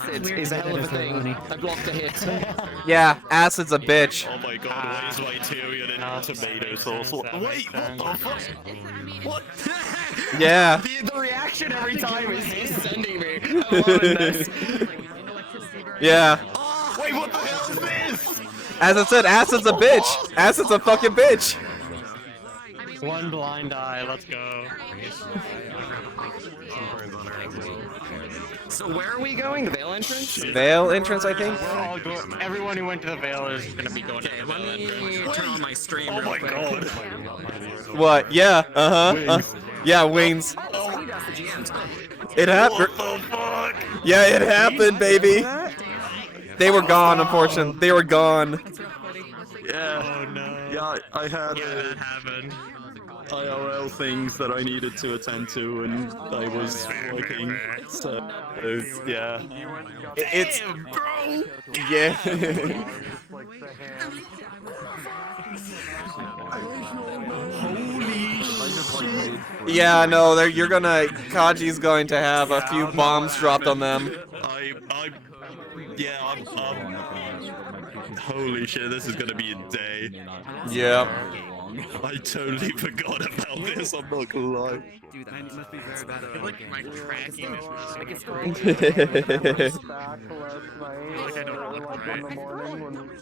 acid is a hell of a thing. I blocked a hit. Yeah, acid's a bitch. Oh my god, where's my Tyrion and tomato sauce? Wait, what the fuck? What? Yeah. The reaction every time is sending me. I'm loving this. Yeah. Oh, wait, what the hell is this? As I said, acid's a bitch. Acid's a fucking bitch. One blind eye, let's go. So where are we going? The Vale entrance? Vale entrance, I think. We're all going. Everyone who went to the Vale is gonna be going to the Let Vale entrance. me turn on my stream Oh real my quick. god. What? Yeah. Yeah, wings. It happened. What the fuck? Yeah, it happened, baby. They were gone, unfortunately. They were gone. Yeah. Oh no. Yeah, I had That happened. IRL things that I needed to attend to, and I was working. So, yeah. It's. Bro! Yeah. Yeah, no, you're gonna. Kaji's going to have a few bombs dropped on them. Holy shit, this is gonna be a day. Yeah. I totally forgot about this, I'm not gonna lie. Dude, that must be very bad. I feel like my tracking is Like I don't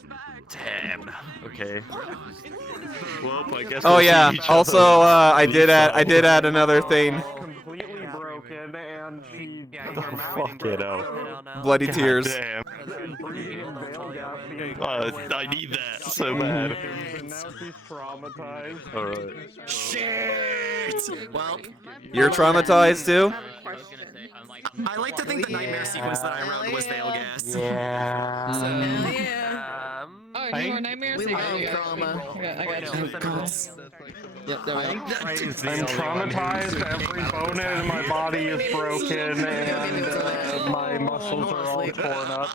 Damn. Okay. Well, I guess. Oh we'll yeah. see each Also, other. I did add another thing. Completely broken, and she. Fuck it out. Bloody tears. Damn. I need that so bad. And now she's traumatized. Alright. shit! Well, You're traumatized too? I like to think the nightmare sequence that I wrote was Vale gas. Yeah. Oh, any more nightmares? We love drama. I got you. Yep, there we go. I'm traumatized. Every bone in my body is broken, and my muscles are all torn up.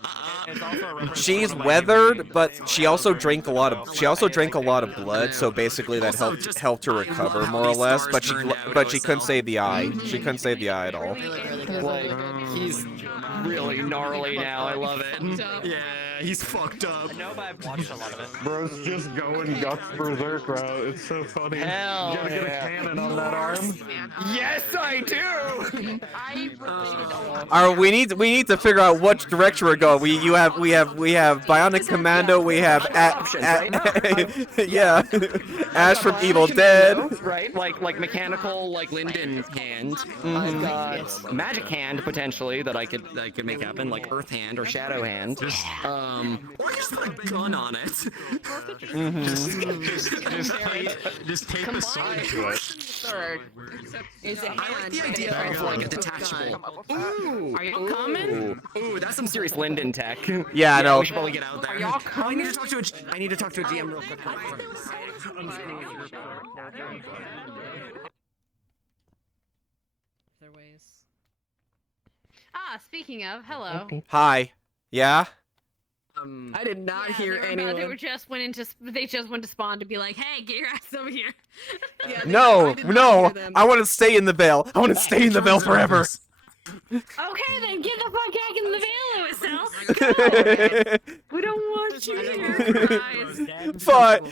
She's weathered, but she also drank a lot of blood, so basically that helped her recover more or less. But she couldn't save the eye. She couldn't save the eye at all. Like, he's really gnarly now. I love it. Yeah, he's fucked up. No, but I've watched a lot of it. Bro's just going guts berserk route. It's so funny. Hell You gotta get a cannon on that arm. Yes, I do. Alright, we need to figure out which direction we're going. We have Bionic Commando. We have yeah, Ash from Evil Dead. Right, like mechanical, like Linden hand. I've got magic hand potentially that I could make happen, like Earth hand or Shadow hand. Or just put a gun on it. Just tape a sword to it. Third. Is it I like the idea of like a detachable. Ooh, Are y'all coming? Ooh, that's some serious Linden tech. Yeah, I know. We should probably get out there. Are y'all I need to talk to a GM real quick. Other ways. Speaking of, hello. Hi. Yeah. I did not hear anyone. They just went to spawn to be like, hey, get your ass over here. No. I want to stay in the Vale. I want to stay in the Vale forever. Okay, then get the fuck back in the Vale, Louisville. We don't want you here. But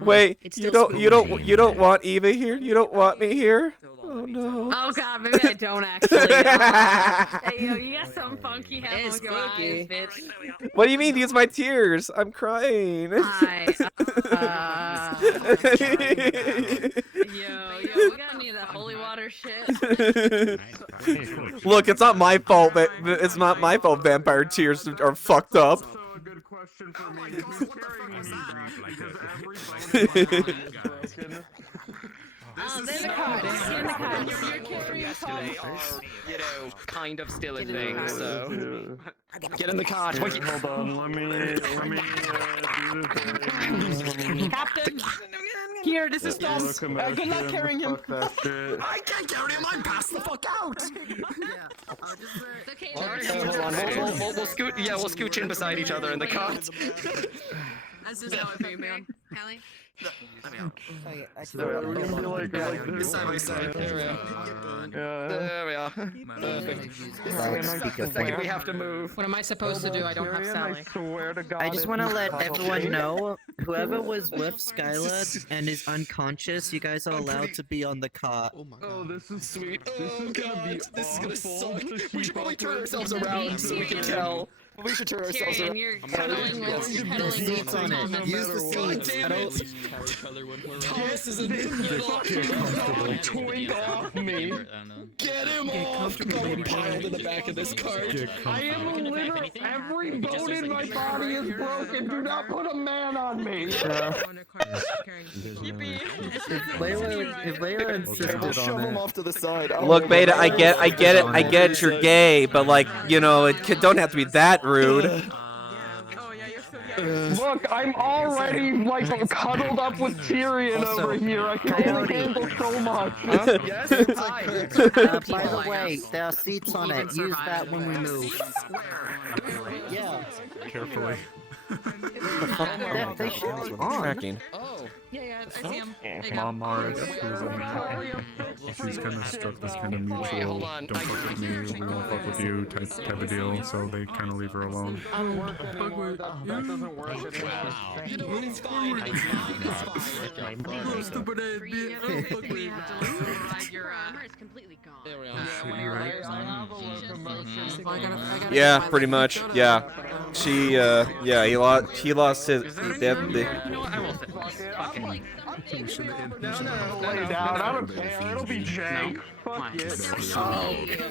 wait, you don't want Eva here? You don't want me here? Oh no. Oh god, maybe I don't actually. Hey, yo, you got some funky head on your eyes, bitch. What do you mean? These are my tears. I'm crying. Hi. Yo, we gotta need that holy water shit. Look, it's not my fault. It's not my fault. Vampire tears are fucked up. So a good question for me. Who's carrying me because every bone in my body is broken. There's a card. You're carrying Kind of still a thing, so get in the car. Here, hold on, let me do this. Captain. Here, this is Tom. Good luck carrying him. Fuck that shit. I can't carry him. I'm passed the fuck out. Okay, Hold on. We'll scoot. Yeah, we'll scooch in beside each other in the cart. That's just how I feel, man. Hallie? We're gonna be like this. Side by side. There we are. Yeah. There we are. Perfect. The second we have to move. What am I supposed to do? I don't have Sally. I swear to God. I just want to if you let cuddle everyone me- know, whoever was with Skylar and is unconscious, you guys are allowed to be on the cot. Oh, this is sweet. Oh god, this is gonna awful. suck. We should probably turn ourselves around so we can tell. We should turn ourselves Tyrion, around. you're cuddling with Use cuddling seats on it. with Use the God seats. damn I it! don't. Thomas is in the middle. Twink off me. Get him off! Go piled in the back of this cart. I am literally every bone in my body is broken. Do not put a man on me. If Layla insisted We'll shove him on it. off to the side. Look, Beta, I get you're gay, but like, you know, don't have to be that rude. Look, I'm already like cuddled up with Tyrion over here. I can only handle so much. Yes? Hi. By the way, there are seats on it. Use that when we move. Yeah. Carefully. They should be on. Tracking. Oh, yeah, I see him. There you Mom go. Mars, she's kind of struck this kind of mutual, hold on. don't fuck with me, we won't fuck with you type of deal, so they kind of leave her alone. That doesn't work anymore. You know what? It's fine. It's fine. It's fine. Your armor is completely gone. There we are. Yeah, pretty much. Yeah. Yeah, he lost his. You know what? I will fit. Fucking. Lay down. I don't care. It'll be jank. Fuck it.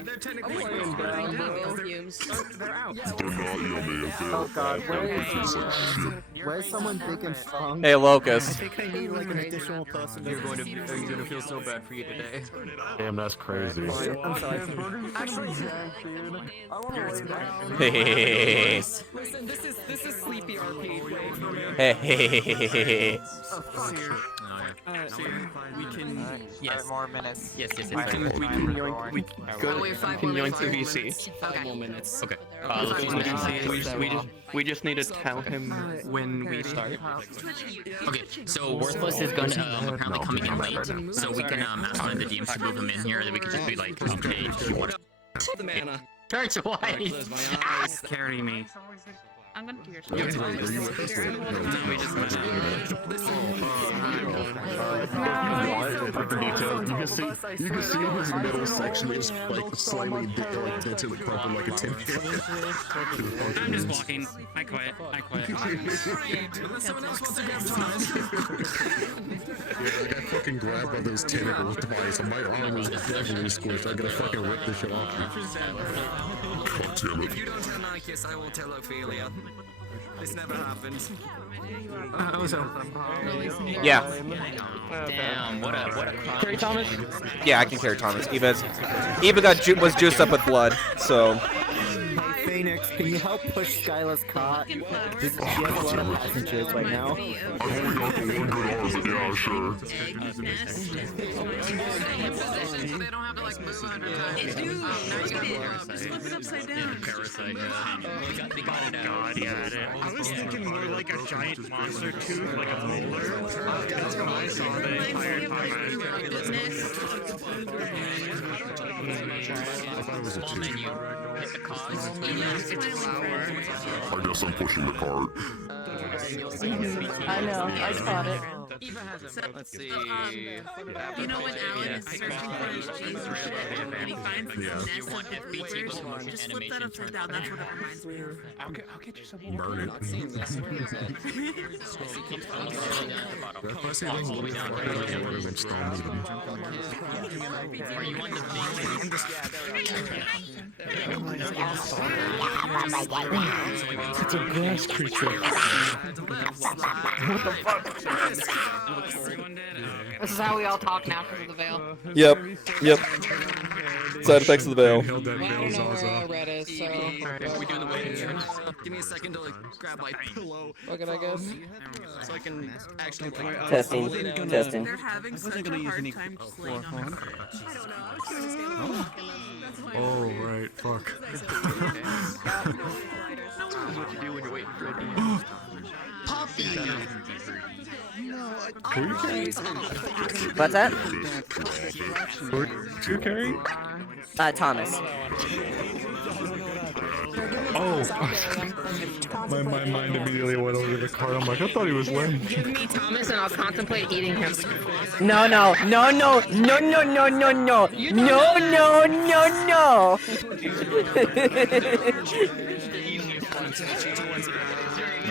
They're technically laying down, They're out. Oh god, where's someone big and strong? Hey, Locust. I think I need like an additional person. You're going to feel so bad for you today. Damn, that's crazy. I'm sorry. Hey. Listen, this is sleepy arcade. Hey. We can. Yes. 5 more minutes. Yes. We can yoink. We can yoink the VC. 5 more minutes. Okay. We just need to tell him When we start. Okay, so Worthless is gonna apparently coming in late, So we can ask one of the DMs to move him in here, that we can just be like, okay, The mana. turn twice. Close my eyes. carry me. I'm gonna do your You can see his middle section is like slightly dented like proper like a 10. I'm just walking. I quit. Someone else wants to grab time. Yeah, I got fucking grabbed by those tentacles twice, and my arm was definitely squished. I gotta fucking rip this shit off. God damn it. If you don't tell Nike, I will tell Ophelia. This never happened. Yeah. Damn, what a crime. Carry Thomas. Yeah, I can carry Thomas. Eva was juiced up with blood, so. Hey Phoenix, can you help push Skylar's cot? She has a lot of passengers right now. I've only got the one good arm, but yeah, sure. They don't have to like move 100 times. Just flip it upside down. Parasite, they got it out. I was thinking more like a giant monster tube, like a molar. That's what I saw the entire time. Small menu. Hit the cause. I guess I'm pushing the cart. I know, I caught it. Eva has him. Let's see. You know when Alan is searching for his jeans and he finds like Yeah. a nest You want of FBT boilers? motion Just flip that animation upside down, that's what it reminds me of. I'll get you some more. Burn it. Not seeing this. Where is it? If I see things all the way down, I would have installed them. Are you on the big? It's a grass creature. This is how we all talk now because of the veil. Yep. Side effects of the veil. Held that I don't veil's know eyes where up. Red is, so We do the waiting game. Give me a second to like grab my pillow. fuck it, I guess. So I can actually like. Testing. They're having such a hard time playing on the Switch. Oh, right, fuck. is what you do when you're waiting for a DM. Puppy! Who are you carrying? What's that? Who are you carrying? Thomas. Oh, my mind immediately went over to the card. I'm like, I thought he was lame. Give me Thomas and I'll contemplate eating him. No, no, no, no, no, no, no, no, no, no, no, no, no.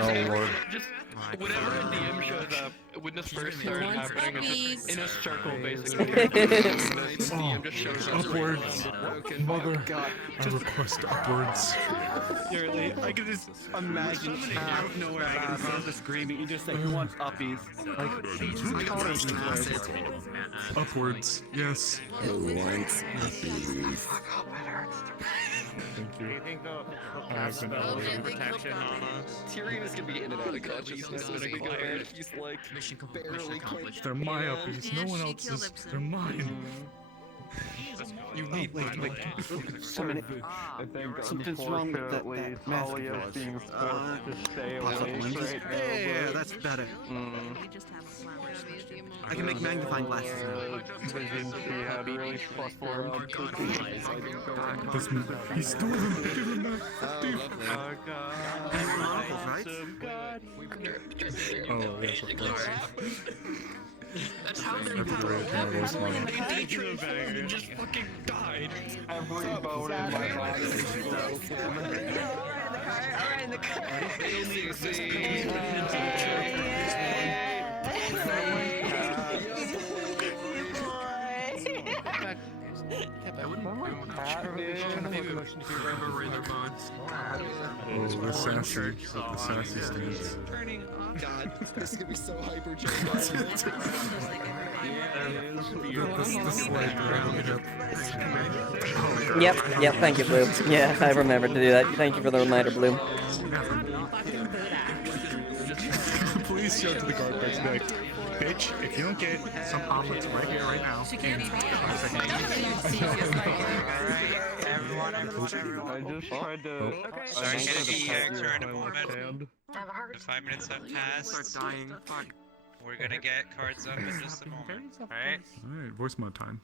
Oh lord. Whenever a DM shows up, when this first started happening, it's in a circle basically. This DM just shows up. Upwards. Mother. I request upwards. Seriously, I can just imagine half nowhere fast just screaming. You just say, who wants uppies? Like, who tolerates this? Upwards. Yes. Do you think they'll cast spells of protection on us? Tyrion is gonna be in and out of consciousness as we go in. He's like barely They're my uppies. No one else's. They're mine. You need my Something's wrong with that mask. Talia is being forced to stay awake right now. Yeah, that's better. I can make magnifying glasses now. Vision she had really fucked around. He stole them. Give him back. Oh god. Oh, yes, of course. That's how they're They just fucking died. Every bone in my body is broken. Oh, the sassy stance. God, this is gonna be so hyper Yep, thank you, Blue. Yeah, I remembered to do that. Thank you for the reminder, Blue. Please show to the guard base like, bitch, if you don't get some omelets right here, right now. I just tried to. Sorry, gonna be here in a moment. The 5 minutes have passed. We're gonna get cards up in just a moment. Alright? Alright, voice mod time.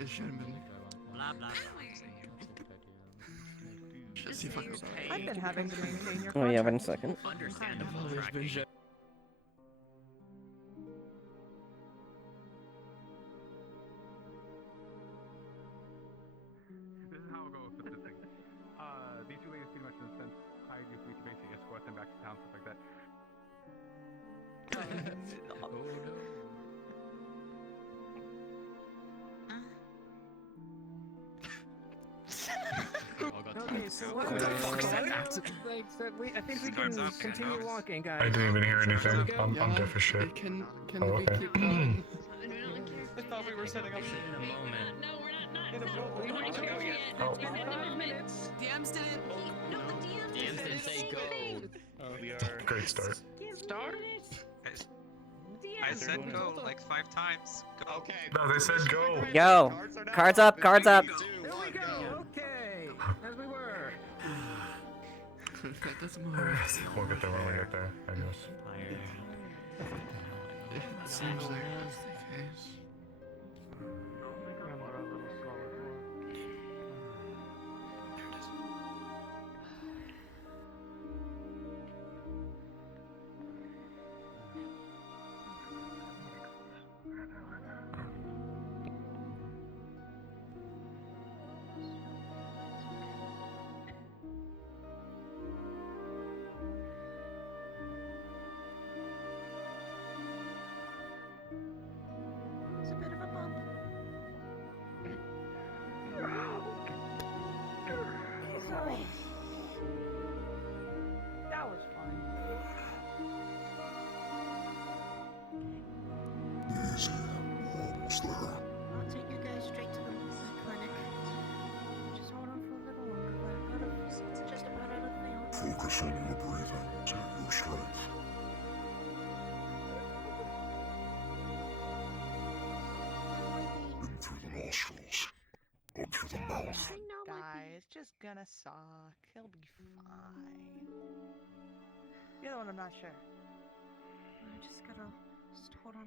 It shouldn't been. I've been having to maintain your Oh yeah, 1 second. Understandable. This is how it goes with this thing. These two ladies pretty much in a sense hired you for me to basically escort them back to town, stuff like that. Okay, so what the fuck is that? I think we can continue walking, guys. I didn't even hear anything. I'm deaf as shit. Can Oh, okay. I thought we were setting up In a moment. No, we're not. We weren't here yet. Oh. We're in 5 minutes. DMs didn't. No, the DMs didn't say go. We are. Great start. Start? I said go like 5 times. Go. Okay. No, they said go. Go. Cards up, cards up. There we go. Okay, as we were. That doesn't matter. We'll get there when we get there, I guess. It seems like that's the case. It's a bit of a bump. Sorry. That was fun. I'll take you guys straight to the clinic. Just hold on for a little longer. It's just about out of the Focus on your breathing, take your strength. In through the nostrils, up through the mouth. Guys. It's just gonna suck. He'll be fine. The other one, I'm not sure. I just gotta hold on.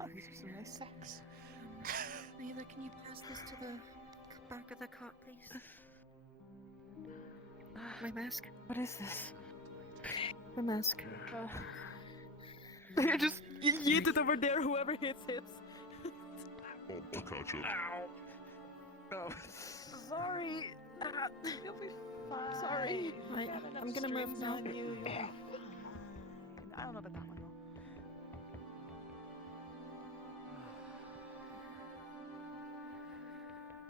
Oh, these are some nice sex. Eva, can you pass this to the back of the cot, please? My mask. What is this? My mask. I just yeet it over there, whoever hits. Oh, the couch up. Ow. Oh. Sorry. You'll be fine. Sorry. You got I'm enough gonna move strings now. on you. You'll be fine. I don't know about that one though.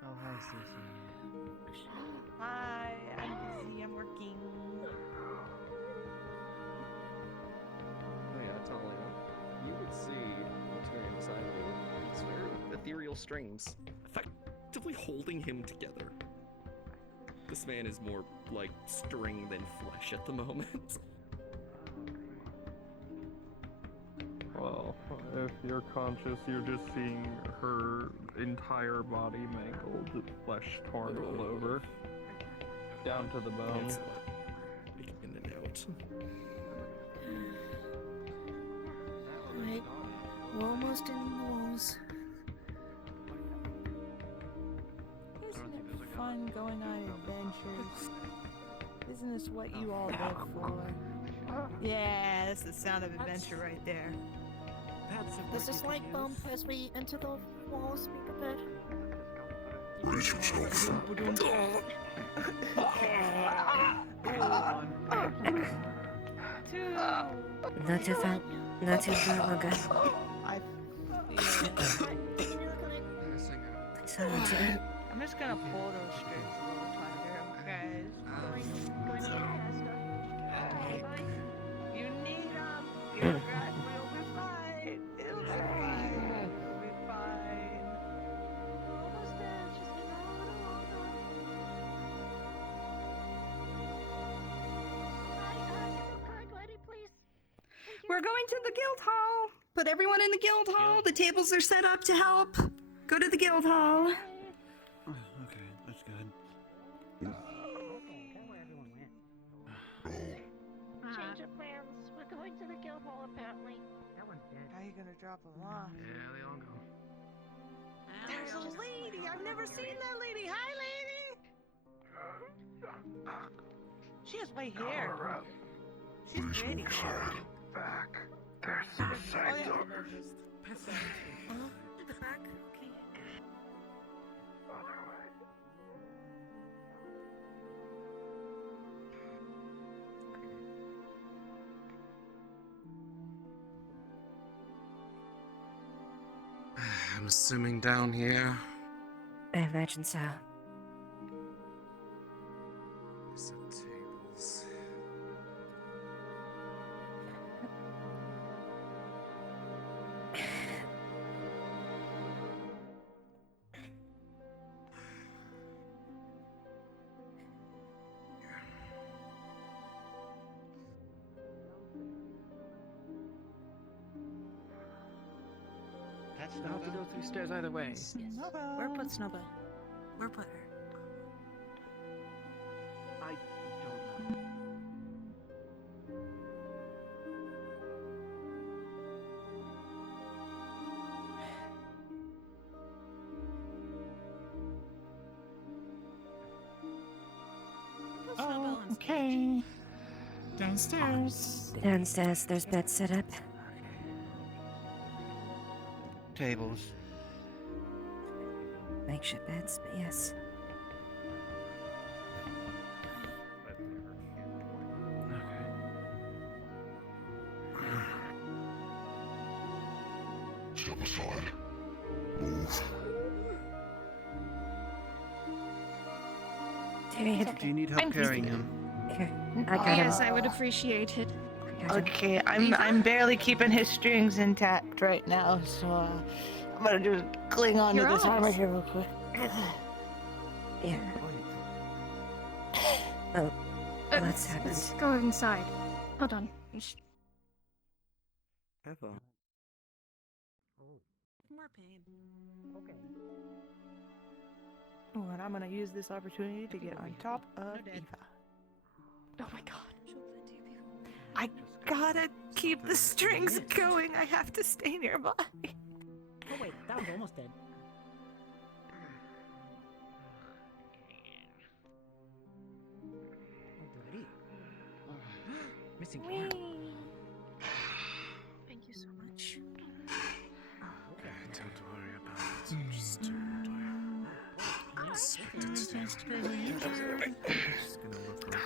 Oh, hi, Susie. Hi, I'm busy. I'm working. Oh yeah, Talia. You would see turning silently. It's very ethereal strings, effectively holding him together. This man is more like string than flesh at the moment. Well, if you're conscious, you're just seeing her entire body mangled, flesh torn all over, down to the bone. It's like in and out. Alright, we're almost in the walls. Isn't it fun going on adventures? Isn't this what you all live for? Yeah, that's the sound of adventure right there. There's a slight bump as we enter the walls. Be prepared. Brace yourself. Not too far. Not too far, longer. I'm just gonna pull those strings a little tighter, okay? You need them. You'll be fine. It'll be fine. It'll be fine. Almost there. Just a little longer. We're going to the guild hall. Put everyone in the guild hall. The tables are set up to help. Go to the guild hall. Okay, that's good. Change of plans. We're going to the guild hall apparently. That one's dead. How are you gonna drop them off? Yeah, they all go. There's a lady. I've never seen that lady. Hi, lady. She has white hair. She's pretty. Back. There's some Oh, yeah. The back. Okay. I'm assuming down here. I imagine so. Some tables. You'll have to go through stairs either way. Where put Snowbell? Where put her? I don't know. Oh, okay. Downstairs. Downstairs, there's beds set up. Tables. Makeshift beds, but yes. Step aside. Move. Tyrion. Do you need help carrying him? Here, I got him. Yes, I would appreciate it. Okay, I'm barely keeping his strings intact right now, so I'm gonna just cling on to Your this armor eyes. here real quick. Yeah. Oh, what's happened? Let's go inside. Hold on. Eva. more pain. Okay. Oh, and I'm gonna use this opportunity to get on top of Eva. Oh my god. I gotta keep the strings going. I have to stay nearby. Oh wait, that was almost dead. Alrighty. Missing arm. Thank you so much. Don't worry about it. Just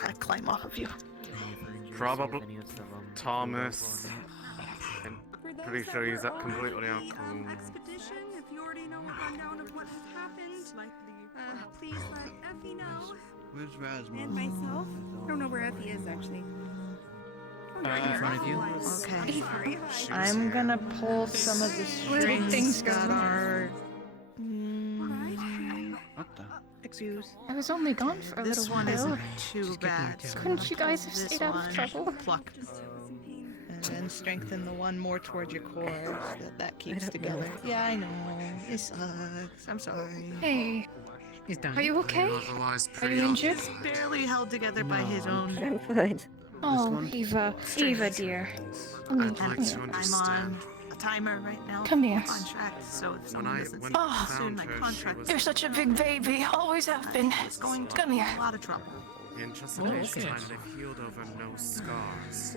I climb off of you. Probably Thomas. I'm pretty sure he's up completely out cold. Expedition, if you already know a rundown of what has happened, please let Effie know. Where's Rasmus? And myself. I don't know where Effie is actually. In front of you. Okay. Sorry. I'm gonna pull some of the strings that are. What the? Excuse. I was only gone for a This little one while. isn't too bad. Couldn't you guys have This stayed out of one, trouble? Pluck. And then strengthen the one more towards your core so that keeps together. Yeah, I know. It sucks. I'm sorry. Hey, He's done. are you okay? Otherwise, Are pretty you injured? Barely held together by his own. I'm fine. Oh, Eva. Eva, dear. Come I'd like to I'm understand. on a timer right now. Come here. Contract, so if When someone I doesn't went Oh. soon, found my her, she contract was You're such a big baby. Always have been. is going to Come here. a lot of trouble. in just a Oh, day's okay. time. They've healed over no scars.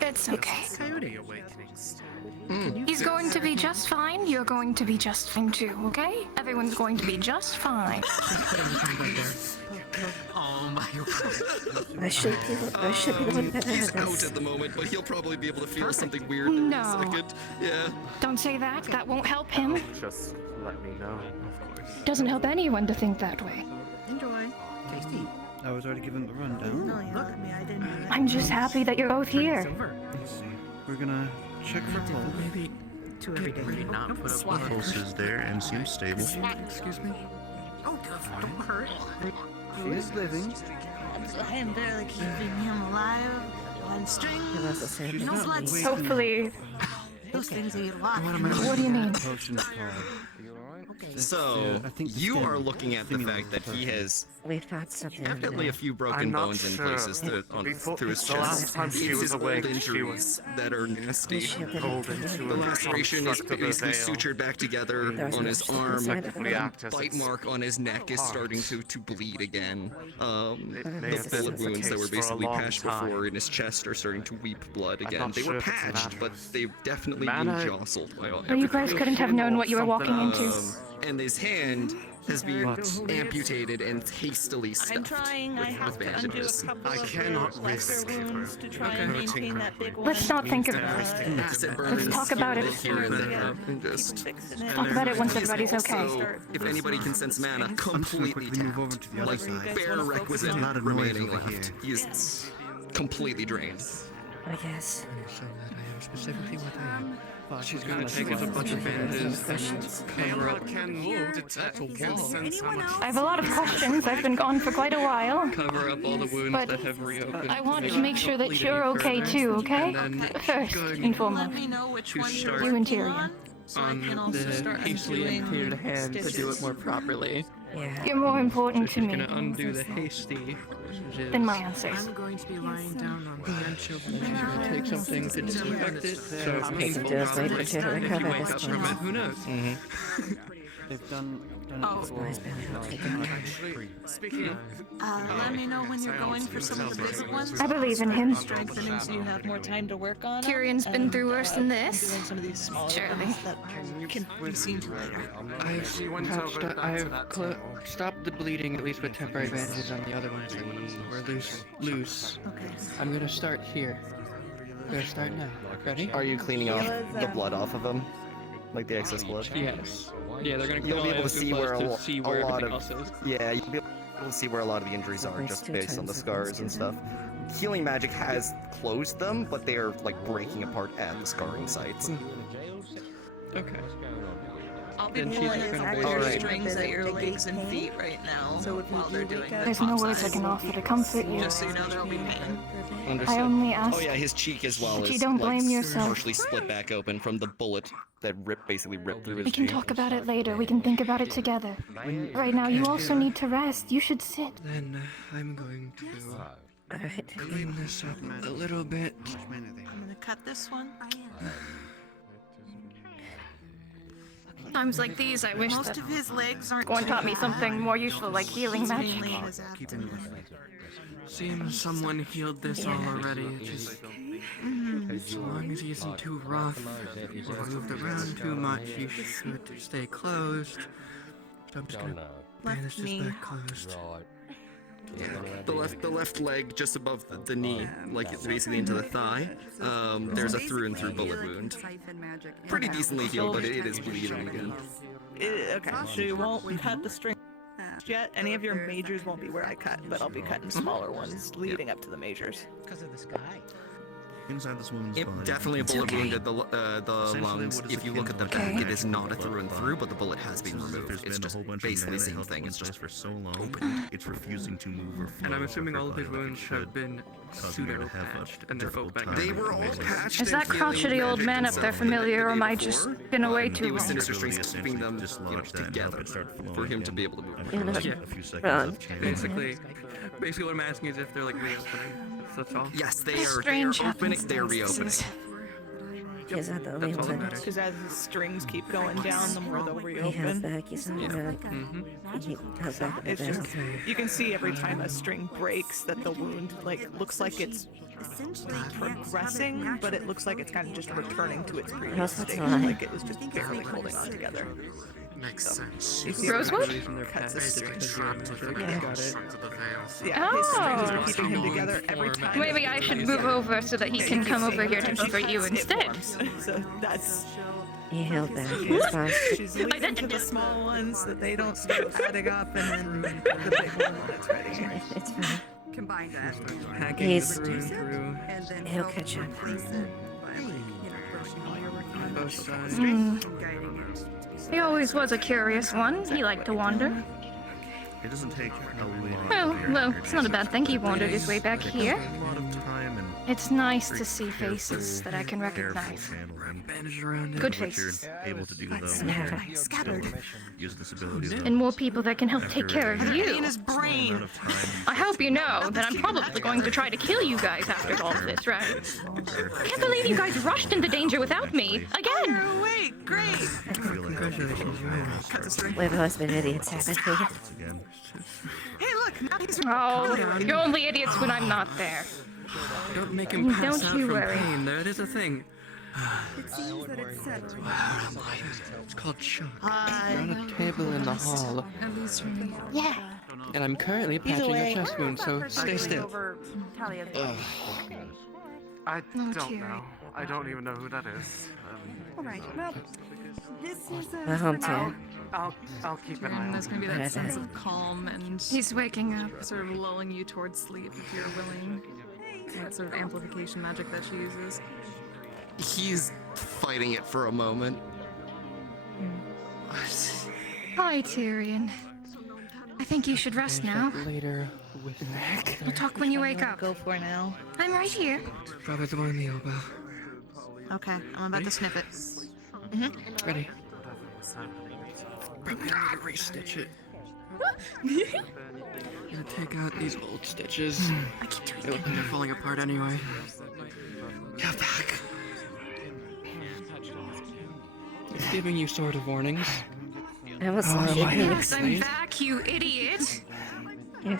It's okay. The awakening still. He's going to be just fine. You're going to be just fine too, okay? Everyone's going to be just fine. Oh my god. I should be the one that He's has out this. at the moment, but he'll probably be able to feel something weird No. in a second. Yeah. Don't say that. That won't help him. Just let me know. Doesn't help anyone to think that way. Enjoy. Tasty. I was already given the rundown. No, you look at me. I didn't do it. I'm just happy that you're both here. Let's see. We're gonna check for pulse. Maybe Two every day. really not put up with Pulse is there and seems stable. Excuse me? Oh, don't hurt. She is living. I am barely keeping him alive. One string. That's the same. No blood. Hopefully. Those things eat a lot. What do you mean? Potion's called. So, I think the you are stem looking at the fact that he has We thought something. definitely a few broken I'm not bones in sure. places through his The last chest. time she It's was his awake, old she injuries that are nasty. pulled into The a laceration is construct of the basically veil. sutured back together There was on no his second arm. sign of We it. act as Bite its mark on his neck is heart. starting to bleed again. It may The have been bullet the wounds that case were for a basically long patched time. before in his chest are starting to weep blood again. not They sure were if it's patched, natural. but they've definitely been Mana- jostled by all Well, you guys couldn't have known what you were walking into. and his hand has been amputated and hastily stuffed I'm trying. I have with to undo a bandages. couple I of cannot the lesser risk wounds to try Okay. and hurting maintain her. that big one. Let's not think of Acid burns Let's talk about it. here and there, and just Talk about it once everybody's okay. so if anybody can sense mana, completely quickly move tapped, over to the other like side. bare requisite There's a lot of remaining noise over left. here. He is completely drained. I guess. so that I am specifically what I am. She's gonna take us a bunch of bandages and cover up. I have a lot of questions. I've been gone for quite a while. Cover up all the wounds But that have reopened. I want to make sure that you're okay too, okay? And then First going and foremost. Let me know which to one you're start You and working Tyrion. on, so I can on also the start hastily undoing amputated hand to do it stitches. more properly. Yeah. You're more important to She's me gonna undo the hasty, which is than my answers. I'm going to be lying down on the bench over she's gonna take something to disinfect it. So painful, Just wait probably. until I If you recover wake this up from one. it, who knows? They've done it Oh. before. Speaking Let me know when you're going for some of the bigger ones. I believe in him. Strengthening so you have more time to work on. Tyrion's been through worse than I'm this. doing some of these smaller Surely. ones that can be seen later. I've stopped the bleeding, at least with temporary bandages on the other ones. We're loose. Okay. I'm gonna start here. I'm gonna start now. Ready? Are you cleaning off the blood off of him? Like the excess blood? Yes. Yeah, they're gonna You'll be able to see where a see lot everything else of is. yeah, you'll be able to see where a lot of the injuries are just based on the scars and stuff. Healing magic has closed them, but they are like breaking apart at the scarring sites. Okay. I'll be And she's pulling gonna extra basically- strings at your legs and feet right now while they're doing the There's no words I can offer to comfort you. Just so you know there'll be pain. I only ask Oh yeah, his cheek as well that is you don't like, blame yourself. partially split back open from the bullet that basically ripped through his We can cheek. talk about it later. We can think about it together. Right now, you also need to rest. You should sit. Then I'm going to clean this up a little bit. I'm gonna cut this one. Times like these, I wish Most that of his legs aren't Gorn too taught me bad. something more useful, like healing It's magic. mainly his abdomen. Seems someone healed this all already. Just as long as he isn't too rough or moved around too much, he should stay closed. So I'm just gonna bandage this back closed. The left leg just above the knee, like it's basically into the thigh. There's a through and through bullet wound. Pretty decently healed, but it is bleeding again. Okay, so you won't cut the string yet. Any of your majors won't be where I cut, but I'll be cutting smaller ones leading up to the majors. Because of the sky. Inside this woman's It body. definitely a bullet wounded the lungs. If you look at the back, it is not a through and through, but the bullet has been removed. It's just basically the same thing. It's just for so long. It's refusing to move or flow. And I'm assuming all of his wounds have been pseudo-patched and they're both back. They were all patched. Is that crotchety old man up there familiar, or am I just been away too It was long? Sinister Strings keeping them together for him to be able to move. Yeah. A few seconds Run. of change. Basically what I'm asking is if they're like reopening. That's all. Yes, they This are. They are strange opening. They are reopening. Is that the only That's all that one? matters. Because as the strings keep going down, the more they'll We have reopen. back, you said that. It's just, you can see every time a string breaks that the wound looks like it's progressing, but it looks like it's kind of just returning to its previous That's state, fine. like it was just barely holding on together. Makes sense. You see Rosewood? cuts the strings. Got it. Yeah, his strings are Oh. keeping him together every time. Maybe I should move over so that he can come over here to comfort you instead. So that's. He held back. It's fine. She's leaving to the small ones that they don't start cutting up, and then the big one when it's ready. It's fine. Combine that. Hacking He's- through and through. And then He'll help catch up. replace it by, like, brushing all your work on Both sides. Hmm. and guiding it. He always was a curious one. He liked to wander. It doesn't take a Well, it's not a bad thing he wandered his way back here. a lot of time and It's nice to see faces that I can recognize. Bandage around it. Good what faces. you're able to do though. Scattered. Use this ability though. And more people that can help take care of In you. his brain. I hope you know that I'm probably going to try to kill you guys after all of this, right? I can't believe you guys rushed into danger without me. Again! You're awake. Great. Congratulations, you made Cut the string. We've always been idiots, haven't we? Again. Hey, look. Now he's Oh, you're only idiots when I'm not there. Don't make him pass Don't out you from worry. pain. That is a thing. It seems that it's set. It's called shock. We're on a table in the hall, Yeah. and I'm currently patching a chest wound, so stay still. I Oh, don't dear. know. I don't even know who that is. All right. Well, this is Well, home too. I'll keep an eye And on there's it. gonna be Yeah, that sense that- of calm and He's waking up. sort of lulling you towards sleep if you're willing. That sort of amplification magic that she uses. He's fighting it for a moment. Hi, Tyrion. I think you should rest now. Later with Mac. We'll talk when you wake up. Go for now. I'm right here. Probably the one in the elbow. Okay, I'm about to snip it. Ready? Probably need to re-stitch it. Gonna take out these old stitches. They look like they're falling apart anyway. Get back. It's giving you sort of warnings. I was Yes, I'm back, you idiot.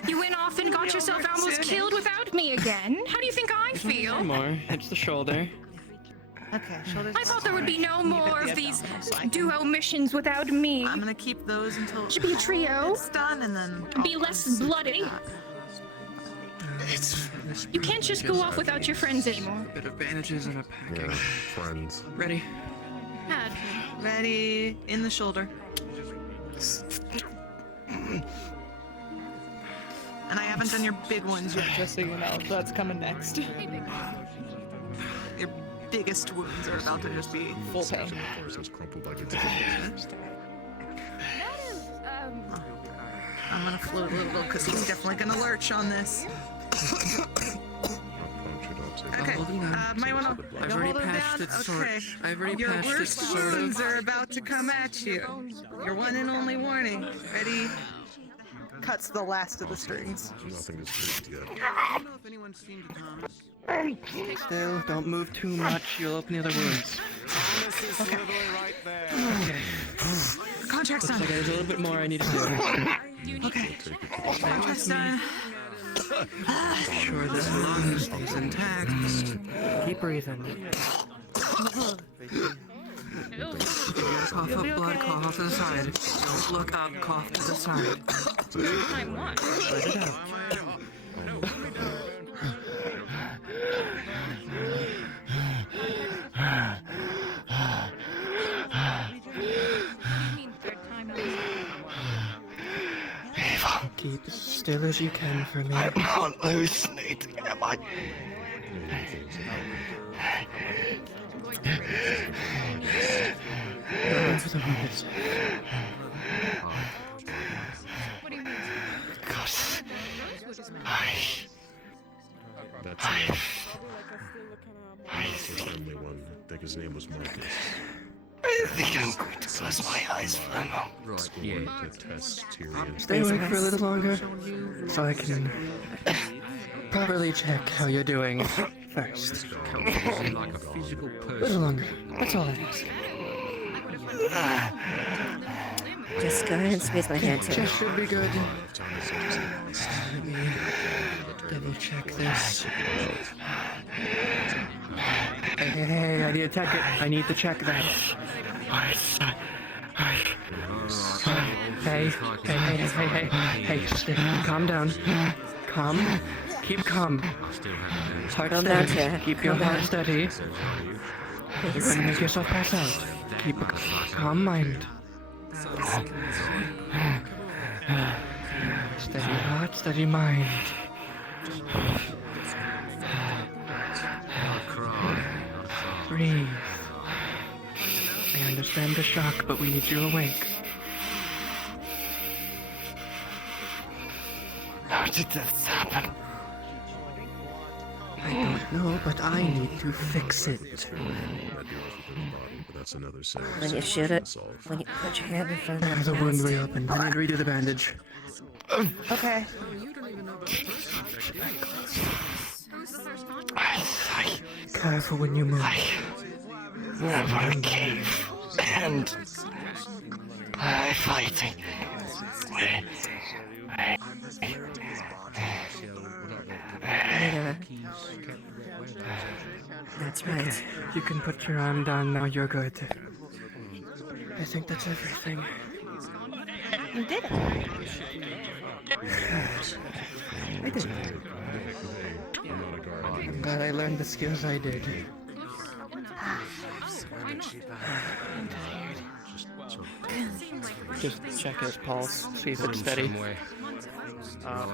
You went off and got yourself almost killed without me again. How do you think I feel? More. It's the shoulder. Okay, shoulders. I thought there would be no more of these duo missions without me. I'm gonna keep those until Should be a trio. it's done, and then Be less bloody. You can't just go off without your friends anymore. Bit of bandages and a packing. Friends. Ready? ready in the shoulder. And I haven't done your big ones yet, just so you know. That's coming next. Your big biggest wounds are about to just be full pain. I'm gonna float a little because he's definitely gonna lurch on this. Okay, might wanna I've hold already him patched down. it sort. Okay, I've already your patched it worst sort of. wounds are about to come at you. Your one and only warning. Ready? Cuts the last of the strings. Nothing is fixed yet. I don't know if anyone's seen the Thomas. Still, don't move too much. You'll open the other wounds. Okay. Contract's done. Looks like there's a little bit more I need to do. Okay. Contract's done. Sure, this lung stays intact. Keep breathing. Cough up blood, cough off to the side. Don't look up, cough to the side. I'm what? Let it out. Eva. Keep as still as you can for me. I'm not hallucinating, am I? Over the words. Because That's the family one. I think his name was Marcus. I think I'm going to close my eyes for a moment. Right, yeah. To test Tyrion. Stay awake for a little longer, so I can properly check how you're doing first. A little longer. That's all I ask. Just go ahead and squeeze my hand too. Just should be good. Let me double check this. Hey, I need to check it. I need to check that. Hey, just calm down. Calm. Keep calm. Heart on down here. Keep your heart steady. You're gonna make yourself pass out. Keep a calm mind. Steady heart, steady mind. Breathe. I understand the shock, but we need you awake. How did this happen? I don't know, but I need to fix it. That's another sound. When you shoot it, when you put your hand in front of The the wound reopened. I need to redo the bandage. Okay. Careful when you move. We're about a cave, and I'm fighting. That's right. You can put your arm down now. You're good. I think that's everything. You did it. I did. I'm glad I learned the skills I did. Just check his pulse, see if it's steady.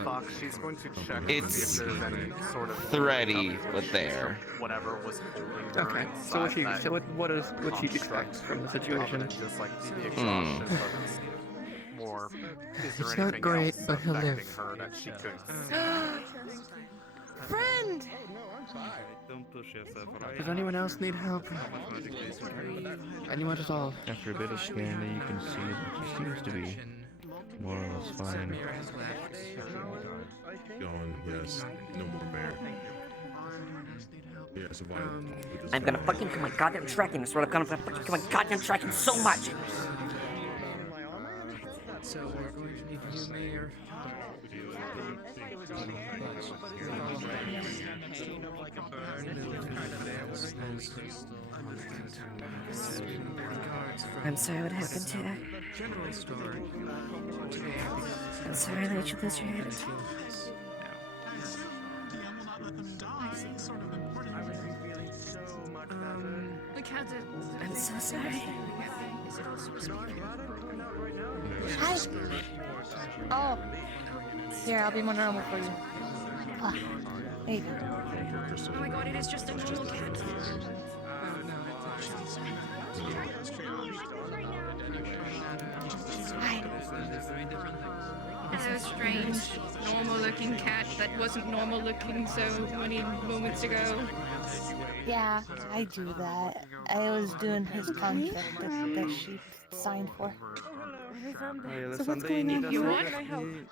Fox, she's going to check It's to see if there's any sort of thready, but there. whatever was holding her Okay, so what she so what she expect from the situation? Just like the exhaustion, but more. Is there It's not anything great, else but he'll affecting live. her that she could Friend! Does anyone else need help? Anyone at all? After a bit of scanning, you can see that she seems to be more or less fine. Gone, yes. No more bear. Yeah, survived. I'm gonna fucking kill my goddamn tracking. That's what I'm gonna fucking kill my goddamn tracking so much. So we're going to need you, Mayor. I'm sorry what happened to her. I'm sorry that you lose your head. I'm so sorry. Hi. Oh. Here, I'll be more normal for you. There you go. Oh my god, it is just a normal cat. Hello, strange, normal-looking cat that wasn't normal-looking so many moments ago. Yeah, I do that. I was doing his contract that she signed for. So what's going on? You what?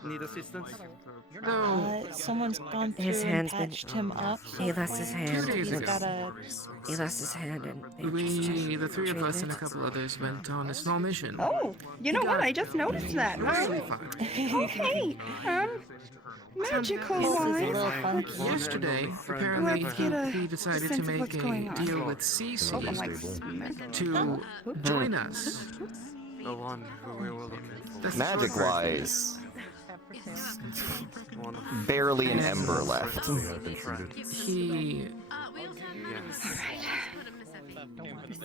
Need assistance? Someone's gone through His and hand's been. patched him up. He lost his hand. He's got a. He lost his hand, and they We, the three of us and a couple others, went on a small mission. Oh, you know what? I just noticed that. Okay. Magical wise. Yesterday, apparently he decided to make a deal with CC to join us. The one who we were looking for. Magic-wise, barely an ember left. He...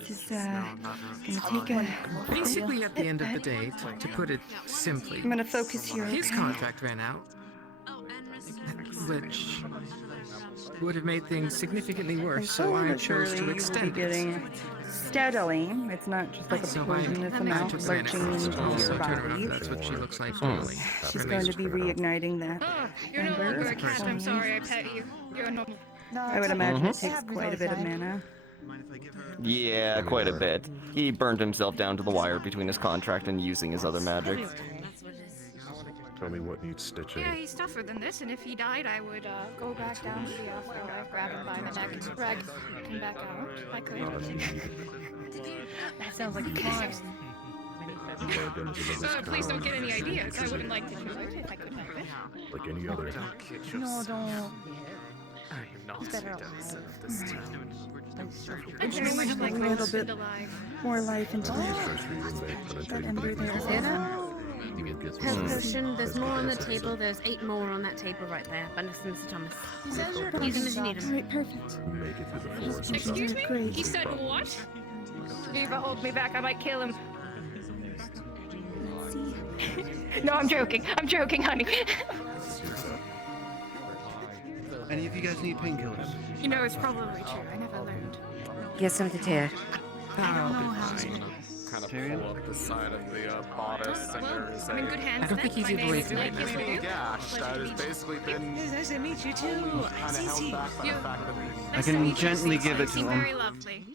This is gonna take a. Basically, at the end of the day, to put it simply, I'm gonna focus here. His contract ran out, which would have made things significantly worse, so I chose to extend it. Steadily. It's not just like a poisonous amount lurching into your body. That's what she looks like normally. She's going to be reigniting that. You're no longer a cat. I'm sorry. I pet you. You're normal. I would imagine it takes quite a bit of mana. Yeah, quite a bit. He burned himself down to the wire between his contract and using his other magic. Tell me what needs stitching. Yeah, he's tougher than this, and if he died, I would go back down to the afterlife, grab him by the neck, and drag him back out. I could. That sounds like fun. Please don't get any ideas. I wouldn't like to do it if I could help it. Like any other. No, don't. He's better I just wish like a little bit more life into that ember there. Health potion, there's more on the table, there's 8 more on that table right there. But listen, Mr. Thomas. Use them as you need them. Alright, perfect. Make it to the forest. Excuse me? Great. He said what? Eva, hold me back. I might kill him. No, I'm joking. I'm joking, honey. Any of you guys need painkillers? You know, it's probably true. I never learned. Get some to tear. I'll be fine. Kind of pull up the side of the bodice, and there is I'm in good hands. I don't think he's My even name is doing Like it. You. gash that has basically been It's nice to meet you too. kind of held back by the fact that we I can gently give it to Seem him. very lovely.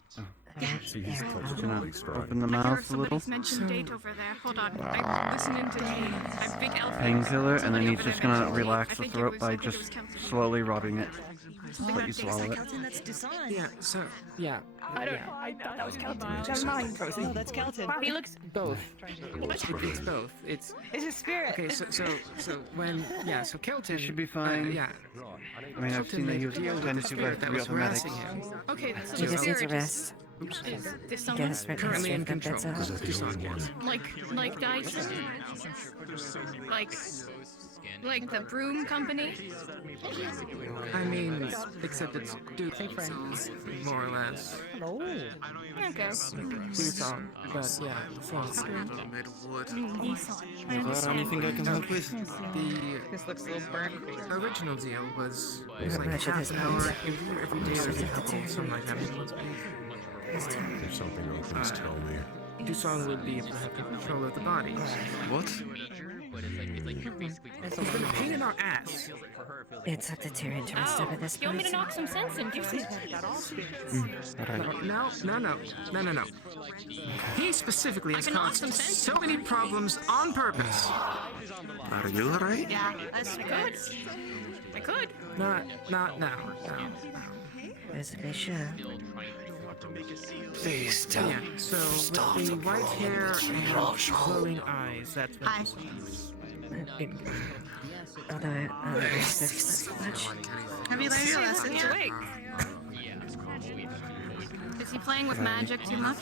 See, he's touched really strong. Open the I hear mouth a somebody's little. mentioned date over there. Hold on. I'm listening to the I'm big elf. Painkiller, and then Somebody he's over just there gonna mentioned date. relax I the think throat it by was just Kelton. slowly rubbing it. Let you That's swallow it. Yeah, so, yeah. I don't know. I thought that was Kelton. Never mind. No, that's Kelton. He looks Both. It's both. It's a spirit. okay. So when so Kelton should be fine. yeah. I mean, I've seen that he was tended to by that was 3 automatics. harassing him. okay. So He the just needs a spirit rest. is this Get someone his written Currently in history, control. that's all. like Dyson? Like the broom company? I mean, except it's Duke, so more or less. Okay. Sing song, but yeah, the song. Made of wood. Anything I can help with? This looks a little burnt. The original deal was How like much of half this an hour is? every day or something like that. If something opens, tell me. Dusong would be able to have control of the body. What? It's been a pain in our ass. It's up to Tyrion to rest over this You want me to person. knock some sense into you? No. He specifically has can knock caused some sense so many problems on purpose. Are you alright? Yeah, I could. Not now. No. As they should. Please tell me. Yeah, so with the white hair and glowing eyes, that's what Hi. Although I don't respect that much. Have you learned your lesson yet? Is he playing with magic too much?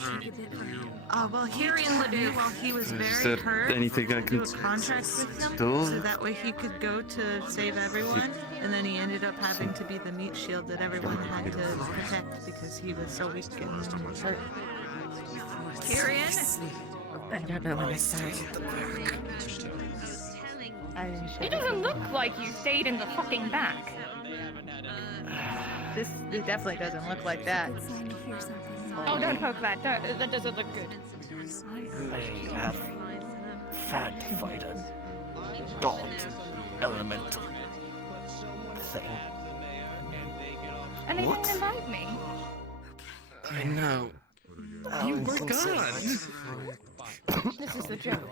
Well, Tyrion would do. while he was Is very there hurt, anything I do can a contract with them, do? so that way he could go to save everyone, and then he ended up having to be the meat shield that everyone had to protect because he was so weak and hurt. Tyrion? I don't know when to start. It doesn't look like you stayed in the fucking back. This definitely doesn't look like that. Oh, don't poke that. That doesn't look good. I have fat fighter, dog, elemental thing. And he What? didn't invite me. I know. You were gone. This is the joke.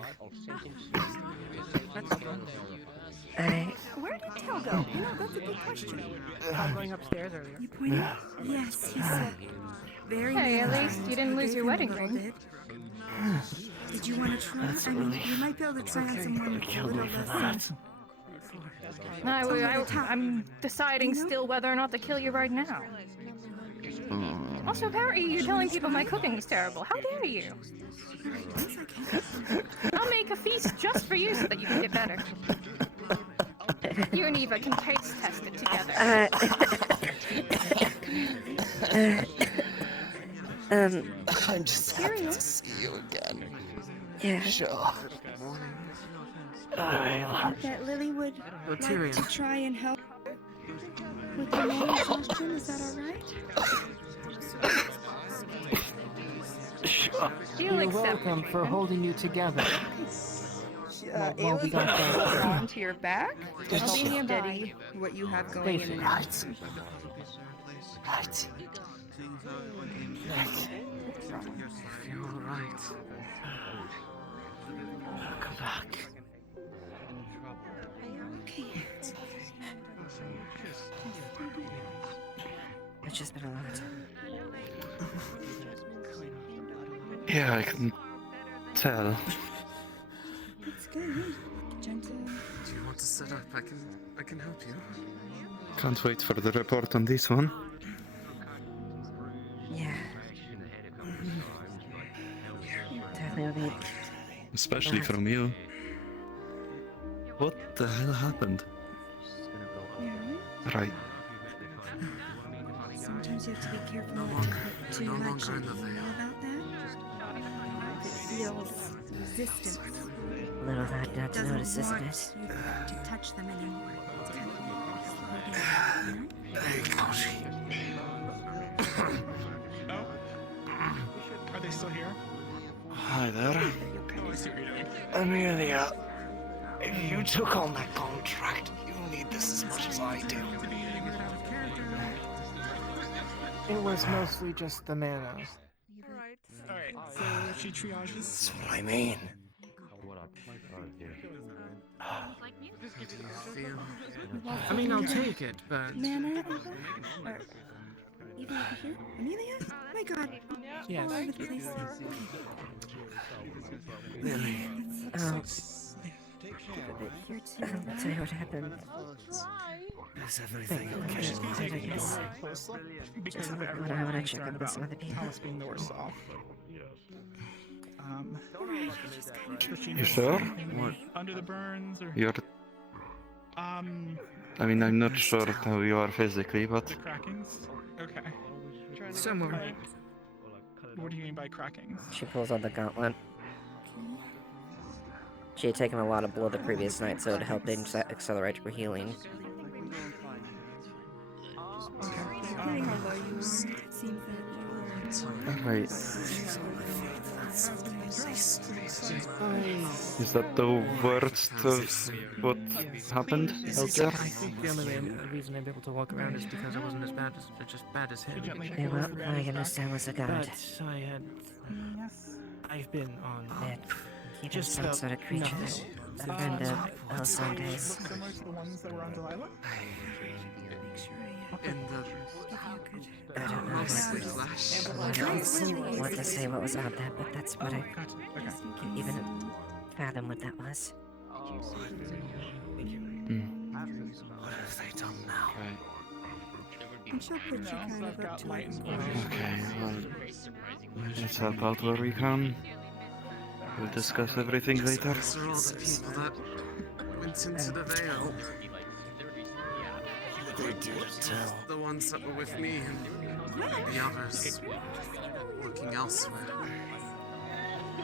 Where did Tel go? You know, that's a good question. I'm going upstairs earlier. You pointed? Yes, he said. Very Hey, at nice. least you didn't lose your wedding ring. Did you want to try? I mean, you might be able to try on someone a little less. I'm deciding still whether or not to kill you right now. Also, Harry, you're telling people my cooking is terrible. How dare you? I'll make a feast just for you so that you can get better. You and Eva can taste test it together. I'm just happy to see you again. Yeah. Sure. That Lily would like to try and help with the main question. Is that all right? Sure. You're welcome for holding you together. Well, we got that. Onto your back. I'll be Steady what you have going in and out. Right. Right. You're alright. Come back. It's just been a lot. Yeah, I can tell. It's good. Gentle. Do you want to set up? I can help you. Can't wait for the report on this one. Yeah. Definitely. Especially from you. What the hell happened? Right. Sometimes you have to be careful not to put too much in. You know about that? It feels resistance. Little hard not to notice, isn't it? You to touch them anymore. It's kind of slow down. Hey, Koshi. Are they still here? Hi there. Amelia, if you took on that contract, you need this as much as I do. It was mostly just the mana. Alright, so she triages. That's what I mean. I mean, I'll take it, but... Mana over? Or even over here? Amelia? Oh my god. Yes. All over the place. Lily. Oh. I'll tell you what happened. Is everything okay? Just when I want to check up on some other people. Alice being the worst off. You sure? What? Under the burns or... You're... I mean, I'm not sure how you are physically, but... The crackings? Okay. Somewhere. What do you mean by crackings? She pulls out the gauntlet. She had taken a lot of blood the previous night, so it helped accelerate her healing. Alright. Is that the worst of what happened out there? I think the only reason I'm able to walk around is because I wasn't as bad as him. Yeah, well, I understand what's a god. But I've been on... You've been some sort of creature that a friend of Elisande's. Similar to the ones that were on Delilah? In the... I don't know what to say what was out there, but that's what I can't even fathom what that was. What have they done now? And she'll put you kind of up to it. Okay, well, let's help out where we can. We'll discuss everything later. These are all the people that went into the Vale. They do tell. The ones that were with me and the others looking elsewhere. A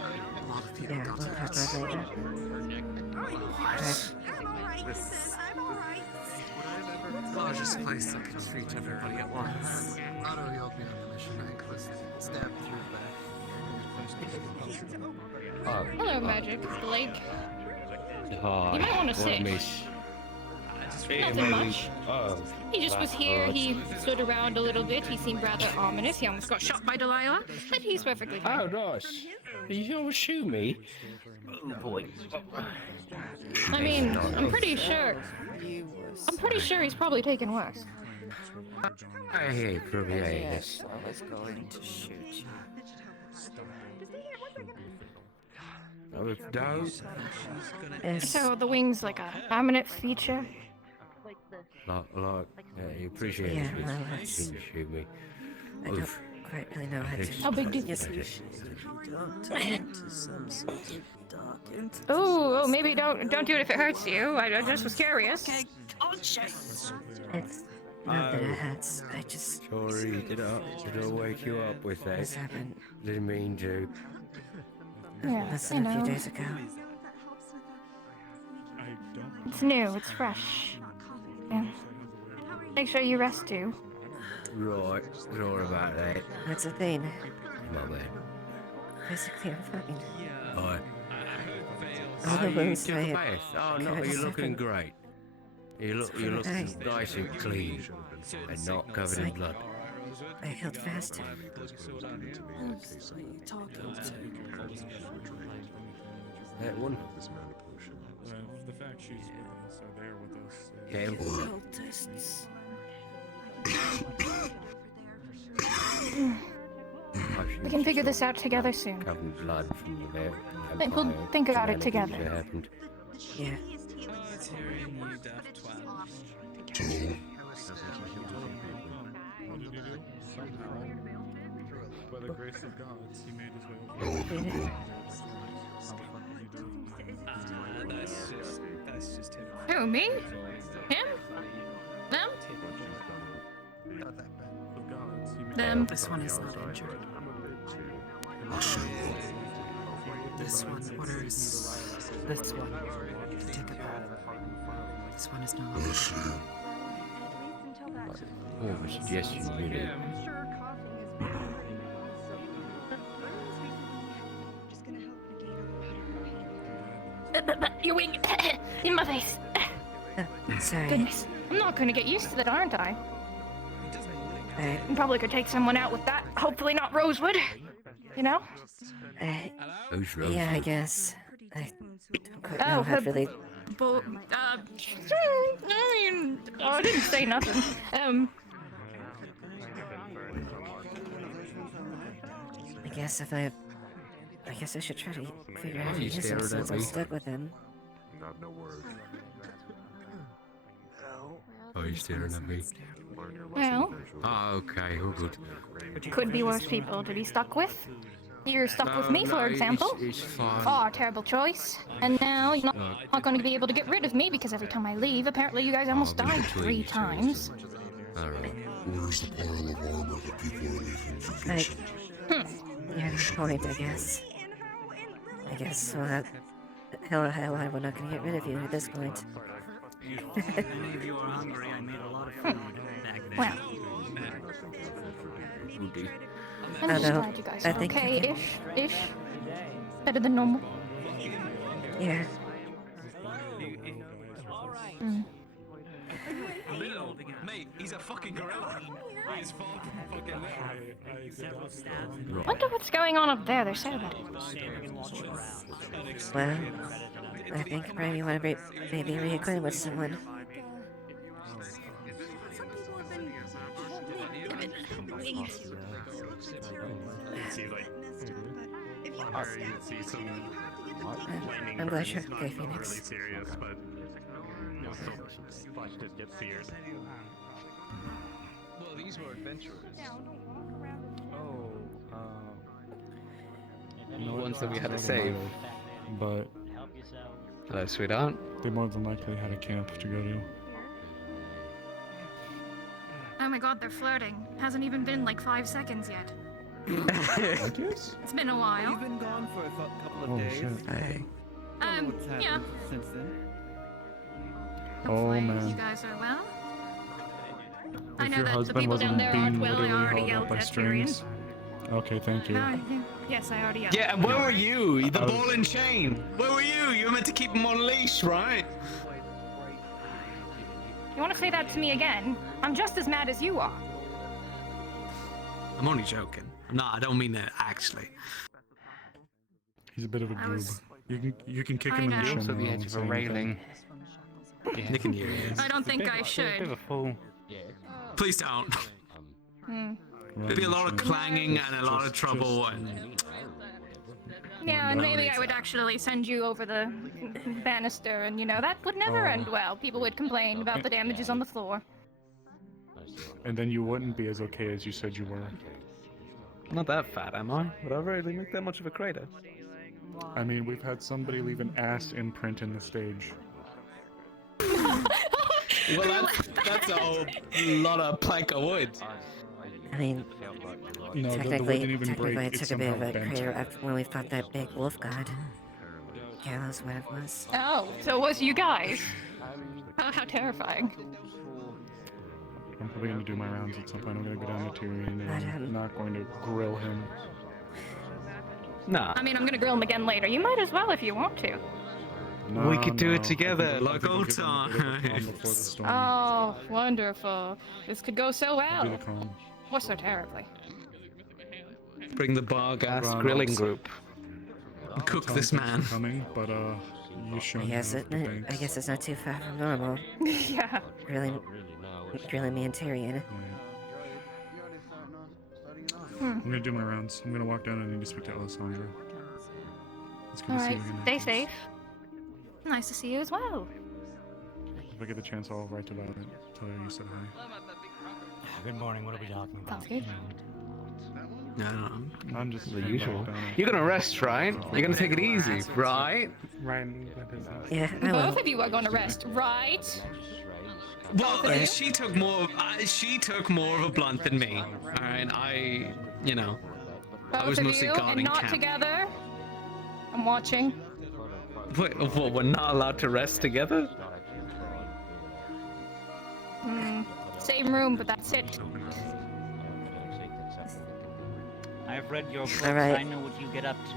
lot of people got hurt. This largest place that could treat everybody at once. Not a real be on the Stab through the back. Hello, Magic. The lake. Hi. You might want to sit. Miss. Nothing much. Oh. He just was here, he stood around a little bit, he seemed rather ominous, he almost got shot by Delilah, but he's perfectly fine. Oh, nice. You almost shoot me? Oh, boy. I mean, I'm pretty sure he's probably taken worse. Hey, probably Yes, I was going to shoot you. So the wing's like a prominent feature? You appreciate Yeah, it. well, You didn't shoot me. I don't quite really know how to. How big do you Yes. Oh, maybe don't do it if it hurts you. I just was curious. It's not that it hurts. I just. Sorry, did I wake you up with that? This happened. Didn't mean to. Yeah, Less I than a few know. days ago. It's new, it's fresh. Yeah. Make sure you rest too. Right, sorry about that. That's the thing. My bad. Physically, I'm fine. Hi. All the you wounds took I a had bath. Oh no, covered you're looking happened. great. You look Nice. nice and clean, and not covered in blood. I healed faster. That one. The fact she's with us, or they're with us. Yeah. We can figure this out together soon. Covered in blood from the vampire. We'll think about it shenanigans together. that happened. Yeah. By the grace of God, he made his way over. That's just him. Who, me? Him? Them? Them. This one is not injured. This one orders this one to take a bath. This one is no longer. More of a suggestion, really. Your wing in my face. Sorry. Goodness, I'm not gonna get used to that, aren't I? I Probably could take someone out with that. Hopefully not Rosewood. You know? Who's Rose? Yeah, I guess. I don't quite know how to really. I mean, I didn't say nothing. I guess if I should try to figure out how to You use him stared at since I'm me. stuck with him. Not no word. Oh, you staring at me? Well, Oh, okay, all good. could be worse people to be stuck with. You're stuck with me, for example. It's fine. Oh, terrible choice. And now you're not going to be able to get rid of me because every time I leave, apparently you guys almost Oh, died between 3 you two. times. Alright. Where's the pile of armor that people are leaving for fixing? Yeah, good point, I guess. I guess, well, hell, we're not gonna get rid of you at this point. If you are hungry, I made a lot of food back then. Well, I'm I just know. glad you guys I are think we okay-ish. Better than normal. Yeah. Mm. Mate, he's a fucking gorilla. He's fucking Wonder what's going on up there. They're so bad. Well, I think probably you want to maybe reacquaint with someone. I'm glad you're okay, Phoenix. Serious, but you'll still get feared. Well, these were adventurers. The ones that we had to save. But Hello, sweetheart. they more than likely had a camp to go to. Oh my god, they're flirting. Hasn't even been like 5 seconds yet. I guess? It's been a while. You've been gone for a couple of Oh, days. shit. Hey. What's happened Yeah. since then? Oh, Hopefully man. you guys are well. I If know your that the husband people down wasn't there being aren't well. I literally already held yelled up by at Tyrion. strings. Okay, thank you. Yes, I already yelled. Yeah, and where were you? The I was- ball and chain. Where were you? You were meant to keep him on leash, right? You want to say that to me again? I'm just as mad as you are. I'm only joking. No, I don't mean that actually. He's a bit of a goob. You can kick I him in the know. shin. Also the though, edge and of say a railing. anything. Nick and you. I don't think I A bit should. of a fool. Please don't. Hmm. There'd be a lot of clanging and a lot of trouble and. Yeah, and maybe I would actually send you over the banister, and that would never end well. People would complain about the damages on the floor. And then you wouldn't be as okay as you said you were. Not that fat, am I? Would I really make that much of a crater? I mean, we've had somebody leave an ass imprint in the stage. Well, that's a whole lot of plank of wood. I mean, No, the wood technically, didn't even break. it It took a bit of somehow a bent. crater after when we fought that big wolf god. Gallows, what it was. Oh, so it was you guys. Oh, how terrifying. I'm probably gonna do my rounds at some point. I'm gonna go down to Tyrion and I'm not going to grill him. Nah. I mean, I'm gonna grill him again later. You might as well if you want to. No, We could do it no. together, I like think I'll old give him a bit of a calm times. before the storm. Oh, wonderful. This could go so I'll be well. the calm. Or so terribly. Bring the bar-gas Ron, grilling I'll- group. Cook Tell this him thanks man. for coming, but you shouldn't have the I banks. guess it's not too far from normal. Yeah. Grilling me and Tyrion. I'm gonna do my rounds. I'm gonna walk down and I need to speak to Alessandra. It's good to see Alright, you again. stay safe. Nice to see you as well. If I get the chance, I'll write about it. Tell her you said hi. Good morning. What are we talking about? Sounds good. No. I'm just The usual. You're gonna rest, right? You're gonna take it easy, right? Right. Yeah, I will. Both of you are going to rest, right? Well, she took more of a blunt than me. All right, I Both was of mostly you, and guarding not camp. together. I'm watching. Wait, what? We're not allowed to rest together? Same room, but that's it. I've read your books. Alright. I know what you get up to.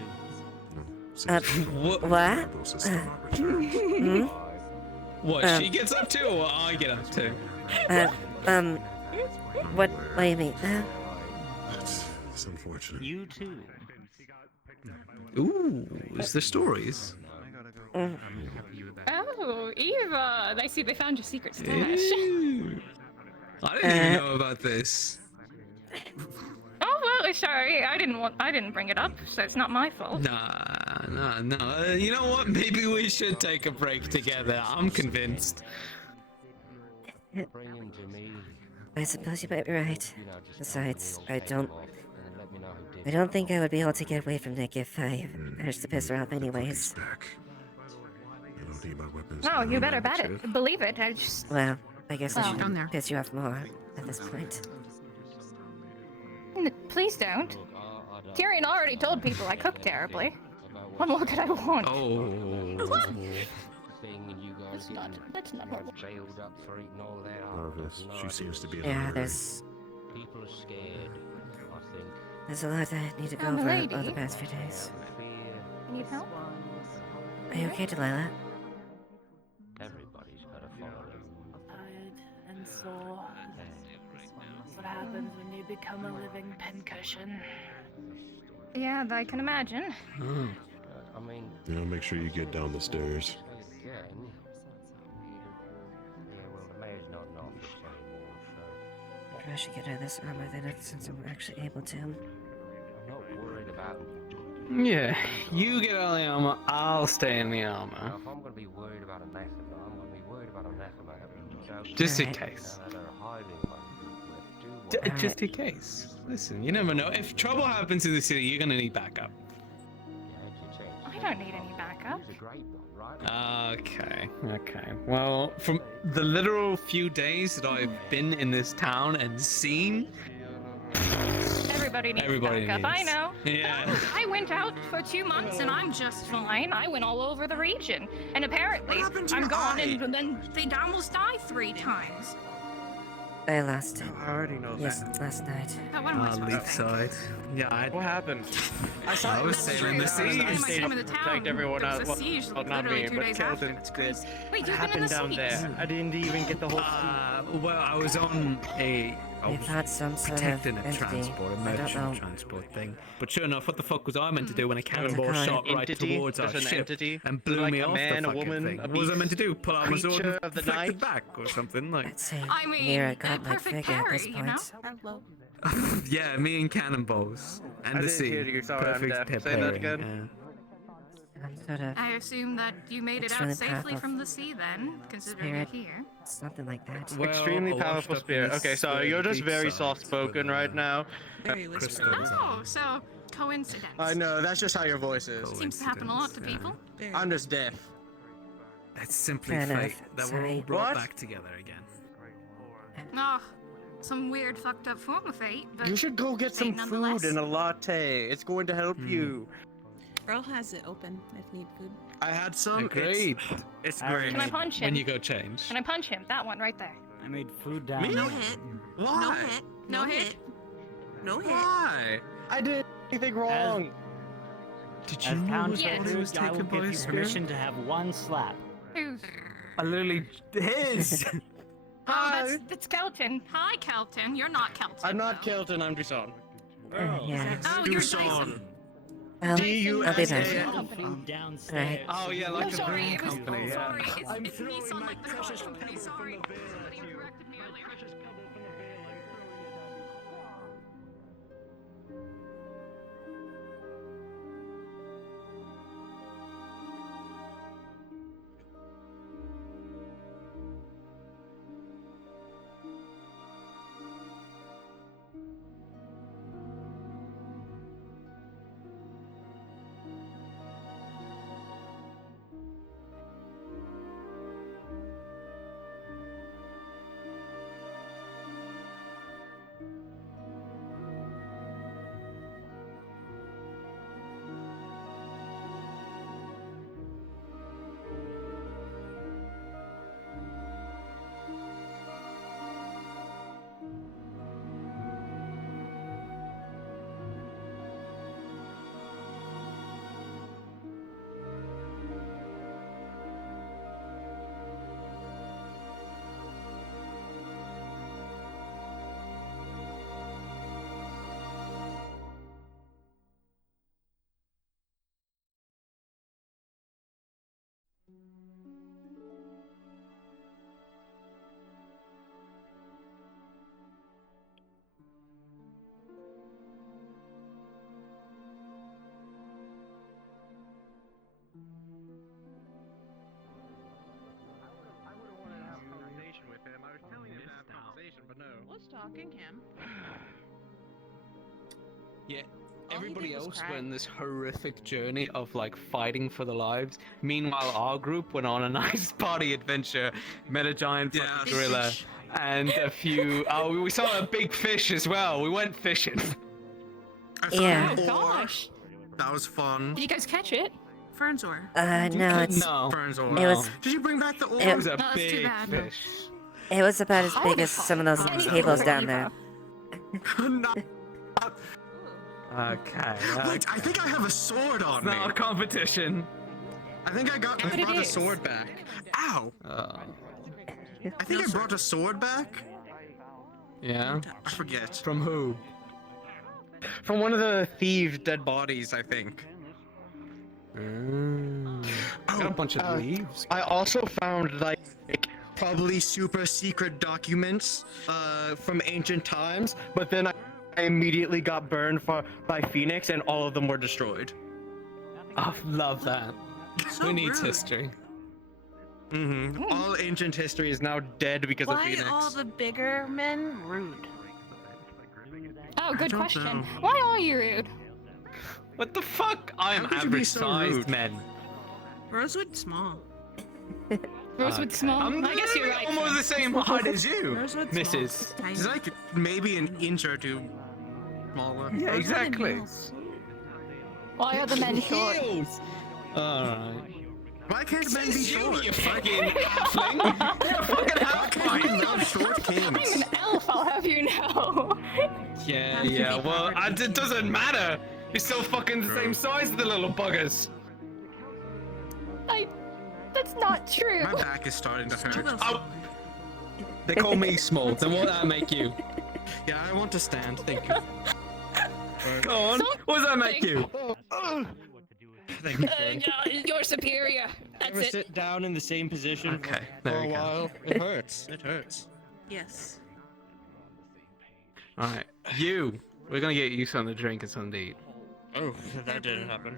What? Hmm? What she gets up to, or what I get up to? What do you mean? It's unfortunate. You too. Ooh, is there stories? Oh, Eva! I see they found your secret stash. Ew. I didn't even know about this. Oh well, sorry. I didn't bring it up, so it's not my fault. No. You know what? Maybe we should take a break together. I'm convinced. I suppose you might be right. Besides, I don't think I would be able to get away from Nick if I managed to piss her off anyways. No, you better bet it. Believe it. I just. Well, I guess I Well. should piss you off more at this point. Please don't. Tyrion already told people I cook terribly. What more could I want? Oh. That's not horrible. She seems to be. Yeah, there's People are scared, I think. there's a lot that I need to go over milady. over the past few days. You need help? Are you okay, Delilah? Everybody's got a following. Tired and sore. That's what happens when you become a living pincushion. Yeah, I can imagine. I mean, Make sure you get down the stairs. again. Yeah, well, the mayor's not in office anymore, so Maybe I should get out of this armor then, since I'm actually able to. I'm not worried about. Yeah, you get all the armor, I'll stay in the armor. Now, if I'm going to be worried about anathema, I'm going to be worried about anathema. So, Just in case. They're hiding money. Just in case. Listen, you never know. If trouble happens in the city, you're gonna need backup. I don't need any backup. Okay. Well, from the literal few days that I've been in this town and seen, Everybody needs Everybody backup. I needs. know. Yeah. I went out for 2 months and I'm just fine. I went all over the region, and apparently I'm gone, and then they almost died 3 times. I lost it. I already know Yes, that. last night. Leaf side. Yeah, What happened? I was sailing the sea. I stayed to protect everyone else. Well, not me, but Kelton did. Wait, you've been in the down seas? there? I didn't even get the whole. Well, I was on a. We've had some sort of protecting a entity. transport, a I don't merchant know. transport thing. But sure enough, what the fuck was I meant to do when a cannonball call it? shot right Entity? towards our There's an ship entity? and blew Like me a off man, the a fucking woman, thing? a What was I meant to do? beast, Pull out my sword creature and of the flick night? it back or something? Like, I mean, Here I a got my perfect figure at parry, this you know? point. Hello. yeah, me and cannonballs and I the didn't sea. hear you, sorry, I'm Perfect deaf. pairing, Say that again. I'm sort of I assume that you made it out Extremely safely powerful from the sea then, considering spirit. you're here. Something like that. Well, Extremely I washed powerful up in spirit. the Okay, sorry, you're just deep very sides soft-spoken with, right now. Very whispery. crystals Oh, so coincidence. I know, that's just how your voice is. Seems to happen a lot to people. I'm just deaf. It's simply Fair fate enough. that we're all Sorry. brought What? back together again. Oh, some weird fucked up form of fate, but You should go get some fate nonetheless. food and a latte. It's going to help you. Earl has it open if need food. I had some. Agreed. It's I great. Can I punch him? When you go change. Can I punch him? That one right there. I made food down Me? there. No hit. Why? No hit. No hit. No hit. Why? I didn't do anything wrong. Did As Count Yeah. Food, was I will taken by give a you spirit? permission to have one slap. Who's? I literally his. Oh, that's Kelton. Hi, Kelton. You're not Kelton. I'm not though. Kelton, I'm Dusan. Yeah. Oh, you're Dusan. Dyson. Well, D-U-S-A-N. I'll be back. Company. From Right. downstairs. Oh yeah, like Oh, the sorry, broom it was, company. Yeah. sorry, it's I'm Nissan throwing like the my car precious company, pebble sorry. from the veil. Somebody corrected me earlier. Was talking him. Yeah, All he everybody did was else cry. went on this horrific journey of like fighting for their lives. Meanwhile, our group went on a nice party adventure, met a giant fucking gorilla, and a few. Oh, we saw a big fish as well. We went fishing. Yeah. Oh gosh. That was fun. Did you guys catch it? Fernzor. No, it's No. Burns It or was- Did you bring back the orb? It was a No, that's too big bad. fish. it was about as I big would've as some of those fought tables Eva. down there. Okay. Wait, I think I have a sword on It's me. not a competition. I think I But brought it a is. sword back. Ow! I think I brought a sword back. Yeah. I forget. From who? From one of the thieves' dead bodies, I think. Got a bunch of leaves. I also found like probably super secret documents from ancient times, but then I immediately got burned by Phoenix, and all of them were destroyed. I love that. So Who needs rude. history? Mm-hmm. All ancient history is now dead because of Why Phoenix. all the bigger men rude? Oh, good don't question. know. Why are you rude? What the fuck? I am How could you be average so sized rude? men. Rosewood small. Rosewood small. I'm I guess you're right. almost the same height as you, Rosewood Mrs. small. Tiny. It's like maybe an inch or two smaller. Yeah, Rosewood exactly. and Niels. Why are the men short? Alright. Why can't men be Says you, short? you fucking halfling. You're a fucking Why can't we halfling. love short kings? I'm an elf. myself, I'll have you know. Yeah. Well, it doesn't matter. You're still fucking the same size as the little buggers. That's not true. My back is starting to hurt. Oh. They call me small. Then what does that make you? Yeah, I want to stand. Thank you. Go on. What does that make you? You're superior. That's Ever it. sit down in the same position Okay, for there a we go. while? It hurts. It hurts. Yes. All right, you. We're gonna get you something to drink and something to eat. Oh, that didn't happen.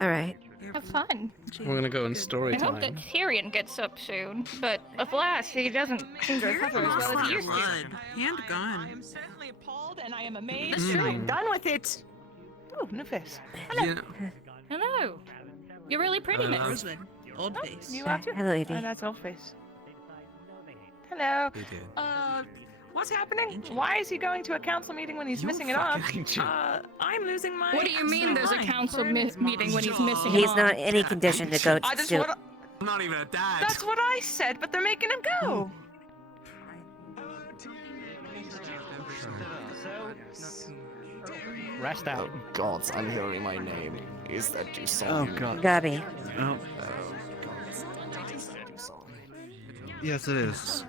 All right. Have fun. We're gonna go in story I hope that time. Tyrion gets up soon, but alas, he doesn't seem to recover as well as he used to. Handgun. I am certainly appalled and I am amazed. That's true. I'm done with it. Oh, new face. Yeah. Hello. You're really pretty, miss. Rosewood. Old face. You are too. Hello, Evie. Oh, that's old face. Hello. We did. What's happening? Why is he going to a council meeting when he's missing it off? I'm losing my. What do you mean there's a council meeting when he's missing He's it off? not in any condition to go I just to. wanna- I'm not even a dad. That's what I said, but they're making him go. Rest out. Gods, I'm hearing my name. Is that too Oh soon? god. Gabi. Oh. Yes, it is.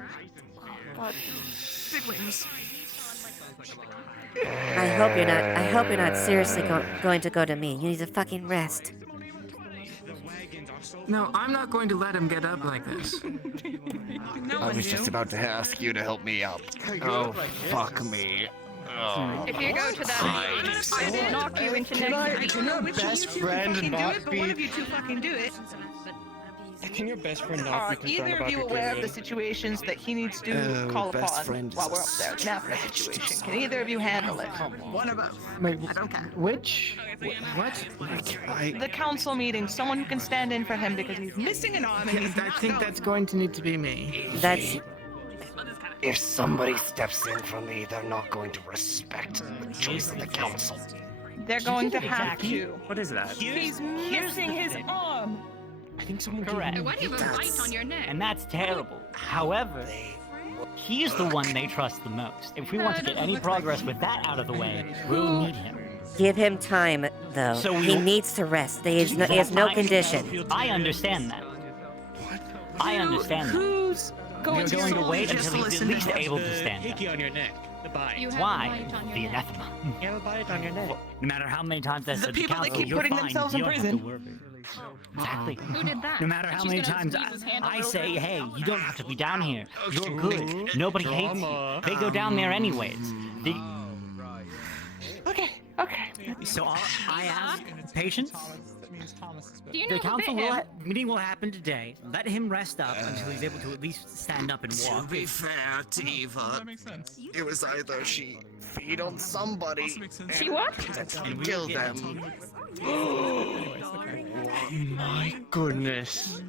Big wings. I hope you're not seriously going to go to me. You need to fucking rest. No, I'm not going to let him get up like this. I was just about to ask you to help me up. Oh, fuck me. Oh. If you go to that, I will knock you into next Can your Which of best you two friend can fucking do not it, but one of be? you two fucking do it. Can your best friend not Are be concerned either about of you your aware of the kid? situations that he needs to Oh, call best upon friend is while we're up there? Now for the situation. Can either of you handle it? One of both. Wait, I don't care. which? What? The council meeting, someone who can stand in for him because he's missing an arm and he's I not think going. that's going to need to be me. That's If somebody steps in for me, they're not going to respect the choice of the council. They're going to have to. What is that? He's missing his arm. I think someone Correct. Why do you have a bite on your neck? And that's terrible. However, he's the one they trust the most. If we want to get any progress with that out of the way, we'll need him. give him time though. So He we'll- needs to rest. He has no condition. I understand that. I understand that. Who's We're going to wait just until he's at listen to least him. able to stand up. Hickey on your neck. The bite. You have Why? a bite on your The neck. anathema. You have a bite on your neck. No matter how many times I The said to people that council, keep you're putting fine, themselves you in don't have prison. to worry. Exactly. Who did that? No matter how She's many gonna times squeeze his hand a I little say, bit. hey, you don't have to be down here. You're good. Nobody hates you. They go down there anyways. They... Okay. So I ask patience. Do you know The who council bit him? meeting will happen today. Let him rest up until he's able to at least stand up and walk. To be fair to Eva, it was either she feed on somebody She what? and kill them. My goodness.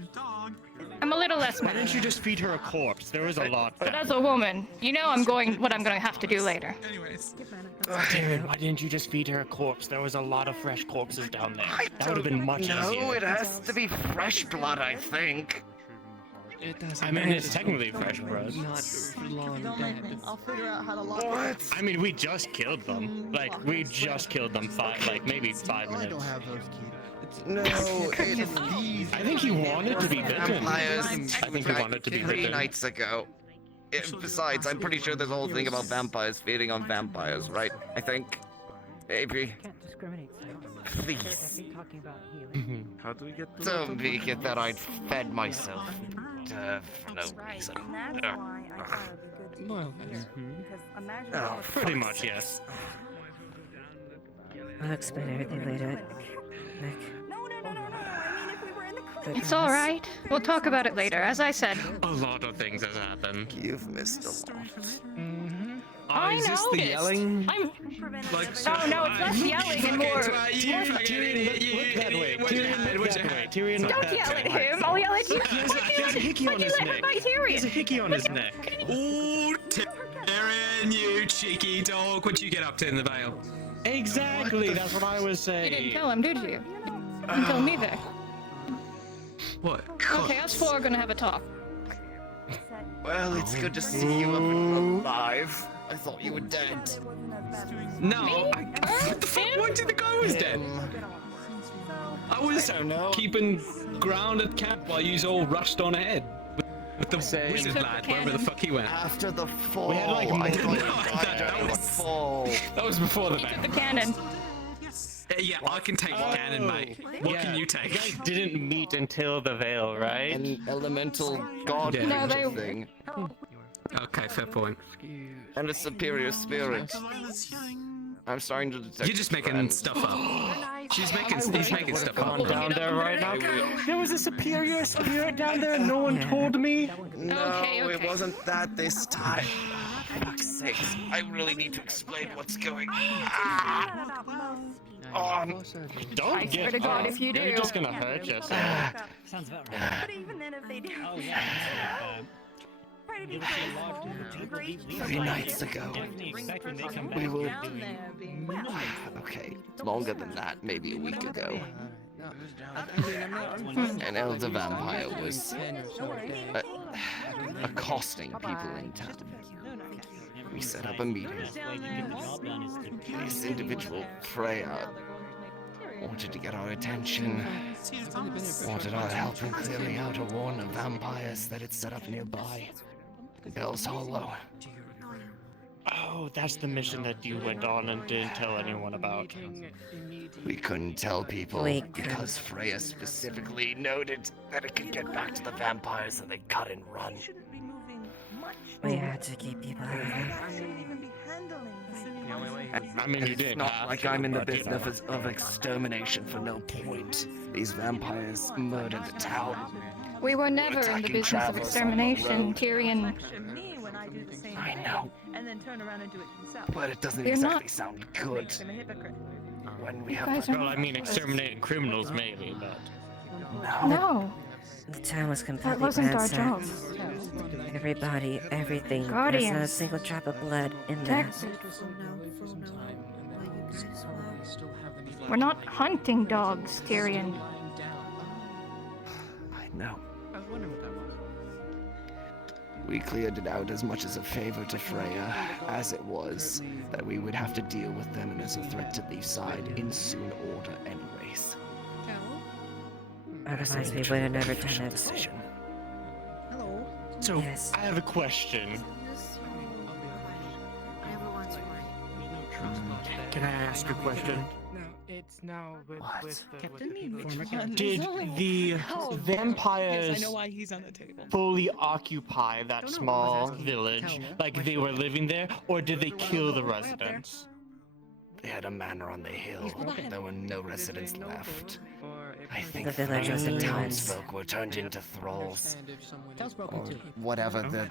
I'm a little less Why mad. didn't you just feed her a corpse? There was a lot. But as a woman, you know what I'm going to have to do later. Tyrion, why didn't you just feed her a corpse? There was a lot of fresh corpses down there. That would have been much No, easier. it has to be fresh blood, I think. I mean, it's technically fresh blood. I'll figure out how to lock What? I mean, we just killed them. Like, we just killed them maybe 5 minutes. No, it's these. I think he wanted to be bitten. Vampires. I think he wanted to be 3 bitten. nights ago. Besides, I'm pretty sure there's a whole thing about vampires feeding on vampires, right? I think. Maybe. Please. How do we get to Don't make it that I'd fed myself for no reason. Well, Oh, pretty much, yes. I'll explain everything later. It's all right. We'll talk about it later. As I said, A lot of things has happened. You've missed a lot. I Is this the noticed. yelling? I'm. Like, Oh no, it's less yelling and more. Tyrion, look that way. Tyrion, look that way. Tyrion, look Don't that yell way. at him. I'll yell at you. He has a hickey on his neck. He has a hickey on his neck. Ooh, Tyrion, you cheeky dog. What'd you get up to in the Vale? Exactly, that's what I was You didn't saying. tell him, did you? You didn't tell me there. What? Okay, us four are gonna have a talk. Well, it's good to see you alive. I thought you were dead. No, what the fuck? Why do you think I was dead? I was keeping ground at camp while you all rushed on ahead. With the wizard lad, wherever the fuck he went. After the fall, We had like I more thought that was fall. That was before the He took battle. the cannon. Yeah, I can take the cannon, mate. What can you take? You guys didn't meet until the veil, right? An elemental god No, they- thing. Okay, fair point. And a superior spirit. I'm starting to detect. You're just making stuff up. He's making stuff up. Down there right now. There was a superior spirit down there and no one told me. No, Okay. it wasn't that this time. Fuck's sakes, I really need to explain what's going on. Don't I get swear to God, up. if you do. You're just gonna hurt yourself. Sounds about right. But even then, if they do, Oh yeah. 3 nights ago, we were. Okay, longer than that, maybe a week ago. An elder vampire was accosting people in town. We set up a meeting. This individual, Freya, wanted to get our attention, wanted our help in clearing out a warren of vampires that had set up nearby. Bell's Hollow. Oh, that's the mission that you went on and didn't tell anyone about. We couldn't tell people because Freya specifically noted that it could get back to the vampires and they cut and run. We had to keep people out of it. I mean, you It's didn't not have like to, I'm in the but, you know. business of extermination for no point. These vampires murdered the town. We were never in the Attacking business of travelers on the extermination, road. Tyrion. I know, And then turn around and do it himself. but it doesn't They're exactly not- sound good Makes him a hypocrite. when we have. guys are Well, I mean, exterminating criminals maybe, but No, The town was that completely wasn't our job. ransacked. Everybody, everything. There's not a Guardians. single drop of blood in there. We're not hunting dogs, Tyrion. I know. We cleared it out as much as a favor to Freya, as it was that we would have to deal with them and as a threat to the side in soon order anyways. Otherwise, we would have never done Official it. decision. so Yes. I have a question. Can I ask a question? No, it's now with Captain Did the vampires I know why he's on the table. fully occupy that small village, like they were living there, or did they kill the residents? They had a manor on the hill. There were no residents left. I think The village was the in ruins. townsfolk were turned into thralls. Or whatever the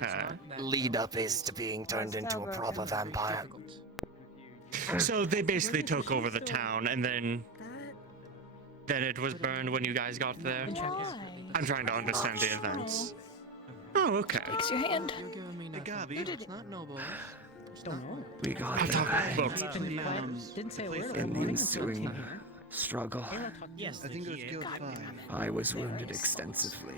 lead up is to being turned into a proper vampire. So they basically took over the town, and then it was burned when you guys got there. I'm trying to understand the events. Oh, okay. Raise your hand. We got I thought, there well, Didn't say a word. in the ensuing struggle. Yes, I think it was killed 5. I was wounded extensively.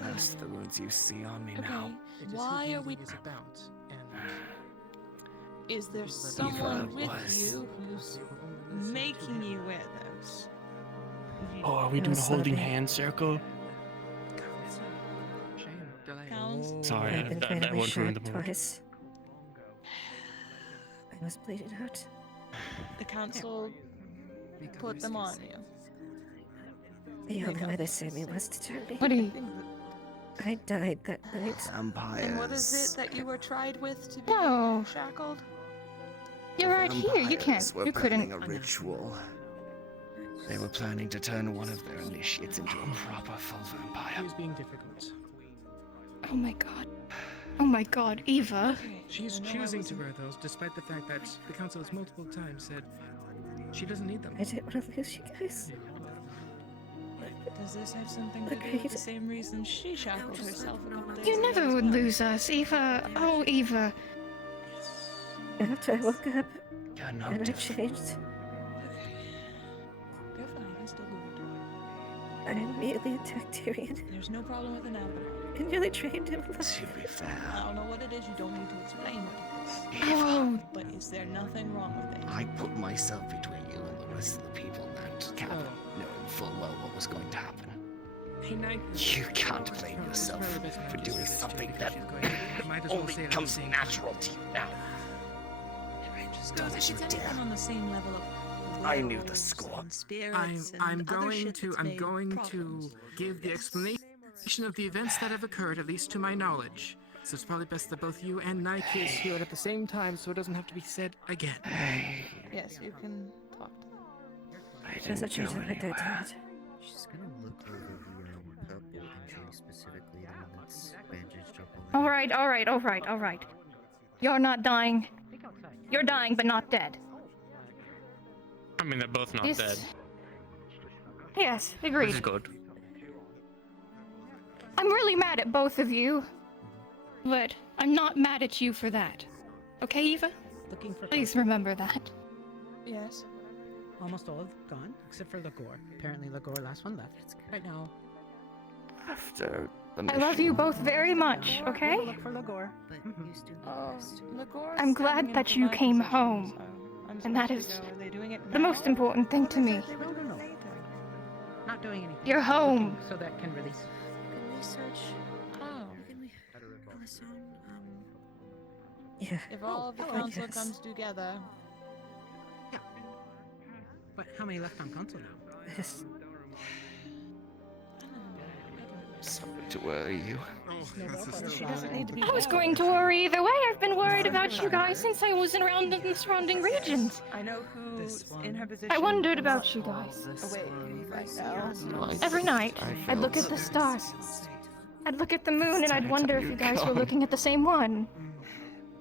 That's the wounds you see on me now. Why are we? Is there someone with was- you who's making you wear those? oh, are we doing a holding hand circle? Sorry, I've been that fatally won't ruin shot the mood. twice. I was bleeding out. The council put them on you. The only way they saved me was to turn me. What are you? I died that night. Vampires. And what is it that you were tried with to be No. shackled? You're right here. You can't. Vampires were You planning couldn't. a ritual. They were planning to turn one of their initiates into a proper full vampire. He's being difficult. Oh my god. Oh my god, Eva. She's choosing to wear those despite the fact that the council has multiple times said she doesn't need them. I didn't want to lose you guys. Does this have something to do with the same reason she shackled herself a couple days You ago? never would lose us, Eva. Oh, Eva. After I woke up You're and I changed, You're fine, I still do it. I immediately attacked Tyrion. There's no problem with an apple. I nearly trained him. To be fair. I don't know what it is, you don't need to explain what it is. Oh. But is there nothing wrong with it? I put myself between you and the rest of the people in that cabin, knowing full well what was going to happen. You can't blame yourself for doing something that only comes natural to you now. Don't you dare. On the same level of I knew the score. I'm going to give the explanation of the events that have occurred, at least to my knowledge. So it's probably best that both you and Nike is here at the same time, so it doesn't have to be said again. Yes, you can talk to them. That's what she's like that, Dad. She's gonna look over the building tree, specifically the one that's bandaged up all All right. You're not dying. You're dying, but not dead. I mean, they're both not This- dead. Yes, Which agreed. is good. I'm really mad at both of you, but I'm not mad at you for that. Okay, Eva? Please remember that. Yes. Almost all gone, except for Lagor. Apparently Lagor, last one left. Right now. After the I love you both very much, okay? Look for Lagor. I'm glad that you came home, and that is the most important thing to me. No. Not doing anything. You're home. So that can release. Research. Oh. Yeah. If all of the I council guess. comes together, But how many left on council now? Sorry to worry you. she doesn't need to be. I was going to worry either way. I've been worried about you guys since I was around in the surrounding regions. I know who's in her position. I wondered about you guys. Away right now. Every night, I'd look at the stars. I'd look at the moon and I'd wonder if you guys were looking at the same one.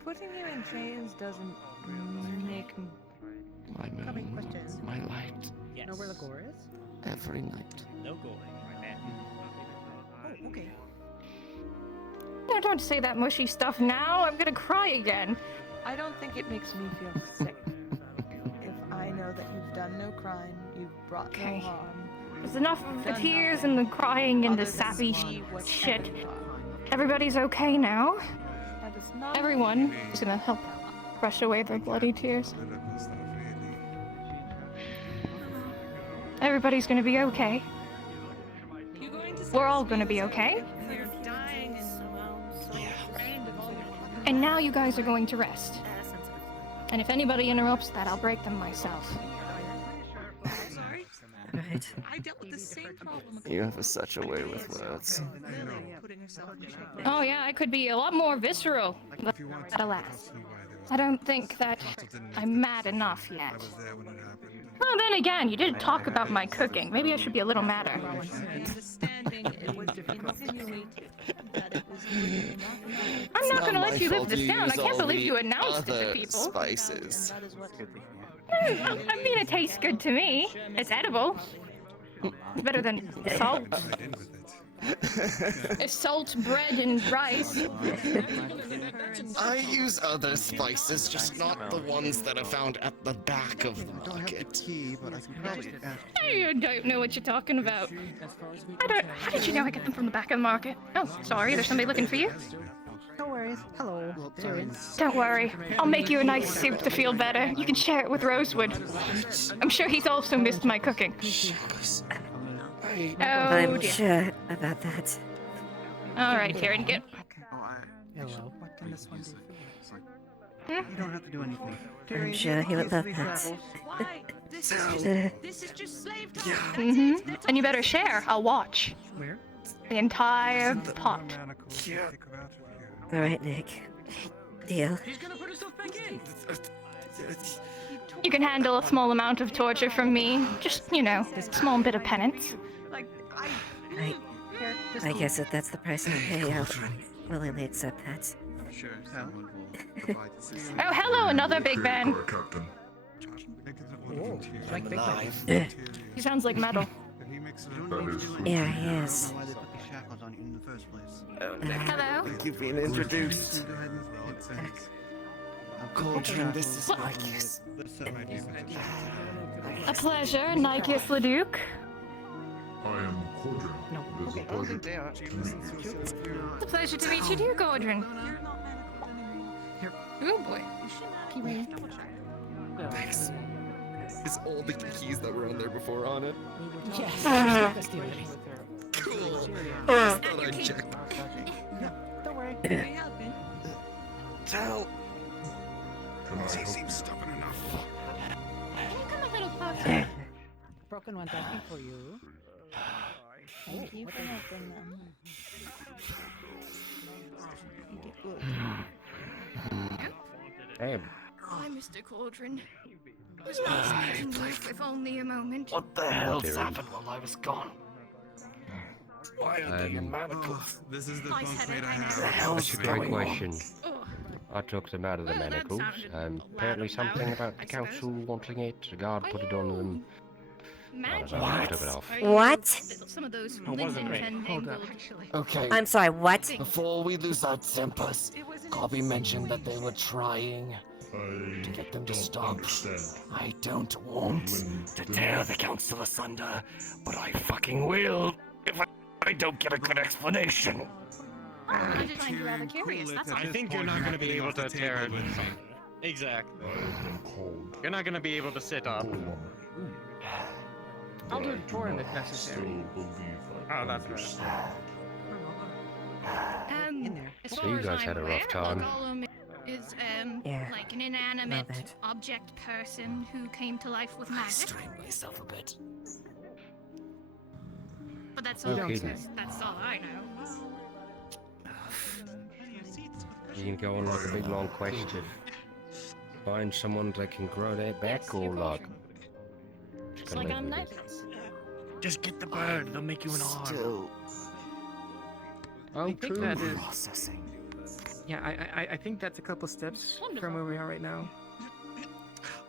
Putting you in chains doesn't make me. My moon, my light, Know where Lagor is? every night. No going, my man. Oh, okay. No, don't say that mushy stuff now. I'm gonna cry again. I don't think it makes me feel sick. If I know that you've done no crime, you've brought no harm. There's enough of the tears and the crying and the sappy shit. Everybody's okay now. That is not. Everyone is gonna help brush away their bloody tears. Everybody's gonna be okay. We're all gonna be okay. You're dying and And now you guys are going to rest. And if anybody interrupts that, I'll break them myself. Right. I dealt with the same problem. You have such a way with words. Putting herself in check. Oh yeah, I could be a lot more visceral, but alas, I don't think that I'm mad enough yet. Well, then again, you did talk about my cooking. Maybe I should be a little madder. Understanding it was insinuated that it was I'm not gonna my let you live fault this you down. I use can't all believe the you announced it other to people. Spices. I mean, it tastes good to me. It's edible. It's better than salt. It's salt, bread, and rice. I use other spices, just not the ones that are found at the back of the market. I don't know what you're talking about. How did you know I get them from the back of the market? Oh, sorry, there's somebody looking for you. No worries. Hello, Tyrion. Don't worry, I'll make you a nice soup to feel better. You can share it with Rosewood. I'm sure he's also missed my cooking. Oh I'm dear. sure about that. All right, Tyrion, get. Hello. What can this one do for you? Hmm? You don't have to do anything. I'm sure he would love that. Why? This is just slave time. Mm-hmm. And you better share. I'll watch. Where? The entire pot. Alright, Nick. Deal. She's gonna put herself back in. You can handle a small amount of torture from me. Just, you know, a small bit of penance. I guess if that's the price I pay, I'll willingly accept that. Sure, Oh, hello, another big man. Oh, like Big Ben. He sounds like metal. Yeah, he is. Hello. You've been introduced. Cauldron, this is Marcus. A pleasure, Nikeus Leduc. I am No. Okay. I don't think they are. It's a pleasure to meet you too, Gordon. Oh boy. Thanks. Is all the keys that were on there before on it? Yes. Cool. I thought I checked. Don't worry. Tell. He seems stubborn enough. Can you come a little closer? Broken one's asking for you. Thank you for helping them. Damn. Hi, Mr. Cauldron. Was nice meeting you if only a moment. What the hell's happened while I was gone? Why are they in manacles? This is the Nice bunkmate I headache, have. That's a great question. Oh. I took them out of the Well, that manacles. sounded Apparently loud, something about I the council wanting it. The guard put it on them. Magic. I took it off. Are you What? Some of those It wasn't me. Linden Hold up. Okay. I'm sorry, what? Before we lose our tempers, Cobby mentioned that they were trying to get them to stop. I don't want to tear the council asunder, but I fucking will if I don't get a good explanation. I just find you rather curious, that's all. I think you're not going to be able to tear it. Exactly. You're not going to be able to sit up. I'll do it for him if necessary. Oh, that's right. As So far you as guys I'm had a rough aware, time. Golem is Yeah, like an inanimate that. object person who came to life with magic. Strain myself a bit. But that's all. Okay. That's all I know. You can go on like a big long quest to find someone that can grow their back or like. Just It's gonna like live I'm with it. nice. Just get the bird. They'll make you an arm. Still I think that is. processing. Yeah, I think that's a couple steps from where we are right now.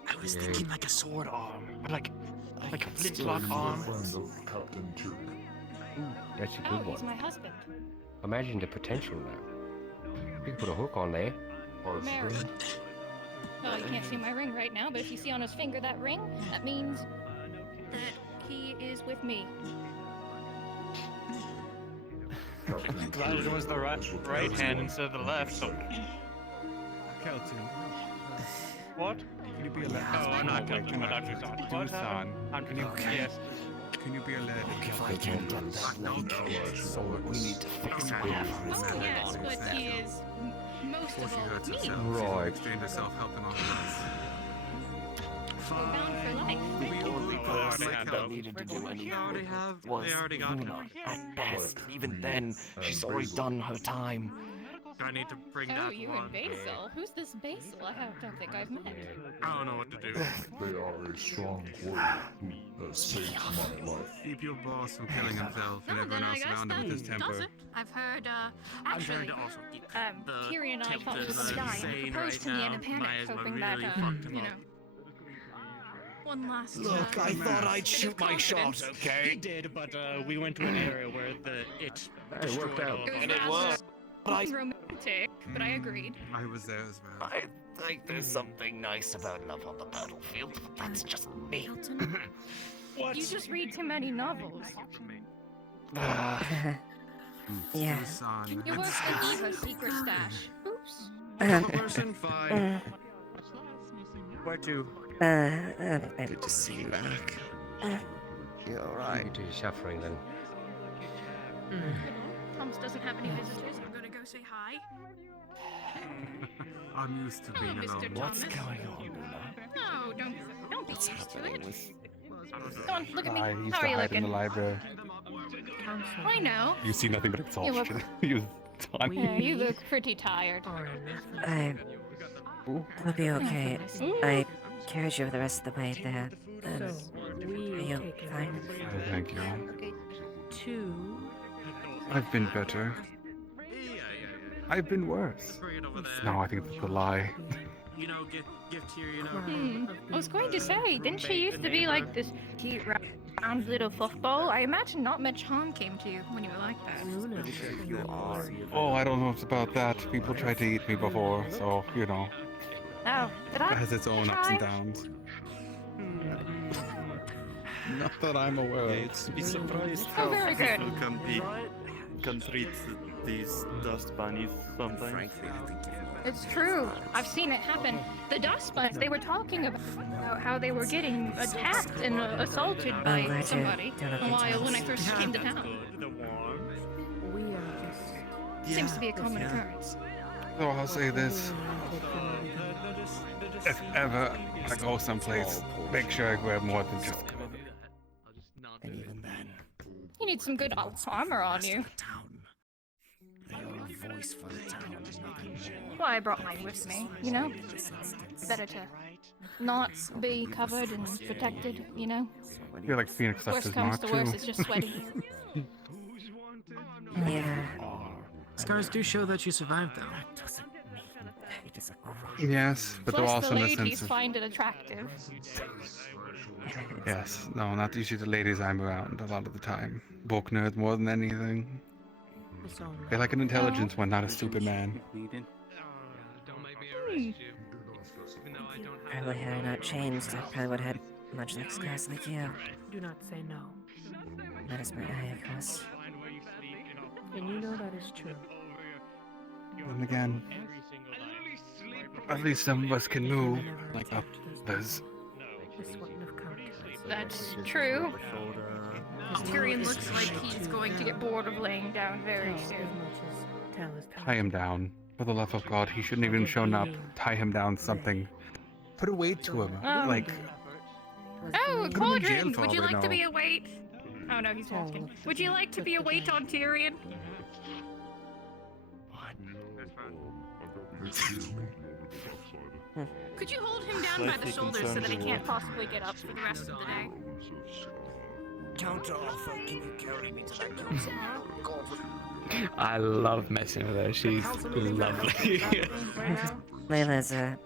I was thinking like a sword arm, or like a flintlock arm. That's a Oh, good he's one. my husband. Imagine the potential now. You can put a hook on there. Married. Oh, you can't see my ring right now, but if you see on his finger that ring, that means that he is with me. Glad it was the right hand instead of the left. So. Kelton. What? Can you be a lad? Oh, I'm not touching my doctor's on. What? Can you, Yes. can you be a lad? If I can't get that we need to fix whatever is Oh, going yes, on but with he them. is most Before of she all hurts me. herself, Right. she's exchanged herself helping on We're bound for life. I don't need to do any was Luna at best. Even then, she's already done her time. I need to bring Oh, that you one. and Basil. Who's this Basil? Don't think I've met. I don't know what to do. They are a strong warrior who has saved my life. Keep your boss from killing himself and No, everyone then I else guess around him with his that temper. does it. I've heard, I'm trying actually, to also keep the Tyrion and I temp thought he was that a guy and insane proposed to right me in a now. panic, Might as well hoping that, really fucked him you up. know, one last, Look, I thought I'd bit shoot of my shot, confidence. He okay? did, but we went to an area where it worked out. It was And it rather was. But romantic, but I agreed. I was there as well. I think there's something nice about love on the battlefield, but that's just me. What? You just read too many novels. Yeah. Son. You're worse than Eva's secret stash. Oops. Person, fine. Where to? Good to see you back. You're alright. You're suffering then. Thomas doesn't have any visitors. I'm gonna go say hi. I'm used to being Mr. alone. What's Thomas. going on, Luna? No, don't be What's used to happening it. with... Come on, look at me. I used How to are you hide in the looking? library. I know. You see nothing but exhaustion. You time. Yeah, you look pretty tired. We'll be okay. I carried you the rest of the way there. Are you fine? Oh, thank you. Two. I've been better. I've been worse. Bring it over there. No, I think that's a lie. You know, give Tyrion a... I was going to say, didn't she used to be like this cute round little fluffball? I imagine not much harm came to you when you were like that. You are. Oh, I don't know if it's about that. People tried to eat me before, so, you know. Oh, did I? It has its own ups and try? downs. Not that I'm aware of. You'd be surprised Oh, how very good. people can treat these dust bunnies sometimes. It's true. I've seen it happen. The dust bunnies, they were talking about how they were getting attacked and assaulted by glad you somebody don't have a while when I details. first came to town. We are just. Seems to be a common occurrence. So I'll say this. If ever I go someplace, make sure I grab more than just cover. And even then, You need some good armor on you. they are a voice for the town. That's why I brought mine with me, you know? Better to not be covered and protected, you know? You're like Phoenix stuff Worst is comes not to too. worst, it's just sweaty. Yeah. Scars do show that you survived, though. Yes, but they're Plus also the in the ladies sense of find it attractive. yes, no, not usually the ladies I'm around a lot of the time. Book nerd more than anything. They like an intelligent one, not a stupid man. Probably had I not changed, I probably would have had much like scars like you. Do not say no. That is my eye, of course. And you know that is true. And again, at least some of us can move, like others. This wouldn't have come to us. That's true. Tyrion looks like he's going to get bored of laying down very soon. Tie him down. For the love of God, he shouldn't even shown up. Tie him down something. Put a weight to him. Like, Oh, Put him in jail Cauldron, for would all you we like to know. be a weight? Oh no, he's asking. Would you like to be a weight on Tyrion? Could you hold him down by the shoulders so that he can't possibly get up for the rest of the day? Counter offer, can you carry me to that council? I love messing with her. She's lovely. Layla's They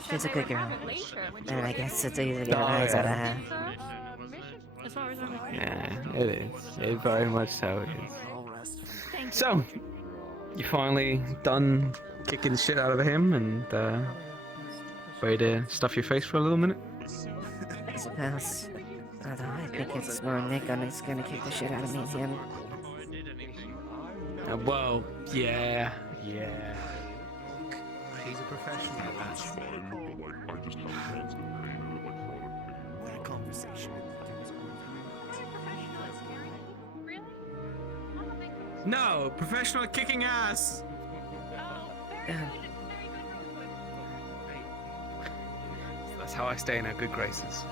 said she's a they good would girl. have it later. And I guess it's easy to get Oh, a rise out of yeah. her. As far as I'm aware. Yeah, it is. It very much so is. Thank you. So, you finally done kicking the shit out of him and ready to stuff your face for a little minute? I suppose. Although I think it's more Nick that's gonna kick the shit out of me at the end. Well, yeah. He's a professional. What a conversation. No, professional at kicking ass. That's how I stay in her good graces.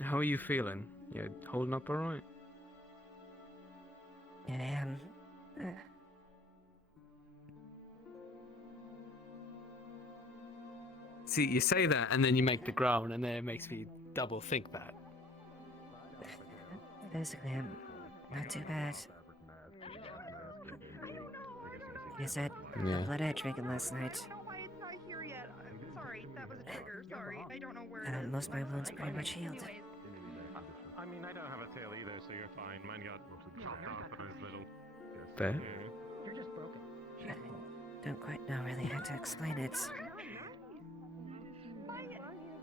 How are you feeling? You holding up alright? Yeah, I am. See, you say that and then you make the groan and then it makes me double think that. Physically, I'm not too bad. Like I said, Yeah. the blood I had drinking last night. Sorry, that was a trigger. Sorry, I don't know where. Most of my wounds pretty much healed. I mean, I don't have a tail either, so you're fine. Mine got chopped off when I was little. Fair. You're just broken. I don't quite know really how to explain it.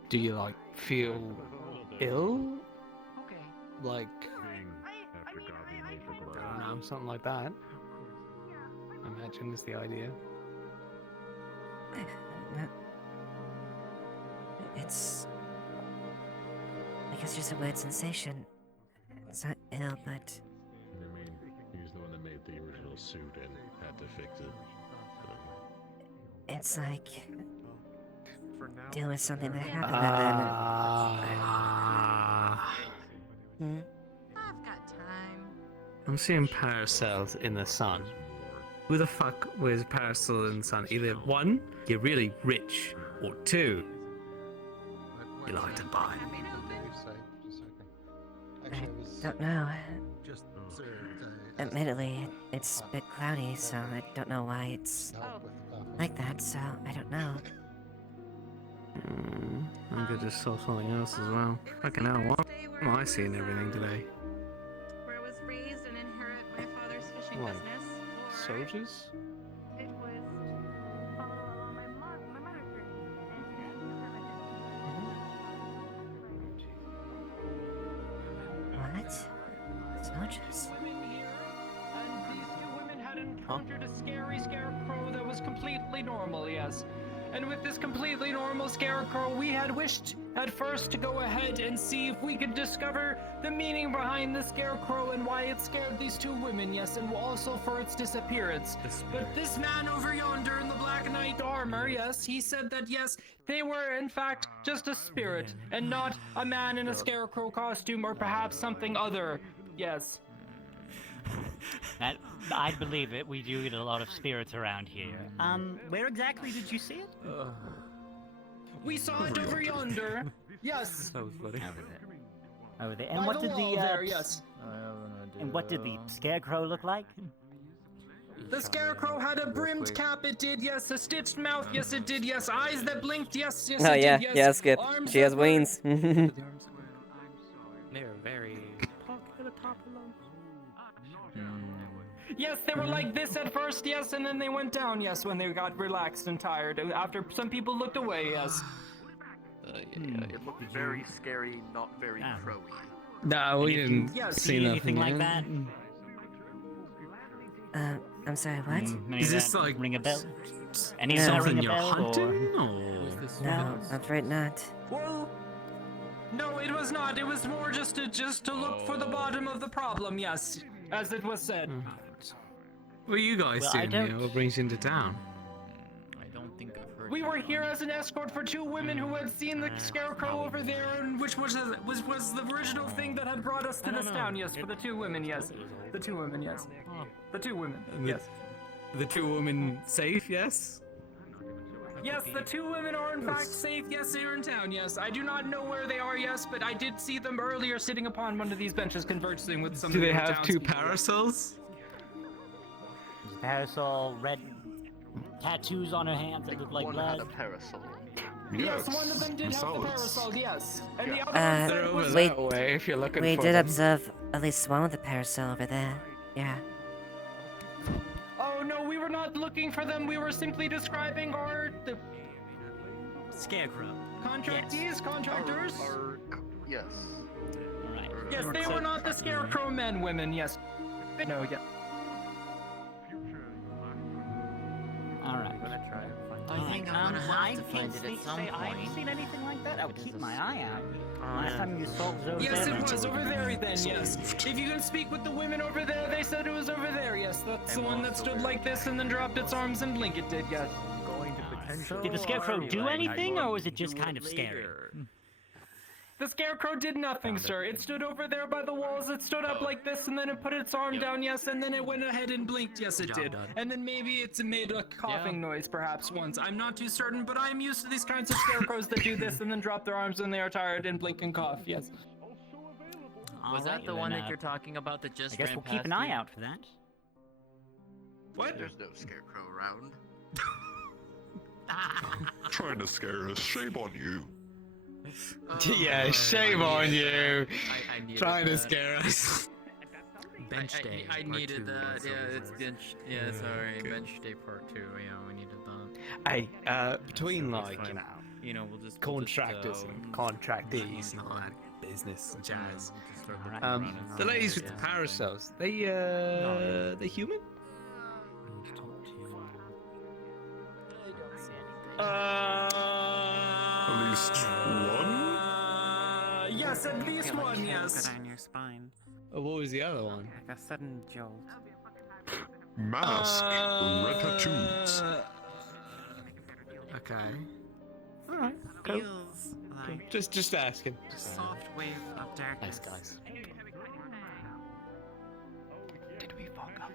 Do you like feel ill? Like, I don't know, something like that. I imagine is the idea. It's like it's just a weird sensation. It's not ill, but I mean, he's the one that made the original suit and had to fix it. it's like dealing with something that happened and then. I've got time. I'm seeing parasols in the sun. Who the fuck wears parasol in the sun? Either one, you're really rich, or two, you like to buy. I don't know. Admittedly, it's a bit cloudy, so I don't know why it's like that, so I don't know. I could just saw something else as well. Fucking hell, what am I seeing everything today? Where I was raised and inherit my father's fishing What? business. Soldiers? It was. My roaches. And these two women had encountered a scary scarecrow that was completely normal, yes. And with this completely normal scarecrow, we had wished at first to go ahead and see if we could discover the meaning behind the scarecrow and why it scared these two women, yes, and also for its disappearance. But this man over yonder in the Black Knight armor, yes, he said that, yes, they were in fact just a spirit and not a man in a scarecrow costume or perhaps something other, yes. That, I believe it. We do get a lot of spirits around here. Where exactly did you see it? We saw it over yonder. Yes. That was funny. Over there. By And what the did wall the there, yes. and what did the scarecrow look like? The scarecrow had a brimmed cap, it did, yes. A stitched mouth, yes, it did, yes. Eyes that blinked, yes, yes, Oh it yeah, did, yes. yeah, Skip. Arms She has that were- wings. They're very Yes, they were like this at first, yes, and then they went down, yes, when they got relaxed and tired. After some people looked away, yes. It looked very scary, not very crowy. No, we didn't see anything like that. I'm sorry, what? Is this like ring a bell? Any No. of that ring a Something you're bell? hunting, or? No, I'm afraid not. Well, no, it was not. It was more just to look for the bottom of the problem, yes, as it was said. What are you guys Well, I doing here? don't- What brings you into town? I don't think I've heard. We were here as an escort for two women who had seen the scarecrow over there, and which was the original thing that had brought us to this town. Yes, for the two women. Yes, the two women. Yes, the two women. Yes. The two women safe, yes? Yes, the two women are in fact safe. Yes, they are in town. Yes, I do not know where they are. Yes, but I did see them earlier sitting upon one of these benches conversing with some. Do they of the have two townspeople. parasols? Parasol, red tattoos on her hands that look like One blood. had a parasol. Yes, one of them did have the parasol. Yes, and the other Uh, one said it was. we, if you're looking we for did them. observe at least one with the parasol over there. Yeah. Oh no, we were not looking for them. We were simply describing our scarecrow. Contractees, contractors. Yes. Alright. Yes, they were not the scarecrow men, women. Yes. No, yeah. Alright. I think I'm gonna have to find it can't at some say I haven't point. seen anything like that. I'll keep my eye out. Last time you saw it was over Yes, there. it was over there then, yes. If you can speak with the women over there, they said it was over there, yes. That's the one that stood like this and then dropped its arms and blinked, it did, yes. Did the scarecrow do anything, or was it just kind of scary? The scarecrow did nothing, sir. It stood over there by the walls, it stood up like this, and then it put its arm down, yes, and then it went ahead and blinked, yes, it did. And then maybe it's made a coughing noise, perhaps, once. I'm not too certain, but I'm used to these kinds of scarecrows that do this and then drop their arms when they are tired and blink and cough, yes. Was that the one that you're talking about that just I guess ran we'll keep an past eye me? out for that. What? There's no scarecrow around. Trying to scare us. Shame on you. Yeah, shame on you. I needed Trying to that. scare us. Bench day. I needed that. Yeah, it's bench. Yeah, sorry. Bench day part 2. Yeah, we needed that. Hey, Between That's like, fine. You know, we'll just contractors and contractees and all that business jazz. The ladies with the parasols, they human? At least one? Yes, at least one, yes. on your spine. Oh, what was the other one? Like a sudden jolt. Mask. Red tattoos. Okay. Alright, Feels like Just asking. a soft wave of darkness. Nice guys. Did we fuck up?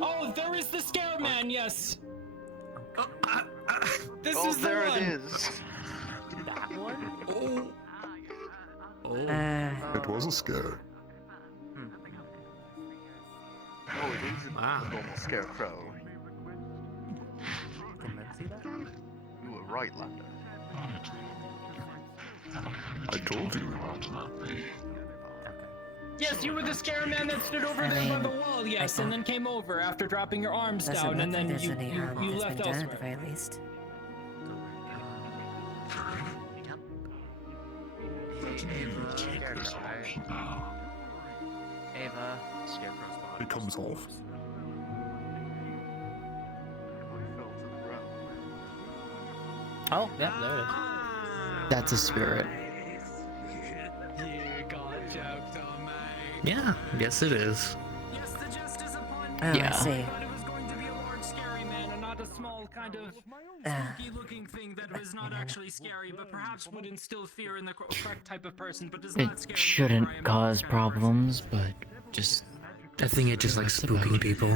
Oh, there is the scare man, yes. This is the there one. it is. That one? It was a scare. Oh, it is a normal scarecrow. You were right, Lando. I told you. Yes, you were the scare man that stood over there by the wall, yes, and then came over after dropping your arms Doesn't down, look and like then there's you any harm you that's left been done at the elsewhere. very least. Eva, Scarecrow's body. It comes off. Oh, yeah, there it is. That's a spirit. Yeah, yes it is. Oh, I see. Not a small kind of spooky-looking thing that is not actually scary, but perhaps would instill fear in the correct type of person, but does not It scare. shouldn't cause problems, but just... I think it just likes spooking people.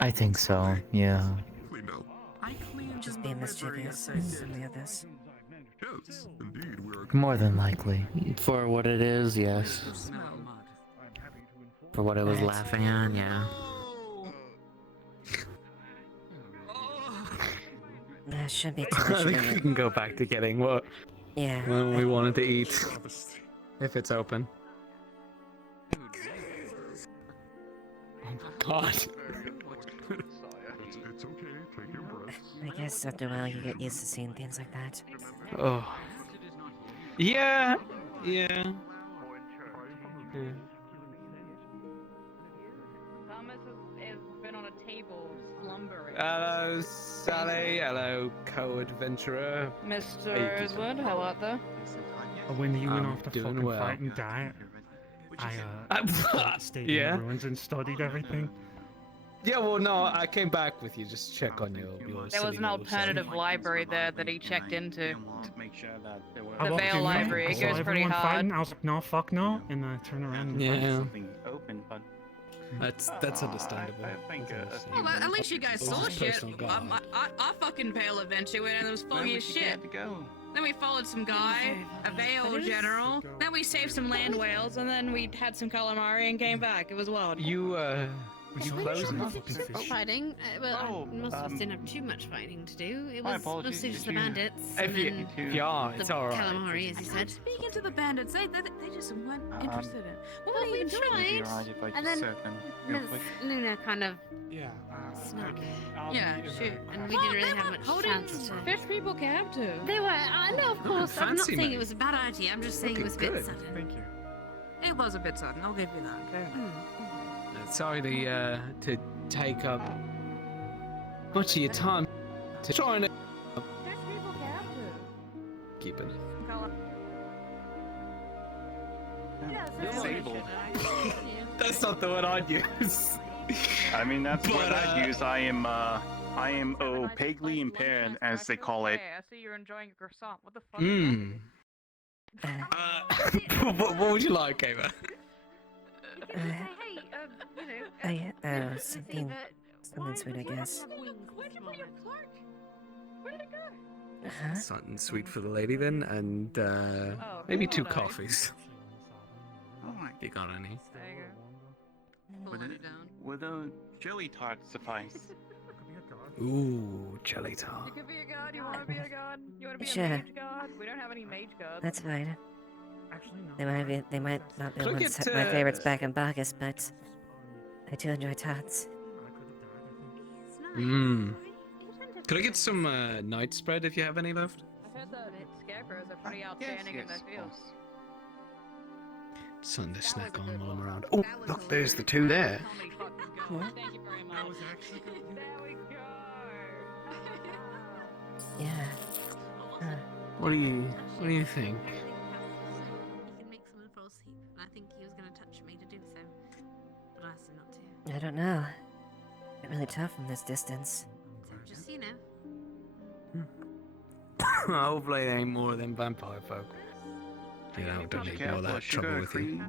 I think so, yeah. Just being mischievous and some of the others. Yes, indeed, we are. More than likely. For what it is, yes. For what I was laughing at, yeah. There shouldn't be too I much of think we it. can go back to getting what Yeah. we wanted to eat. If it's open. Oh my god. It's okay, take your breath. I guess after a while you get used to seeing things like that. Oh. Yeah. Yeah. Thomas has been on a table slumbering. Hello, Sally. Hello, co-adventurer. Mr. Rosewood, how art thou? When you went I'm off the doing fucking well. fight and died, I stayed Yeah? in the ruins and studied everything. Yeah, well, no, I came back with you just to check on your There was silly an little alternative library there that he checked into. I The walked Veil in there, Library, I it saw goes pretty everyone hard. fighting, I was like, no, fuck no, and I turned around and Yeah. Something open, but That's understandable. I think Well, at least you guys saw shit. Our fucking Veil adventure went and it was foggy as shit. Then we followed some guy, a Veil general. Then we saved some land whales, and then we had some calamari and came back. It was wild. You, you close enough? Fighting? Well, most of us didn't have too much fighting to do. It was mostly just the bandits. And then it's the alright. calamari, as you said. Speaking to the bandits, they just weren't interested in. What Well, were we you doing? tried, and then Miss Luna kind of snuck. Yeah, shoot. And we didn't really have much chance to. Fish people captive. They were. I know, of course. I'm not fancy, saying mate. it was a bad idea. I'm just saying it was a bit good. sudden. Thank you. It was a bit sudden. I'll give you that. Okay. Sorry to take up much of your time to trying to keep it. That's not the word I'd use. I mean, that's what But, I use. I am opaquely impaired, as they call it. I see you're enjoying your croissant. What the fuck? Mmm. What would you like, Eva? Something sweet, I guess. Where'd you put your clerk? Where did it go? Huh? Something sweet for the lady then, and maybe 2 coffees. If you got any. Would a jelly tart suffice? Ooh, jelly tart. You could be a god. You want to be a god? You want to be Sure. a mage god? We don't have any mage gods. That's fine. They might not be Could I ones get, my favorites back in August, but I do enjoy tarts. Mmm. Could I get some night spread if you have any left? I heard that scarecrows are pretty outstanding in their fields. Something to snack on while I'm around. Oh, look, there's the 2 there. Thank you very much. There we go. Yeah. What do you think? He can make someone fall asleep, and I think he was going to touch me to do so, but I asked him not to. I don't know. It's really tough from this distance. So just so you know. Hopefully there ain't more of them vampire folk. You know, don't need more of that trouble with you.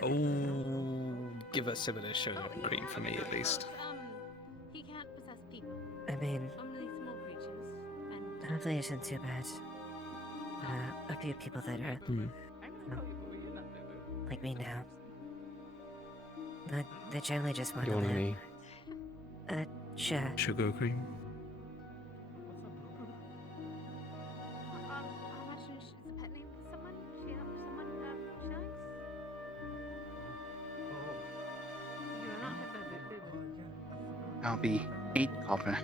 Oh, give us a bit of sugar and cream for me at least. He can't possess people. I mean, Only small creatures. And hopefully it isn't too bad. A few people that are like me now. They generally just want You to want live. any Sure. sugar cream? I imagine it's a pet name for someone. She shillings? You are not her I'll be 8 copper.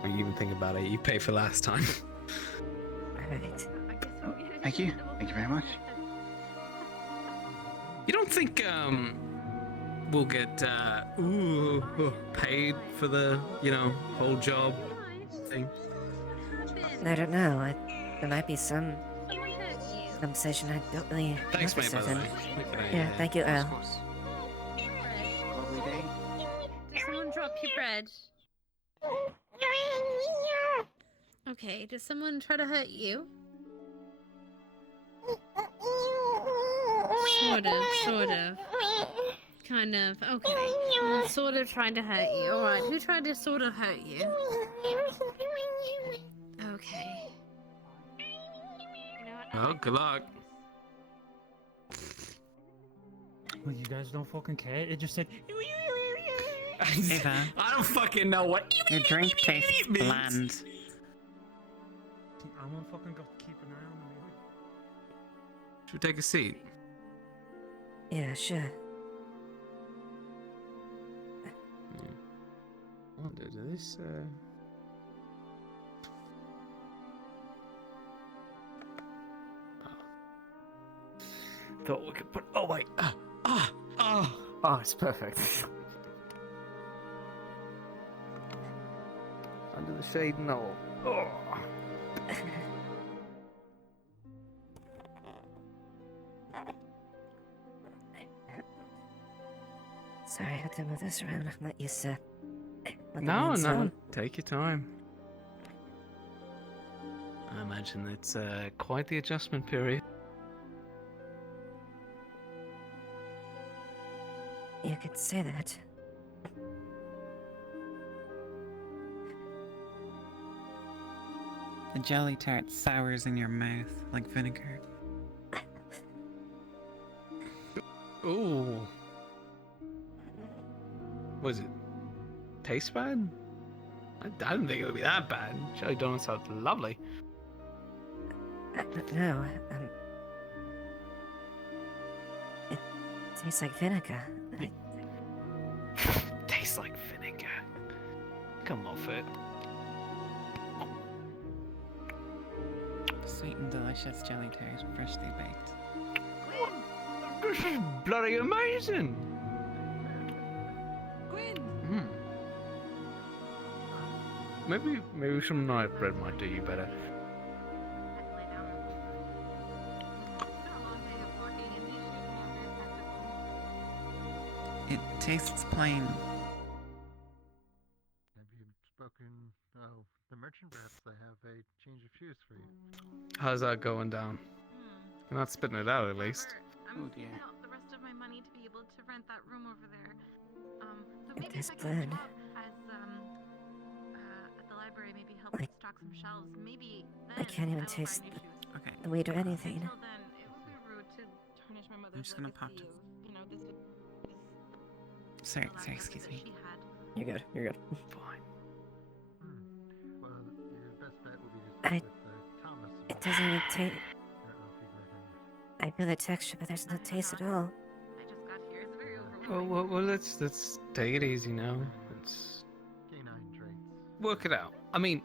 When you even think about it, you pay for last time. Alright. Thank you. Thank you very much. You don't think we'll get paid for the whole job thing? I don't know. There might be some compensation. I don't really Thanks, know mate, for by the certain. way. Yeah, thank you, Earl. Did someone drop your bread? Okay, did someone try to hurt you? Sort of. Kind of, okay. Well, sort of trying to hurt you. Alright, who tried to sort of hurt you? Okay. Well, good luck. Well, you guys don't fucking care. It just said. Eva, I don't fucking know what your drink tastes means. bland. I'm gonna fucking go keep an eye on them. Should we take a seat? Yeah, sure. I wonder, do this, Thought we could put. Oh wait. Oh, it's perfect. Under the shade, no. Oh. Sorry, I had to move this around. I'm not used to. No. Take your time. I imagine it's quite the adjustment period. You could say that. The jelly tart sours in your mouth like vinegar. Ooh. Was it taste bad? I didn't think it would be that bad. Jelly donuts are lovely. No, it tastes like vinegar. Tastes like vinegar. Come off it. Sweet and delicious jelly tart, freshly baked. This is bloody amazing. Gwyn. Maybe some night bread might do you better. It tastes plain. Have you spoken? Oh, the merchant perhaps they have a change of shoes for you. How's that going down? You're not spitting it out at least. I'm saving out the rest of my money to be able to rent that room over there. So maybe tastes if I can bad. job as at the library, maybe help stock some shelves. Maybe then I can't even will taste find new shoes. the weed or anything. Until then, it would be rude to tarnish my mother's I'm just gonna legacy pop of, you know, this Sorry, excuse me. You're good. You're good. Fine. Well, your best bet will be to I- stick with Thomas. It doesn't even taste. I don't know if you've met him. I feel the texture, but there's no taste at all. I just got here. It's very overwhelming. Well, let's take it easy now. Let's Canine traits. work it out. I mean,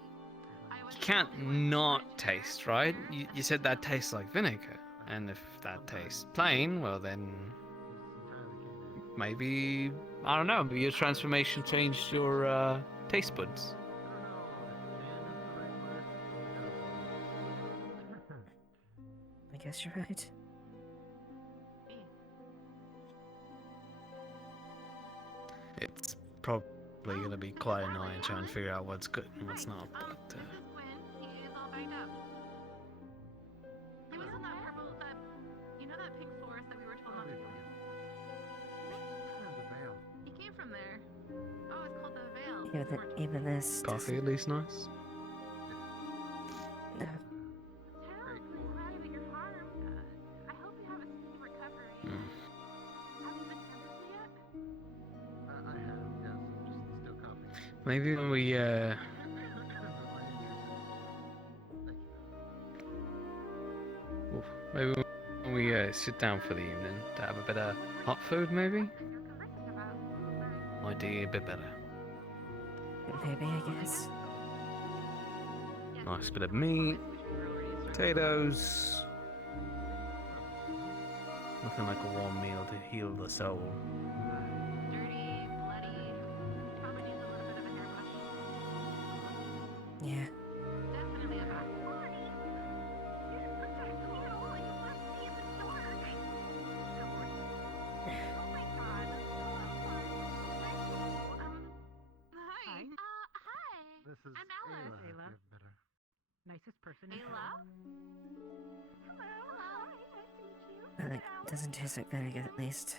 you can't not taste, right? You said that tastes like vinegar, and if that tastes plain, well then maybe I don't know. Maybe your transformation changed your taste buds. I guess you're right. It's probably gonna be quite annoying trying to figure out what's good and what's not. But He is all backed up. He was in that purple, you know that pink forest that we were told not to go to? The veil. He came from there. Oh, it's called the Veil. Even this. coffee at least nice. No. Terribly sorry that you're harmed. I hope you have a speedy recovery. Have you been tested yet? I have, yes. I'm just still coughing. Maybe when we maybe when we sit down for the evening to have a bit of hot food, maybe might do you a bit better. Maybe, I guess. Nice bit of meat, potatoes. Nothing like a warm meal to heal the soul. Dirty, bloody, probably needs a little bit of a hairbrush. Yeah. Definitely a bath. Hi. Hi. This is I'm Alice. Ayla. Ayla. If you have better. Nicest person. Ayla? Well, it doesn't taste like vinegar, at least.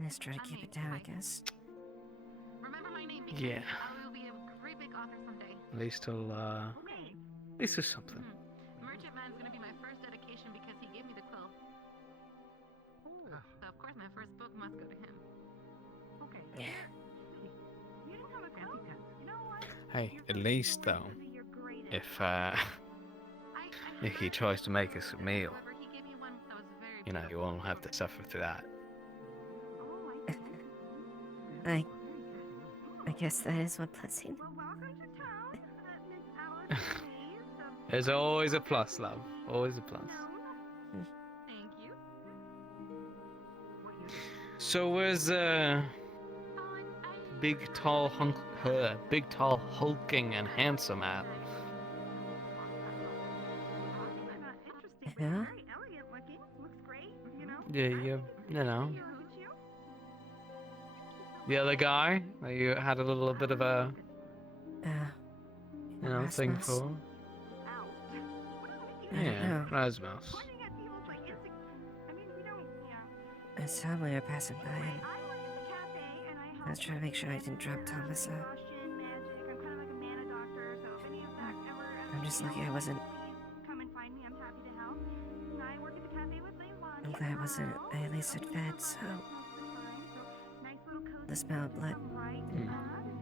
Let's try to keep it down, I guess. Remember my name because Yeah. I will be a great big author someday. At least he'll, at least there's something. Merchant Man's gonna be my first dedication because he gave me the quill. So of course my first book must go to him. Okay. Yeah. You don't have a quill? You know what? Hey, at least though, if Nikki tries to make us a meal, you know, you won't have to suffer through that. I guess that is one blessing. There's always a plus, love. Always a plus. Thank you. So where's big tall hulking and handsome at? Yeah? Yeah, you know. The other guy that you had a little bit of a, you know, thing Rasmus? for. I don't Yeah, know. Rasmus. I saw him when we were passing by, and I was trying to make sure I didn't drop Thomas out. I'm just lucky I wasn't. I'm glad I wasn't. I at least had fed, so the smell of blood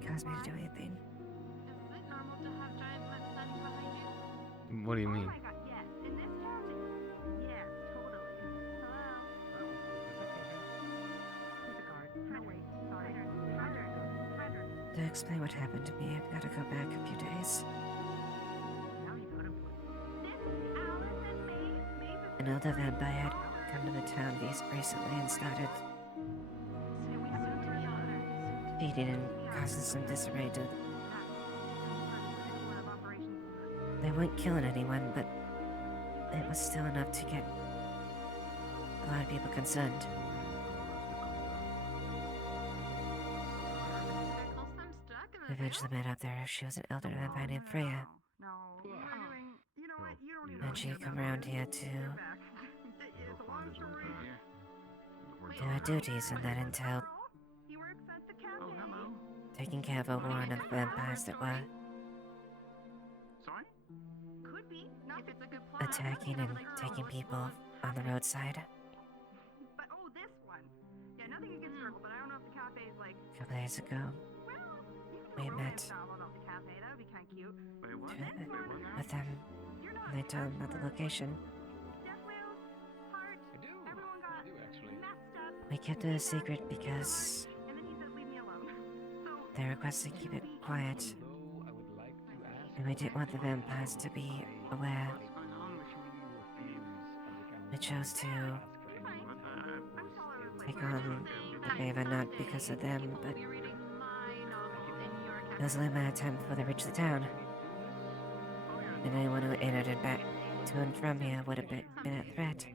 caused me to do anything. What do you mean? To explain what happened to me, I've got to go back a few days. An elder vampire had come to the town recently and started feeding and causing some disarray to... They weren't killing anyone, but it was still enough to get a lot of people concerned. I eventually met up there. She was an elder vampire named Freya. And she'd come around here to do her duties, and that entailed taking care of a warren of vampires that were attacking and taking people on the roadside. A couple days ago, we met with them, and they told them about the location. We kept it a secret because they requested to keep it quiet, and we didn't want the vampires to be aware. We chose to take on the favor not because of them, but it was only a matter of time before they reached the town. And anyone who entered and back to and from here would have been a threat.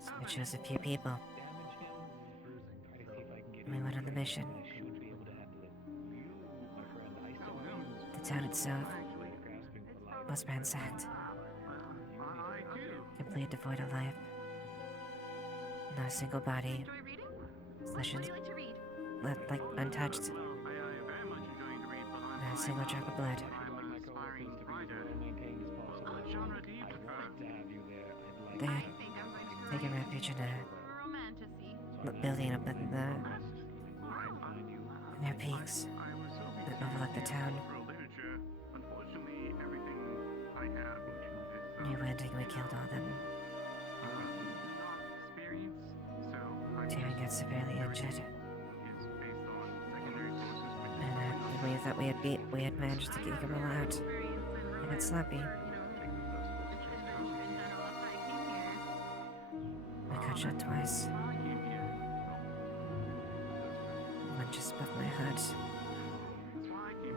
So we chose a few people. We went on the mission. The town itself was ransacked. Completely devoid of life. Not a single body. Sessions left like untouched. Not a single drop of blood. They had taken refuge in a building up in their peaks that overlook the town. We went and we killed all of them. Tyrion got severely injured. And I believe that we had managed to kick him all out. I got sloppy. got shot twice. One just above my heart.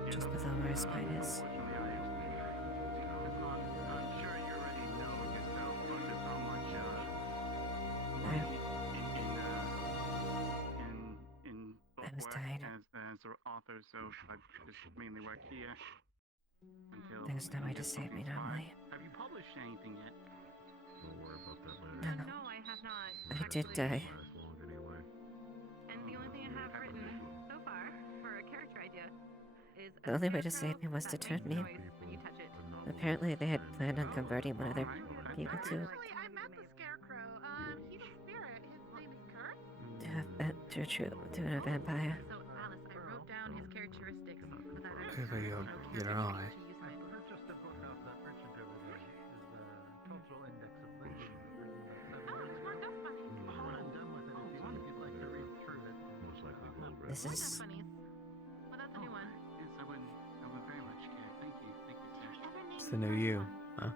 Just below where his spine is. I was tired. As an author, so I just mainly work here. There's no way to save me normally. Have you published anything yet? We'll worry about that later. No. No, I have not. I did die. And the only thing I have written so far for a character idea is The only way to save me was to turn me. when you touch it. Apparently they had planned on converting one of their people to... Actually, I met the Scarecrow. He's a spirit. His name is Kurt. to a vampire. So, Alice, I wrote down his characteristics so that I Over your eye. Just a book out that merchant over there is the cultural index of Lynch. When I'm done with it, if you'd like to read through it. Most likely we'll read This is... Well, that's a new one. Yes, I would very much care. Thank you, sir. It's the new you, huh?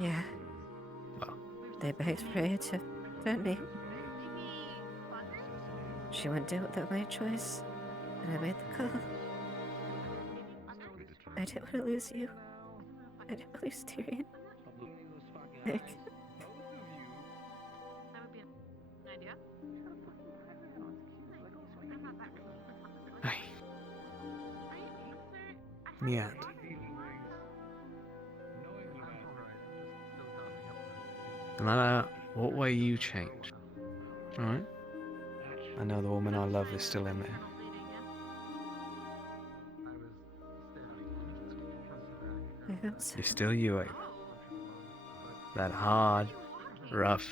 Yeah. Well. They begged Freya to turn me. She wouldn't do it without my choice, and I made the call. I didn't want to lose you. I didn't want to lose Tyrion. Nick. That would be an idea. Hey. In the end. No matter what way you change, alright? I know the woman I love is still in there. You're still you, Eva. That hard, rough,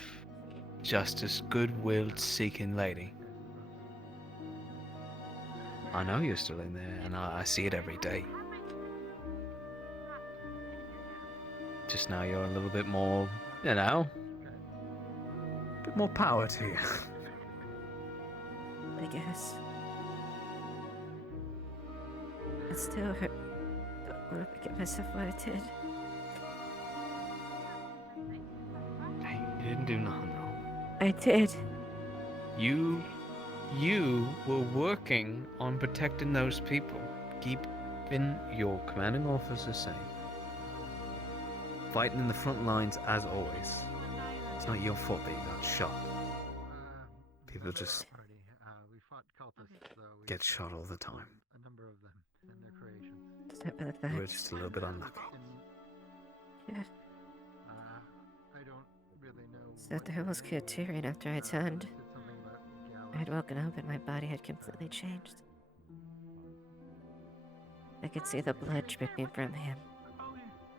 just as good-willed seeking lady. I know you're still in there, and I see it every day. Just now you're a little bit more, you know, a bit more power to you. I guess. It still hurt. Don't want to forget myself what I did. Hey, you didn't do nothing wrong. I did. You were working on protecting those people, keeping your commanding officer safe. Fighting in the front lines as always. It's not your fault that you got shot. People just get shot all the time. A number of them and their creations. Except for the fact. You were just a little bit unlucky. Yeah. I don't really know. Except I almost killed Tyrion after I turned. I had woken up and my body had completely changed. I could see the blood dripping from him.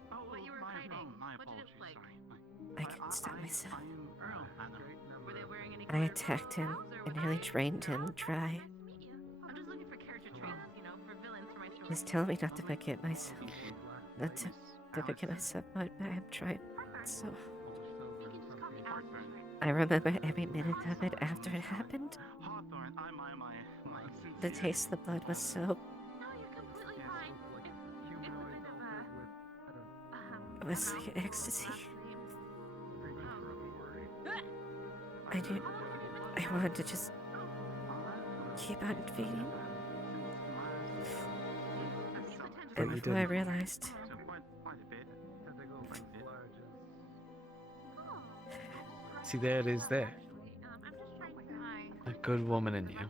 What you were hiding? What did it like? I couldn't stop myself. Were they wearing any I attacked him and nearly drained him dry. I'm just looking for character traits, you know, for villains for my story. He's telling me not to forget myself. Not to forget myself, but I'm trying so. I remember every minute of it after it happened. The taste of the blood was so... It was like an ecstasy. I wanted to just keep on feeding. But And you before I didn't. realized, See, there it is there. A good woman in you.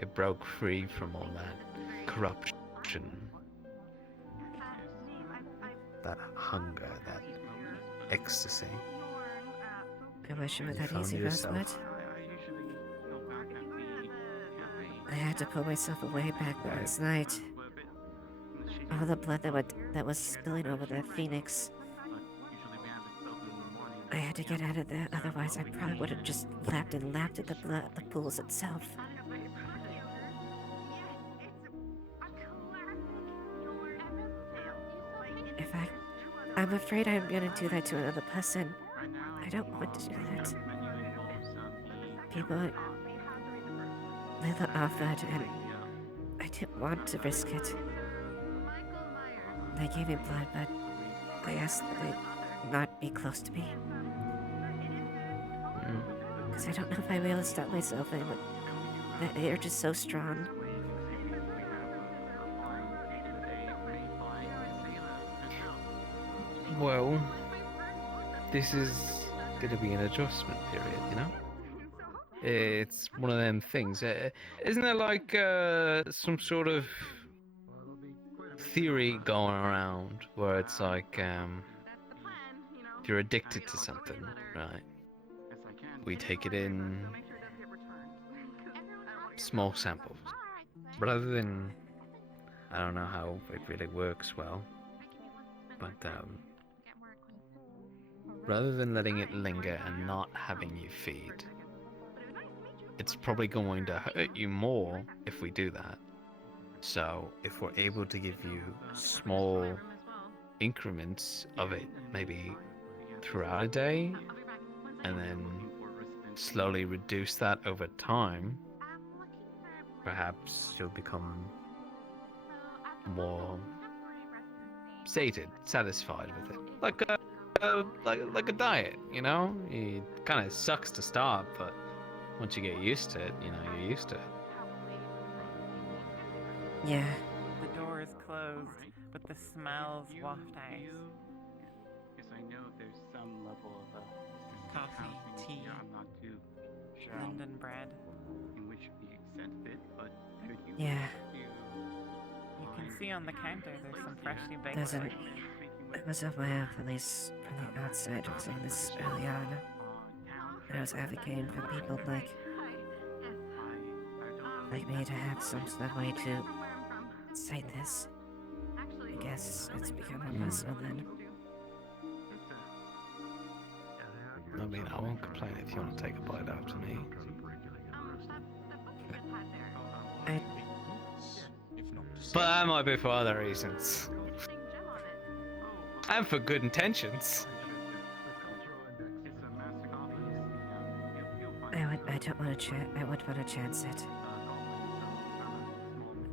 It broke free from all that corruption. That hunger, that ecstasy. I wish it were You that found easy, yourself. Rosebud. I had to pull myself away back last night. All the blood that was spilling over the Phoenix. I had to get out of there, otherwise I probably would have just lapped and lapped at the blood, the pools itself. I'm afraid I'm gonna do that to another person. I don't want to do that. People Layla offered, and I didn't want to risk it. They gave me blood, but they asked that not be close to me. Mm. Because I don't know if I'll be able to stop myself. The urge is so strong. Well, this is gonna be an adjustment period, you know? It's one of them things. Isn't there like some sort of theory going around where it's like if you're addicted to something, right? We take it in small samples. Rather than, I don't know how it really works well, but rather than letting it linger and not having you feed, it's probably going to hurt you more if we do that. So if we're able to give you small increments of it, maybe throughout a day, and then slowly reduce that over time, perhaps you'll become more satisfied with it. Like a diet, you know? It kind of sucks to stop, but once you get used to it, you know, you're used to it. Yeah. The door is closed, but the smells waft out. Because I know there's some level of coffee, tea, I'm not too sure London bread. in which the extent of it, but could you? Yeah. You can see on the counter there's some freshly baked Doesn't. bread. It was on my off, at least from the outside. It was on this early on. I was advocating for people like me to have some sort of way to cite this. I guess it's become a muscle then. I mean, I won't complain if you want to take a bite after me. But that might be for other reasons. And for good intentions. I don't want to I wouldn't want to chance it.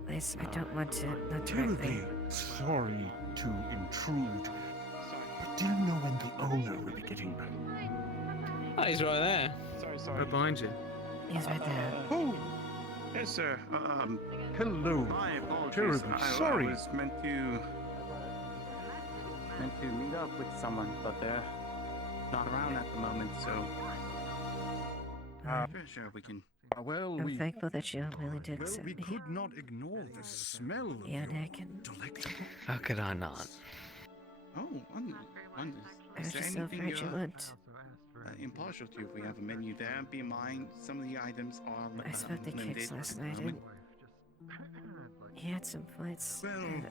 At least I don't want to not Terribly sorry to intrude, but do you know when the owner will be getting back? Oh, he's right there. Sorry. Right behind you. He's right there. Oh, Yes, sir. hello. My apologies. Terribly sorry. I was meant to meet up with someone, but they're not around at the moment, so sure we can. Well, I'm thankful that you're willing to well, accept we me. could not ignore the smell of Yeah, your Nick, and delectable. How could I not? Oh, wonders. I was Is there just so anything afraid you wouldn't. impartial to? If we have a menu there, be in mind some of the items are I spoke to limited Kix last at the night, and moment. he had some points. Well, And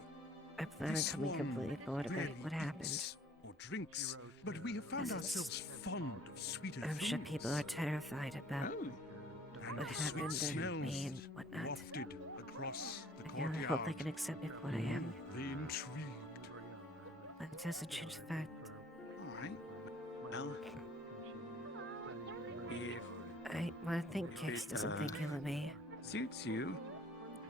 I plan on this coming one completely bored about rarely what happened. eats or drinks, but we have found ourselves fond of sweeter I'm sure things. people are terrified about And what the sweet happened and me smells and whatnot. wafted across the Yeah, I hope they courtyard. can accept me for what I am. The intrigued. But it doesn't change the fact. Alright. Well, if I think Kix doesn't think ill of me. suits you,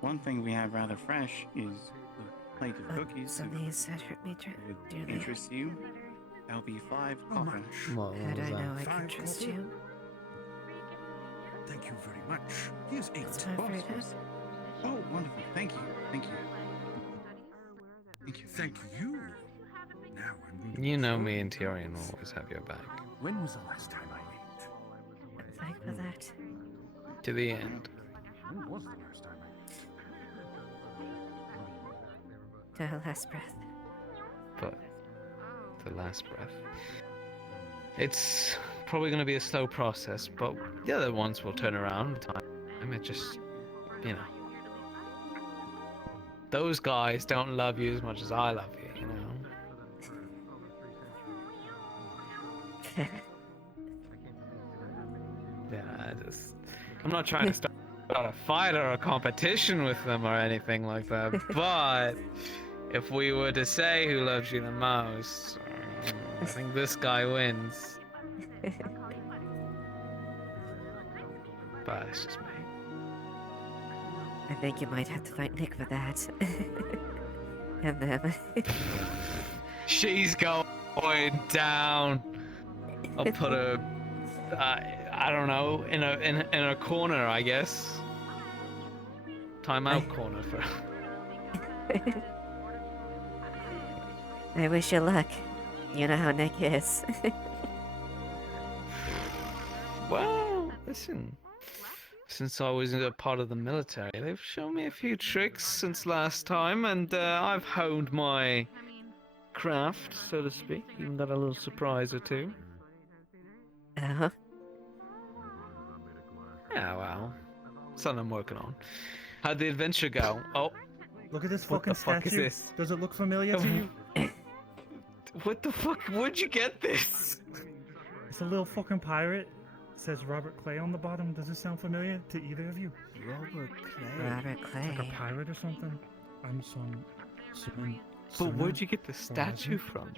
one thing we have rather fresh is a plate of cookies. Something you said hurt me Would dearly. interest you? That'll be 5 How copper. much? What How do was I know that? I can 5 trust copper? you? Thank you very much. Here's 8. That's my afraid of. Oh, wonderful. Thank you. Thank you. Thank you. Thank you. Now I'm going to You know me and Tyrion will always have your back. When was the last time I ate? Thank for that. To the end. When was the last time I To her last breath. But the last breath. It's probably going to be a slow process, but the other ones will turn around with time. I mean, just, you know. Those guys don't love you as much as I love you, you know. Yeah, I'm not trying to start a fight or a competition with them or anything like that, but if we were to say who loves you the most, I think this guy wins. But it's just me. I think you might have to fight Nick for that. And them. She's going Point down. I'll put a, I don't know, in a corner, I guess. Timeout corner for. I wish you luck. You know how Nick is. Well, listen. Since I was a part of the military, they've shown me a few tricks since last time, and I've honed my craft, so to speak. Even got a little surprise or two. Uh-huh. Yeah, well, something I'm working on. How'd the adventure go? Oh, Look at this what fucking the fuck statue. is this? Does it look familiar to you? What the fuck? Where'd you get this? It's a little fucking pirate. It says Robert Clay on the bottom. Does this sound familiar to either of you? Robert Clay. Robert Clay. Like a pirate or something? I'm But where'd you get the statue from?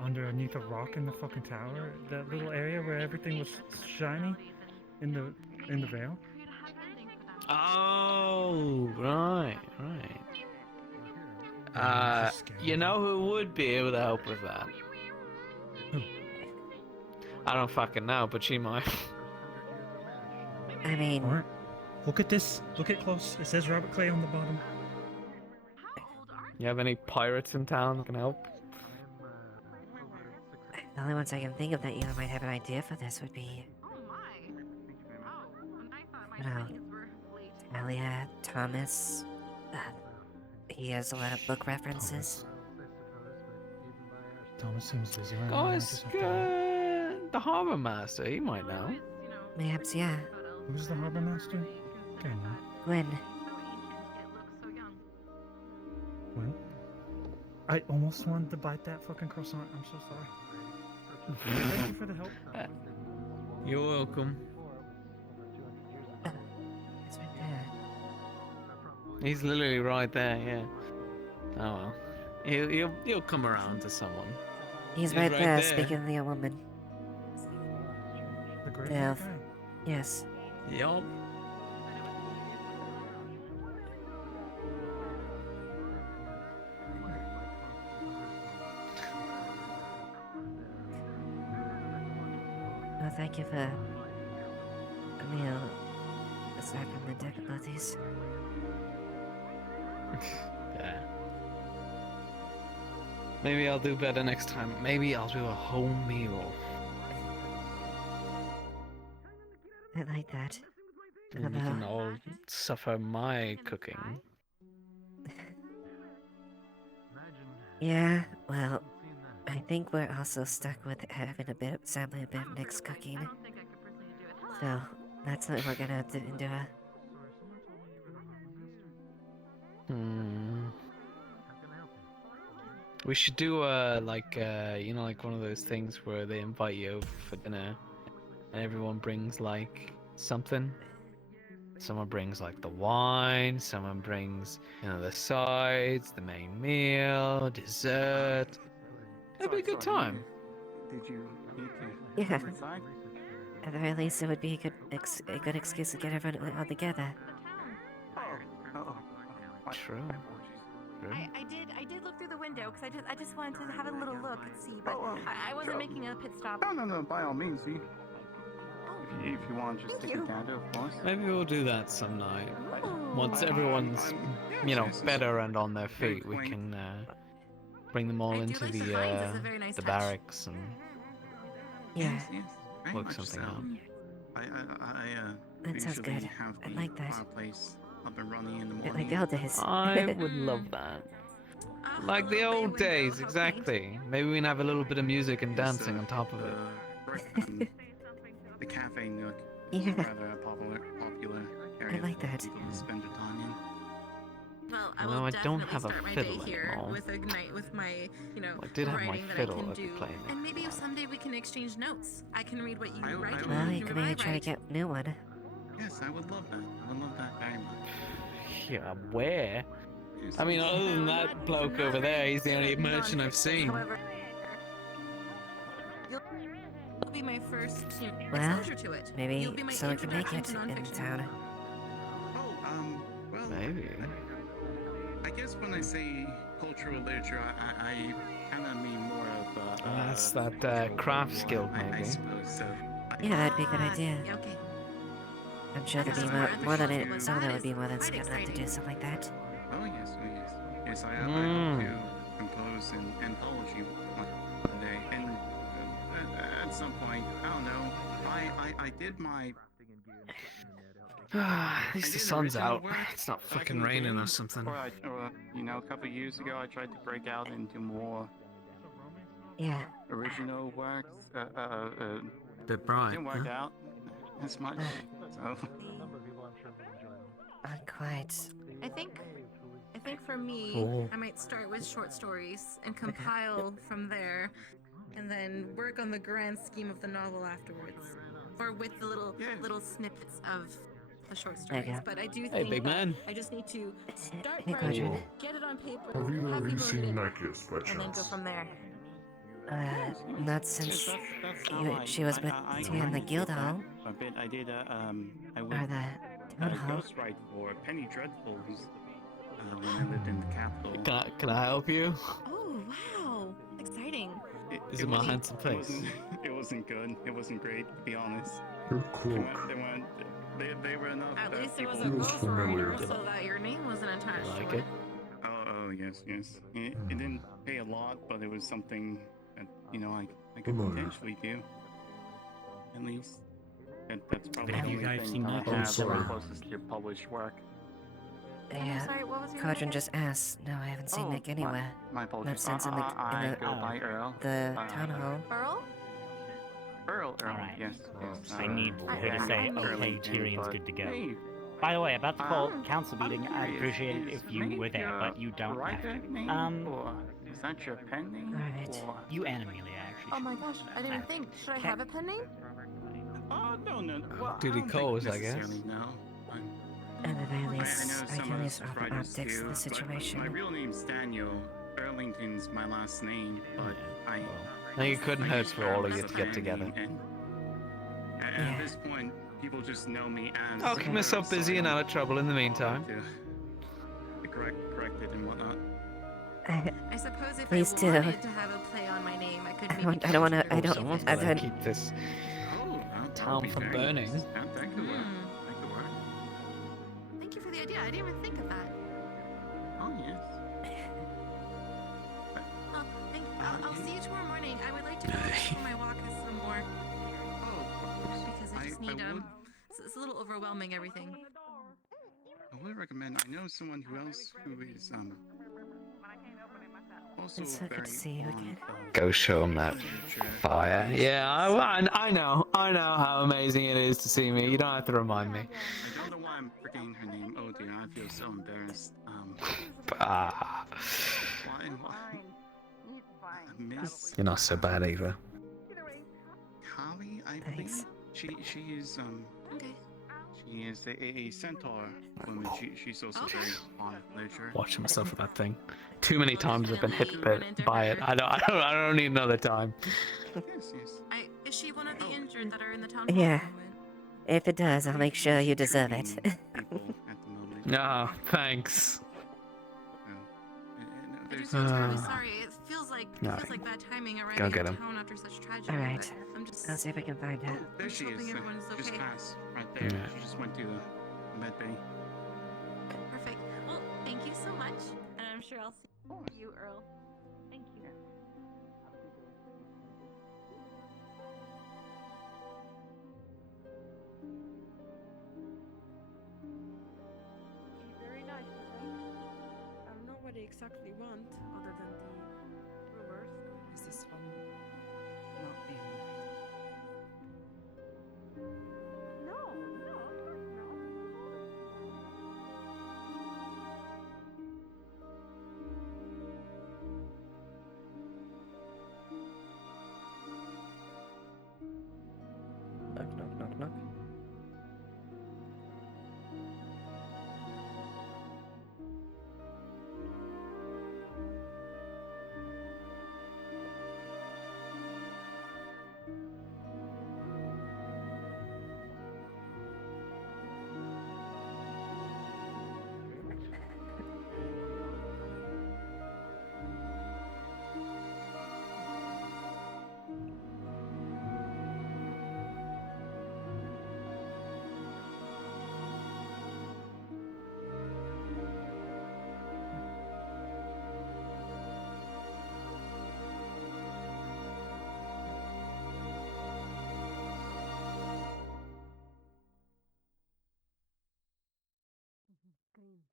Underneath a rock in the fucking tower. That little area where everything was shiny in the veil. Oh, right. You know who would be able to help with that? Who? I don't fucking know, but she might. I mean... Alright. Look at this. Look at close. It says Robert Clay on the bottom. You have any pirates in town that can help? The only ones I can think of that might have an idea for this would be... Talia, Thomas... he has a lot of book references. Thomas seems busy right now. Guys, the Harbor Master, he might know. Perhaps, yeah. Who's the Harbor Master? Okay, now. Gwen. Gwen? I almost wanted to bite that fucking croissant. I'm so sorry. Thank you for the help. You're welcome. It's right there. He's literally right there, yeah. Oh well. He'll come around to someone. He's right there, speaking of the woman. The great elf. guy. Yes. Yup. Well, thank you for a meal, aside from the difficulties. Yeah. Maybe I'll do better next time. Maybe I'll do a home meal. I like that. And we can all suffer my cooking. Yeah, well, I think we're also stuck with having sampling a bit of Nick's cooking. So, that's what we're gonna have to endure. We should do like one of those things where they invite you over for dinner and everyone brings like something. Someone brings like the wine, someone brings, the sides, the main meal, dessert. It'd be a good time. Did you need to Yeah. decide? At the very least, it would be a good excuse to get everyone all together. True. I did look through the window because I just wanted to have a little look and see, but I wasn't making a pit stop. No, by all means, if you want to just take a gander, of course. Maybe we'll do that some night. Once everyone's, better and on their feet, we can bring them all into the barracks and Yeah. work something out. That sounds good. I like that. Up and running in the Like morning. the old days. I would love that. Like the old days, exactly. Maybe we can have a little bit of music and dancing on top of it. The cafe nook Yeah. is rather a popular area I like that. for people to spend their time in. Well, I No, will I don't definitely have a start my fiddle day here anymore. with Ignite with my, I did have my writing that fiddle, I can I'd be do. playing it. And maybe someday we can exchange notes. I can read what you write. Well, and you can can read maybe what I try to write. get a new one. Yes, I would love that. I would love that very much. Yeah, where? I mean, other than that bloke over there, he's the only merchant I've seen. However, you'll be my first Well, exposure to it. maybe You'll be my someone can make it introduction to in nonfiction. town. Well, Maybe. I guess when I say cultural literature, I kind of mean more of That's that craft skill, I maybe. suppose so. Yeah, that'd be a good idea. Yeah, okay. I'm sure there'd be more than it. Someone that would be more than skilled enough to do something like that. Oh yes, oh yes. Yes, I hope to compose an anthology one day, and at some point, I don't know. I did my. At least the sun's out. It's not fucking raining or something. Or you know, a couple years ago, I tried to break out into more. Yeah. Original works. Bit bright. Didn't work out as much. So. Not quite. I think for me, Oh. I might start with short stories and compile from there, and then work on the grand scheme of the novel afterwards, or with the little snippets of the short stories. But I do think big that man. I just need to start Hey, writing, Roger. get it on paper, Have you have people seen read it, Nike's by and then go chance? from there. Not since That's she was with you in the guild hall. A bit. I did I Or would the town hall. ghostwrite for Penny Dreadfuls when I lived in the capital. Can I help you? Oh wow, exciting! This is my handsome face. It wasn't good. It wasn't great, to be honest. Your cloak. They were enough. At least there was a Feels familiar. ghostwriter so that your name wasn't attached Like to it? Oh yes. It didn't pay a lot, but it was something that I could potentially do. At least that's probably Have the you only guys thing seen I that? have sorry. closest to published work. Yeah. Sorry, what was your name Quadrant again? just asked. No, I haven't seen Nick anywhere. My apologies. Not since in I the go by Earl. town hall. Earl? Earl. Alright. Yes. I need her to say, okay, Tyrion's good to go. Hey, By the way, about the call council meeting, I'd appreciate it if you were there, but you don't have to. Or is that your pen name? Alright. Or... You and Amelia, actually. Oh my gosh, I didn't think. Should I have a pen name? No. Well, Duty I don't calls, think I guess. necessarily, no. At the very least, know I some can of use us writers optics do, the but situation. My real name's Daniel. Burlington's my last name, but I think it couldn't hurt for all of you to get together. And at this point, people just know me as. I'll keep myself busy and out of trouble in the meantime. Correct it and whatnot. I suppose if Please I do. wanted to have a play on my name, I could maybe. I don't want to. I don't. Someone's I gotta don't. keep this That town would be from very burning. nice. That could work. That could work. Thank you for the idea. I didn't even think of that. Oh yes. Oh, thank you. I'll see you tomorrow morning. I would like to go for my walk some more. Because I just need it's a little overwhelming everything. I would recommend. I know someone who is also It's so good very to see you again. Go show him that fire. Yeah, I know how amazing it is to see me. You don't have to remind me. I don't know why I'm forgetting her name. Oh dear, I feel so embarrassed. Miss You're not so bad either. Holly, I believe. She is Okay. she is a centaur woman. She's also very fond of literature. Watching myself with that thing. Too many times I've been hit by it. I don't need another time. Yes. Is she one of the injured that are in the town? Yeah. If it does, I'll make sure you deserve it. No, thanks. I just feel terribly sorry. It feels like bad timing Go arriving get in him. town after such tragedy. All right. but I'm just. I'll see if I can find her. There she is. hoping everyone's Just okay. passed right there. Yeah. She just went to the med bay. Perfect. Well, thank you so much, and I'm sure I'll see you, Earl. Thank you. Very nice of them. I don't know what they exactly want, other than the brewers. Is this one not being No, of course not. Knock.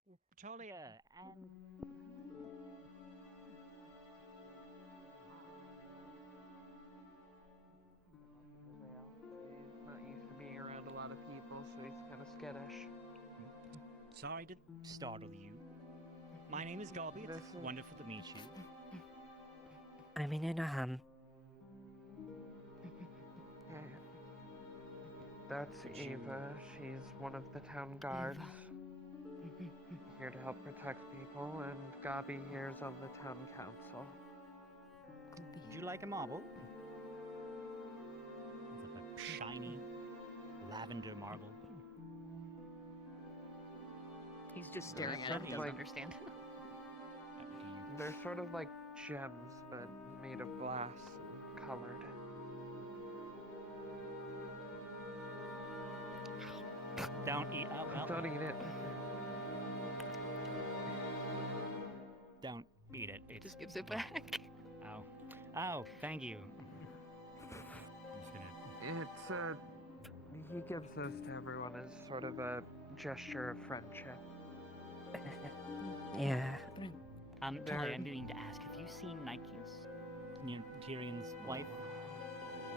Petrolia, and... He's not used to being around a lot of people, so he's kind of skittish. Sorry to startle you. My name is Galby. It's wonderful to meet you. I mean, in a hum. That's Eva. She's one of the town guards. Here to help protect people, and Gabi here's on the town council. Would you like a marble? It's like a shiny lavender marble. He's just staring at it. He doesn't understand. They're sort of like gems, but made of glass and colored. Don't eat. Don't eat it. Don't eat it. He just gives it back. Ow. Oh, thank you. It's he gives this to everyone as sort of a gesture of friendship. Yeah. Talia, I'm meaning to ask, have you seen Nike's? Tyrion's wife?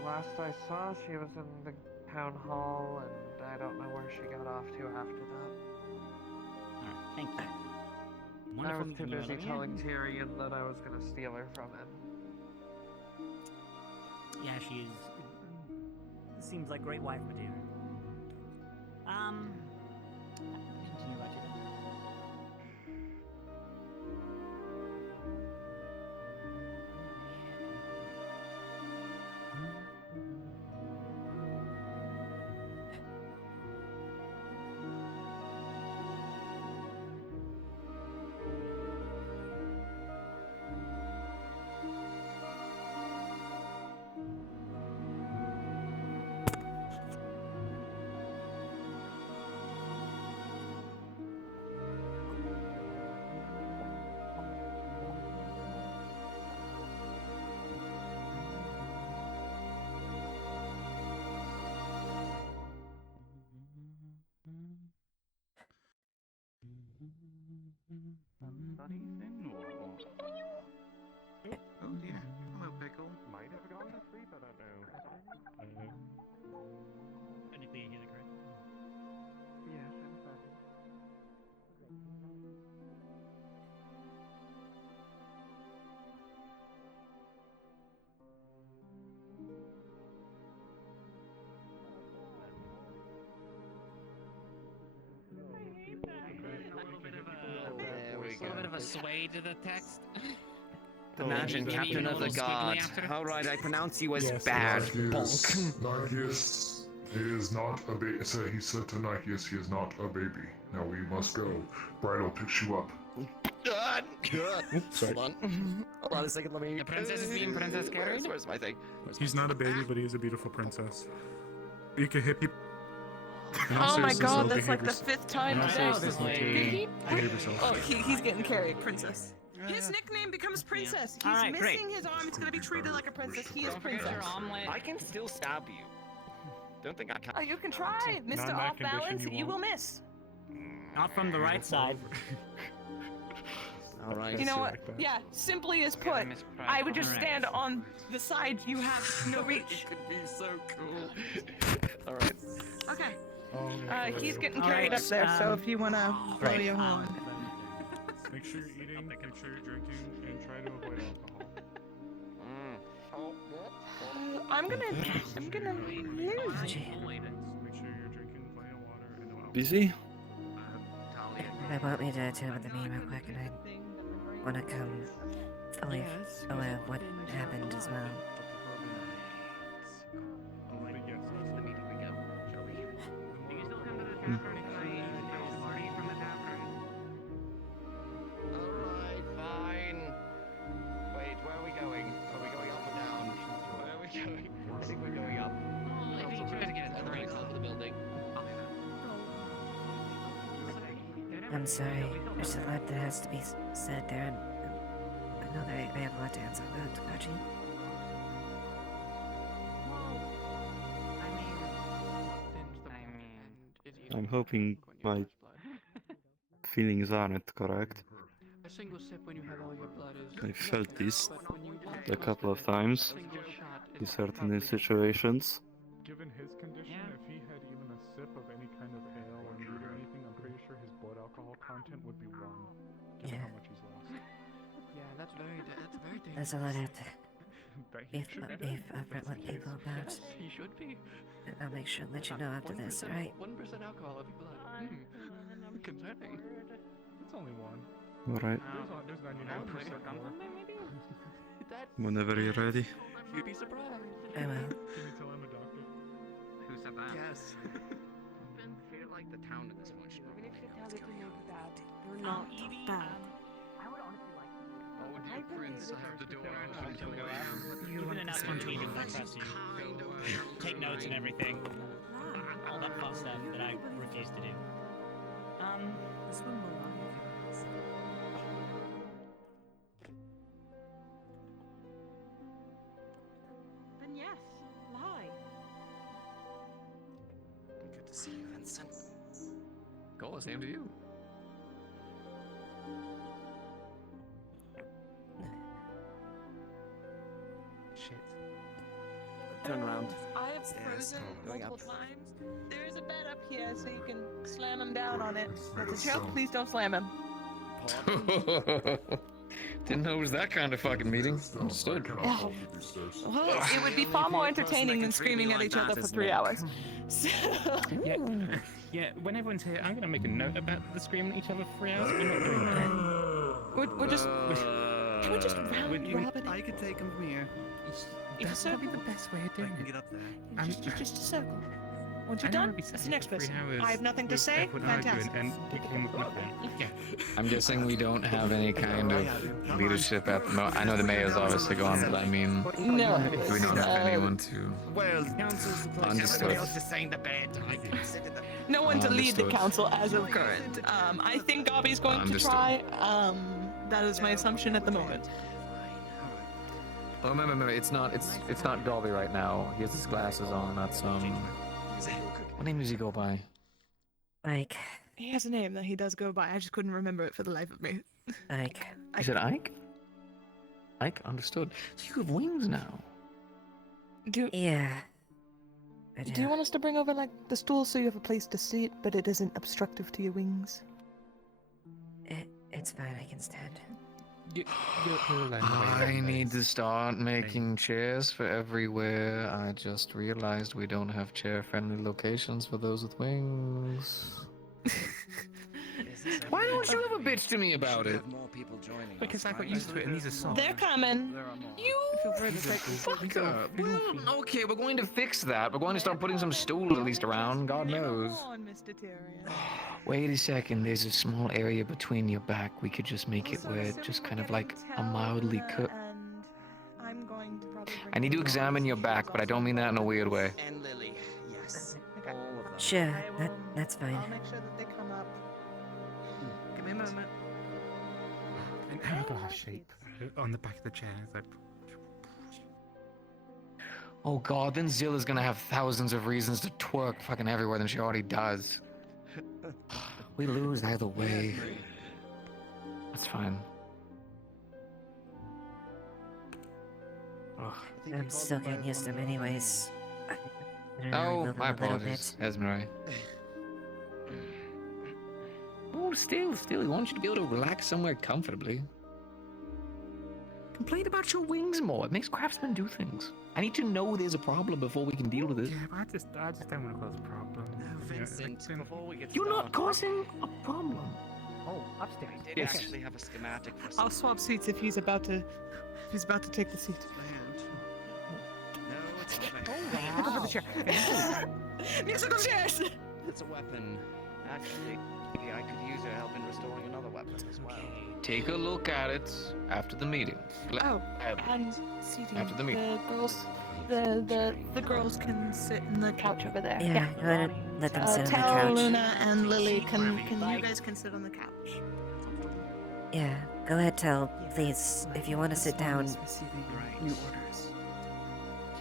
Last I saw, she was in the town hall, and I don't know where she got off to after that. Alright, thank you. I Wonderful was too meeting you, busy Olivia. telling Tyrion that I was gonna steal her from him. Yeah, she is. Seems like great wife material. Continue, Roger. Oh dear. Hello, Pickle. Might have gone to sleep, I don't know. Technically, he's correct. Yes, in fact. A little bit of a sway to the text. Imagine, Captain of the Guard. Alright, I pronounce you as Yes, bad. Nikeus, Bonk. Nikeus is not a baby. So he said to Nikeus, he is not a baby. Now we must go. Bridal picks you up. God! Sorry. Hold on a second, let me... The princess is being princess carried? Where's my thing? He's not a baby, but he is a beautiful princess. You can hit people. Oh my god, that's like the 5th time today. Behave yourself. Oh, he's getting carried, princess. His nickname becomes princess. He's Alright, missing great. his arm. It's gonna be treated like a princess. He is princess. I can still stab you. Don't think I can. Oh, you can try, Not Mr. in that Off Balance. condition, you You will won't. miss. Not from the right side. Alright. You know what? Yeah, simply as put, I would just stand on the side you have no reach. Could be so cool. Alright. Okay. He's getting carried up there, so if you wanna blow great. your horn. Make sure you're eating, make sure you're drinking, and try to avoid alcohol. I'm gonna use it. Make sure you're drinking plenty of water and no alcohol. Busy? They want me to chat with the meeting real quick, and I want to come fully aware of what happened as well. Alright, fine. Wait, where are we going? Are we going up or down? Where are we going? I think we're going up. Everybody come to the building. I'm sorry, there's a lot that has to be said there, and I know that I have a lot to answer about, Kaji. I'm hoping my feelings on it, correct? A single sip when you have all your blood is. I felt this but when you want a couple of times single shot, in it's certain situations. Given his condition, if he had even a sip of any kind of ale or mead or anything, I'm pretty sure his blood alcohol content would be 1, given how much he's lost. Yeah, that's very dangerous. There's a lot out That there. he should be dead. I've read what people about. Yes, he should be. I'll make sure and let you know after this, alright? 1% alcohol of blood. Concerning. It's only 1. Alright. There's 99% more. Whenever you're ready. You'd be surprised. I will. Can you tell I'm a doctor? Who said that? Yes. I feel like the town at this point should Even if you tell it to make bad, you're Oh, not bad. Oh, dear prince, I have the door open. You can announce your meeting, I trust you. Take notes and everything. All that fun stuff that I refuse to do. This one will not give you this. Then yes, lie. Good to see you, Vincent. Cool, same to you. Shit. Turn around. I have frozen multiple times. There is a bed up here, so you can slam him down on it. That's a joke. Please don't slam him. Didn't know it was that kind of fucking meeting. Understood. Well, it would be far more entertaining than screaming at each other for 3 hours. So... Yeah, yeah. When everyone's here, I'm gonna make a note about the screaming at each other for 3 hours. We're not doing that. We're just. Can we just round robin? I could take him from here. That's probably the best way of doing it. Get up there. Just a circle. Once you're I don't done, wanna be that's the sitting next for 3 person. hours I have nothing to with say. everyone arguing Fantastic. and you came with nothing. Yeah. I'm guessing we don't have any kind of leadership at the moment. I know the mayor's obviously gone, but I mean, No. if we don't have anyone to. Well, Understood. just saying the bed. I can sit in the No one to lead the Understood. council as of current. I think Gobby's going to Understood. try. That is my assumption at the moment. Oh, remember, it's not Dolby right now. He has his glasses on. That's What name does he go by? Ike. He has a name that he does go by. I just couldn't remember it for the life of me. Ike. You said Ike? Ike, understood. So you have wings now. Yeah. I Do you want us to bring over like the stool so you have a place to sit, but it isn't obstructive to your wings? It's fine. I can stand. I need to start making chairs for everywhere. I just realized we don't have chair-friendly locations for those with wings. Why don't you ever bitch to me about it? More people joining. Because I got used to it and these are soft. They're coming. You Fuck up. Well, okay, we're going to fix that. We're going to start putting some stools at least around. God knows. on, Mr. Tyrion. Wait a second. There's a small area between your back. We could just make it where it's just kind of like a mildly cut. I'm going to probably bring I need to examine your back, but I don't mean that in a weird way. And Lily, yes. All of them. Sure. That's fine. I'll make sure that they come up. Give me a moment. An hourglass shape on the back of the chair. It's like, Oh god, then Zilla's gonna have thousands of reasons to twerk fucking everywhere than she already does. We lose either way. That's fine. Ugh. I'm still getting used to them anyways. I don't know, Oh, move my them a little apologies, bit. Esmeray. Oh, still, we want you to be able to relax somewhere comfortably. Complain about your wings more. It makes craftsmen do things. I need to know there's a problem before we can deal with it. yeah, but I just don't want to cause a problem. Vincent, before we get You're not started- causing a problem. Oh, upstairs. I did actually have a schematic for some I'll swap seats if he's about to take the seat. land. No, it's not a Oh, wow. the chair. Musical chairs! It's a weapon. Actually, maybe I could use your help in restoring another weapon as well. Take a look at it after the meeting. Oh, and seating. After the meeting. The girls can sit in the couch over there. Yeah, go ahead and let them sit on the Tal, couch. Luna, and Lily can you guys can sit on the couch. Yeah, go ahead, Tell. Please, if you want to sit down. New orders.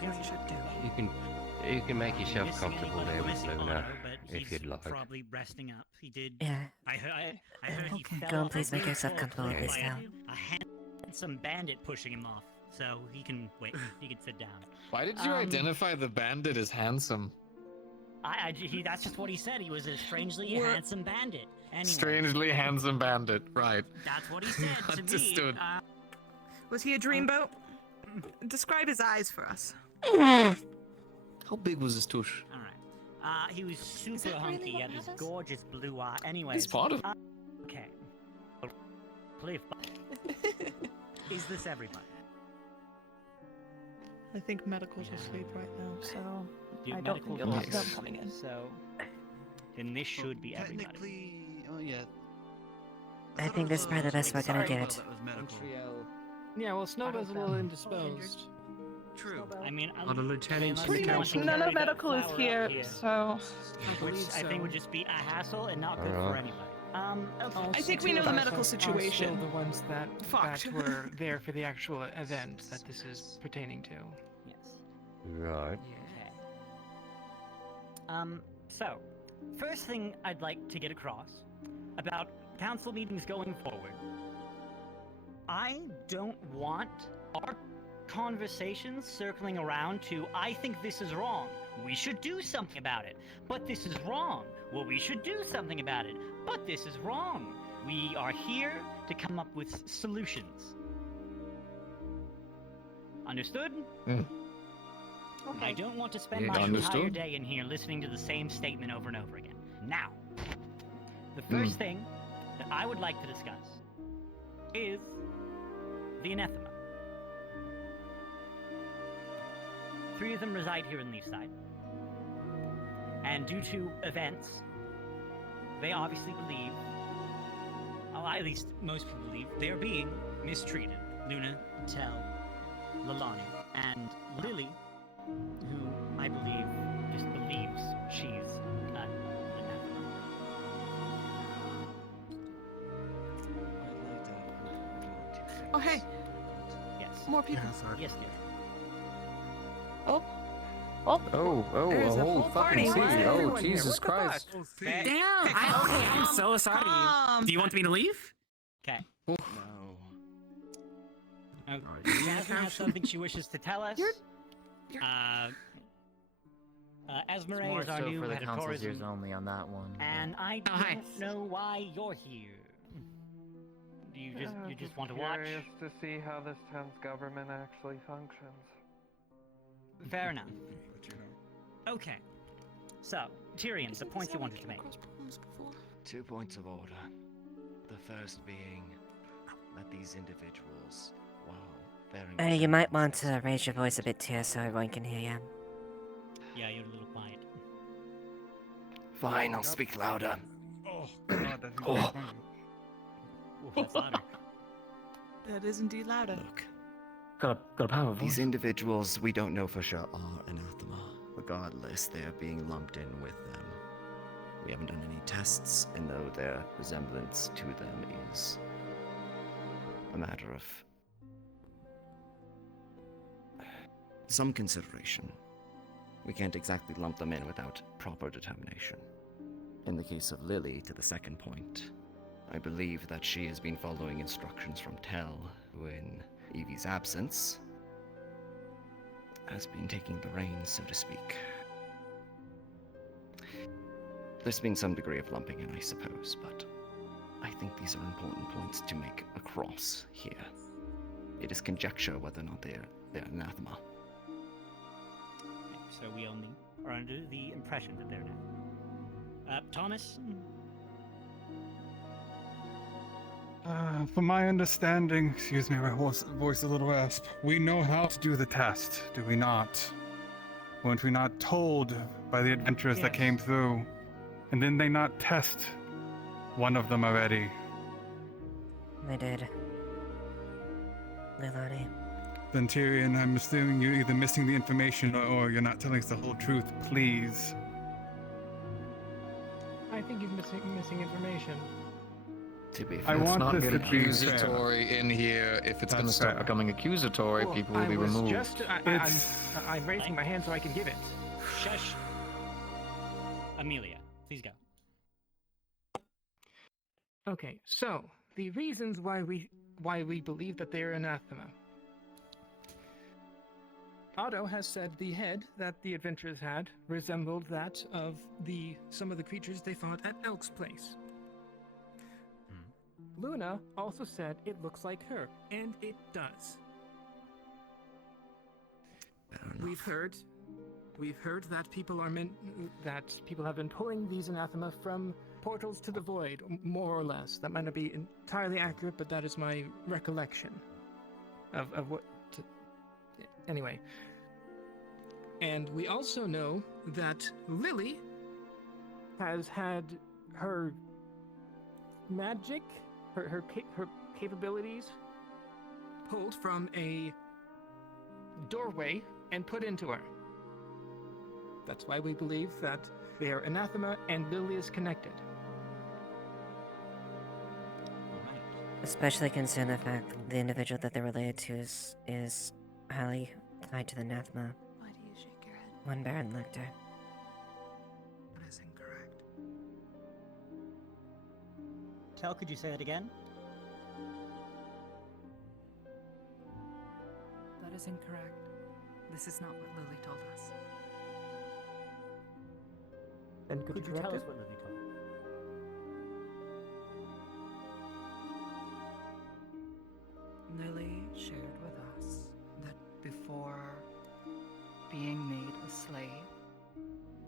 You know what you should do? You can make yourself comfortable there with Luna. if you'd like. Probably resting up. He did. Yeah. I heard he fell Go on, off please a make yourself cliff comfortable with this by now. a handsome bandit pushing him off, so he can wait. He can sit down. Why did you identify the bandit as handsome? That's just what he said. He was a strangely handsome bandit. Anyway, Strangely handsome bandit, right. that's what he said to me. Understood. Was he a dreamboat? Describe his eyes for us. How big was his tush? All right. He was super hunky. He had this gorgeous blue eye. Anyway. It's part of. Okay. Cliff. Is this everybody? I think medical's asleep right now, so Dude, I don't think you'll have them coming in. So, then this should be everybody. Technically, oh yeah. I think this is probably the best we're gonna get. Yeah, well, Snowbell's a little indisposed. True. I mean, All the lieutenants and Pretty much council. none of medical is here, so Which I think would just be a hassle and not good for anybody. Okay. I think we know the medical situation. Also the ones that Fucked. were there for the actual event that this is pertaining to. Yes. Right. Okay. So, first thing I'd like to get across about council meetings going forward. I don't want our conversations circling around to, I think this is wrong. We should do something about it. But this is wrong. Well, we should do something about it. But this is wrong. We are here to come up with solutions. Understood? I don't want to spend my entire day in here listening to the same statement over and over again. Now, the first thing that I would like to discuss is the anathema. 3 of them reside here in Leafside. And due to events, they obviously believe, at least most people believe, they are being mistreated. Luna, Tel, Lalani, and Lily, who I believe just believes she's an anathema. Oh, hey. Yes. More people. Yes, dear. Oh. A whole fucking party. city. Oh, Jesus Christ. Damn! I'm so sorry. Do you want me to leave? Okay. No. Jasmine has something she wishes to tell us. Esmeralda is our new for the head of council's ears tourism, only on that one. and I don't know why you're here. Do you just want to watch? Curious to see how this town's government actually functions. Fair enough. Okay. So, Tyrion, the points you wanted to make. 2 points of order. The first being that these individuals, while bearing... You might want to raise your voice a bit too so everyone can hear you. Yeah, you're a little quiet. Fine, I'll speak louder. Oh, God, that's Oh. Ooh, that's louder. That is indeed louder. Got a power voice. These individuals we don't know for sure are anathema. Regardless, they are being lumped in with them. We haven't done any tests, and though their resemblance to them is a matter of some consideration, we can't exactly lump them in without proper determination. In the case of Lily, to the second point, I believe that she has been following instructions from Tel, who in Evie's absence has been taking the reins, so to speak. There's been some degree of lumping in, I suppose, but I think these are important points to make across here. It is conjecture whether or not they're anathema. So we only are under the impression that they're now. Thomas? From my understanding, excuse me, my voice a little rasp. We know how to do the test, do we not? Weren't we not told by the adventurers that came through? And didn't they not test one of them already? They did. Lilani. Then Tyrion, I'm assuming you're either missing the information or you're not telling us the whole truth. Please. I think he's missing information. To be I fair, want Not this get to be accusatory in here. If it's going to That's start fair. becoming accusatory, people will be removed. I'm raising my hand so I can give it. Shush. Amelia. Please go. Okay, so the reasons why we believe that they are anathema. Otto has said the head that the adventurers had resembled that of some of the creatures they fought at Elk's place. Luna also said it looks like her, and it does. We've heard that people have been pulling these anathema from portals to the void, more or less. That might not be entirely accurate, but that is my recollection of what. Anyway, and we also know that Lily has had her magic, her capabilities pulled from a doorway and put into her. That's why we believe that they are anathema and Lily is connected. Especially considering the fact that the individual that they're related to is highly tied to the anathema. Why do you shake your head? One Baron Lecter. That is incorrect. Kel, could you say that again? That is incorrect. This is not what Lily told us. And could you tell correct us it? what Lily told you? Lily shared with us that before being made a slave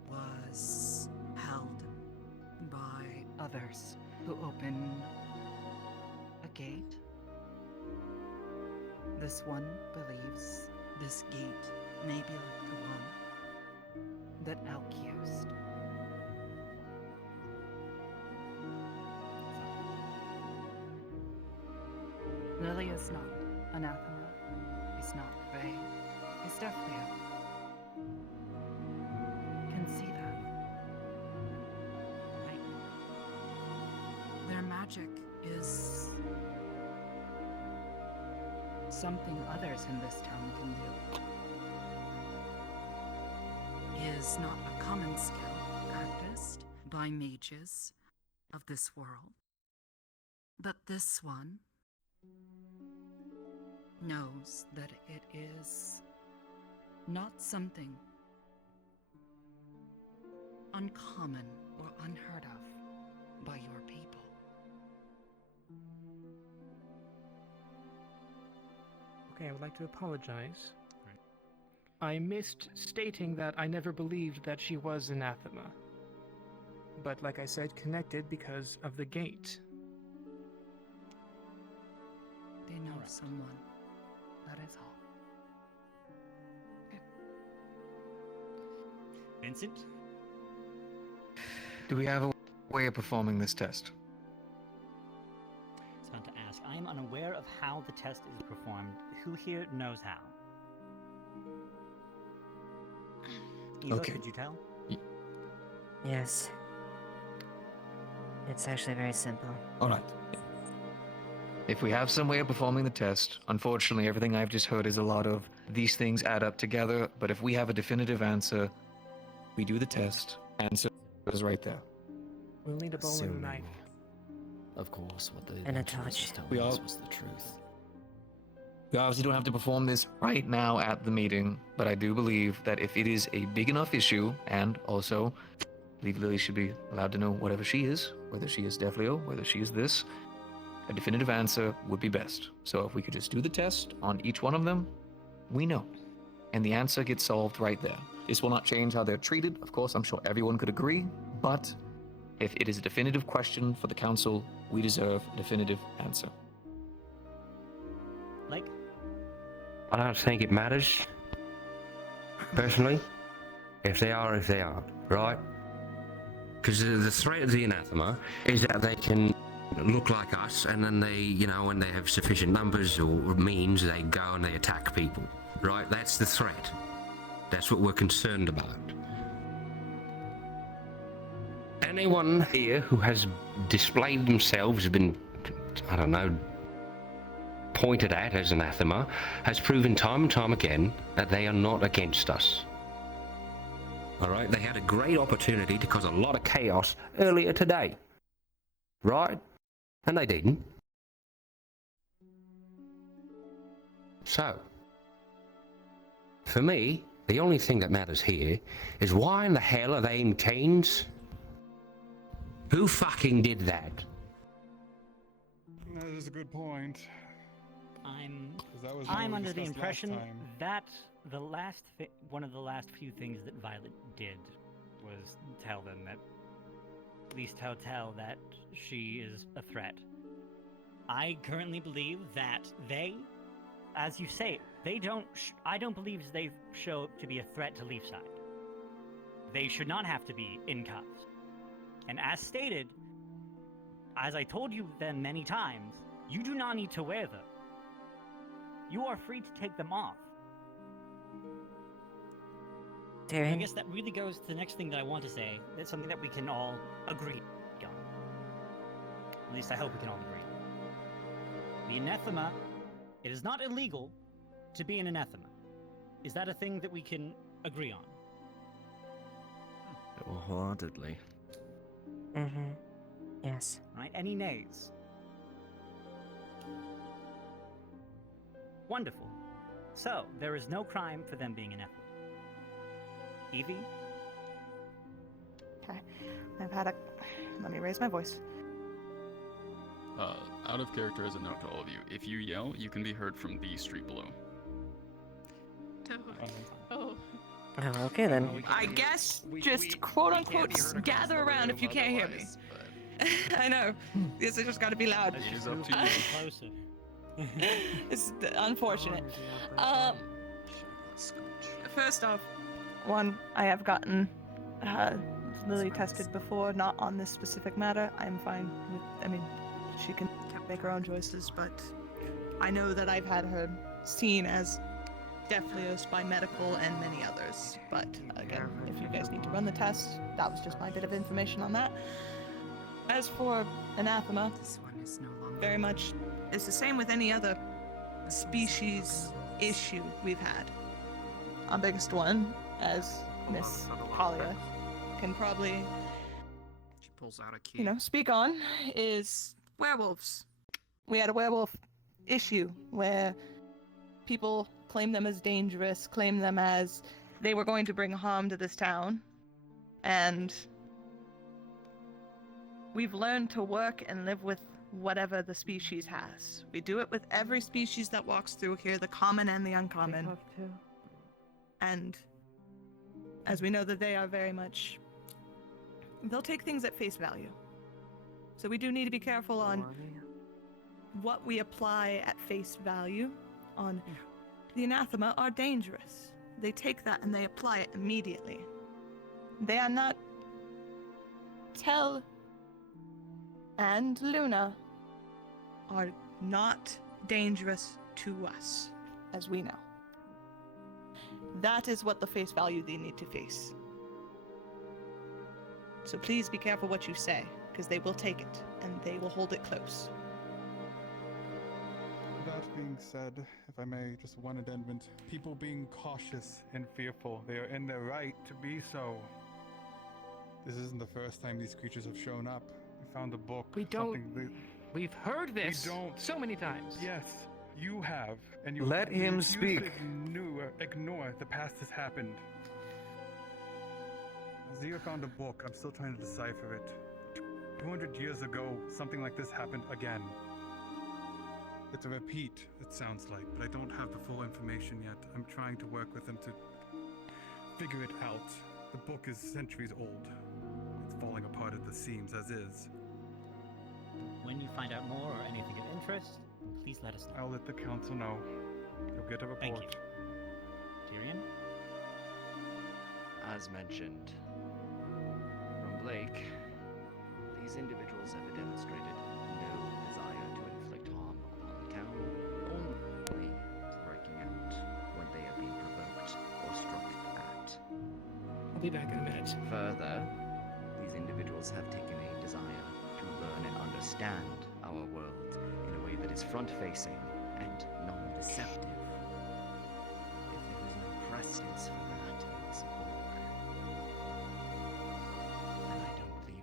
was held by others who open a gate. This one believes this gate may be like the one that Elk used. Lily is not anathema. He's not Fae. He's definitely Elk. Can see that. Right. Their magic is something others in this town can do. Is not a common skill practiced by mages of this world. But this one knows that it is not something uncommon or unheard of by your people. Okay, I would like to apologize. I missed stating that I never believed that she was anathema. But like I said, connected because of the gate. They know someone. That is all. Vincent? Do we have a way of performing this test? I was about to ask. I am unaware of how the test is performed. Who here knows how? Eva, Okay. could you tell? Yes. It's actually very simple. Alright. If we have some way of performing the test, unfortunately everything I've just heard is a lot of these things add up together, but if we have a definitive answer, we do the test, answer is right there. We'll need a bowl and a Assuming, knife. of course, what the And a adventurers torch. told We us all- was the truth. We obviously don't have to perform this right now at the meeting, but I do believe that if it is a big enough issue, and also, I believe Lily should be allowed to know whatever she is, whether she is Defleo, whether she is this, a definitive answer would be best. So if we could just do the test on each one of them, we know. And the answer gets solved right there. This will not change how they're treated, of course, I'm sure everyone could agree, but if it is a definitive question for the council, we deserve a definitive answer. Like? I don't think it matters, personally. If they are, if they aren't, right? Because the threat of the anathema is that they can look like us, and then they, you know, when they have sufficient numbers or means, they go and they attack people, right? That's the threat. That's what we're concerned about. Anyone here who has displayed themselves, been, I don't know, pointed at as anathema, has proven time and time again that they are not against us. Alright? They had a great opportunity to cause a lot of chaos earlier today. Right? And they didn't. So, for me, the only thing that matters here is why in the hell are they in chains? Who fucking did that? That is a good point. I'm under the impression that one of the last few things that Violet did was tell them that, at least tell that she is a threat. I currently believe that they, as you say, I don't believe they show up to be a threat to Leafside. They should not have to be in cuffs. And as stated, as I told you them many times, you do not need to wear them. You are free to take them off. Tyrion? I guess that really goes to the next thing that I want to say. That's something that we can all agree on. At least I hope we can all agree. The anathema, it is not illegal to be an anathema. Is that a thing that we can agree on? Wholeheartedly. Mm-hmm. Yes. Right? Any nays? Wonderful. So, there is no crime for them being anathema. Evie? Okay. I've had a... Let me raise my voice. Out of character as a note to all of you, if you yell, you can be heard from the street below. Oh. Oh, okay then. I guess just quote-unquote gather around if you can't hear me. I know. This has just got to be loud. It's up to you. It's unfortunate. First off, one, I have gotten Lily tested before, not on this specific matter. I'm fine with, I mean, she can make her own choices, but I know that I've had her seen as Deathlios by medical and many others. But again, if you guys need to run the test, that was just my bit of information on that. As for anathema, very much it's the same with any other species issue we've had. Our biggest one, as Miss Talia can probably, She pulls out a key. speak on, is werewolves. We had a werewolf issue where people claim them as dangerous, claim them as they were going to bring harm to this town, and we've learned to work and live with whatever the species has. We do it with every species that walks through here, the common and the uncommon. And as we know that they are very much, they'll take things at face value. So we do need to be careful on what we apply at face value. On the anathema are dangerous. They take that and they apply it immediately. They are not. Tell and Luna are not dangerous to us, as we know. That is what the face value they need to face. So please be careful what you say, because they will take it, and they will hold it close. That being said, if I may, just one addendum. People being cautious and fearful, they are in their right to be so. This isn't the first time these creatures have shown up. We found a book. We've heard this so many times. Yes, you have. And you Let him refuse speak. to ignore the past has happened. Zia found a book. I'm still trying to decipher it. 200 years ago, something like this happened again. It's a repeat, it sounds like, but I don't have the full information yet. I'm trying to work with them to figure it out. The book is centuries old. It's falling apart at the seams as is. When you find out more or anything of interest, please let us know. I'll let the council know. You'll get a report. Thank you. Tyrion? As mentioned, from Blake, these individuals have demonstrated no desire to inflict harm upon the town, only breaking out when they are being provoked or struck at. I'll be back in a minute. Further, these individuals have taken a desire to learn and understand our world in a way that is front-facing and non-deceptive. If there is no precedence for that in this book,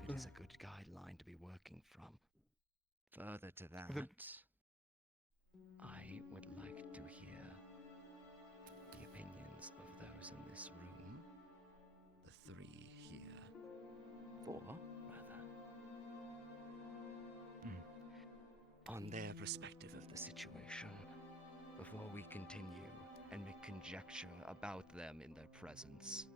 it is a good guideline to be working from. Further to that, I would like to hear the opinions of those in this room, the 3 here, 4 rather, on their perspective of the situation, before we continue and make conjecture about them in their presence.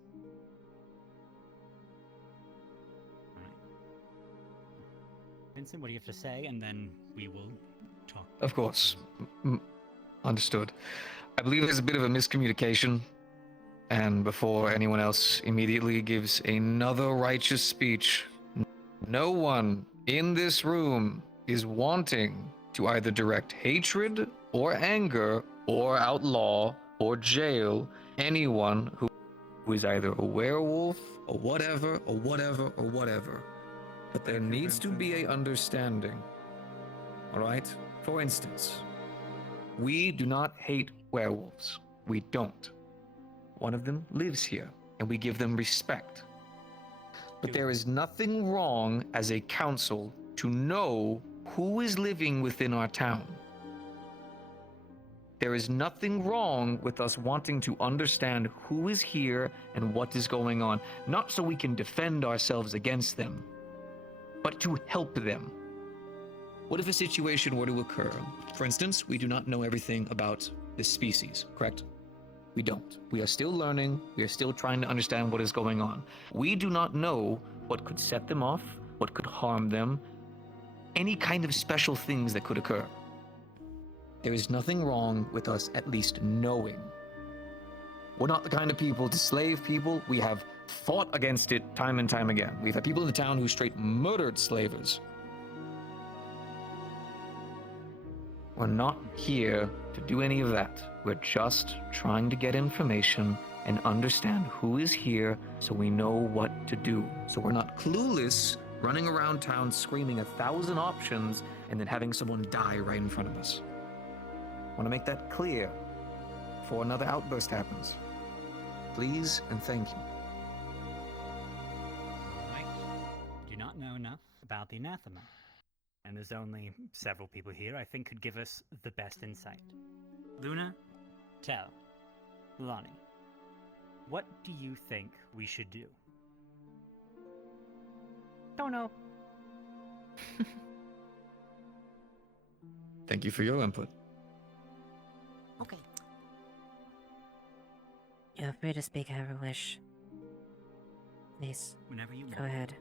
Vincent, what do you have to say? And then we will talk. Of course. Understood. I believe there's a bit of a miscommunication. And before anyone else immediately gives another righteous speech, no one in this room is wanting to either direct hatred or anger or outlaw or jail anyone who is either a werewolf or whatever or whatever or whatever. But there needs to be a understanding. All right? For instance, we do not hate werewolves. We don't. One of them lives here, and we give them respect. But there is nothing wrong as a council to know who is living within our town. There is nothing wrong with us wanting to understand who is here and what is going on, not so we can defend ourselves against them, but to help them. What if a situation were to occur? For instance, we do not know everything about this species, correct? We don't. We are still learning. We are still trying to understand what is going on. We do not know what could set them off, what could harm them, any kind of special things that could occur. There is nothing wrong with us at least knowing. We're not the kind of people to slave people. We have fought against it time and time again. We've had people in the town who straight murdered slavers. We're not here to do any of that. We're just trying to get information and understand who is here so we know what to do. So we're not clueless running around town screaming 1,000 options and then having someone die right in front of us. I want to make that clear before another outburst happens. Please and thank you. Right. Do not know enough about the anathema. And there's only several people here I think could give us the best insight. Luna, tell. Lonnie, what do you think we should do? Don't know. Thank you for your input. Okay. You're free to speak however you wish. Please, Whenever you go want. ahead.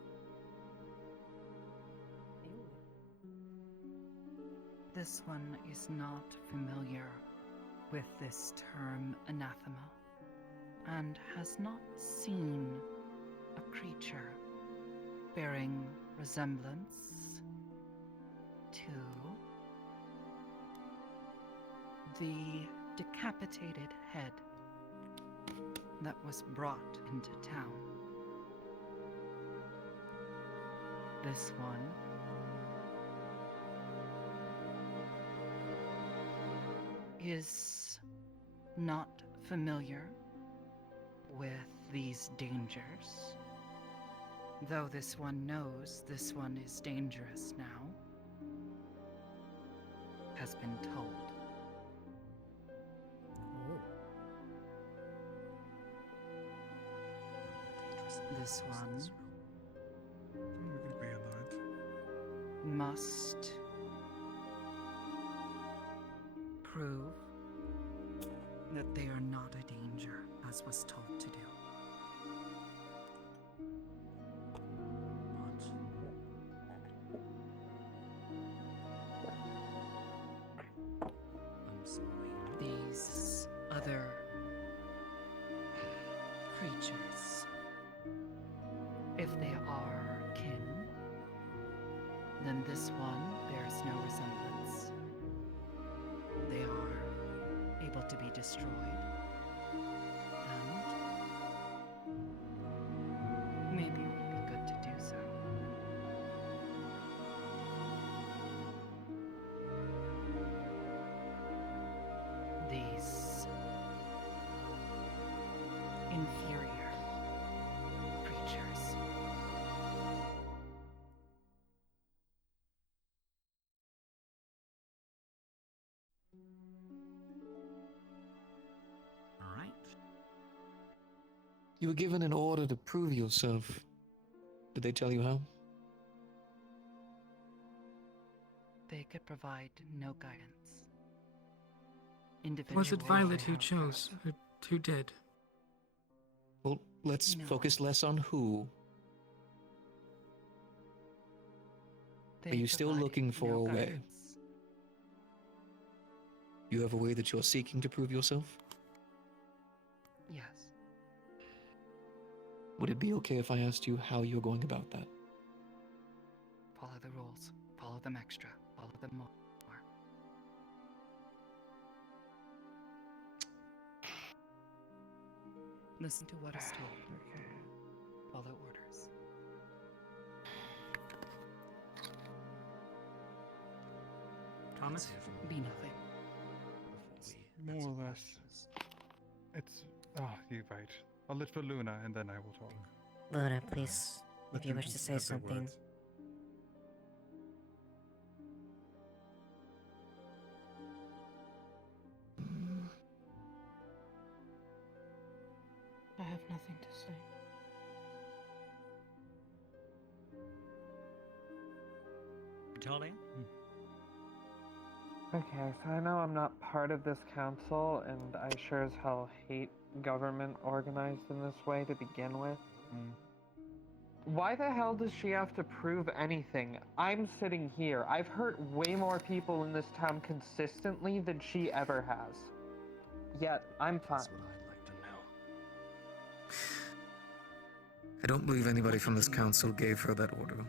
This one is not familiar with this term anathema and has not seen a creature bearing resemblance to the decapitated head that was brought into town. This one is not familiar with these dangers, though this one knows this one is dangerous now, has been told. This one must prove that they are not a danger, as was told to do. I'm sorry. These other creatures, if they are kin, then this one bears no resemblance. They are able to be destroyed. And maybe it would be good to do so. These inferior creatures You were given an order to prove yourself. Did they tell you how? They could provide no guidance. Was it Violet who Individuals chose? Who did? Well, let's No. focus less on who. They Are you still provided looking for no a way? guidance. You have a way that you're seeking to prove yourself? Yes. Would it be okay if I asked you how you're going about that? Follow the rules. Follow them extra. Follow them more. Listen to what is told. Follow orders. Thomas? Be nothing. More or less. It's. You're right. I'll let for Luna and then I will talk. Luna, please, Let if you them wish to say have their something. words. I have nothing to say. Talia? Okay, so I know I'm not part of this council, and I sure as hell hate government organized in this way to begin with. Why the hell does she have to prove anything? I'm sitting here. I've hurt way more people in this town consistently than she ever has. Yet, I'm fine. That's what I'd like to know. I don't believe anybody from this council gave her that order.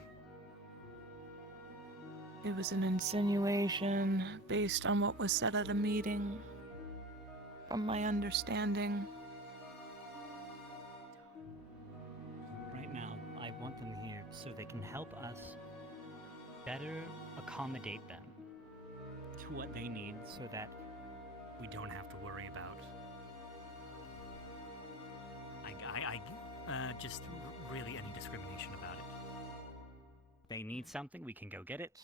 It was an insinuation based on what was said at a meeting. From my understanding. Right now, I want them here so they can help us better accommodate them to what they need so that we don't have to worry about just really any discrimination about it. They need something, we can go get it.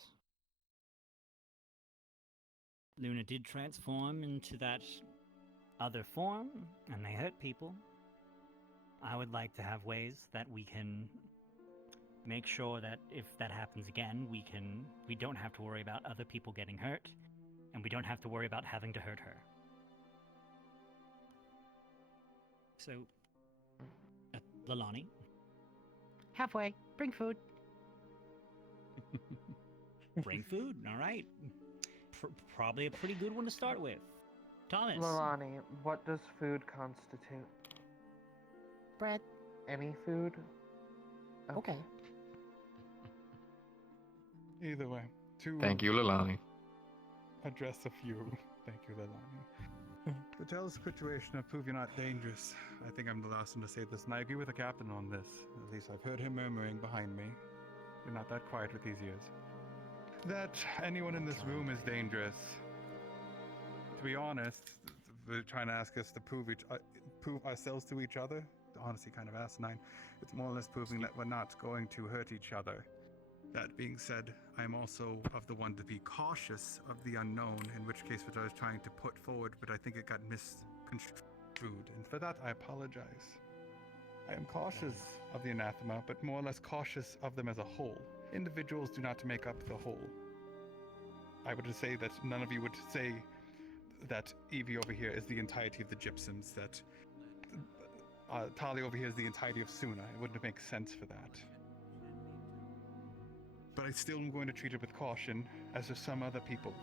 Luna did transform into that other form, and they hurt people. I would like to have ways that we can make sure that if that happens again, we don't have to worry about other people getting hurt, and we don't have to worry about having to hurt her. So, Lalani? Halfway. Bring food. Bring food, all right. Probably a pretty good one to start with. Thomas? Lalani, what does food constitute? Bread. Any food? Okay. Either way, to Thank you, Lalani. address a few. Thank you, Lalani. To tell the situation of prove you're not dangerous, I think I'm the last one to say this, and I agree with the captain on this. At least I've heard him murmuring behind me. You're not that quiet with these ears. That anyone in this room is dangerous. To be honest, they're trying to ask us to prove ourselves to each other. Honestly, kind of asinine. It's more or less proving that we're not going to hurt each other. That being said, I'm also of the one to be cautious of the unknown, in which case what I was trying to put forward, but I think it got misconstrued, and for that I apologize. I am cautious of the anathema, but more or less cautious of them as a whole. Individuals do not make up the whole. I would say that none of you would say that Evie over here is the entirety of the Gypsums, that Talia over here is the entirety of Suna. It wouldn't make sense for that. But I still am going to treat it with caution, as do some other people.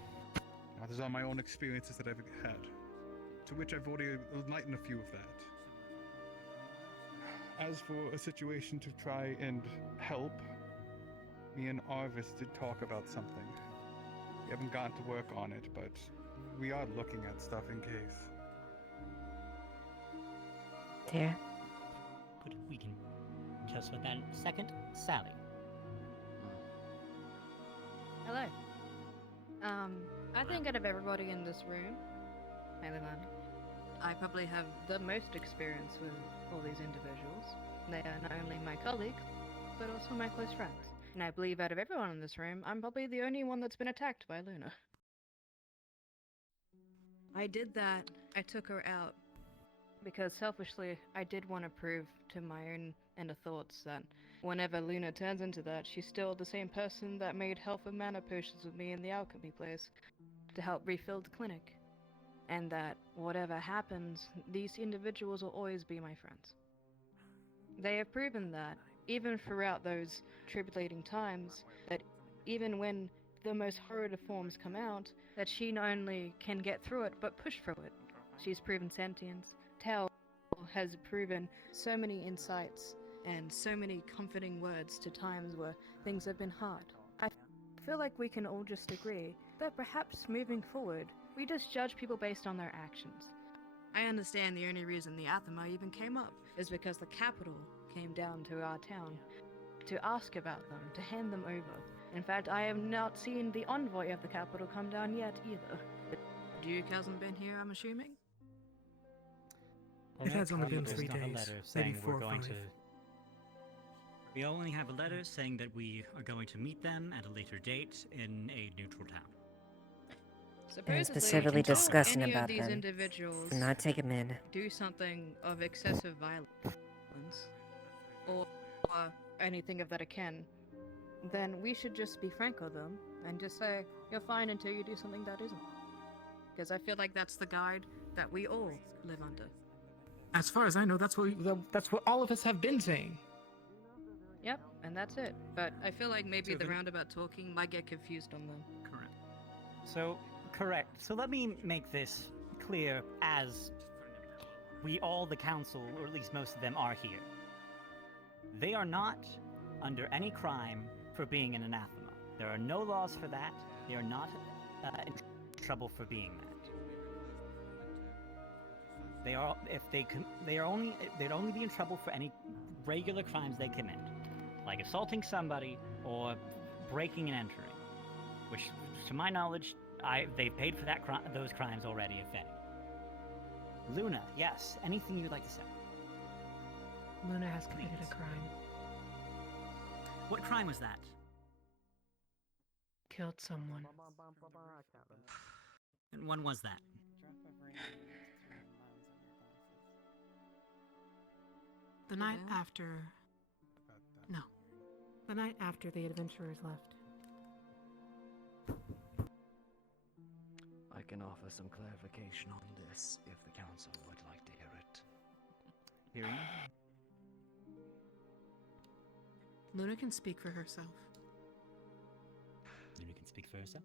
Now, these are my own experiences that I've had, to which I've already enlightened a few of that. As for a situation to try and help, me and Arvis did talk about something. We haven't gotten to work on it, but we are looking at stuff in case. Dear? But we can just with that in a second. Sally. Hello. I think out of everybody in this room, I probably have the most experience with all these individuals. They are not only my colleagues, but also my close friends. And I believe out of everyone in this room, I'm probably the only one that's been attacked by Luna. I did that. I took her out. Because selfishly, I did want to prove to my own inner thoughts that whenever Luna turns into that, she's still the same person that made health and mana potions with me in the alchemy place to help refill the clinic. And that whatever happens, these individuals will always be my friends. They have proven that, even throughout those tribulating times, that even when the most horrid of forms come out, that she not only can get through it, but push through it. She's proven sentience. Tell has proven so many insights and so many comforting words to times where things have been hard. I feel like we can all just agree that perhaps moving forward, we just judge people based on their actions. I understand the only reason the Athema even came up is because the capital came down to our town to ask about them, to hand them over. In fact, I have not seen the envoy of the capital come down yet either. The Duke hasn't been here, I'm assuming? It has only been There's 3 not a days, letter maybe saying 4 we're or going 5. to. We only have a letter saying that we are going to meet them at a later date in a neutral town. And Supposedly, specifically until discussing any of about these them. individuals Do not take him in. do something of excessive violence, or anything of that akin, then we should just be frank with them and just say, you're fine until you do something that isn't. Because I feel like that's the guide that we all live under. As far as I know, that's what all of us have been saying. Yep, and that's it. But I feel like maybe So the then- roundabout talking might get confused on them. Correct. So, correct. So let me make this clear as we all, the council, or at least most of them, are here. They are not under any crime for being an anathema. There are no laws for that. They are not in trouble for being that. They are, they'd only be in trouble for any regular crimes they commit, like assaulting somebody or breaking and entering, which, to my knowledge, they've paid for those crimes already, if any. Luna, yes, anything you'd like to say? Luna has committed a crime. What crime was that? Killed someone. And when was that? The night after. No. The night after the adventurers left. I can offer some clarification on this if the council would like to hear it. Hearing? Luna can speak for herself. Luna can speak for herself.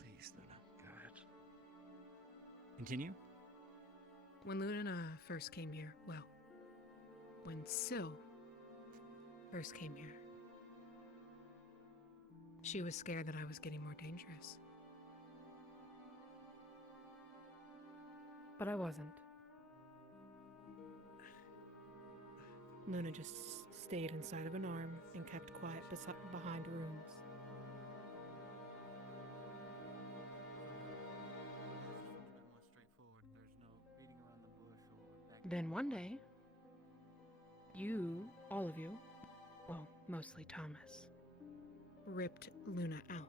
Please, Luna, go ahead. Continue. When Luna first came here, well, when Syl first came here, she was scared that I was getting more dangerous. But I wasn't. Luna just stayed inside of an arm and kept quiet behind rooms. Then one day, you, all of you, well, mostly Thomas, ripped Luna out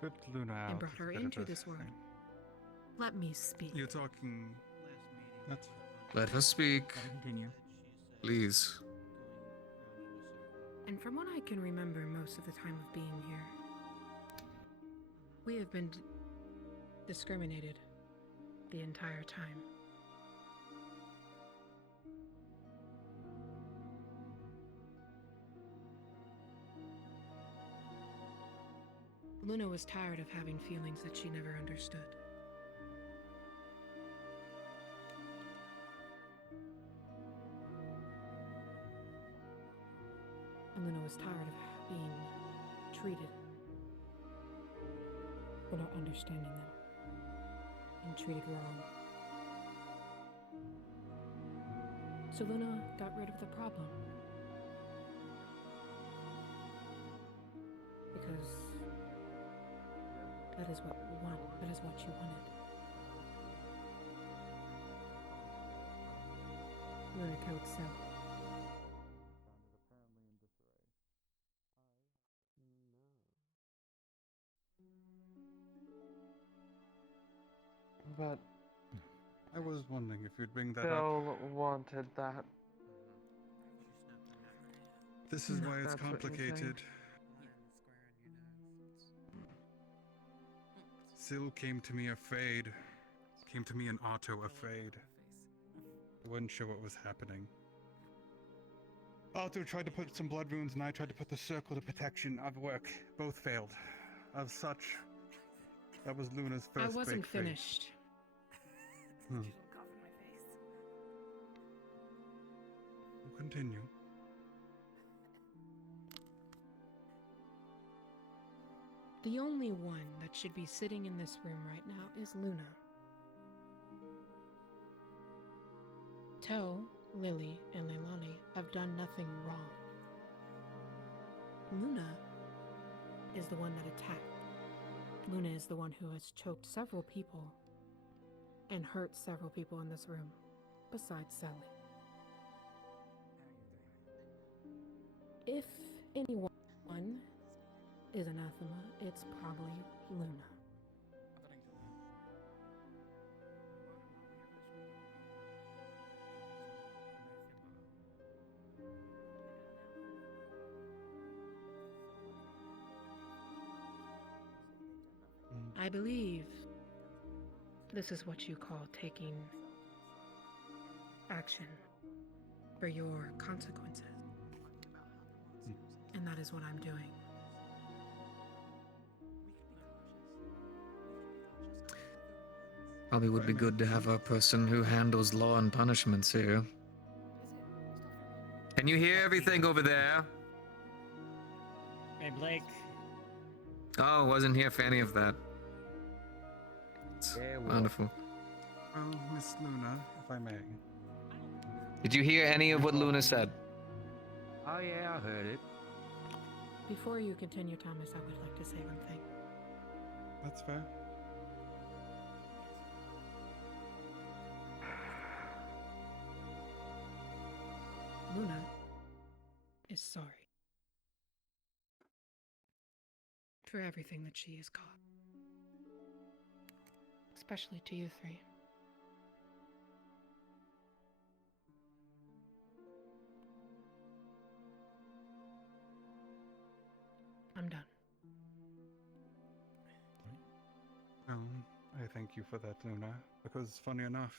Ripped Luna out. and brought her into this world. Let me speak. You're talking. That's. Let her speak. Continue. Please. And from what I can remember most of the time of being here, we have been discriminated the entire time. Luna was tired of having feelings that she never understood. And Luna was tired of being treated for not understanding them and treated wrong. So Luna got rid of the problem. Because that is what we want. That is what you wanted. Luna killed Syl. But I was wondering if you'd bring that up. Phil wanted that. This is why it's That's what you're saying. complicated. Syl came to me afraid. Came to me in Otto afraid. I wasn't sure what was happening. Otto tried to put some blood runes and I tried to put the circle of protection of work. Both failed. As such, that was Luna's first I wasn't breakthrough. finished. We'll continue. The only one that should be sitting in this room right now is Luna. Toe, Lily, and Leilani have done nothing wrong. Luna is the one that attacked. Luna is the one who has choked several people and hurt several people in this room, besides Sally. If anyone is anathema, it's probably Luna. I believe this is what you call taking action for your consequences. And that is what I'm doing. Probably would be good to have a person who handles law and punishments here. Can you hear everything over there? Hey, Blake. Oh, wasn't here for any of that. It's wonderful. Well, Miss Luna, if I may. Did you hear any of what Luna said? Oh yeah, I heard it. Before you continue, Thomas, I would like to say one thing. That's fair. Luna is sorry for everything that she has caused. Especially to you three. I'm done. I thank you for that, Luna, because funny enough,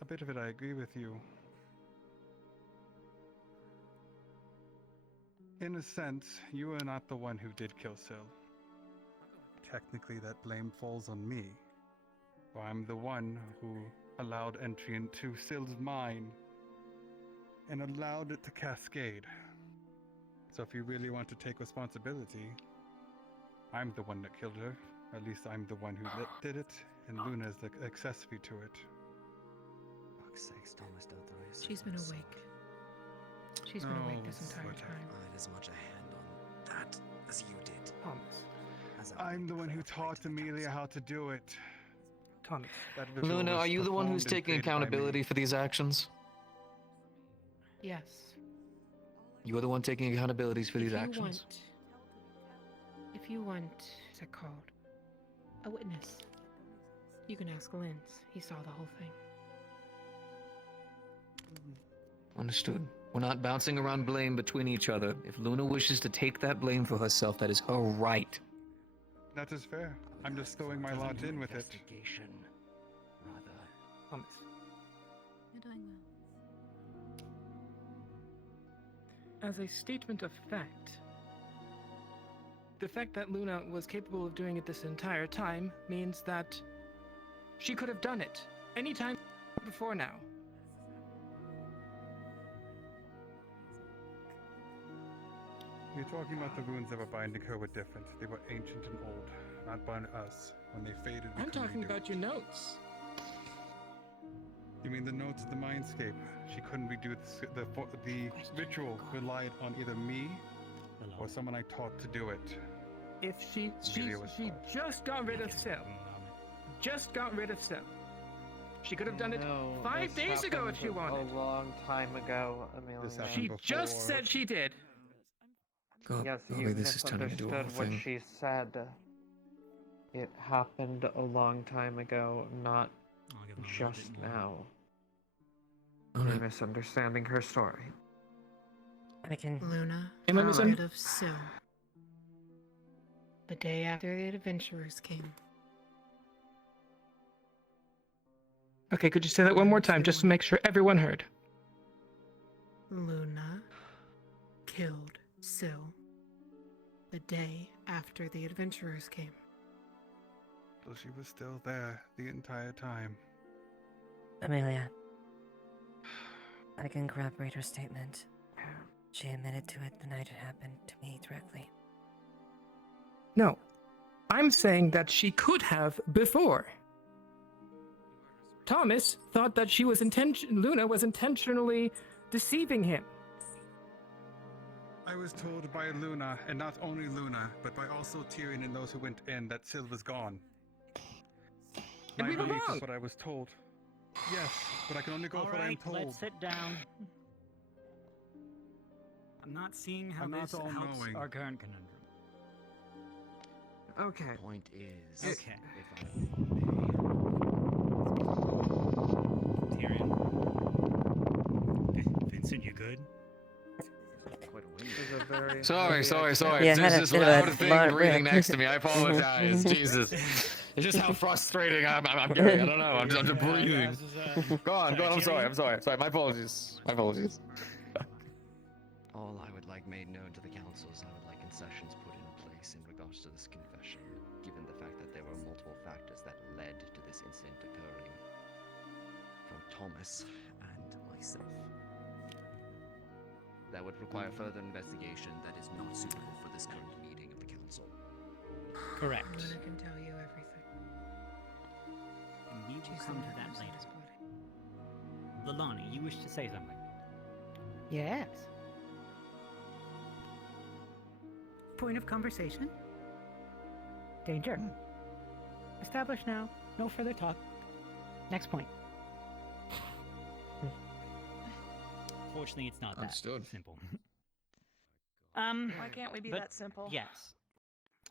a bit of it I agree with you. In a sense, you are not the one who did kill Syl. Technically, that blame falls on me. For I'm the one who allowed entry into Syl's mind and allowed it to cascade. So if you really want to take responsibility, I'm the one that killed her. At least I'm the one who did it, and Luna is the accessory to it. Fuck's sakes, Thomas, don't throw yourself She's been on the sword. awake. She's been awake this entire time. I had as much a hand on that as you did. Thomas. I'm the one who taught Amelia how to do it. Thomas. That ritual Luna, was are you the one who's performed and taking created by me. accountability for these actions? Yes. You're the one taking accountabilities for these actions. If you want, what's it called? A witness. You can ask Linz. He saw the whole thing. Understood. We're not bouncing around blame between each other. If Luna wishes to take that blame for herself, that is her right. That is fair. I'm just throwing my lot in with it. Thomas. You're doing well. As a statement of fact, the fact that Luna was capable of doing it this entire time means that she could have done it any time before now. You're talking about the runes that were binding her were different. They were ancient and old, not bind us. When they faded, we I'm could talking redo about it. your notes. You mean the notes of the mindscape? She couldn't redo the ritual relied on either me or someone I taught to do it. If she just got rid of Syl. Just got rid of Syl. She could have done it 5 days ago if she wanted. A long time ago, Amelia. She just said she did. Yes, Golly, you this is turning into a whole misunderstood what thing. she said. it happened a long time ago, not just now. You're misunderstanding her story. Luna Am I got missing? rid of Syl the day after the adventurers came. Okay, could you say that one more time just to make sure everyone heard? Luna killed Syl the day after the adventurers came. So she was still there the entire time. Amelia, I can corroborate her statement. She admitted to it the night it happened to me directly. No. I'm saying that she could have before. Thomas thought that Luna was intentionally deceiving him. I was told by Luna, and not only Luna, but by also Tyrion and those who went in, that Syl was gone. And My we were belief wrong. is what I was told. Yes, but I can only go with what I'm told. Let's sit down. I'm not seeing how I'm not this helps all-knowing. our current conundrum. Okay. Point is, Okay. if Tyrion? Vincent, you good? Sorry. Yeah, It's had a this bit of loud a thing smart breathing rip. next to me. I apologize. Jesus. It's just how frustrating I'm getting. I don't know. I'm just breathing. Go on. I'm sorry. My apologies. all I would like made known to the council is I would like concessions put in place in regards to this confession, given the fact that there were multiple factors that led to this incident occurring from Thomas and myself. That would require further investigation that is not suitable for this current meeting of the council. Correct. Luna can tell you everything. And we will She's come the to one that who's later. exploding. Lalani, you wish to say something? Yes. Point of conversation? Danger. Established now. No further talk. Next point. Fortunately, it's not Understood. that simple. Why can't we be but that simple? Yes,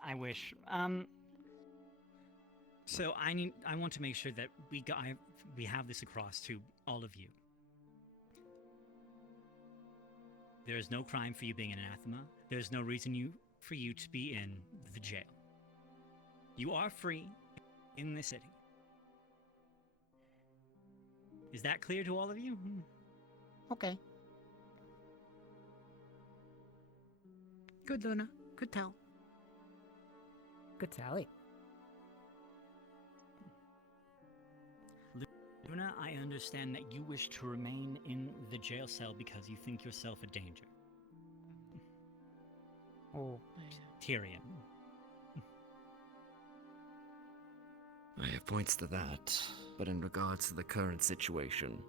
I wish. So I want to make sure that we have this across to all of you. There is no crime for you being an anathema. There is no reason for you to be in the jail. You are free in the city. Is that clear to all of you? Okay. Good, Luna. Good tell. Good tally. Luna, I understand that you wish to remain in the jail cell because you think yourself a danger. Oh. Tyrion. I have points to that, but in regards to the current situation,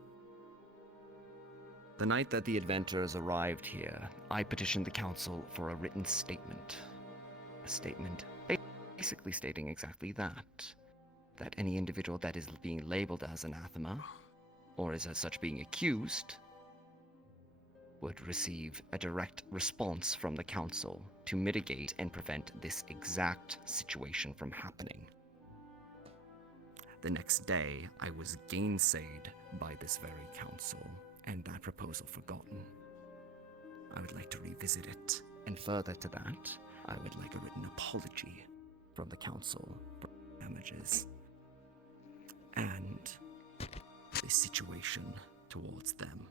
the night that the adventurers arrived here, I petitioned the council for a written statement. A statement basically stating exactly that. That any individual that is being labeled as anathema, or is as such being accused, would receive a direct response from the council to mitigate and prevent this exact situation from happening. The next day, I was gainsayed by this very council, and that proposal forgotten. I would like to revisit it, and further to that, I would like a written apology from the council for damages and the situation towards them.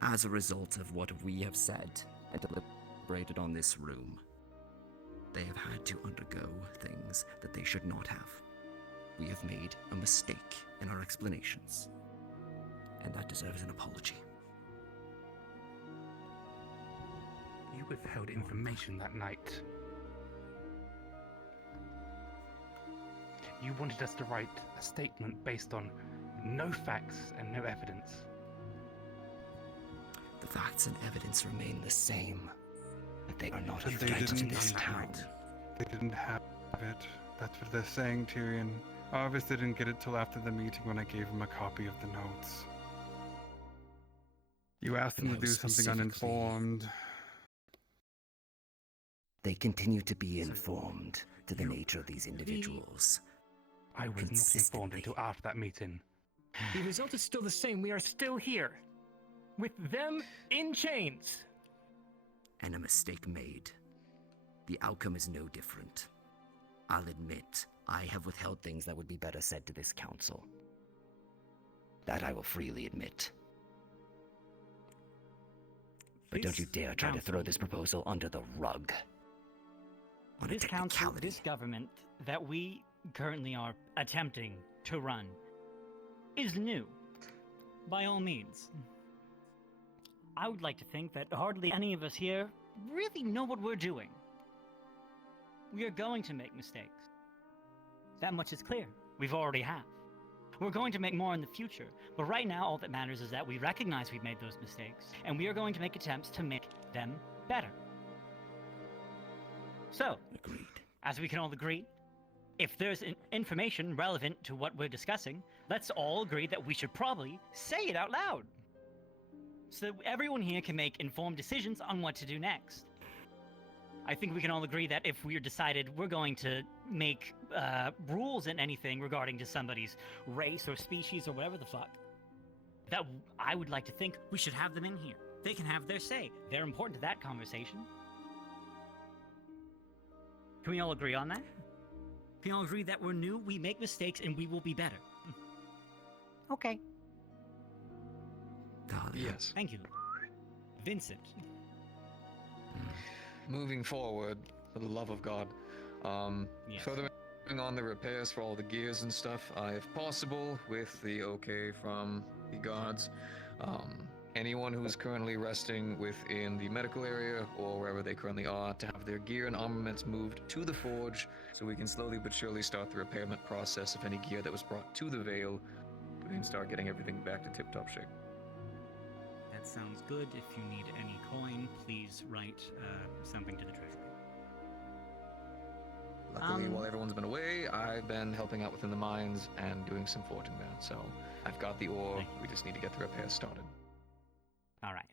As a result of what we have said and deliberated on this room, they have had to undergo things that they should not have. We have made a mistake in our explanations, and that deserves an apology. You withheld information that night. You wanted us to write a statement based on no facts and no evidence. The facts and evidence remain the same, but they are not a But they threat to didn't this town. They didn't have it. That's what they're saying, Tyrion. Arvis didn't get it till after the meeting when I gave him a copy of the notes. You asked him to do something uninformed. they continue to be informed to the nature of these individuals. I was not informed until after that meeting. The result is still the same. We are still here. With them in chains. And a mistake made. The outcome is no different. I'll admit, I have withheld things that would be better said to this council. That I will freely admit. But don't you dare try to throw this proposal under the rug. On a This council, technicality. this government that we currently are attempting to run is new, by all means. I would like to think that hardly any of us here really know what we're doing. We are going to make mistakes. That much is clear. We've already have. We're going to make more in the future, but right now all that matters is that we recognize we've made those mistakes, and we are going to make attempts to make them better. So, agreed. As we can all agree, if there's information relevant to what we're discussing, let's all agree that we should probably say it out loud, so that everyone here can make informed decisions on what to do next. I think we can all agree that if we're decided we're going to make rules in anything regarding to somebody's race or species or whatever the fuck, that I would like to think we should have them in here. They can have their say. They're important to that conversation. Can we all agree on that? Can we all agree that we're new, we make mistakes, and we will be better? Okay. Yes. Thank you. Vincent. Moving forward, for the love of God, furthering on the repairs for all the gears and stuff, if possible, with the okay from the guards, anyone who is currently resting within the medical area or wherever they currently are, to have their gear and armaments moved to the forge, so we can slowly but surely start the repairment process of any gear that was brought to the Vale. We can start getting everything back to tip-top shape. That sounds good. If you need any coin, please write something to the treasury. Luckily, while everyone's been away, I've been helping out within the mines and doing some forging there. So I've got the ore. We just need to get the repairs started. All right.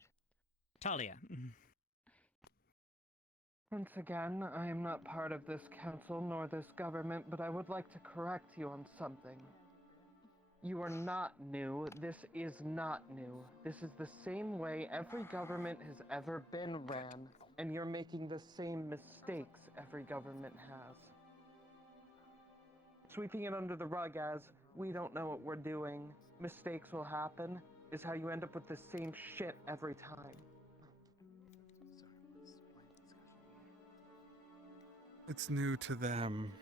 Talia. Once again, I am not part of this council nor this government, but I would like to correct you on something. You are not new. This is not new. This is the same way every government has ever been ran, and you're making the same mistakes every government has. Sweeping it under the rug as, we don't know what we're doing, mistakes will happen, is how you end up with the same shit every time. It's new to them.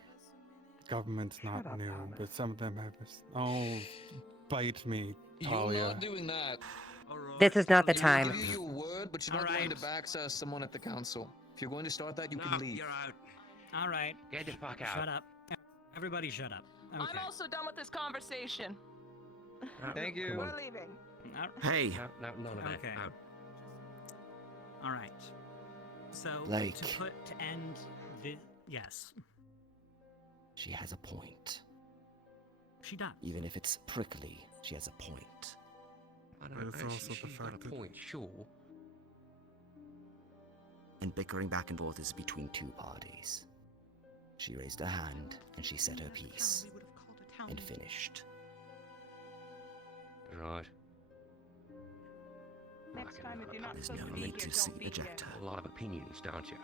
Government's not new, but some of them have this. Oh, bite me, Talia. You're not doing that. This is not the I'll time. give you your word, but you're not going to backsass someone at the council. If you're going to start that, you can leave. You're out. All right. Get the fuck out. Shut up. Everybody shut up. Okay. I'm also done with this conversation. Thank you. We're leaving. Hey. No, none of that. Okay. Out. All right. So, Blake. to end the... Yes. She has a point. She does. Even if it's prickly, she has a point. I But don't it's know. also the She's got fact a that- point, sure. And bickering back and forth is between two parties. She raised her hand, and she said her piece. And finished. Right. Next time, if you're not There's supposed no to be need here, to see don't be eject here. her. A lot of opinions, don't you?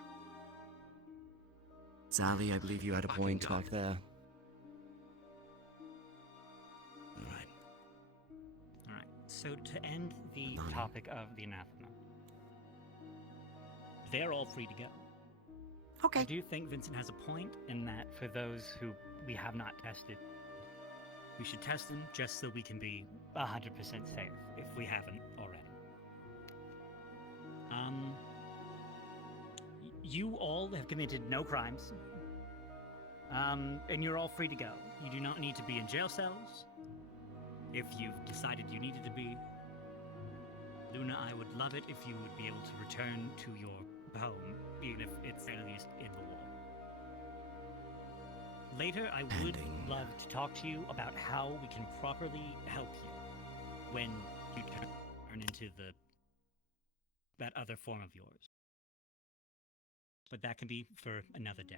Sally, I believe you had a Fucking point go. back there. Alright. All right. So, to end the topic of the anathema, they're all free to go. Okay. I do think Vincent has a point in that for those who we have not tested, we should test them just so we can be 100% safe if we haven't already. You all have committed no crimes, and you're all free to go. You do not need to be in jail cells if you've decided you needed to be. Luna, I would love it if you would be able to return to your home, even if it's at least in the wall. Later, I would love to talk to you about how we can properly help you when you turn into that other form of yours. but that can be for another day.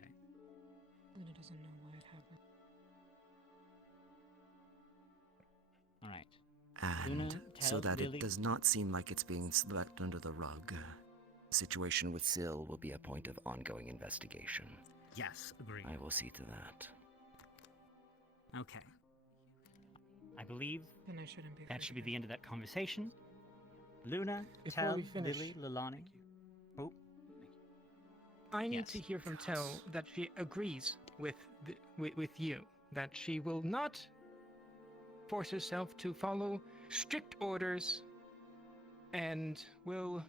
Luna doesn't know why it happened. All right. And Luna so tells that Lily- it does not seem like it's being swept under the rug, the situation with Syl will be a point of ongoing investigation. Yes, agreed. I will see to that. Okay. I believe Then I shouldn't be. that should be the end of that conversation. Luna, Before tell we finish- Lily, Lilani. Oh, I need Yes. to hear from Tell that she agrees with with you, that she will not force herself to follow strict orders, and will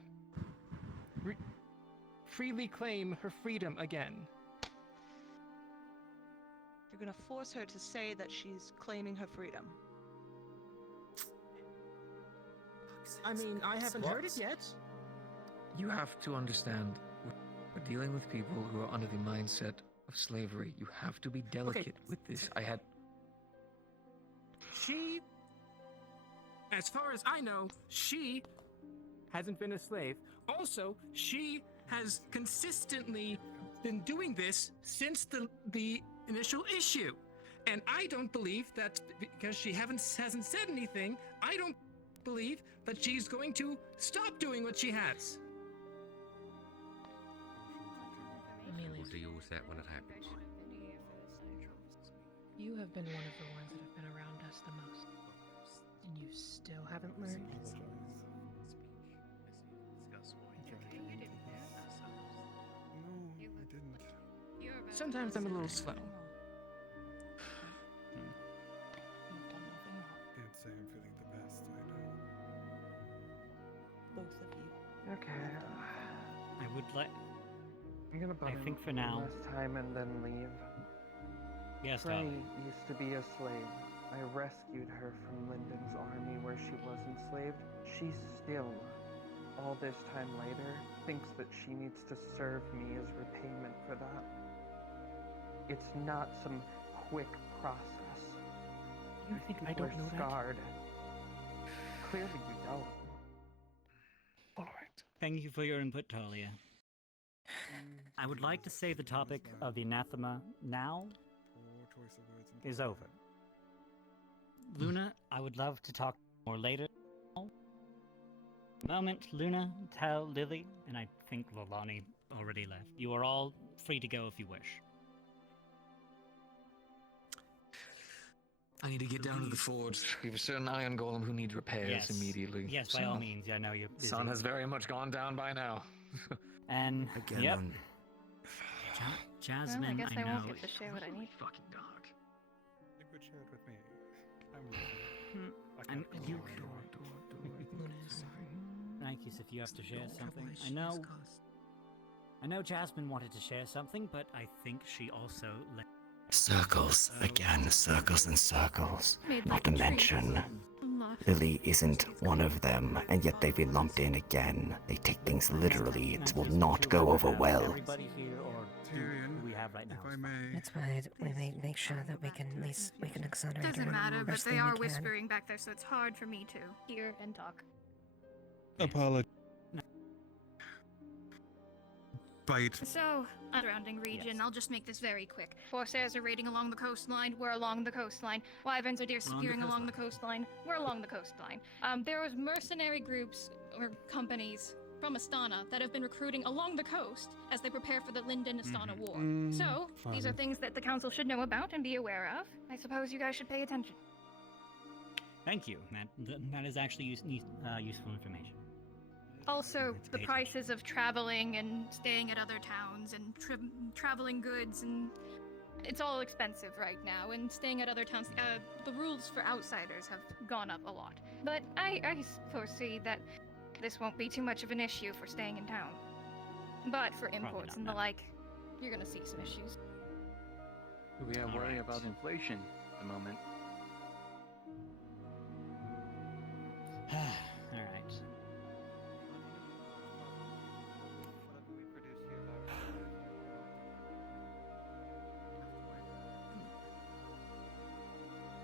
freely claim her freedom again. You're gonna force her to say that she's claiming her freedom. I mean, I haven't heard it yet. You have to understand, we're dealing with people who are under the mindset of slavery. You have to be delicate with this. She, as far as I know, she hasn't been a slave. Also, she has consistently been doing this since the initial issue. And I don't believe that because she hasn't said anything, I don't believe that she's going to stop doing what she has. We'll deal with that when it happens. You have been one of the ones that have been around us the most. And you still haven't learned? Sometimes I'm a little slow. Can't say I'm feeling the best, I know. Both of you. Okay. I would like. I'm gonna buy I think for now. less time and then leave. Yes, Frey darling. used to be a slave. I rescued her from Lyndon's army where she was enslaved. She still, all this time later, thinks that she needs to serve me as repayment for that. It's not some quick process. You think I People don't are know that? scarred. Clearly you don't. All right. Thank you for your input, Talia. I would like to say the topic of the anathema now is over. Luna, I would love to talk more later. Moment, Luna, Tal, Lily, and I think Lilani already left. You are all free to go if you wish. I need to get down to the forge. We have a certain iron golem who needs repairs Yes. immediately. Yes, by all means. I know you're busy. Sun has very much gone down by now. And Again, yep. on Jasmine, Well, I guess I know won't get to share what I need. Fucking dark. You could share it with me. I'm you. Nikes, if you have to share something, I know Jasmine wanted to share something, but I think she also circles, again, circles and circles. Made Not like to trees. mention, Lily isn't one of them, and yet they've been lumped in again. They take things literally. It will not go over well. Everybody here, or do we have right now? If I may. That's why we may make sure that we can at least exonerate her. Doesn't matter, but first they thing we are can. whispering back there, so it's hard for me to hear and talk. Apology. Bite. So, surrounding region, I'll just make this very quick. Corsairs are raiding along the coastline, we're along the coastline. Wyverns are disappearing along the coastline, we're along the coastline. There was mercenary groups or companies from Astana that have been recruiting along the coast as they prepare for the Linden-Astana war. So, these are fun. things that the council should know about and be aware of. I suppose you guys should pay attention. Thank you. That is actually useful information. Also, the prices of traveling and staying at other towns and traveling goods, and it's all expensive right now. And staying at other towns, the rules for outsiders have gone up a lot. But I foresee that this won't be too much of an issue for staying in town. But for imports and the like, you're gonna see some issues. We have worry about inflation at the moment. All right.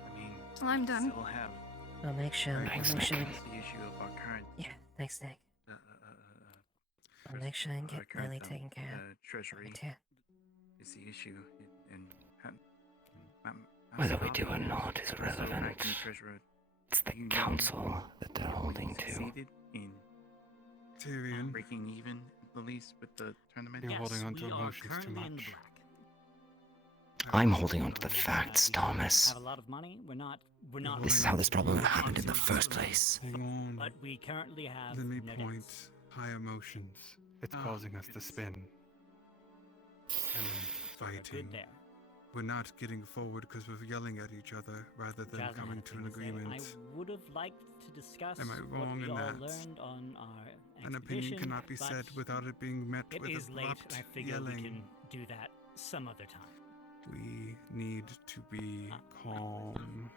I mean, Well, I'm done. Still have I'll make sure. the I'll make sure. issue of our current. Yeah, thanks, Nick. I'll make sure and get current Lily taken care of. treasury Right here. is the issue, and Whether we do or not is irrelevant. acting treasurer It's the council that they're holding to. succeeded in Tyrion. breaking even, at least with the tournament. You're Yes, holding on to we are emotions too currently in the much. black. I'm holding on to the facts, We Thomas. have a lot of money. We're not. This is how this problem happened in the first place. Hang on. But we currently have Let me no point. debts. High emotions. It's causing us to spin. And fighting. Good there. We're not getting forward because we're yelling at each other rather than Jasmine coming had to an things to say. agreement. I would have liked to discuss Am I what wrong we in all that? learned on our An opinion expedition, cannot be but said without it being met it with is late, abrupt and I figure yelling. we can do that some other time. We need to be calm.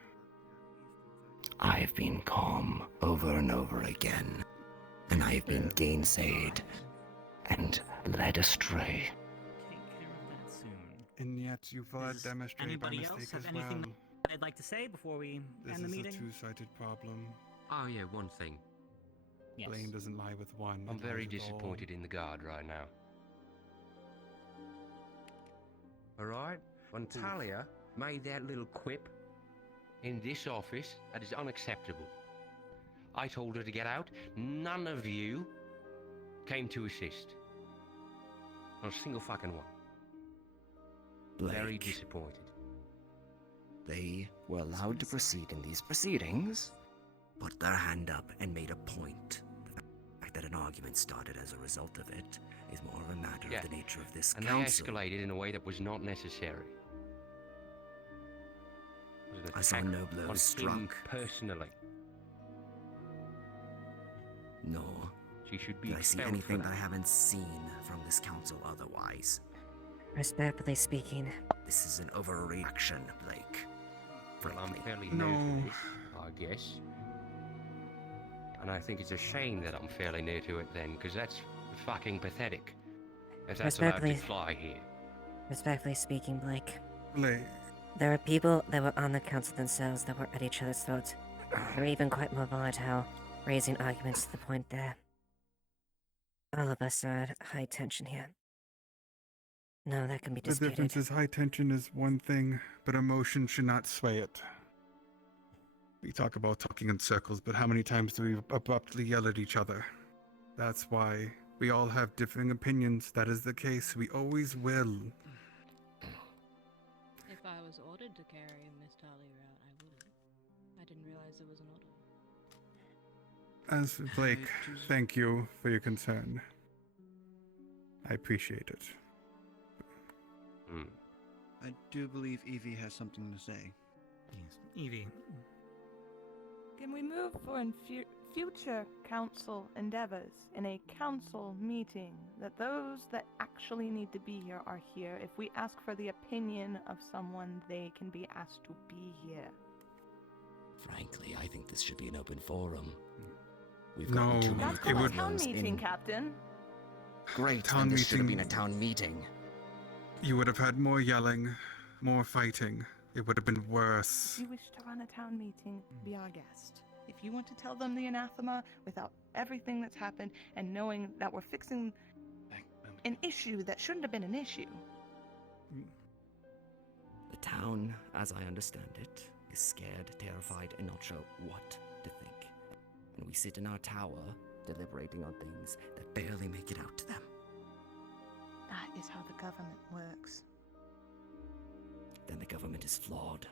I've been calm over and over again, and I've been gainsaid and led astray. Take care of that soon. And yet you far Does demonstrate by anybody mistake else have as anything well. that I'd like to say before we This end the is a meeting? two-sided problem. Oh yeah, one thing. Yes. Blame doesn't lie with one. I'm it very lies with all. disappointed in the guard right now. Alright? When Talia made that little quip in this office, that is unacceptable. I told her to get out. None of you came to assist. Not a single fucking one. Very Blake. disappointed. They were allowed to proceed in these proceedings, put their hand up and made a point. The fact that an argument started as a result of it is more of a matter Yeah. of the nature of this And council. they escalated in a way that was not necessary. It was an I saw attack no on blows him struck. personally. Nor She should be did I see expelled anything for that I that. haven't seen from this council otherwise. Respectfully speaking, This is an overreaction, Blake. Well, I'm fairly No. new to this, I guess. And I think it's a shame that I'm fairly new to it then, because that's fucking pathetic. If that's allowed to Respectfully- fly here. respectfully speaking, Blake, Blake. there were people that were on the council themselves that were at each other's throats. They were even quite more volatile, raising arguments to the point there. All of us are at high tension here. No, that can be The disputed. difference is high tension is one thing, but emotion should not sway it. We talk about talking in circles, but how many times do we abruptly yell at each other? That's why we all have differing opinions. That is the case. We always will. If I was ordered to carry Miss Talia out, I would. I didn't realize there was an order. As for Blake, thank you for your concern. I appreciate it. I do believe Evie has something to say. Yes, Evie. Can we move for future council endeavors in a council meeting that those that actually need to be here are here? If we ask for the opinion of someone, they can be asked to be here. Frankly, I think this should be an open forum. We've No, gotten too many That's called a town problems meeting, in... Captain. Great, Town then this should have been meeting. a town meeting. You would have had more yelling, more fighting. It would have been worse. If you wish to run a town meeting, be our guest. If you want to tell them the anathema without everything that's happened and knowing that we're fixing an issue that shouldn't have been an issue. The town, as I understand it, is scared, terrified, and not sure what to think. And we sit in our tower, deliberating on things that barely make it out to them. That is how the government works. Then the government is flawed.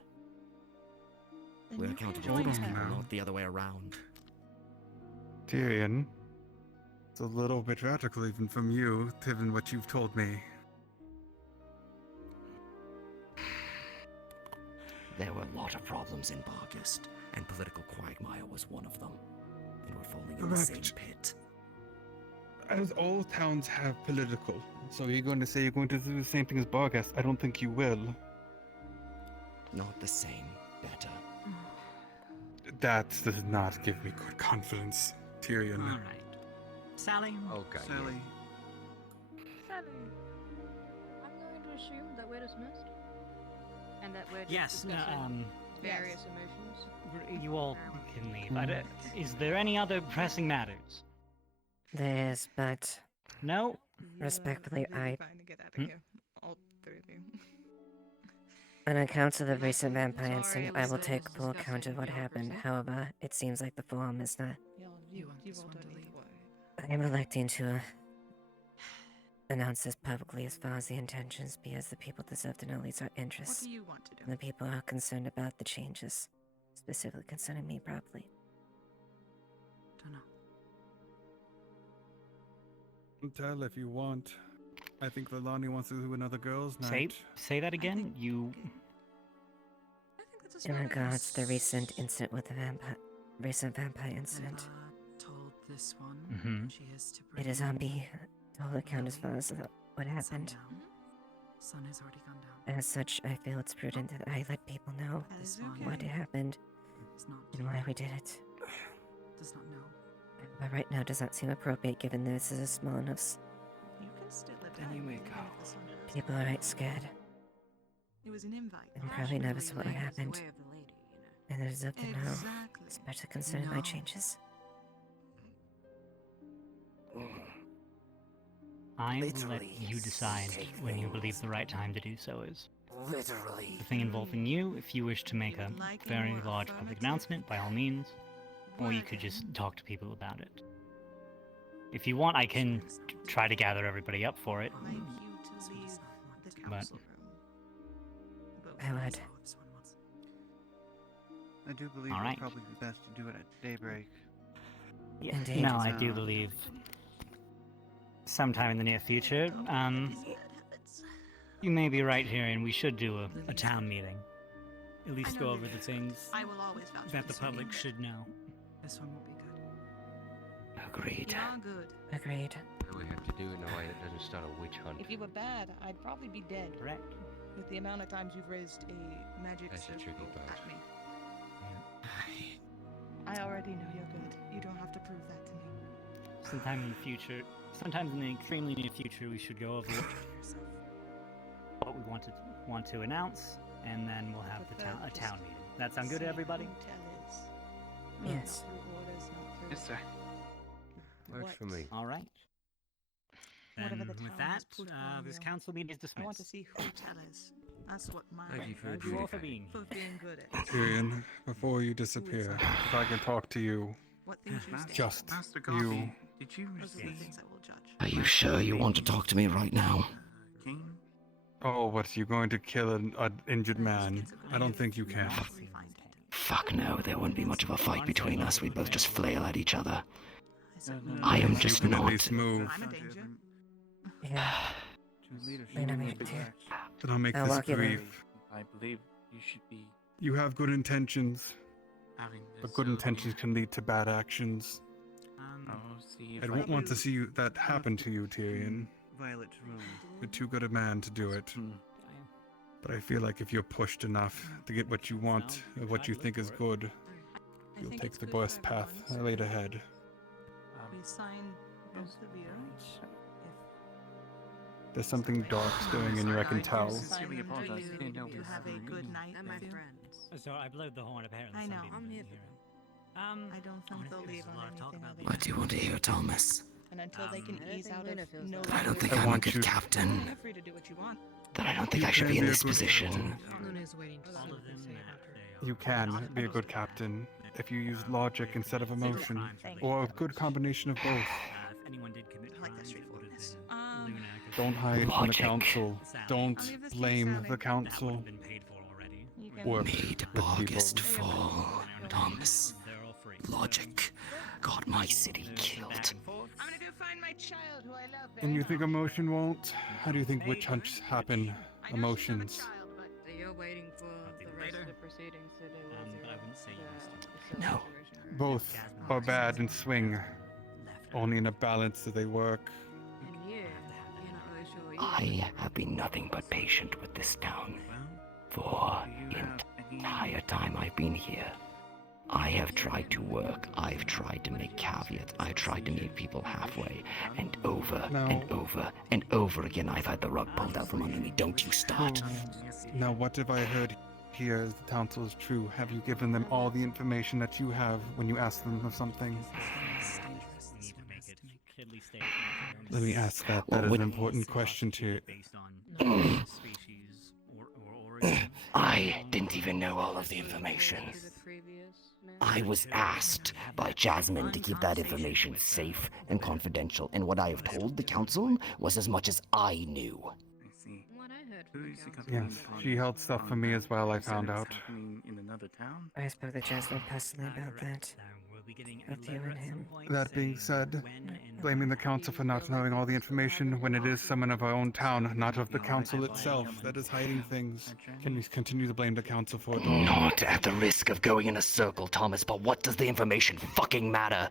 Then We're you can accountable for join these her. people, not the other way around. Tyrion, it's a little bit radical even from you, given what you've told me. There were a lot of problems in Bargest, and political quagmire was one of them. And we're falling in the same Correct. pit. As all towns have political, so you're going to say you're going to do the same thing as Barghest? I don't think you will. Not the same, better. That does not give me good confidence, Tyrion. All right. Sally? Okay. Sally. I'm going to assume that we're dismissed. And that we're just Yes, no, discussing various emotions. You all can leave. Is there any other pressing matters? There's, but No. Respectfully, I... Trying to get out of here. All three of you. On account of the recent vampire Sorry, incident, it I was will the take most full account of what disgusting happened. bureaucracy. However, it seems like the form is not... You don't need to worry. I am electing to announce this publicly as far as the intentions, because the people deserve to know at least our interests. What do you want to do? And the people are concerned about the changes, specifically concerning me probably. Tell if you want. I think Lalani wants to do another girls' night. Say that again. You. In regards to the recent incident with the recent vampire incident. Told this one Mhm. she is to bring It is on me to hold account as far as what happened. Sun has already gone down. As such, I feel it's prudent that I let people know what happened and why we did it. Does not know. But right now does not seem appropriate given this is a small enough. You can still live Then you may go. People are right scared It was an invite. and probably nervous about what It's the happened. way of the lady, you know. And they deserve to know, Exactly. especially concerning my No. changes. I will let Literally you decide take when you things. believe the right time to do so is. Literally. The thing involving you, if you wish to make a like a very more large public affirmative announcement, by all means, or you could just talk to people about it. If you want, I can try to gather everybody up for it. Like you to leave the But council room. I would. I do believe All it right. would probably be best to do it at daybreak. Yeah, Indeed. no, I do believe sometime in the near future. You may be right here, and we should do a town meeting. At least I go know over you the do. things I will always vouch that for the this public meeting. should know. This one will be good. Agreed. You are good. Agreed. We have to do it in a way that doesn't start a witch hunt. If you were bad, I'd probably be dead. Correct. With the amount of times you've raised a magic That's the circle tricky part. at me. I already know you're good. You don't have to prove that to me. Sometime in the future, sometimes in the extremely near future, we should go over what we want to announce, and then we'll have the a town meeting. That sound good to everybody? Yes. Yes, sir. Works for me. All right. Then Whatever the with town that, has put on this you. council meeting is I want to dismissed. see who tell is. That's what my Thank you for Thank you all for adjudicating. being for being good at. Tyrion, before you disappear, if I can talk to you, What things you say. just Master you. Garvey, did you Those are the receive things I will judge. Are you sure you want to talk to me right now? King? Oh, what, you going to kill an injured man? I don't think you can. Fuck no, there wouldn't be much of a fight between us. We'd both just flail at each other. I am just You can at not. least move. I'm a danger. Yeah. I know me too. Then I'll make I'll this walk you there. brief. I believe you should be You have good intentions, having this. but good so intentions can lead to bad actions. I'll see if I I don't want can- to see you, that happen to you, Tyrion. Violet's room. You're too good a man to do it. But I feel like if you're pushed enough to get what you want, or what you think is good, you'll think take it's the good for worst path everyone, laid ahead. We sign both of you. There's something dark stirring in you, I can tell. sincerely apologize. I didn't know You this have was a a good meeting. night And my with you. friends. So I blowed the horn apparently. I know. somebody I'm didn't here hear for it. I don't think they'll leave on anything other What do you want to hear, Thomas? And until they can I ease think out Luna of feels no that. I don't think I I'm a want good you- captain. You're free to do what you want. That I don't think You I should can be in be a this good position. Luna is waiting to see All what of they them say that about her. they You can be a good captain if you use logic instead of emotion, or a good combination of both. If anyone did commit I like crimes, that it would have been straightforwardness. Luna. 'cause Don't she- hide from the Logic. council. I'll Don't leave this to you, blame Sally. the That council. would have been paid for already. You can Work Made with August people. fall. Thomas. They're all free. Logic got my city There's some killed. back and forth. I'm gonna go find my child who I love very And you think much. emotion won't? How do you think witch hunts happen? I know she's not a Emotions. child, but So you're waiting for I'll do the it rest later. of the proceedings to do But I wouldn't say you used to. No. Both are bad and swing. Only in a balance do they work. And you're not really sure either. I have been nothing but patient with this town. For Do you have the any entire time I've been here, I have tried to work, I've tried to make caveats, I've tried to meet people halfway, and over No. and over and over again I've had the rug pulled out from under me. Don't you start. Now, what have I heard here as the council is true? Have you given them all the information that you have when you ask them of something? We need to make it clearly state method Let me ask that. That is an important question to. based on species or origin. I didn't even know all of the information. I was asked by Jasmine to keep that information safe and confidential, and what I have told the council was as much as I knew. I see. What I heard Who from is the council. company Yes, she held stuff for me as well, I found out. in another town? I spoke to Jasmine personally about that. With you and him. That being said, blaming the council for not knowing all the information when it is someone of our own town, not of the council itself, that is hiding things. Can we continue to blame the council for it all? Not at the risk of going in a circle, Thomas, but what does the information fucking matter?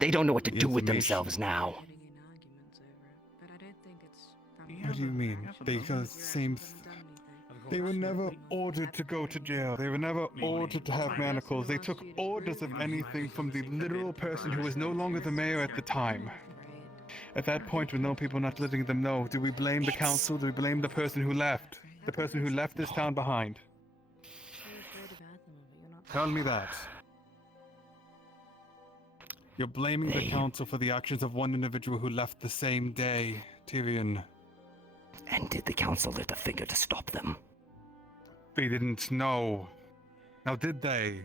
They don't know what to do with themselves now. What do you mean? Because they were never ordered to go to jail. They were never ordered to have manacles. They took orders of anything from the literal person who was no longer the mayor at the time. At that point, with no people not letting them know, do we blame the council? Do we blame the person who left? The person who left this town behind? Tell me that. You're blaming the council for the actions of one individual who left the same day, Tyrion. And did the council lift a finger to stop them? They didn't know. Now did they?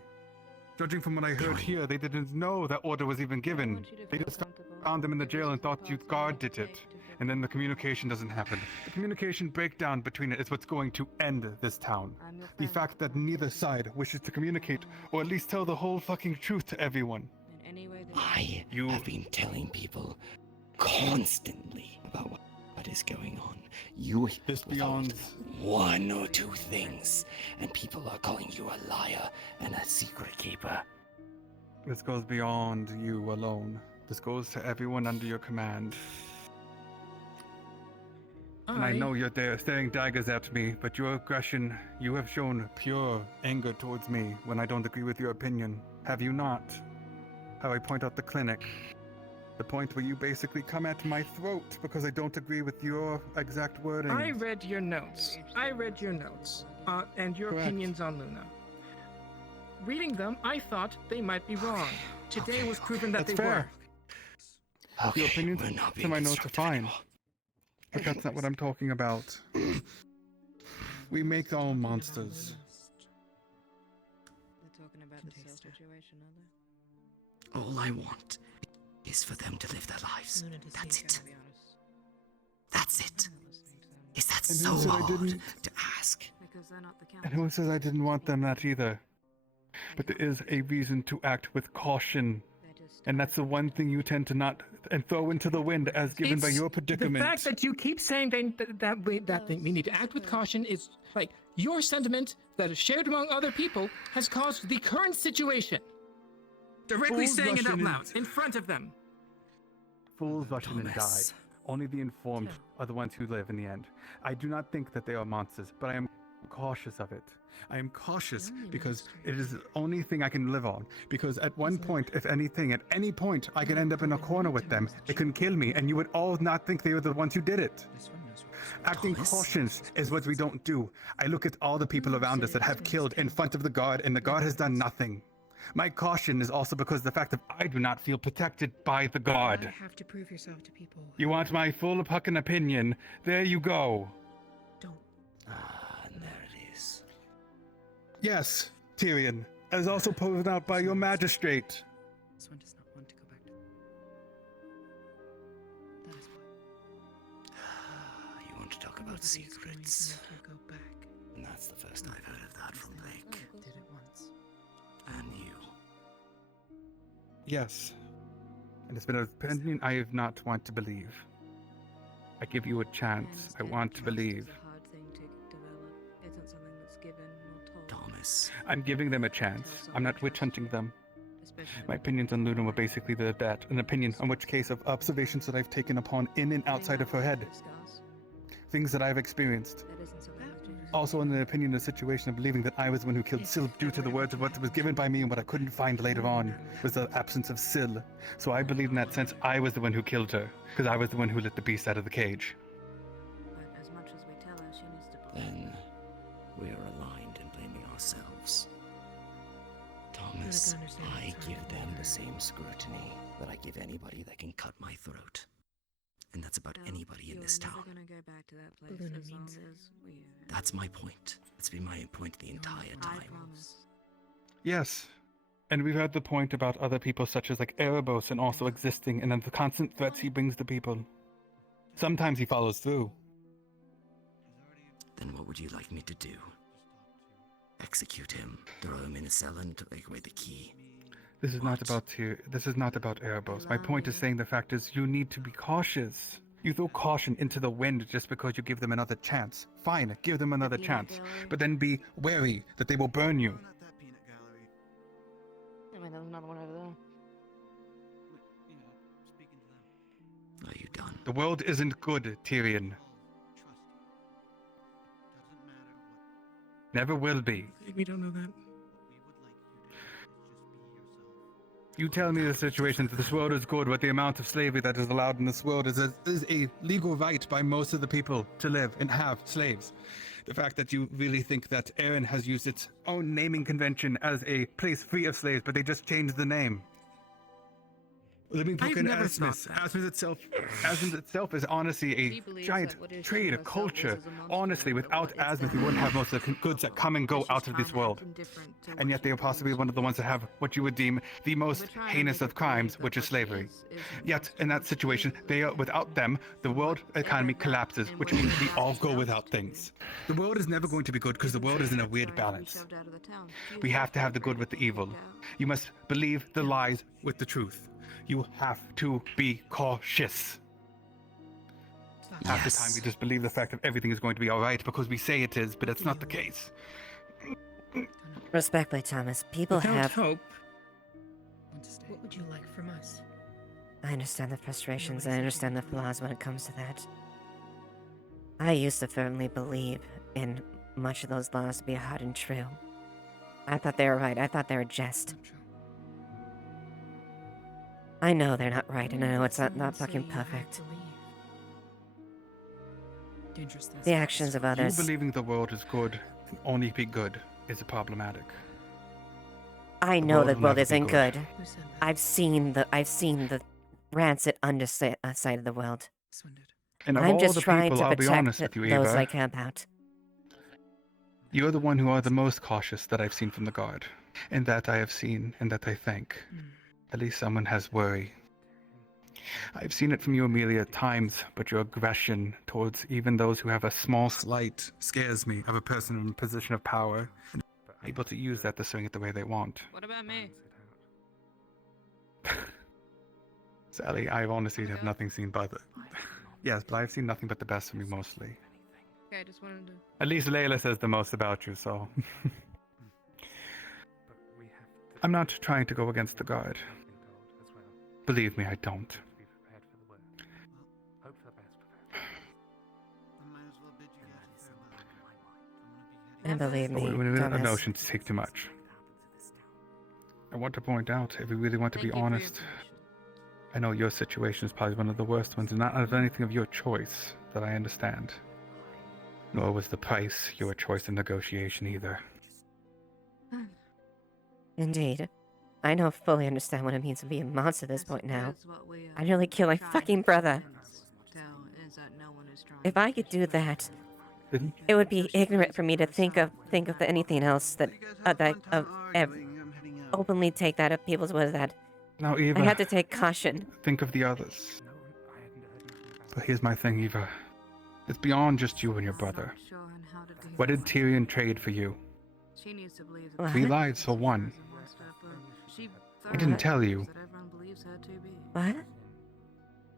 Judging from what I heard here, they didn't know that order was even given. They just found them in the jail and thought youth guard did it. And then the communication doesn't happen. The communication breakdown between it is what's going to end this town. The fact that neither side wishes to communicate, or at least tell the whole fucking truth to everyone. I have been telling people constantly about what is going on. You this beyond one or two things, and people are calling you a liar and a secret keeper. This goes beyond you alone. This goes to everyone under your command. And I know you're there staring daggers at me, but your aggression, you have shown pure anger towards me when I don't agree with your opinion. Have you not? How I point out the clinic. The point where you basically come at my throat because I don't agree with your exact wording. I read your notes. And your opinions on Luna. Reading them, I thought they might be wrong. Today was proven that That's they fair. were. Your opinions to my notes are fine. But that's not what I'm talking about. We make our own monsters. They're talking about the cell situation, are they? All I want is for them to live their lives. That's it. That's it. Is that And so who said I hard didn't? to ask? Because they're not the council. And who says I didn't want them that either? But there is a reason to act with caution. And that's the one thing you tend to not and throw into the wind as given by your predicament. The fact that you keep saying that we need to act with caution is like your sentiment that is shared among other people has caused the current situation. Directly Fools saying it out rushing in- loud in front of them. Fools rush in and die. Only the informed are the ones who live in the end. I do not think that they are monsters, but I am cautious of it. I am cautious because it is the only thing I can live on. Because at one point, if anything, at any point, I could end up in a corner with them. It can kill me, and you would all not think they were the ones who did it. Acting cautious is what we don't do. I look at all the people around us that have killed in front of the guard, and the guard has done nothing. My caution is also because of the fact that I do not feel protected by the guard. You have to prove yourself to people. You want my full fucking opinion? There you go. And there it is. Yes, Tyrion, as also proven out by your magistrate. This one does not want to go back to. That is why. You want to talk about secrets? And that's the first I've heard of that from Blake. Did it once. And you. Yes. And it's been an opinion I have not want to believe. I give you a chance. I want to believe. It's a hard thing to develop. Isn't something that's given or told. Thomas. I'm giving them a chance. I'm not witch hunting them. My opinions on Luna were basically that, an opinion on which case of observations that I've taken upon in and outside of her head. Things that I've experienced. Also in the opinion of the situation of believing that I was the one who killed Syl due to the words of what was given by me and what I couldn't find later on was the absence of Syl. So I believe in that sense I was the one who killed her, because I was the one who let the beast out of the cage. But as much as we tell her, she needs to believe. Then we are aligned in blaming ourselves. Thomas. Thomas, I give them the same scrutiny that I give anybody that can cut my throat. And that's about anybody in this town. Gonna go back to that place as long as we. That's my point. That's been my point the entire time. I promise. Yes. And we've heard the point about other people such as like Erebos and also existing and then the constant threats he brings to people. Sometimes he follows through. Then what would you like me to do? Execute him, throw him in a cell and take away the key. This is not about Erebos. My point is saying the fact is you need to be cautious. You throw caution into the wind just because you give them another chance. Fine, give them another chance. But then be wary that they will burn you. I mean, there's another one over there. Are you done? The world isn't good, Tyrion. Never will be. We don't know that. You tell me the situation that this world is good, but the amount of slavery that is allowed in this world is a legal right by most of the people to live and have slaves. The fact that you really think that Erin has used its own naming convention as a place free of slaves, but they just changed the name. Let me book in Asmus. Asmus itself is honestly a giant trade, a culture. Honestly, without Asmus, we wouldn't have most of the goods that come and go out of this world. And yet they are possibly one of the ones that have what you would deem the most heinous of crimes, which is slavery. Yet, in that situation, without them, the world economy collapses, which means we all go without things. The world is never going to be good because the world is in a weird balance. We have to have the good with the evil. You must believe the lies with the truth. You have to be cautious. Half the time we just believe the fact that everything is going to be alright because we say it is, but it's not the case. Respectfully, Thomas, people have hope. What would you like from us? I understand the frustrations, I understand the flaws when it comes to that. I used to firmly believe in much of those laws to be hard and true. I thought they were right, I thought they were just. I know they're not right, and I know it's not fucking perfect. The actions of others. You believing the world is good and only be good is problematic. I know the world isn't good. I've seen the rancid underside of the world. And of I'm all just the trying people, to I'll be protect honest with you, those Eva, I care about. You're the one who are the most cautious that I've seen from the guard. And that I have seen, and that I thank. At least someone has worry. I've seen it from you, Amelia, at times, but your aggression towards even those who have a small slight scares me of a person in a position of power, and able to use that to swing it the way they want. What about me? Sally, I honestly have nothing seen but the... Yes, but I've seen nothing but the best from you mostly. Okay, I just wanted to. At least Layla says the most about you, so... I'm not trying to go against the guard. Believe me, I don't. And believe me, a notion to take too much. I want to point out, if we really want to be honest, I know your situation is probably one of the worst ones, and not out of anything of your choice that I understand. Nor was the price your choice in negotiation either. Indeed. I don't fully understand what it means to be a monster at this point now. I nearly killed my fucking brother. If I could do that, it would be ignorant for me to think of anything else that openly take that of people's words that. Now, Eva, I have to take caution. Think of the others. But here's my thing, Eva. It's beyond just you and your brother. What did Tyrion trade for you? What? 3 lives for 1. I didn't tell you. What?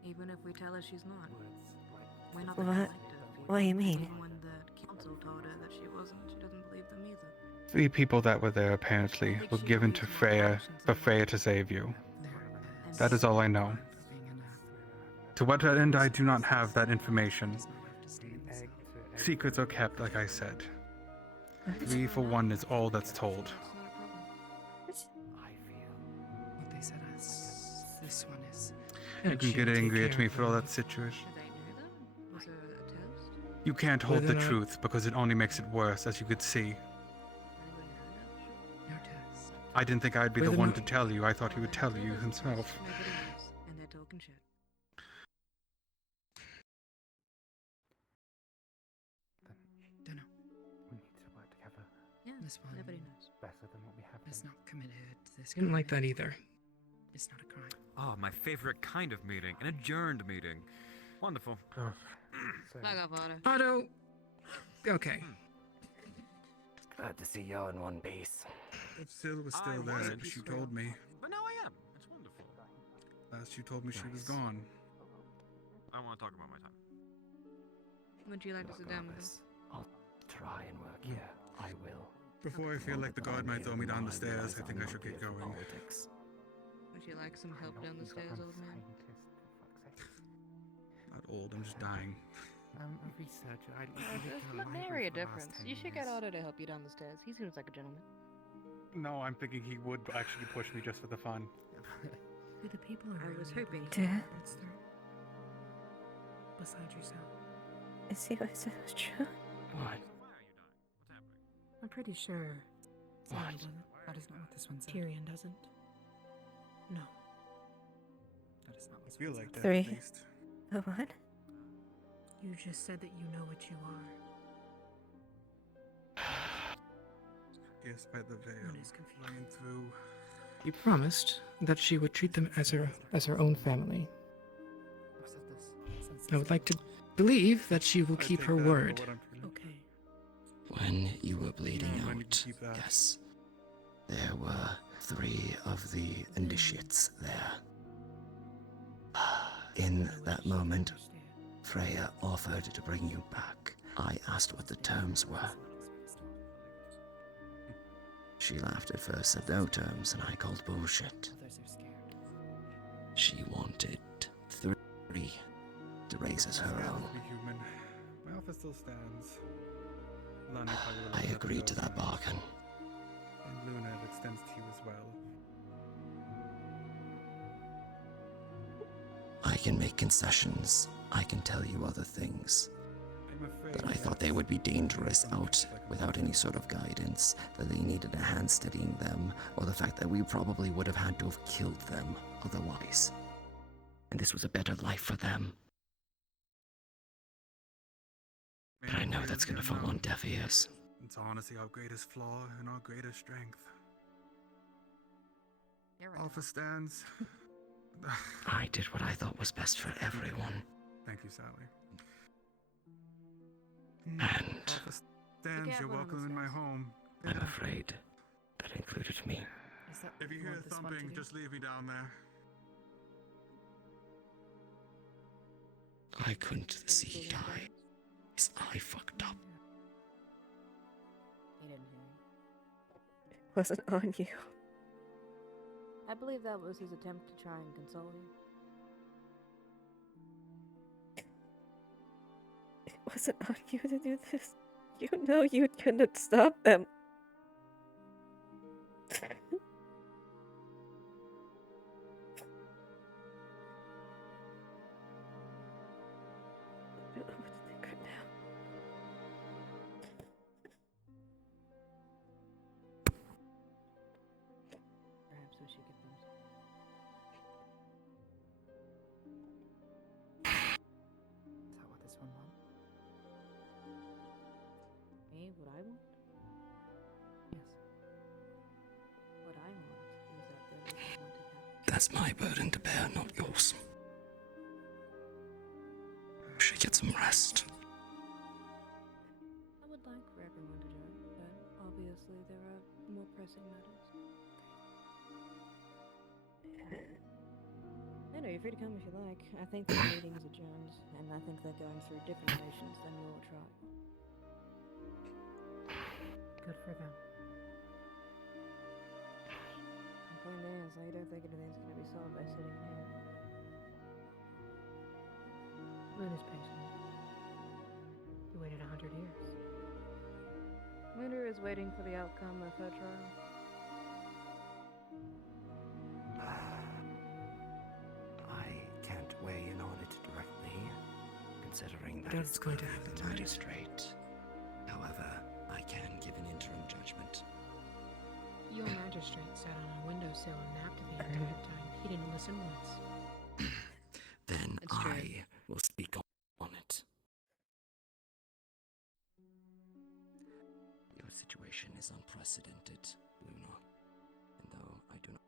Even if we tell her she's not. We're not What? What do you mean? When the council told her that she wasn't, she doesn't believe them either. 3 people that were there apparently were given to Freya for Freya to save you. That is all I know. To what end I do not have that information. Secrets are kept, like I said. 3 for 1 is all that's told. What they said us. This one is. You can get angry at me for all that situation. You can't hold the truth because it only makes it worse, as you could see. I didn't think I'd be the With one no- to tell you. I thought he would tell you himself. Nobody knows, and they're talking shit. Dunno. We need to work together. Yeah, This one nobody knows. Better than what we have is been. not committed to this. Didn't like that either. It's not a crime. Oh, my favorite kind of meeting. An adjourned meeting. Wonderful. Fuck off, Otto. Otto! Okay. Glad to see you in one piece. If Sil was I still was there, a she peaceful- told me. But now I am. It's wonderful. Last you told me she was Nice. gone. I want to talk about my time. Would you like to sit down with Regardless, us? I'll try and work here. I will. Before I feel like the god might throw me down the stairs, I think I should get going. Politics. Would you like some help down the stairs, old man? Not old, I'm just dying. I'm a researcher. I There's not nary a difference. You should get Otto to help you down the stairs. He seems like a gentleman. No, I'm thinking he would actually push me just for the fun. Do the people around I was you hoping. believe Yeah. that's true? Beside yourself. Is he what said was true? What? I'm pretty sure. What? Tyrion doesn't. That is not what this one said. Tyrion doesn't. No. That is not what I feel like that, Three. at least. The what? You just said that you know what you are. Yes, by the veil. Luna's confused. Playing through. He promised that she would treat them as her own family. I would like to believe that she will keep her word. Okay. When you were bleeding No, I need to out, keep that. yes, there were 3 of the initiates there. In that moment, Freya offered to bring you back. I asked what the terms were. She laughed at first, said no terms, and I called bullshit. She wanted 3 to raise as her own. Be human. My offer still stands. Lana probably will I let agreed to go that now. bargain. And Luna, it extends to you as well. I can make concessions. I can tell you other things. I'm afraid That I thought they would be dangerous out without any sort of guidance, that they needed a hand steadying them, or the fact that we probably would have had to have killed them otherwise. And this was a better life for them. But I know that's gonna fall on deaf ears. It's honestly our greatest flaw and our greatest strength. Offer stands. I did what I thought was best for everyone. Thank you, Sally. And Offer stands. You're welcome in my home. I'm afraid that included me. If you hear thumping, just leave me down there. I couldn't see he die. His eye fucked up. He didn't hear you. It wasn't on you. I believe that was his attempt to try and console you. It wasn't on you to do this. You know you couldn't stop them. I don't know what to think right now. Perhaps we should get them. Is that what this one wants? Me? What I want? Yes. What I want is that there is a haunted house. That's my burden to bear, not yours. You should get some rest. I would like for everyone to join, but obviously there are more pressing matters. I know, you're free to come if you like. I think the meeting is adjourned, and I think they're going through different motions than your trial. Good for them. The point is, I don't think anything's going to be solved by sitting here. Luna's patient. You waited 100 years. Luna is waiting for the outcome of her trial. I can't weigh in on it directly, considering that That's it's going to the happen tonight. magistrate. However, I can give an interim judgment. Your magic magistrate sat on a windowsill and napped the entire time. He didn't listen once. Then It's true. I will speak on it. Your situation is unprecedented, Luna. And though I do not.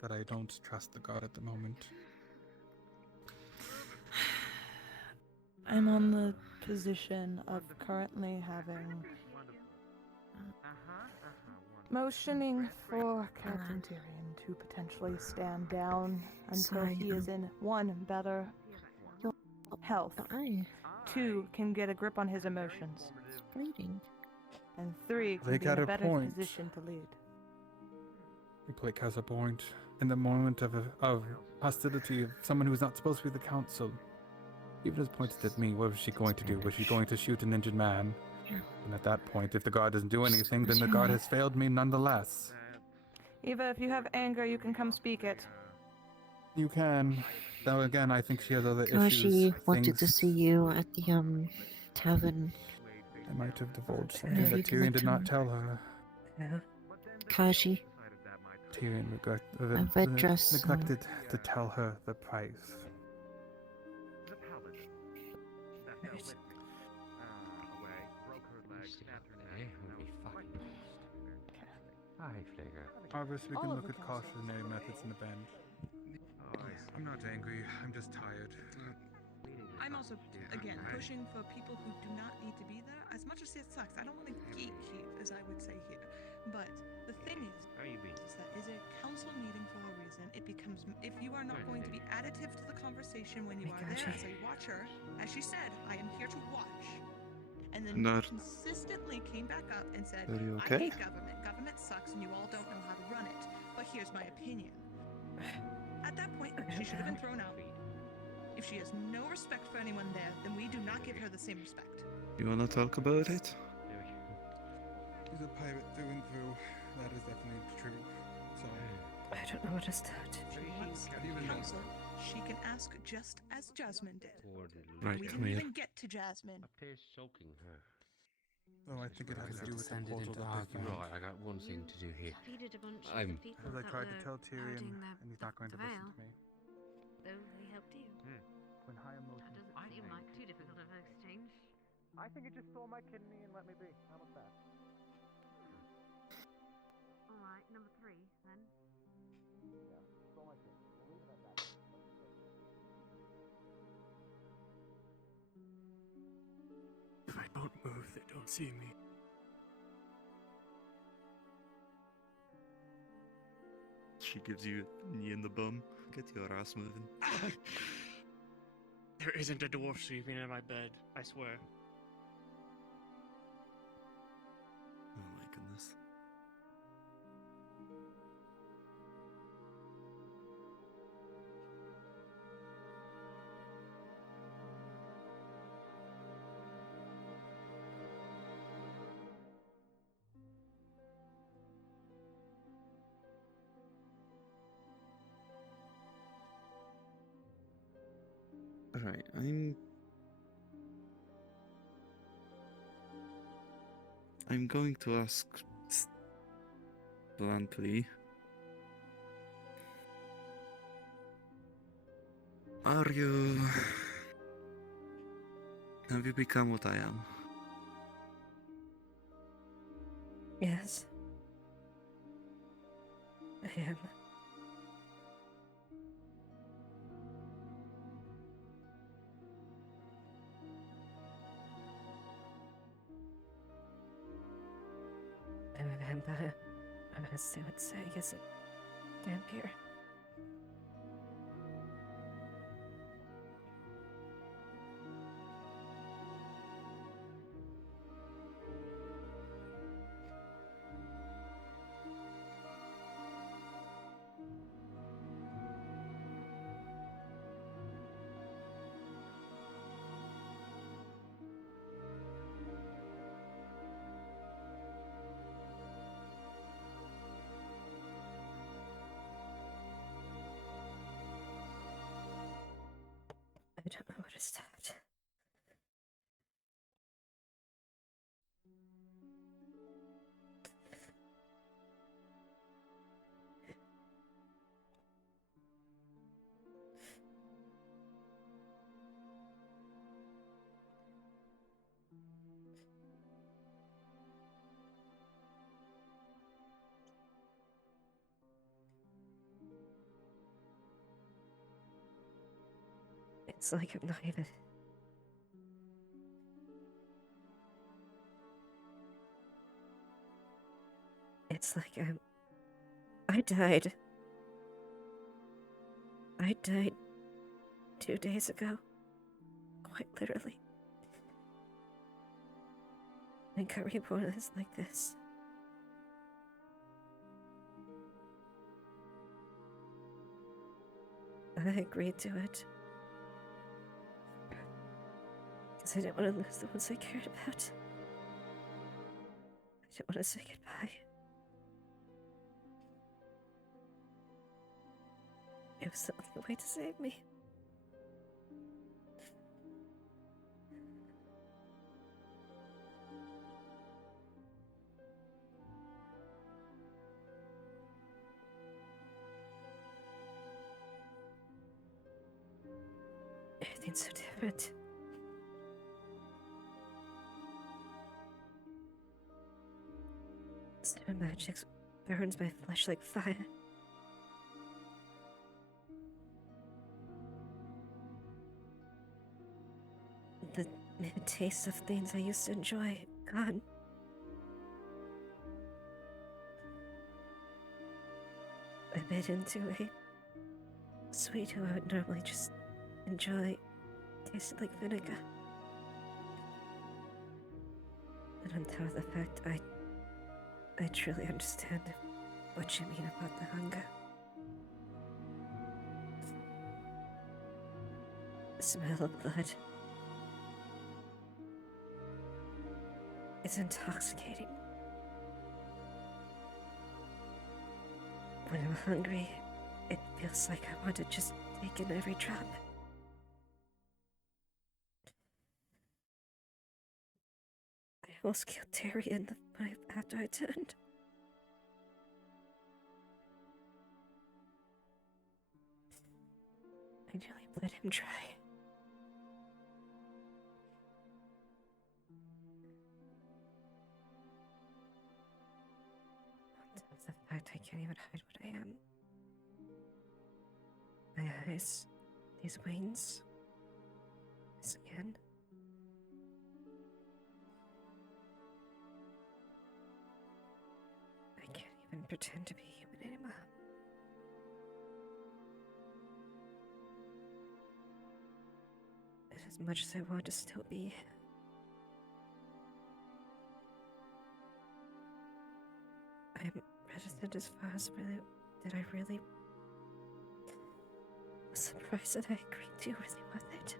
That I don't trust the god at the moment. I'm on the position of currently having motioning for Captain Tyrion to potentially stand down until he is in 1, better health, 2, can get a grip on his emotions, bleeding, and 3, can They be in got a a better point. position to lead. Blake has a point. In the moment of hostility of someone who's not supposed to be the council, even has pointed at me, what was she going to do? Was she going to shoot an injured man? And at that point, if the god doesn't do anything, then the god has failed me nonetheless. Eva, if you have anger, you can come speak it. You can. Though again, I think she has other Kashi issues. wanted to see you at the tavern. I might have divulged Have something you that given Tyrion did to not him? tell her. Kashi, Tyrion a red dress. neglected to tell her the price. Obviously, we can look at cautionary methods in the bend. I'm not angry. I'm just tired. I'm also, again, pushing for people who do not need to be there. As much as it sucks, I don't want to gatekeep, as I would say here. But the thing is that is a council meeting for a reason. It becomes, if you are not going to be additive to the conversation when you are there as a watcher, as she said, I am here to watch. And then consistently came back up and said, Are you I okay? hate government. Government sucks and you all don't know how to run it. But here's my opinion. At that point, she should have been thrown out. If she has no respect for anyone there, then we do not give her the same respect. You wanna talk about it? He's a pirate through and through. That is definitely true. So I don't know what to start. If she wants counsel, she can ask just as Jasmine did. Right, We come didn't here. even get to Jasmine. Oh, I think it has to do with the descended portal into that they found. Right, I got one thing to do here. Defeated a bunch I'm- of the people As I that tried to were tell Tyrion, holding and he's not going to the listen veil. to me. Though they helped you. When high emotions. That doesn't seem like too difficult of an exchange. I think it just stole my kidney and let me be. How about that? Alright, number 3, then. Yeah, stole my kidney. We'll leave it at that. If I don't move, they don't see me. She gives you a knee in the bum. Get your ass moving. There isn't a dwarf sleeping in my bed, I swear. Oh my goodness. Alright, I'm going to ask bluntly. Have you become what I am? Yes. I am. I'm a vampire. As they would say, is it vampire? I don't know what to start. It's like I'm not even. It's like I died. I died 2 days ago. Quite literally. I got reborn as like this. I agreed to it. Because I didn't want to lose the ones I cared about. I didn't want to say goodbye. It was the only way to save me. Everything's so different. Seven magics burns my flesh like fire. The taste of things I used to enjoy, gone. I bit into a sweet who I would normally just enjoy. Tasted like vinegar. And on top of the fact, I truly understand what you mean about the hunger. The smell of blood. It's intoxicating. When I'm hungry, it feels like I want to just take in every drop. I almost killed Terry after I turned. I nearly bled him dry. On top of the fact I can't even hide what I am. My eyes, these wings, this skin. I can't even pretend to be human anymore. And as much as I want to still be, I'm reticent as far as really, did I really was the price that I agreed to really worth it?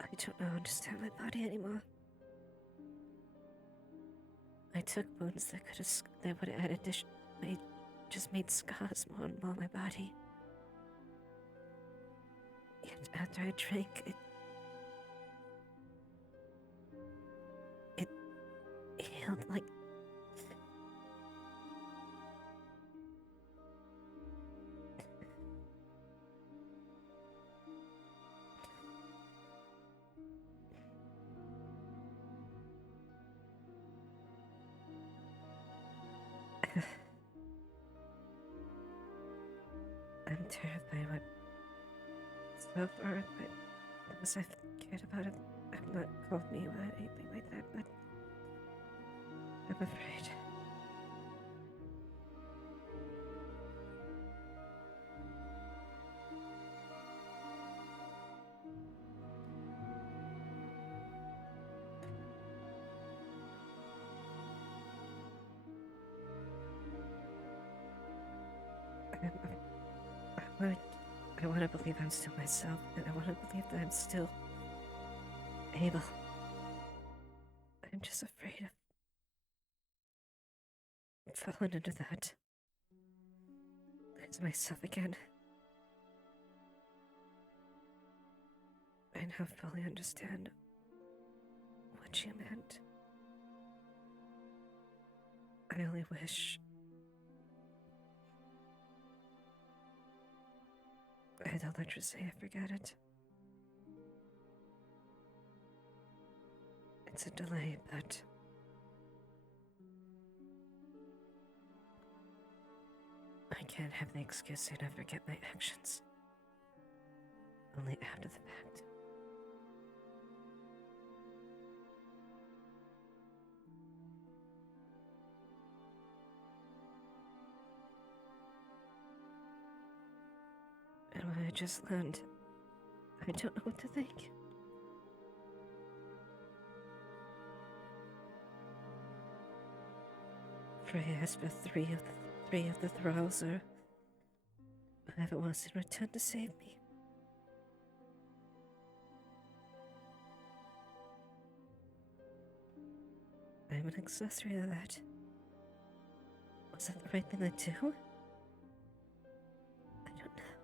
I don't understand my body anymore. I took wounds that would have added made scars more and more on my body. Yet after I drank, it healed like. I'm terrified what so far, but those I've cared about have not called me or anything like that, but I'm afraid. I want to believe I'm still myself, and I want to believe that I'm still able. I'm just afraid of falling into that. Lose myself again. I now fully understand what you meant. I only wish I had let you say I forgot it. It's a delay, but I can't have the excuse that I forget my actions. Only after the fact. And what I just learned, I don't know what to think. Freya asked for three of the thralls, or whoever was in return to save me. I'm an accessory to that. Was that the right thing to do? I don't know.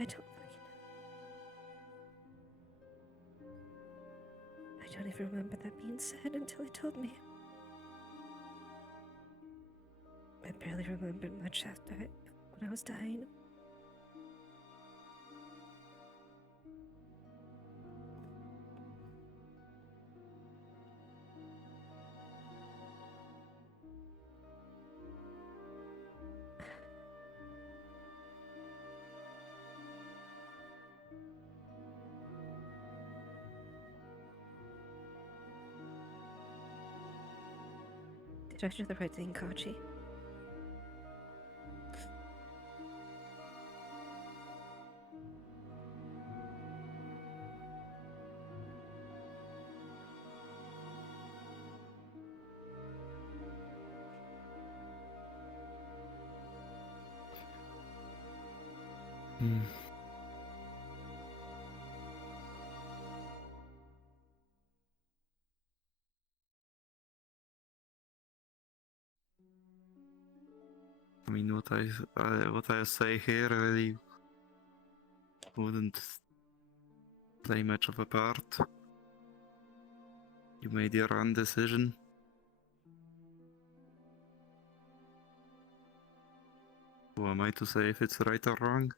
I don't fucking know. I don't even remember that being said until he told me. I barely remembered much after when I was dying. Did I do the right thing, Kachi? I mean, what I say here really wouldn't play much of a part. You made your own decision. Who am I to say if it's right or wrong?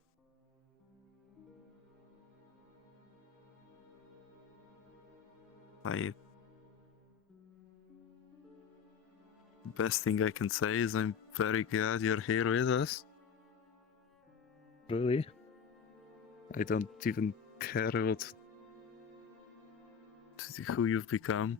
Best thing I can say is I'm very glad you're here with us. Really? I don't even care who you've become.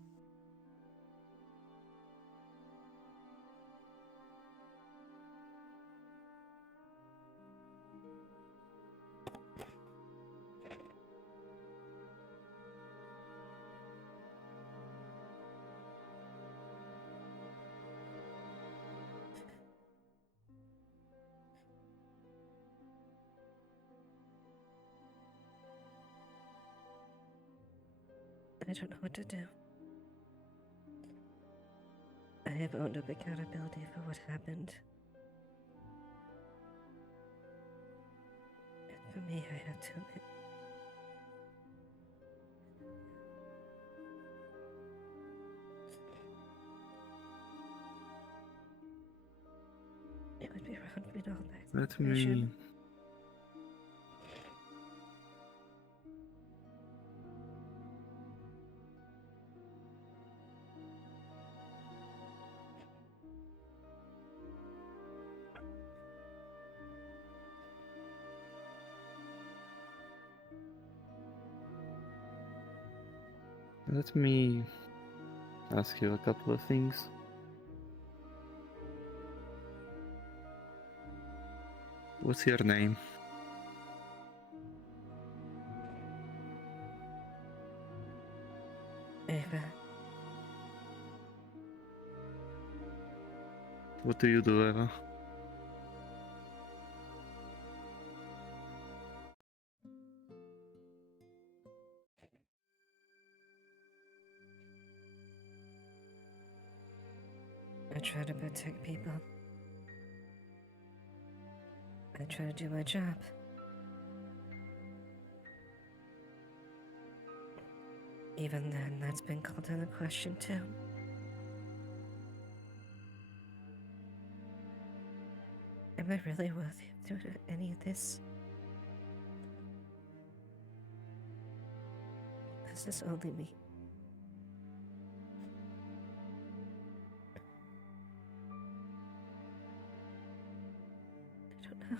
I don't know what to do. I have owned up accountability for what happened. And for me, I have to admit, it would be wrong for me to hold back the Let information. me... Let me ask you a couple of things. What's your name? Eva. What do you do, Eva? try to protect people. I try to do my job. Even then, that's been called into question too. Am I really worthy of doing any of this? This is only me. I don't know.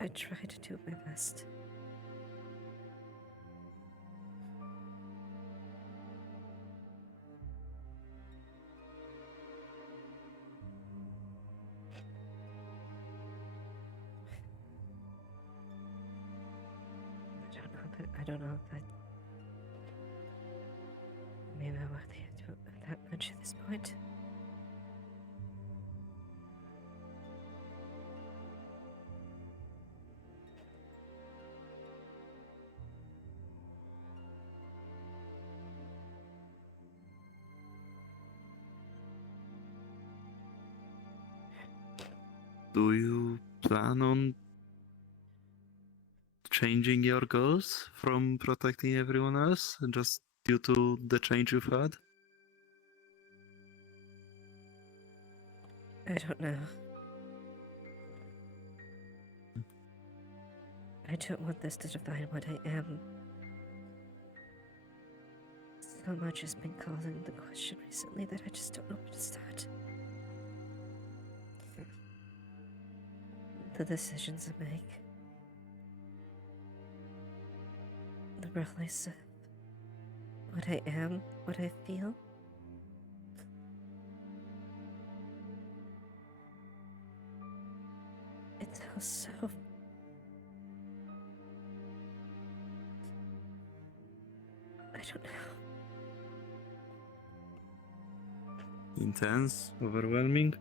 I try to do my best. I don't know if maybe I'm worthy of doing that much at this point. Do you plan on changing your goals from protecting everyone else just due to the change you've had? I don't know. I don't want this to define what I am. So much has been called into question recently that I just don't know where to start. The decisions I make. The role I serve. What I am, what I feel. It's all so... I don't know. Intense? Overwhelming?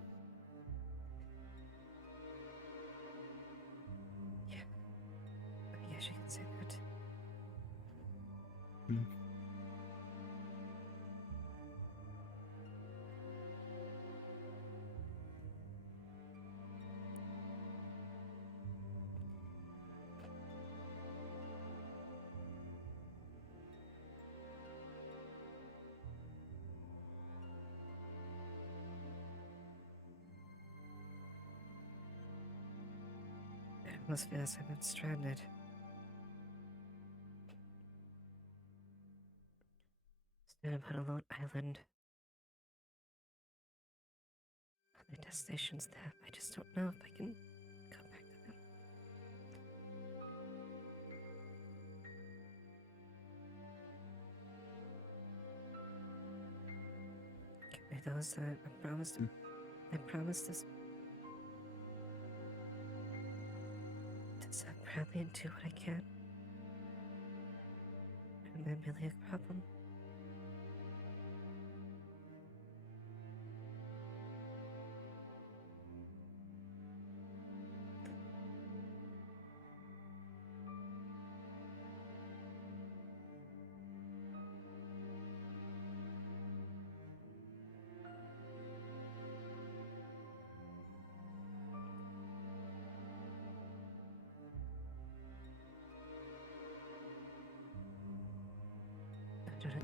Yeah. I guess you can say that. It almost feels like I'm stranded. Stranded on a lone island. The destination's there. I just don't know if I can go back to them. Give me those. I promised. I promised this. To serve proudly and do what I can. Am I really a problem?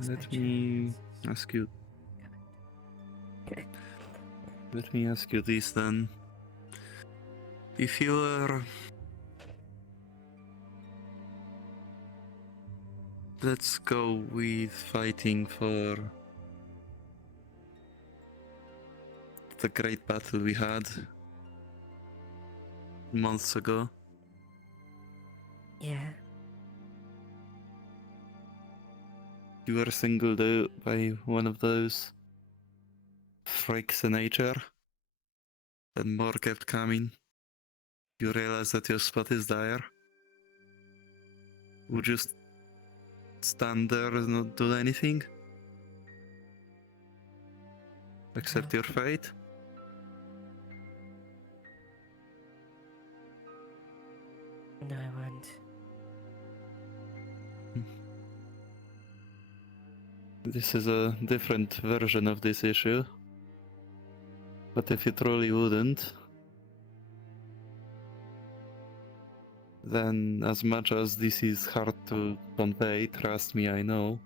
Let me ask you. Let me ask you this then. If you were, let's go with fighting for the great battle we had months ago. Yeah. You were singled out by one of those freaks in nature, and more kept coming. You realize that your spot is dire. Would you stand there and not do anything? Accept your fate? No, I won't. this is a different version of this issue. But if you truly wouldn't, then as much as this is hard to convey, trust me, I know.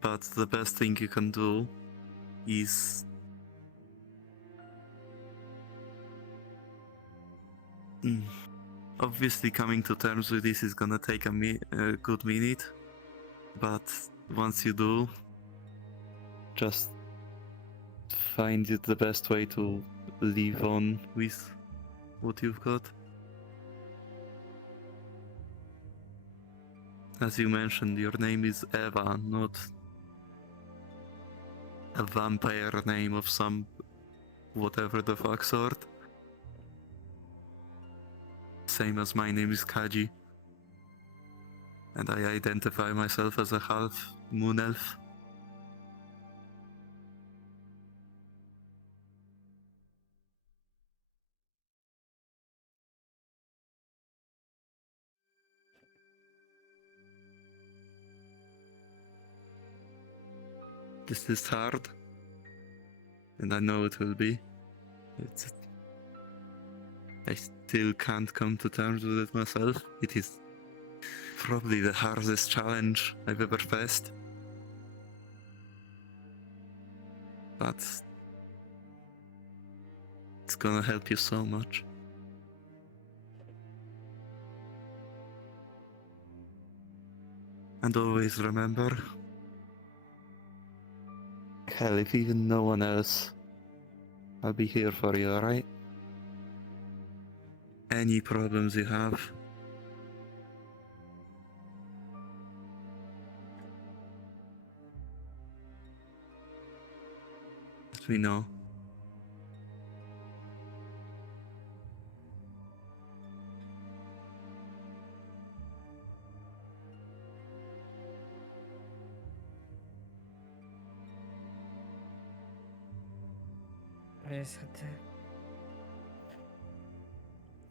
But the best thing you can do is obviously coming to terms with this is gonna take a good minute, but once you do, just find it the best way to live on with what you've got. As you mentioned, your name is Eva, not a vampire name of some whatever the fuck sort. Same as my name is Kaji. And I identify myself as a half moon elf. This is hard, and I know it will be. I still can't come to terms with it myself. It is probably the hardest challenge I've ever faced. But it's gonna help you so much. And always remember, hell, if even no one else, I'll be here for you, alright? Any problems you have, let me know. I just had to...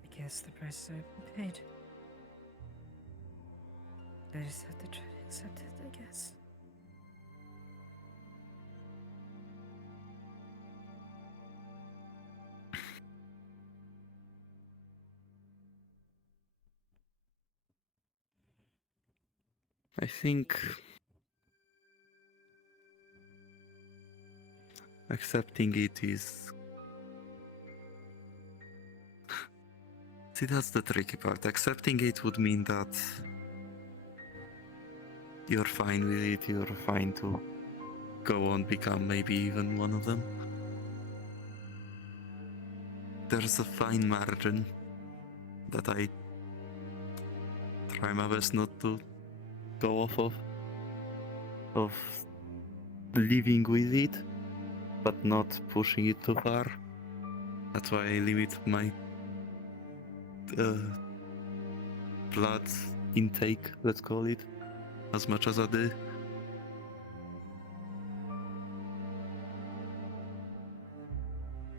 I guess the price I've paid. I just have to try to accept it, I guess. I think accepting it is... See, that's the tricky part. Accepting it would mean that you're fine with it, you're fine to go on, become maybe even one of them. There's a fine margin that I try my best not to go off of living with it, but not pushing it too far. That's why I limit my blood intake, let's call it, as much as I do.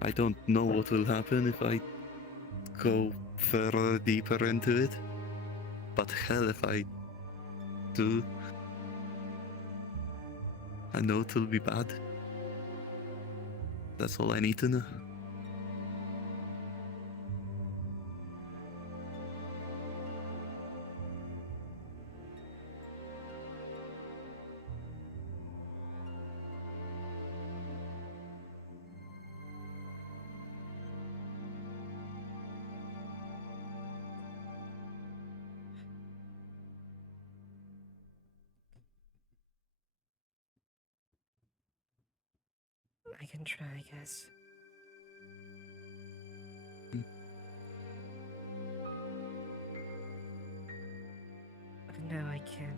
I don't know what will happen if I go further deeper into it, but hell, if I do, I know it will be bad. That's all I need to know. I can try, I guess. No, I can't.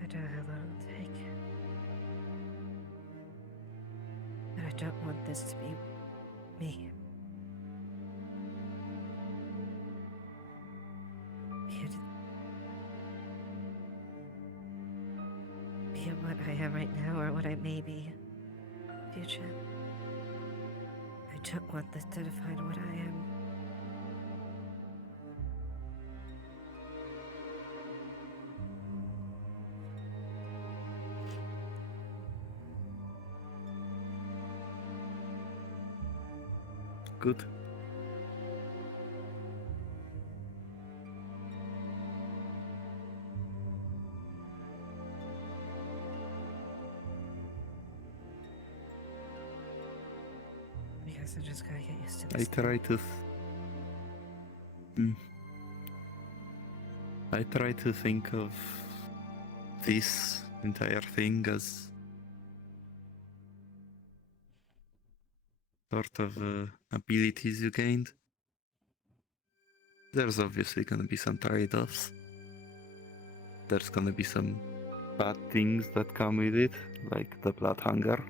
I don't know how long it'll take. But I don't want this to be me. it may be. Future. I don't want this to define what I am. Good. I guess I just gotta get used to I this. try to. I try to think of this entire thing as sort of abilities you gained. There's obviously gonna be some trade-offs. There's gonna be some bad things that come with it, like the blood hunger.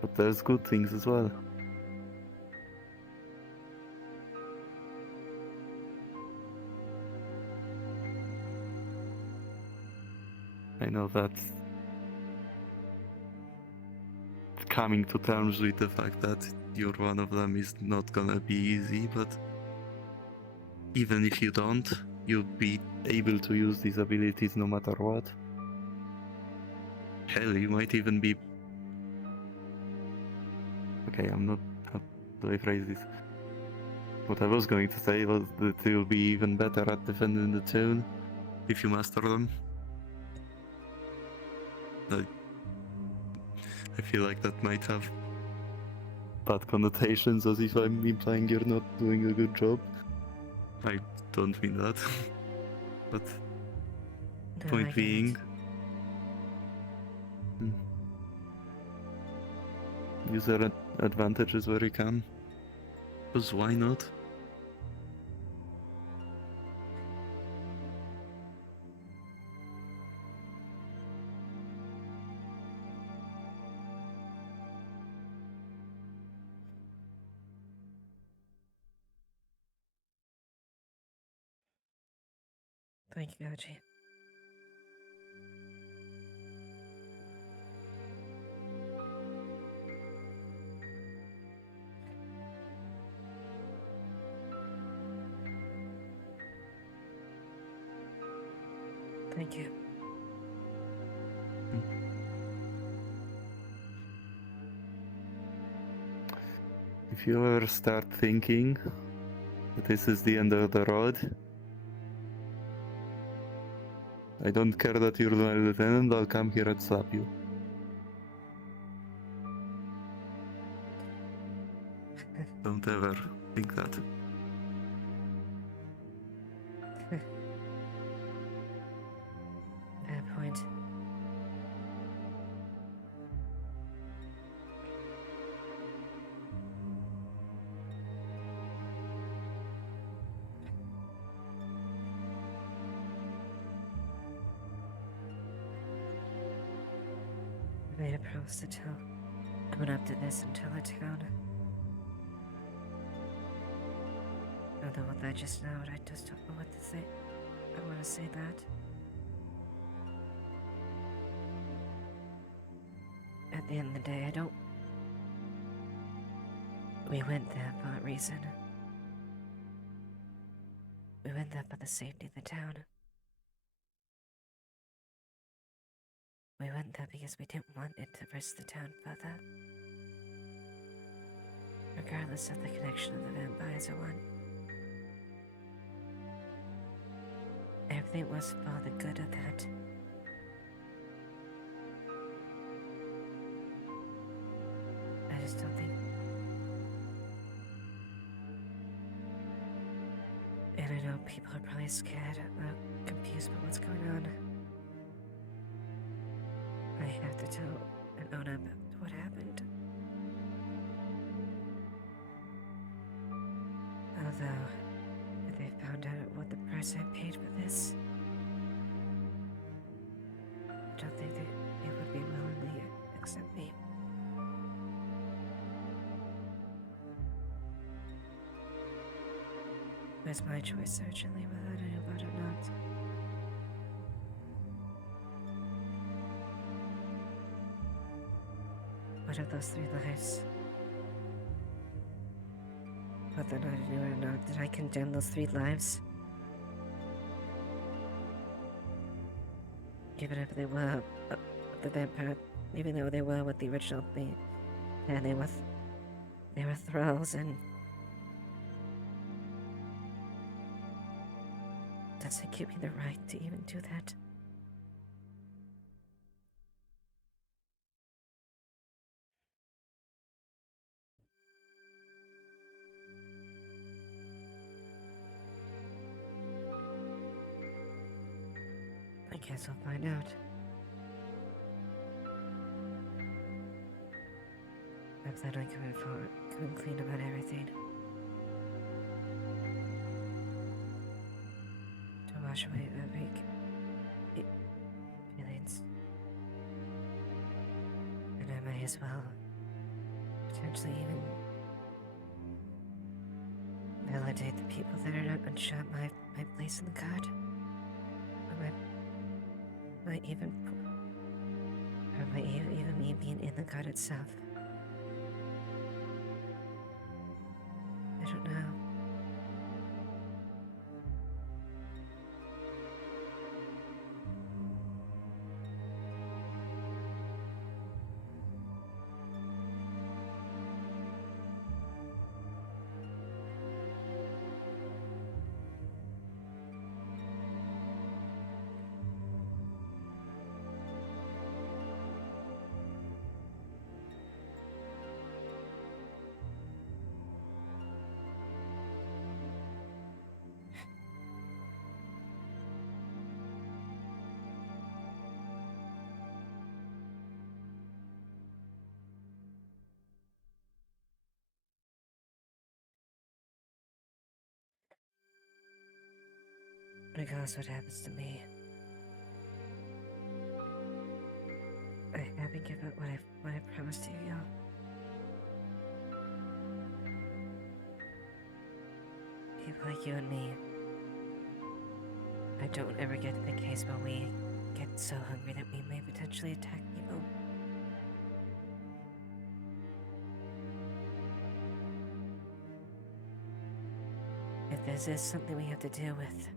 But there's good things as well. I know that coming to terms with the fact that you're one of them is not gonna be easy, but even if you don't, you'll be able to use these abilities no matter what. Hell, you might even be... Okay, I'm not... How do I phrase this? What I was going to say was that you'll be even better at defending the town if you master them. I feel like that might have bad connotations, as if I'm implying you're not doing a good job. I don't mean that. But No, I point get being, use our advantages where you can. Because why not? Thank you, Gachi. Thank you. If you ever start thinking that this is the end of the road, I don't care that you're my lieutenant, I'll come here and slap you. Don't ever think that. Fair point. I made a promise to tell everyone after this and tell the town. Although what I just now, I just don't know what to say. I want to say that. At the end of the day, I don't... We went there for a reason. We went there for the safety of the town. We went there because we didn't want it to risk the town further. Regardless of the connection of the vampires or one. Everything was for the good of that. I just don't think... And I know people are probably scared or confused about what's going on. I have to tell and own up to what happened. Although, if they found out what the price I paid for this, I don't think that they would be willingly accept me. It's my choice, urgently, whether I know about it or not. one of those 3 lives. Whether or not I knew it or not, did I condemn those 3 lives? Even if they were the vampire, even though they were with the original thing, and they were thralls, and does it give me the right to even do that? I guess I'll find out. I plan on coming clean about everything. To wash away every feelings. And I might as well potentially even validate the people that are unsure my place in the guard. Or might even me being in the guard itself. I don't know. Regardless what happens to me, I haven't given up what I promised to you, y'all. People like you and me. I don't ever get to the case where we get so hungry that we may potentially attack people. If this is something we have to deal with,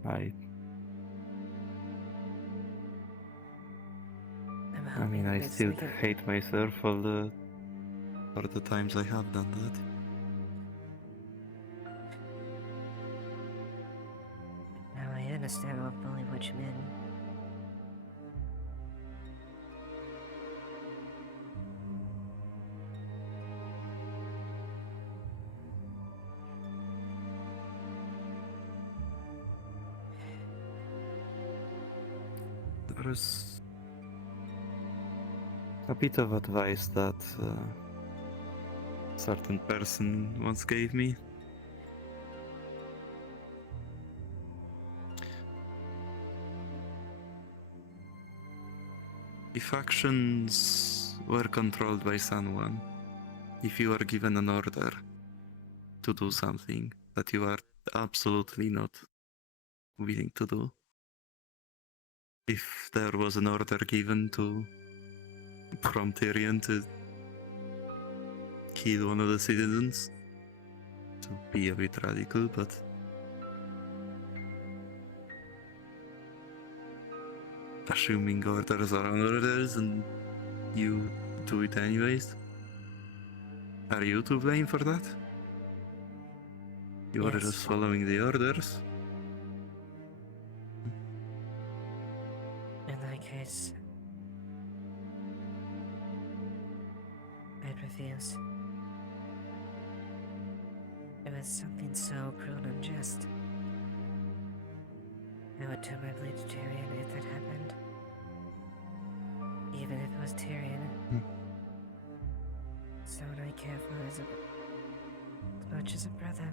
I mean, I still hate myself for the times I have done that. now I understand I'll only put you in. There is a bit of advice that certain person once gave me. If actions were controlled by someone, if you are given an order to do something that you are absolutely not willing to do, if there was an order given from Tyrion to kill one of the citizens, to be a bit radical, but assuming orders are orders and you do it anyways, are you to blame for that? You are just following the orders. In that case, I'd refuse. It was something so cruel and unjust. I would turn my blade to Tyrion if that happened. Even if it was Tyrion. Someone I care for as much as a brother.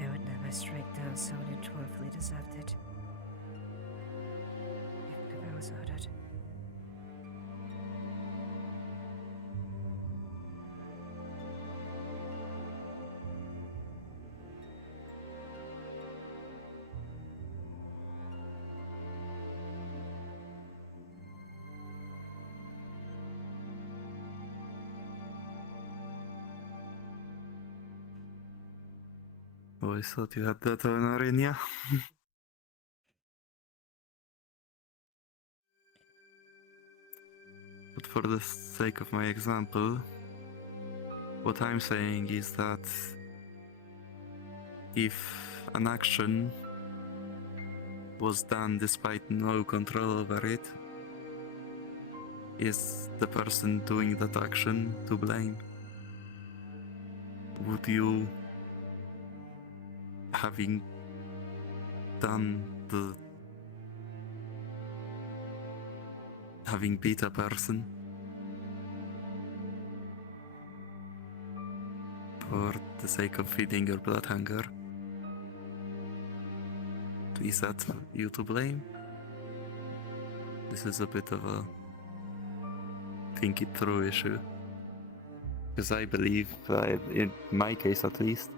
I would never strike down someone who torfully deserved it. Even if I was ordered. Always thought you had that on Arenia. But for the sake of my example, what I'm saying is that if an action was done despite no control over it, is the person doing that action to blame? Would you, having done the... having beat a person for the sake of feeding your blood hunger, is that you to blame? This is a bit of a think it through issue. Because I believe, in my case at least,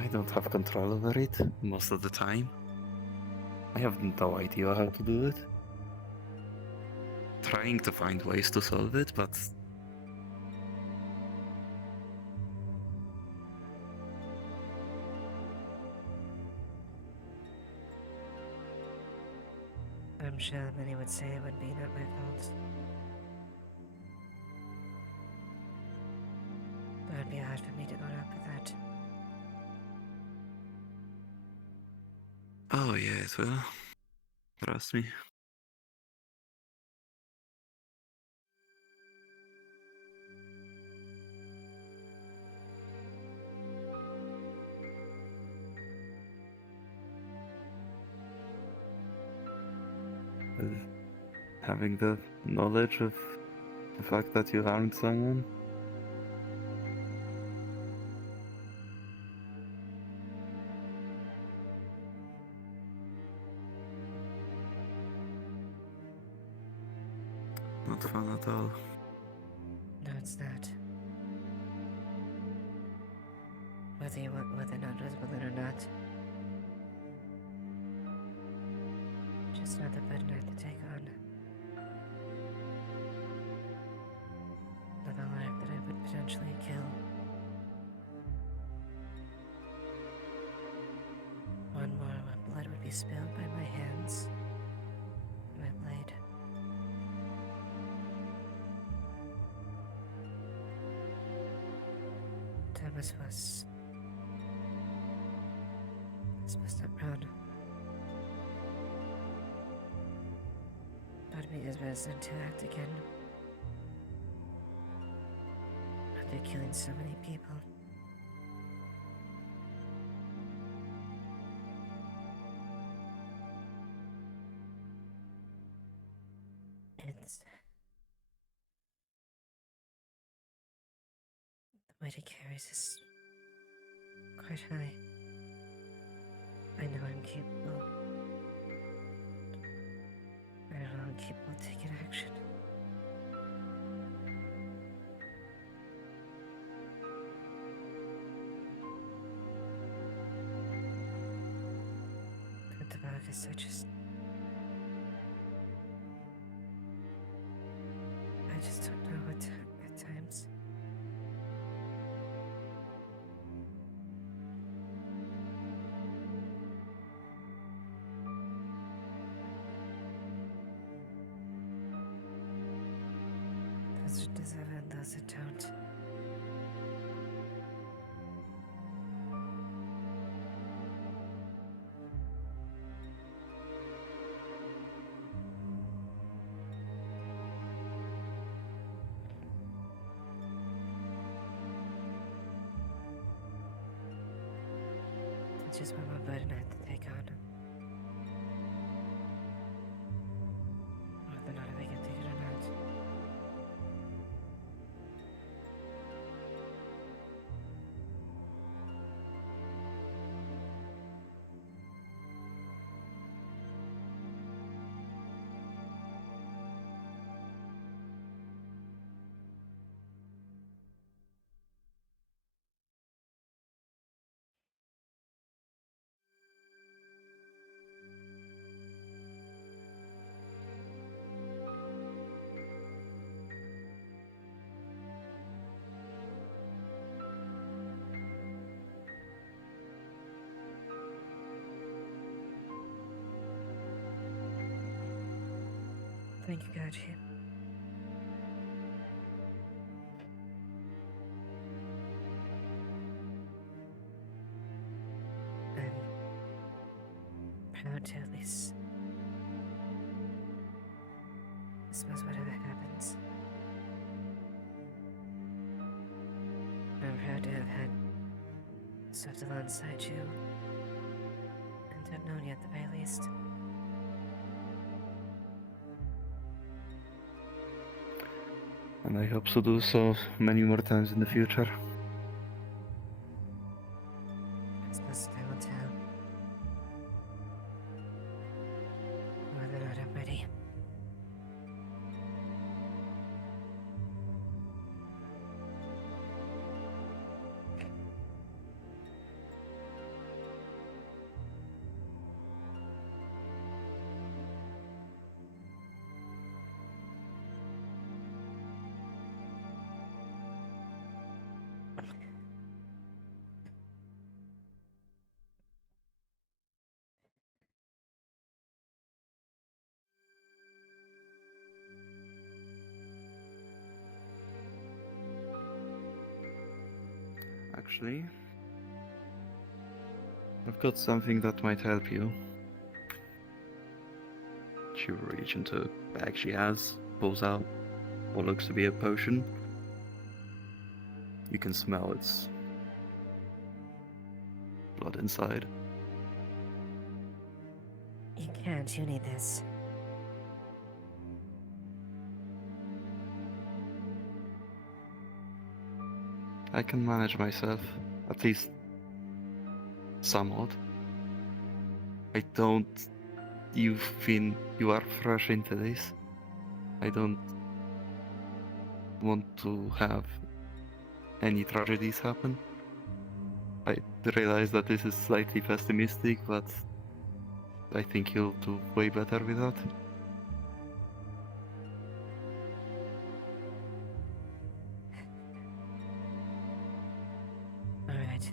I don't have control over it most of the time. I have no idea how to do it. Trying to find ways to solve it, but I'm sure many would say it would be not my fault. But it'd be hard for me to own up with that. oh yeah, it will. Trust me. Having the knowledge of the fact that you harmed someone. Not fun at all. No, it's not. Whether you want, whether or not it was willing or not. Just another burden I have to take on. Another life that I would potentially kill. One more where blood would be spilled by my hands. My blade. Thomas was not proud. Part of me is reticent to act again. After killing so many people. It's... the weight it carries is quite high. I know I'm capable. I know I'm capable of taking action. At the back is I just don't know what to at times. Those that deserve it and those that don't. That's just one more burden I have to take on. Whether or not I can take it or not. Thank you, Gachi. I'm proud to at least. I suppose whatever happens, I'm proud to have had served alongside you and to have known you at the very least. And I hope to do so many more times in the future. I suppose I will tell whether or not I'm ready. Actually, I've got something that might help you. She will reach into a bag she has, pulls out what looks to be a potion. You can smell its blood inside. You can't, you need this. I can manage myself, at least somewhat. I don't. You are fresh into this. I don't want to have any tragedies happen. I realize that this is slightly pessimistic, but I think you'll do way better with that. Alright.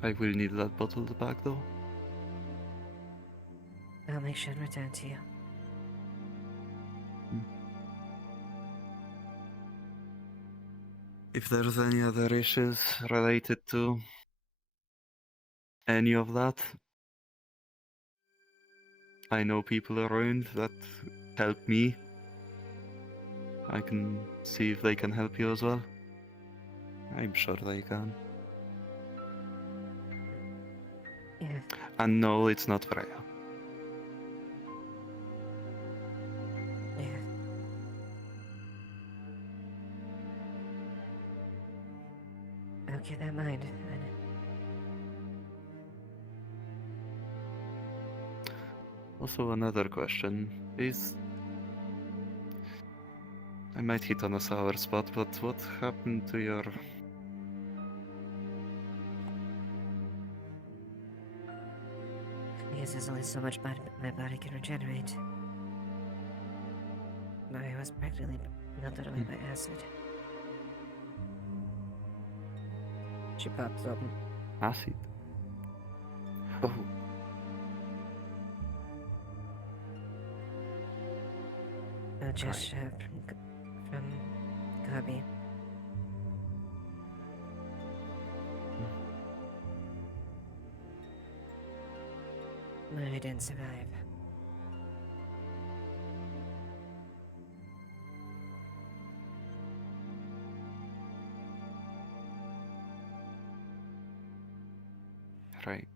I will need that bottle back though. I'll make sure and return to you. If there's any other issues related to any of that, I know people around that help me. I can see if they can help you as well. I'm sure they can. Yeah. And no, it's not Freya. Yeah. I'll keep that in mind, then. Also, another question is... I might hit on a sour spot, but what happened to your... I guess there's only so much my body can regenerate. I was practically melted away by acid. She pops open. Acid? Oh. A gesture from Gabi. I didn't survive. Right.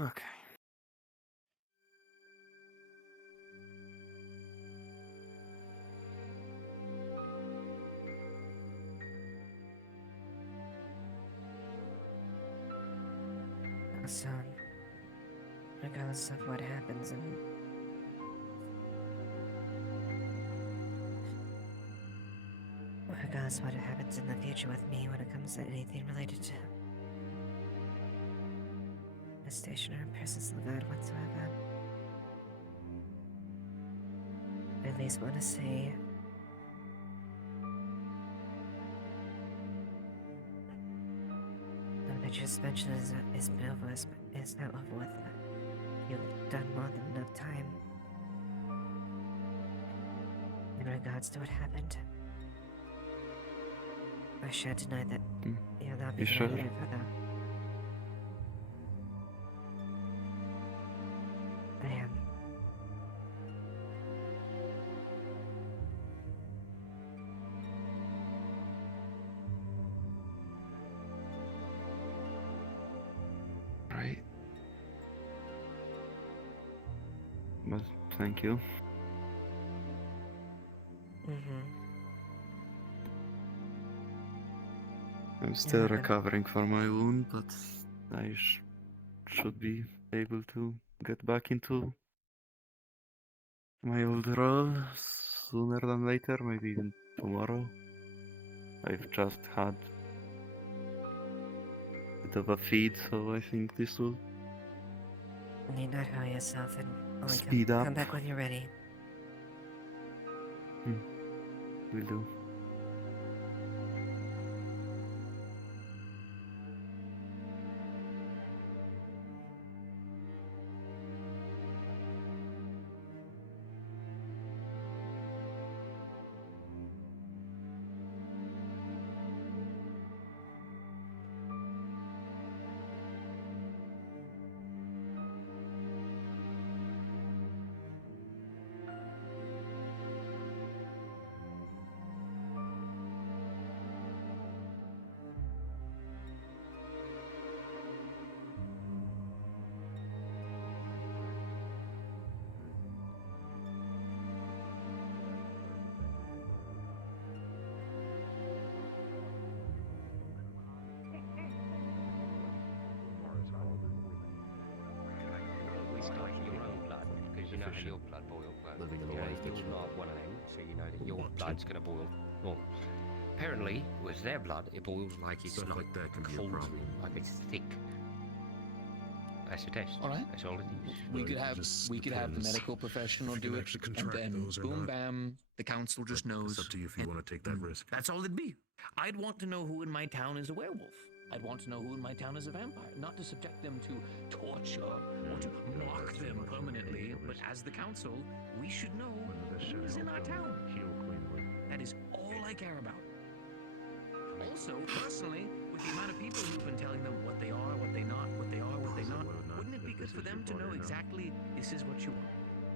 Okay. So, regardless of what happens and regardless of what happens in the future with me when it comes to anything related to a station or presence of God whatsoever, I at least want to say your suspension is been over, is now over with. You've done more than enough time. In regards to what happened, I shan't deny that you'll not be You sure? getting any further. I am. Right. Well, thank you. I'm still welcome. recovering from my wound, but I should be able to get back into my old role sooner than later, maybe even tomorrow. I've just had a bit of a feed, so I think this will Need not hurry yourself and only speed come up. back when you're ready. Will do. Because you know how your blood boils. Well, you're not one of them, so you know that your blood's going to boil. Well, apparently, with their blood, it boils like it's Stuff not like that can be a cold, problem. like it's thick. That's a test. All right. That's all it is. We could Well, have just the depends medical professional if you do can it, actually and contract then those or boom not. bam, the council just knows. It's up to you if you want to take that risk. That's all it'd be. I'd want to know who in my town is a werewolf. I'd want to know who in my town is a vampire, not to subject them to torture or to mock them permanently, but as the council, we should know who is in our town. That is all I care about. Also, personally, with the amount of people who've been telling them what they are, what they not, what they are, what they not, wouldn't it be good for them to know exactly this is what you want?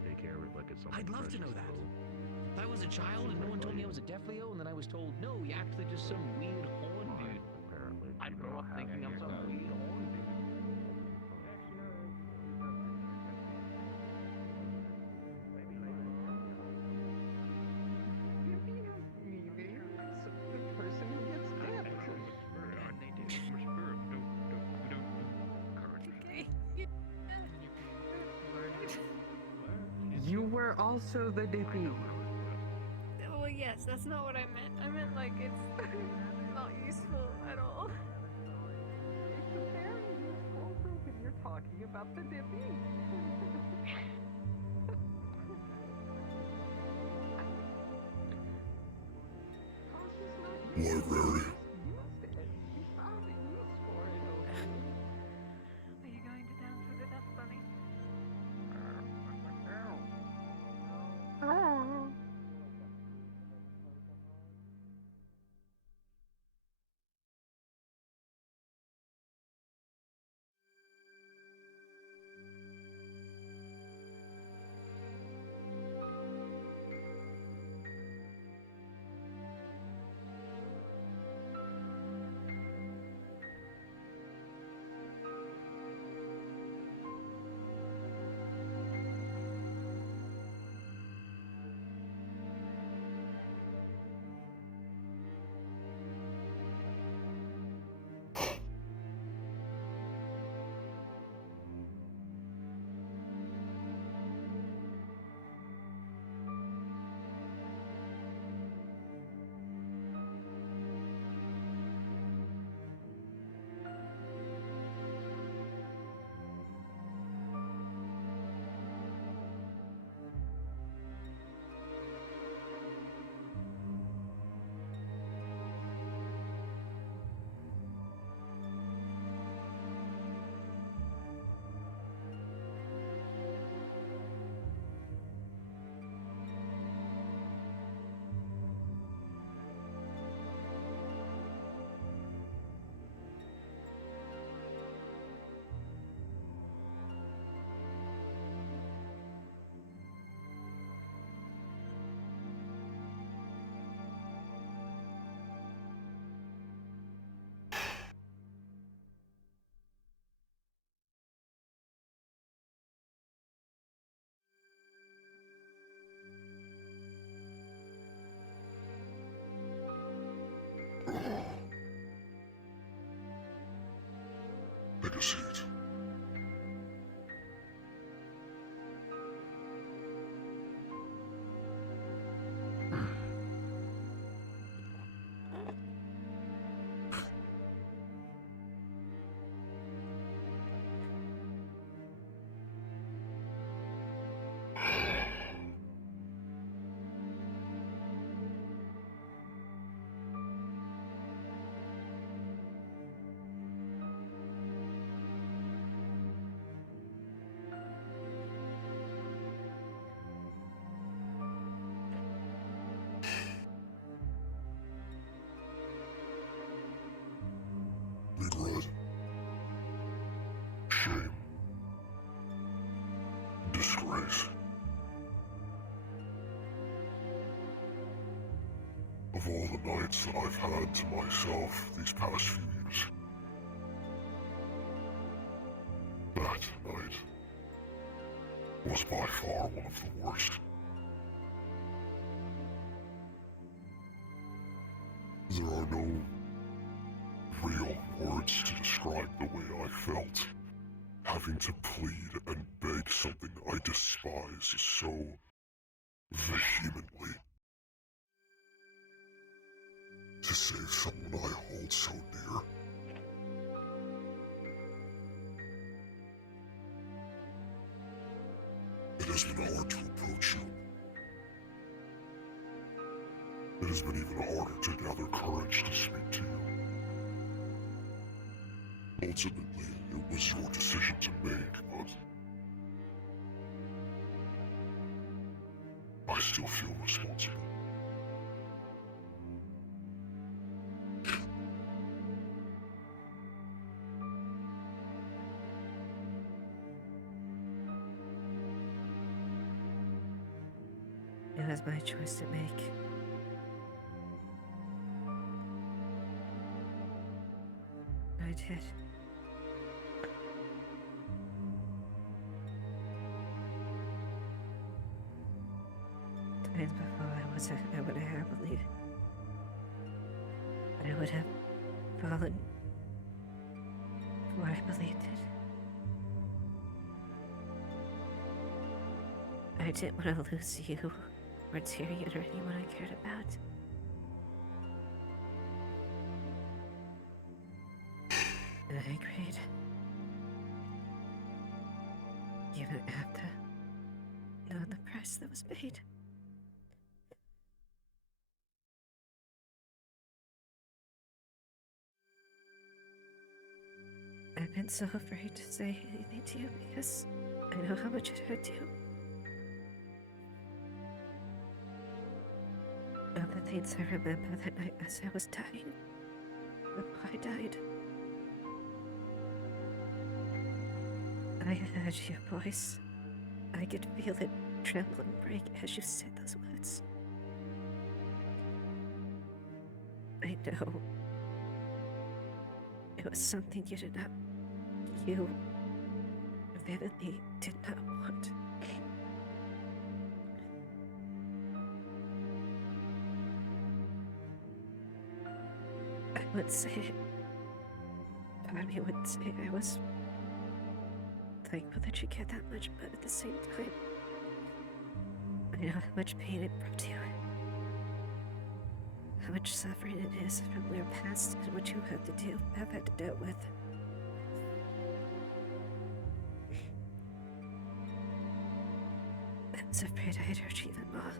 Take care of it like it's something I'd love to know that. If I was a child and no one told me I was a Death Leo, and then I was told, no, you're actually just some weird horn dude. I'd grow up thinking I'm some weird horn dude. You were also the dippy. Well, yes, that's not what I meant. I meant like it's not useful at all. It's a very useful group and you're talking about the dippy. Library. Are you going to dance with the Death Bunny? Take a seat. Regret, shame, disgrace. Of all the nights that I've had to myself these past few years, that night was by far one of the worst. There are no real words to describe the way I felt. Having to plead and beg something I despise so vehemently. To save someone I hold so dear. It has been hard to approach you. It has been even harder to gather courage to speak to you. Ultimately, it was your decision to make, but I still feel responsible. It was my choice to make. I did. Times before I would have believed. I would have fallen before I believed it. I didn't want to lose you, or Tyrion, or anyone I cared about. And I agreed. Even after knowing the price that was paid. I've been so afraid to say anything to you because I know how much it hurt you. Of the things I remember that night as I was dying, before I died. I heard your voice. I could feel it tremble and break as you said those words. I know. It was something you vividly did not want. I would say, part of me would say I was thankful that you cared that much, but at the same time, I know how much pain it brought you. How much suffering it is from your past and what you have had to deal with. I was afraid I had hurt you even more.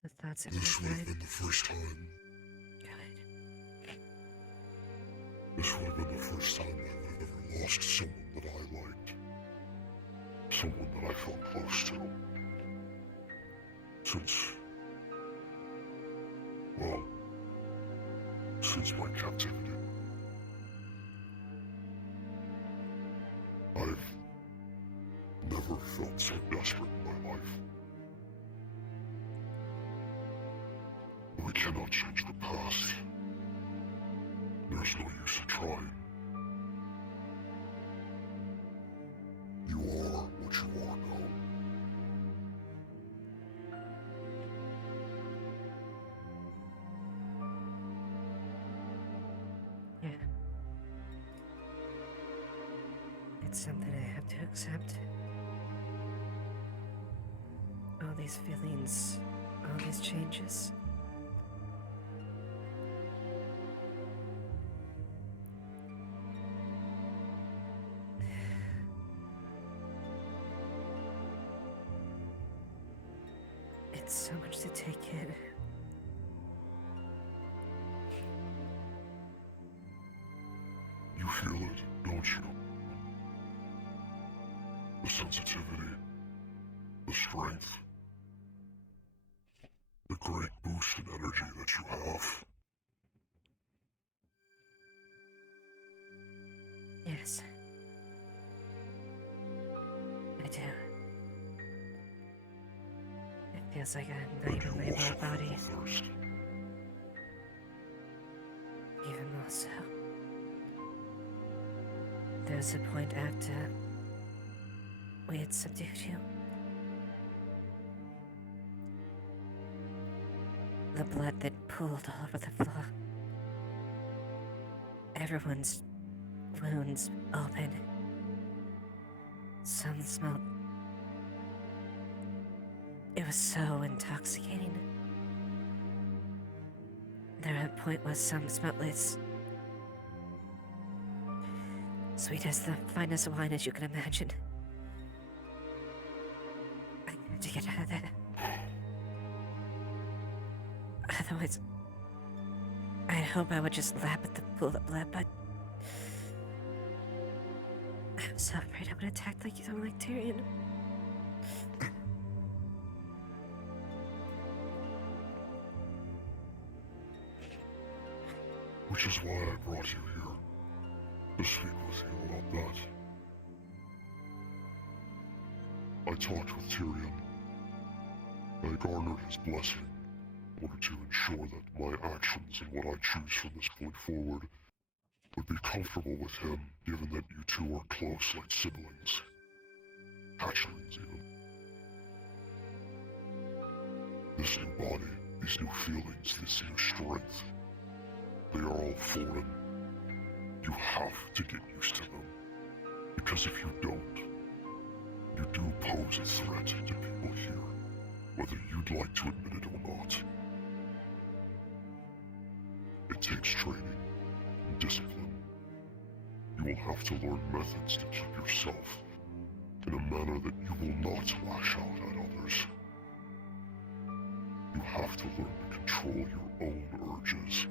The thoughts in This my would have mind. been the first time. Good. This would have been the first time I would have ever lost someone that I liked. Someone that I felt close to. Since my captivity. I've never felt so desperate in my life. We cannot change the past. There's no use in trying. You are what you are now. Yeah. It's something I have to accept. All these feelings, all these changes. It's so much to take in. You feel it, don't you? The sensitivity, the strength, the great boost in energy that you have. Yes. I do. It feels like a night in my body. Even more so. There was a point after we had subdued you. The blood that pooled all over the floor. Everyone's wounds open. Some smelled. It was so intoxicating. There at a point where some smelled as sweet as the finest wine as you can imagine. I had to get out of there. Otherwise, I hope I would just lap at the pool of blood, but I'm so afraid I would attack like someone like Tyrion. Which is why I brought you here, to speak with you about that. I talked with Tyrion. I garnered his blessing in order to ensure that my actions and what I choose from this point forward would be comfortable with him, given that you two are close like siblings. Hatchlings, even. This new body, these new feelings, this new strength, they are all foreign. You have to get used to them. Because if you don't, you do pose a threat to people here, whether you'd like to admit it or not. It takes training and discipline. You will have to learn methods to keep yourself in a manner that you will not lash out at others. You have to learn to control your own urges,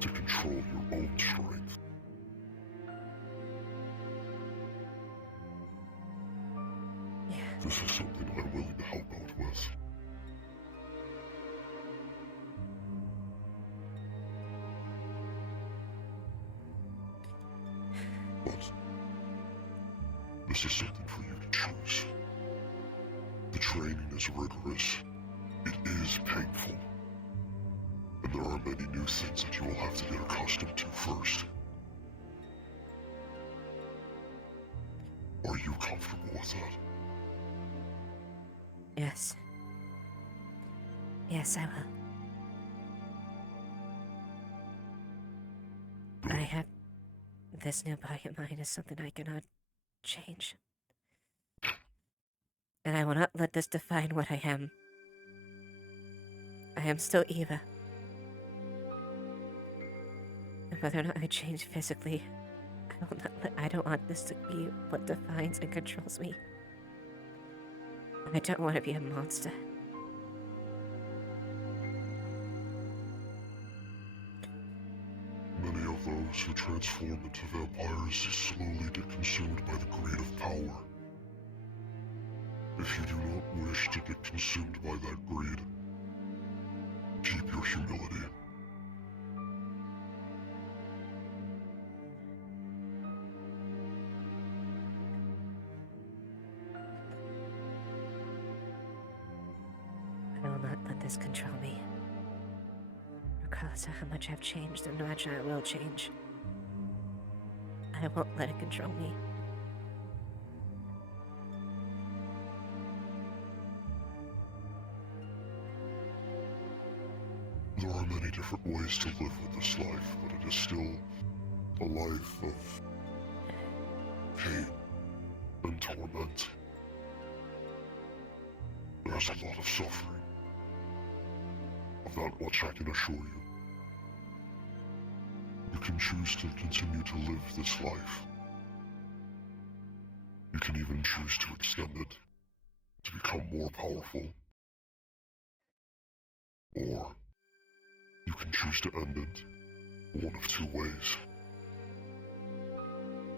to control your own strength. Yeah. This is something I'm willing to help out with. But this is something for you to choose. The training is rigorous. It is painful. And there are many new things that you will have to get accustomed to first. Are you comfortable with that? Yes. Yes, I will. I have... This new body of mine is something I cannot change. And I will not let this define what I am. I am still Eva. And whether or not I change physically, I don't want this to be what defines and controls me. I don't want to be a monster. Many of those who transform into vampires slowly get consumed by the greed of power. If you do not wish to get consumed by that greed, keep your humility. I will not let this control me. regardless of how much I've changed or how much I will change. I won't let it control me. There are many different ways to live with this life, but it is still a life of pain and torment. There's a lot of suffering. Of that much I can assure you. You can choose to continue to live this life. You can even choose to extend it, to become more powerful. Or you can choose to end it one of two ways.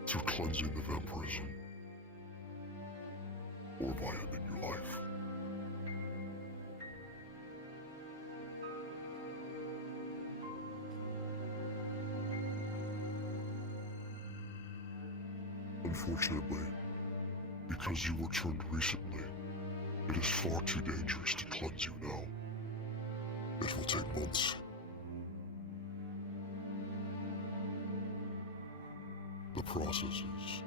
Through cleansing the vampirism, or by ending your life. Unfortunately, because you were turned recently, it is far too dangerous to cleanse you now. It will take months. The process is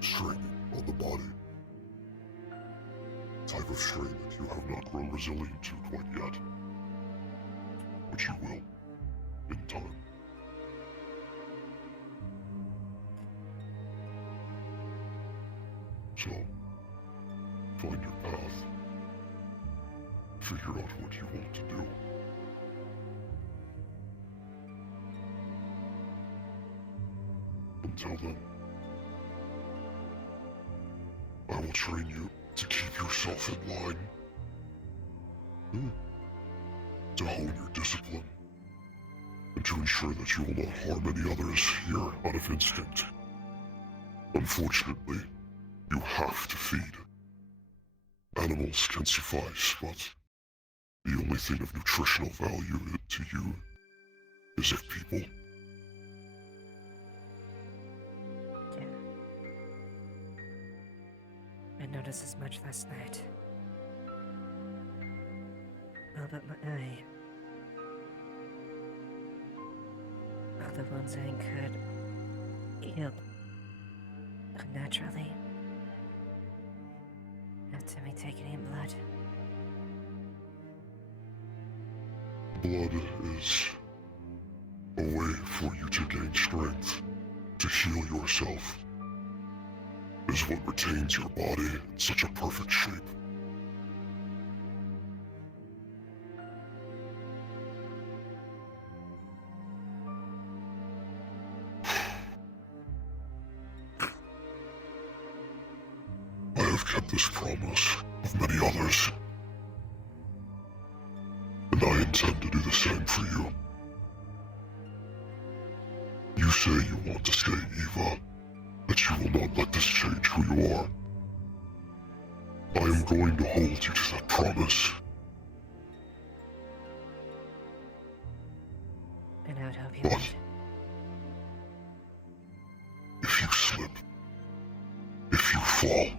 straining on the body. Type of strain that you have not grown resilient to quite yet. Which you will, in time. So, find your path. Figure out what you want to do. Until then, I will train you to keep yourself in line. To hone your discipline. And to ensure that you will not harm any others here out of instinct. Unfortunately, you have to feed. Animals can suffice, but the only thing of nutritional value to you is if people. Yeah. I noticed as much last night. All but my eye. All the ones I incurred healed unnaturally. After me taking in blood. Blood is a way for you to gain strength, to heal yourself. Is what retains your body in such a perfect shape. I have kept this promise of many others. And I intend to do the same for you. You say you want to stay Eva, that you will not let this change who you are. I am going to hold you to that promise. And I would hope you But would. if you slip, if you fall,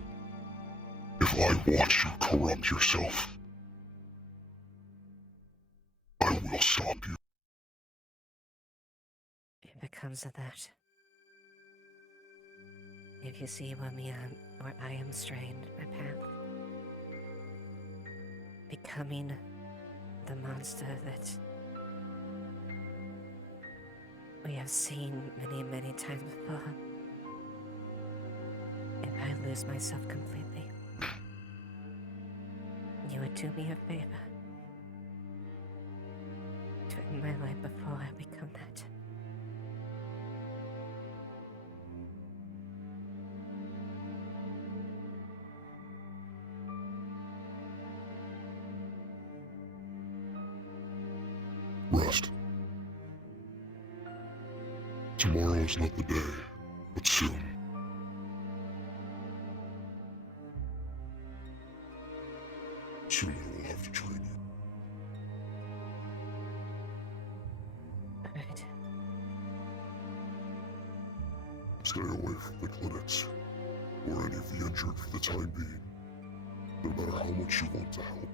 if I watch you corrupt yourself, I will stop you. If it comes to that. If you see where I am strained, my path. Becoming the monster that we have seen many, many times before. If I lose myself completely, you would do me a favor. To end my life before I become that. Rest. Tomorrow is not the day, but soon. Soon I will have to train you. Right. Stay away from the clinics, or any of the injured for the time being, no matter how much you want to help.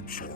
I'm sorry.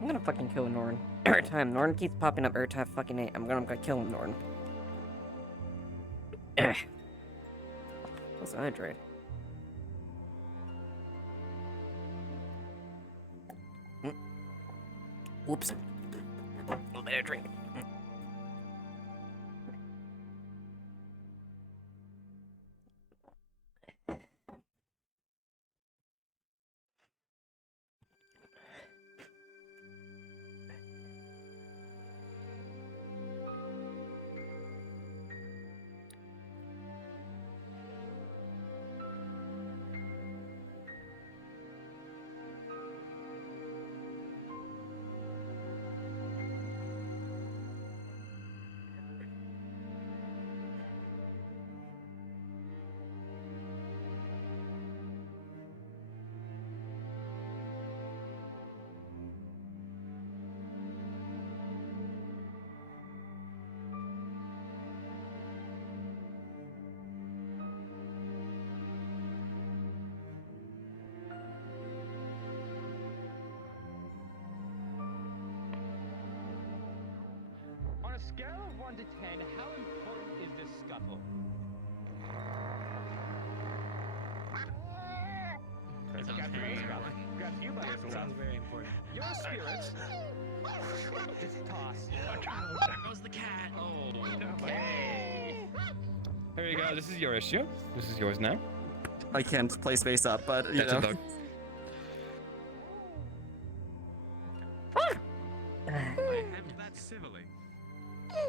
I'm gonna fucking kill Norn. Every time Norn keeps popping up every time fucking eight, I'm gonna kill him, Norn. Let's hydrate. Whoops. A little bit of drink. On a scale of 1 to 10, how important is this scuffle? It's a grabs you by the Sounds very important. Your spirits. Just toss. There goes the cat. Oh, okay. Here you go. This is your issue. This is yours now. I can't play space up, but you That's a know. dog. I handled that civilly.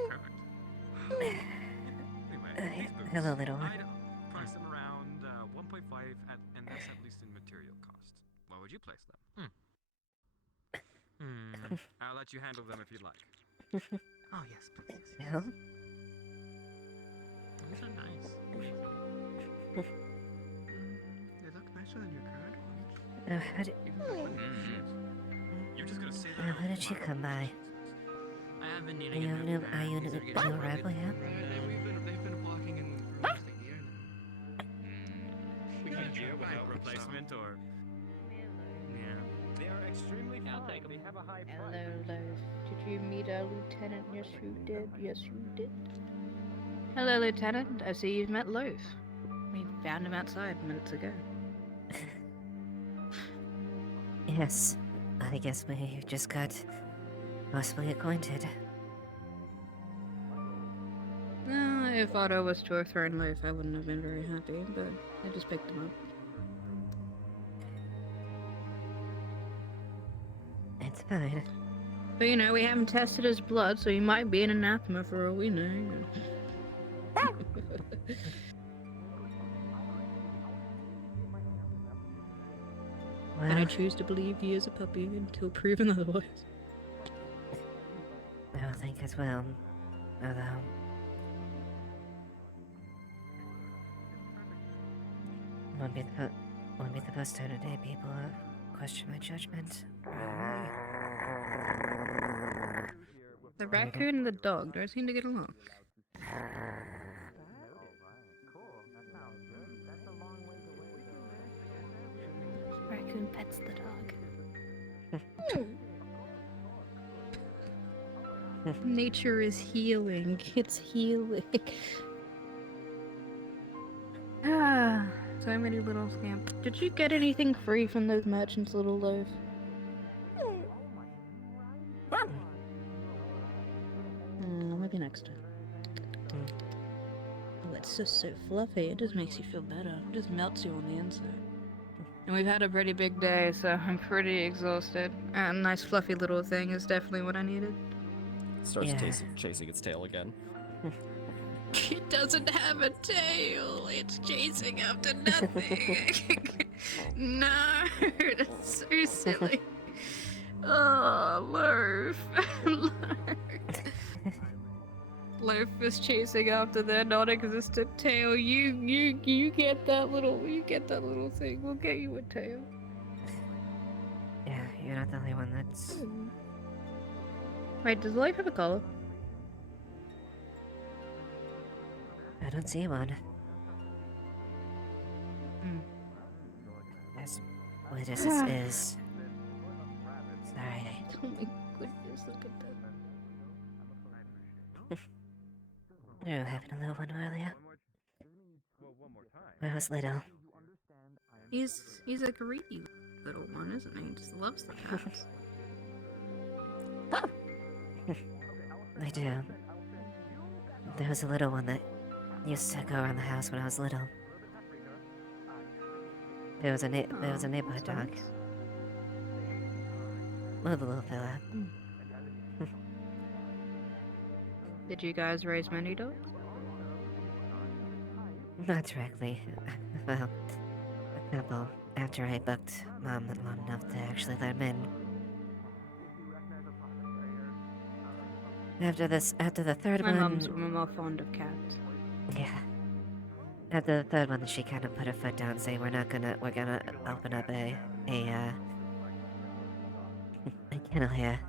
Perfect. Anyway, these boots. Hello, little one. I'd price them around 1.5, and that's at least in material cost. Where would you place them? I'll let you handle them if you'd like. Oh, yes, please. Yeah? Those are nice. They look nicer than your current ones. How did... You're just gonna say that? How did you come by? I have been Are needing you a a new new, pad. are you a These new, are getting new rebel, yeah? They've been walking in for almost a year now. We can deal without replacement or. Yeah. They are extremely fine. They have a high Hello, price. Loaf. Did you meet our lieutenant? Yes, you did. Yes, you did. Hello, Lieutenant. I see you've met Loaf. We found him outside minutes ago. Yes. I guess we just got possibly acquainted. If Otto was to have thrown Loaf, I wouldn't have been very happy, but I just picked him up. It's fine. But you know, we haven't tested his blood, so he might be an anathema for all we know. Well, And I choose to believe he is a puppy until proven otherwise. I don't think as well. Although... Won't be the first time today people question my judgment. The raccoon and the dog don't seem to get along. Raccoon pets the dog. Nature is healing. It's healing. Ah, so many little scamps. Did you get anything free from those merchants, little loaf? Maybe next time. Oh, it's just so fluffy. It just makes you feel better. It just melts you on the inside. And we've had a pretty big day, so I'm pretty exhausted. And a nice fluffy little thing is definitely what I needed. Starts Yeah. chasing its tail again. It doesn't have a tail. It's chasing after nothing. No, that's so silly. Oh, Loaf. Loaf is chasing after their non-existent tail. You get that little thing. We'll get you a tail. Yeah, you're not the only one that's... Wait, does Loaf have a collar? I don't see one. As weird as this is... Sorry. Oh my goodness, look at that. We were having a little one earlier. When I was little. He's a greedy little one, isn't he? He just loves the cats. I do. There was a little one that used to go around the house when I was little. There was a neighborhood dog. Love the little fella. Did you guys raise many dogs? Not directly. Well, a couple. After I booked Mom long enough to actually let him in. After the third My one... mum's more fond of cats. Yeah. After the third one, she kind of put her foot down, saying we're gonna open up a kennel here,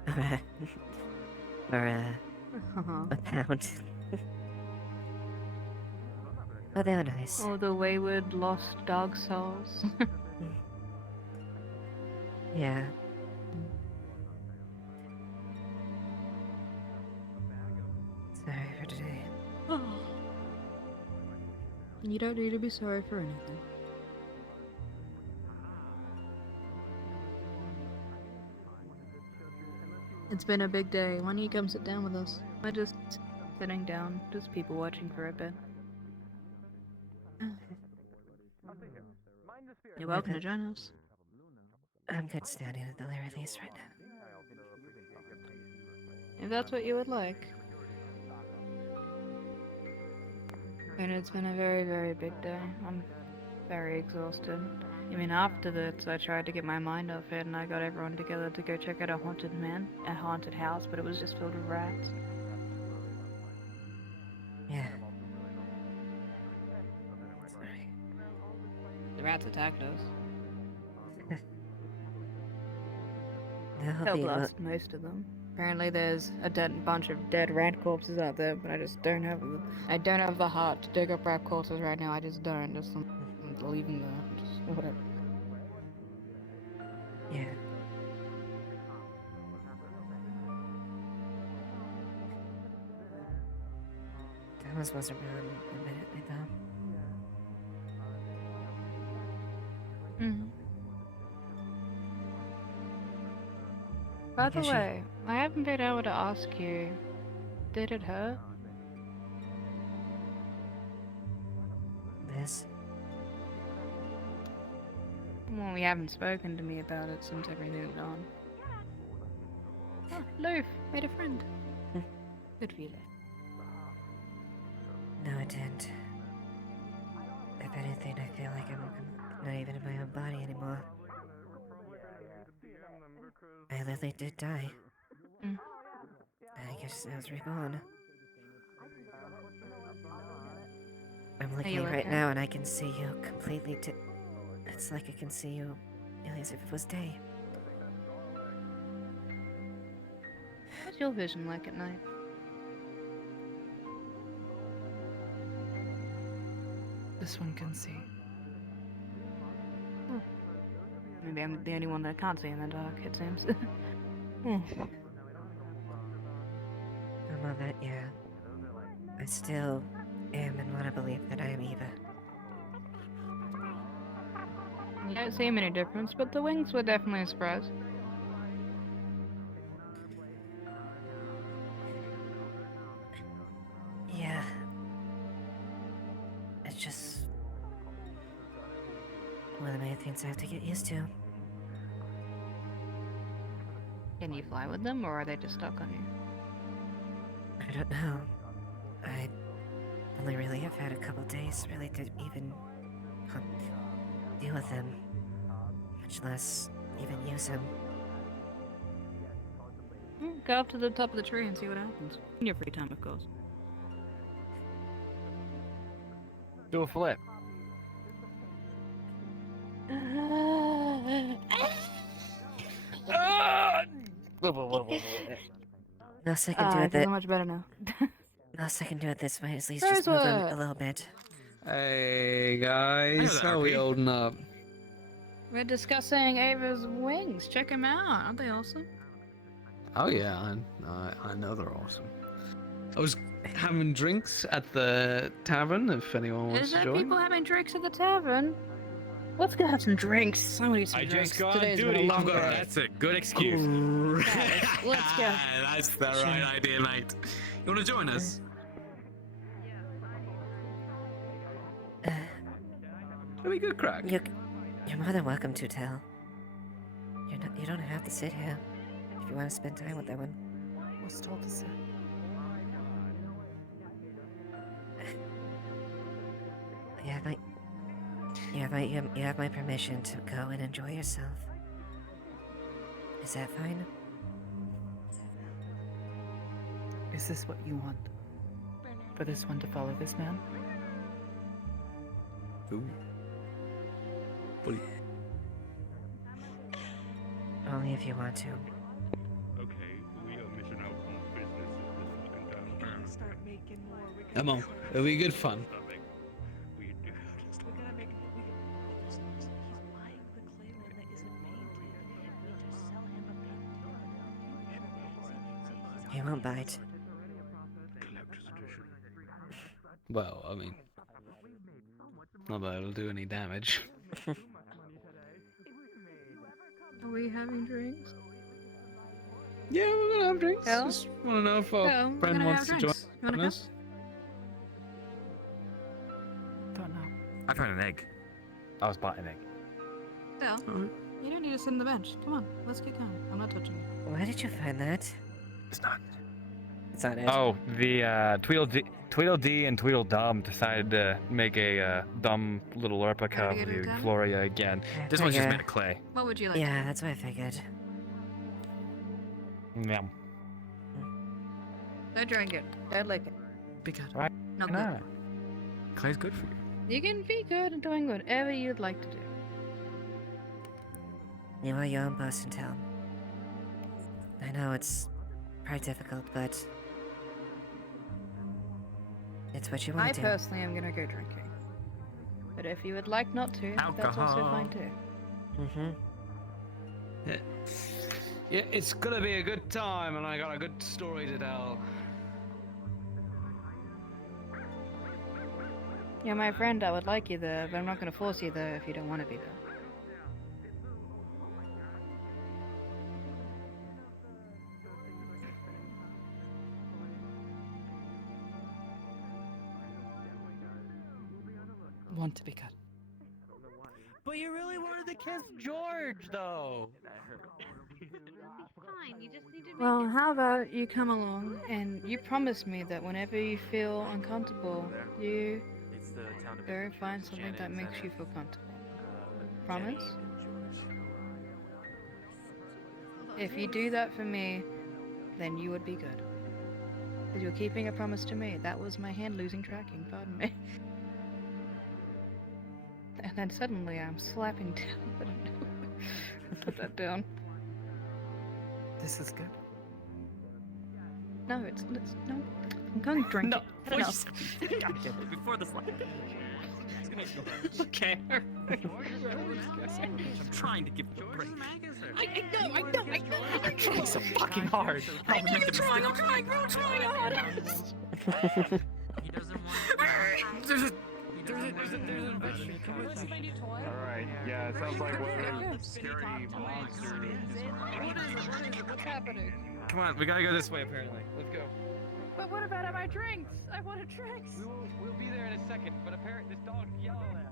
or a pound. But they were nice. Oh, the wayward lost dog souls. Yeah. Sorry for today. You don't need to be sorry for anything. It's been a big day. Why don't you come sit down with us? We're just sitting down, just people watching for a bit. You're welcome to join us. I'm good standing at the Larry Lease right now. If that's what you would like. And it's been a very, very big day. I'm very exhausted. I mean, after this, I tried to get my mind off it, and I got everyone together to go check out a haunted house, but it was just filled with rats. Yeah. Sorry. The rats attacked us. Killed us, most of them. Apparently, there's a bunch of dead rat corpses out there, but I just don't have the heart to dig up rat corpses right now. I just don't. Just leave them there. Just whatever. Yeah. Thomas was around a minute, I thought. By the way, I haven't been able to ask you, did it hurt? This? Well, we haven't spoken to me about it since everything's gone. Oh, Loaf, made a friend. Good for you, Loaf. No, it didn't. If anything, I feel like I'm not even in my own body anymore. I literally did die. I guess I was reborn. I'm looking right now and I can see you completely it's like I can see you nearly as if it was day. What's your vision like at night? This one can see. Maybe I'm the only one that can't see in the dark, it seems. Hmm. Well, that, yeah. I still am and want to believe that I am Eva. I don't see any difference, but the wings were definitely a surprise. Yeah. It's just one of the main things I have to get used to. Can you fly with them, or are they just stuck on you? I don't know. I only really have had a couple days really to even deal with them, much less even use them. Go up to the top of the tree and see what happens. In your free time, of course. Do a flip. Unless I can do it feeling much better now. Unless I can do it this way, at least just move them a little bit. Hey guys, how are we holding up? We're discussing Ava's wings. Check them out. Aren't they awesome? Oh yeah, I know they're awesome. I was having drinks at the tavern. If anyone wants Is to there join. people having drinks at the tavern? Let's go have some drinks. Somebody some I drinks. just got Today's on been a duty. long day. That's a good excuse. Let's go. That's the right idea, mate. You want to join us? That'd be good, crack. You're more than welcome to, Tell. You don't have to sit here if you want to spend time with them. What's told to sit? You have my permission to go and enjoy yourself. Is that fine? Is this what you want? For this one to follow this man? Ooh. Only if you want to. Okay, we are missing out on business at this fucking time. Start making more. Come on, it'll be good fun. He won't bite. Well, I mean, not that it'll do any damage. Are we having drinks? Yeah, we're gonna have drinks. Hell? Just wanna know if our Yeah, we're friend gonna wants have to join drinks. You wanna come? us. Don't know. I found an egg. I was biting egg. Well, you don't need to sit on the bench. Come on, let's get going. I'm not touching you. Where did you find that? It's not. It's not it. Oh, the Tweedledee and Tweedledum decided to make a dumb little replica Gotta of get the it done? Gloria again. I This one's just figure- made of clay. What would you like? Yeah, that's what I figured. Yum. Don't drink it. Don't lick it. Be good. Right? Not No. good. Clay's good for you. You can be good and doing whatever you'd like to do. You are your own boss in town. I know it's probably difficult, but it's what you I want to do. personally am gonna go drinking. But if you would like not to, that's also fine too. Yeah. Yeah, it's gonna be a good time, and I got a good story to tell. You're my friend, I would like you there, but I'm not gonna force you there if you don't want to be there. Want to be cut. But you really wanted to kiss George, though. Fine, you just need to Well, how about you come along and you promise me that whenever you feel uncomfortable, you go find something that makes you feel comfortable. Promise? If you do that for me, then you would be good. Because you're keeping a promise to me. That was my hand losing tracking, pardon me. And then suddenly I'm slapping down. I don't know. Put that down. This is good. No, it's no. I'm going to drink No, it. Had enough. before the slap. Okay. I'm trying to give you a break. I know. I'm trying so fucking hard. I know you're trying. I'm trying hard. He doesn't want There's an invention. Alright, yeah, it sounds like one of those scary monsters. What is it? What's happening? Come on, we gotta go this way apparently. Let's go. But what about my drinks? I wanted drinks. We'll be there in a second, but apparently this dog's yelling at us.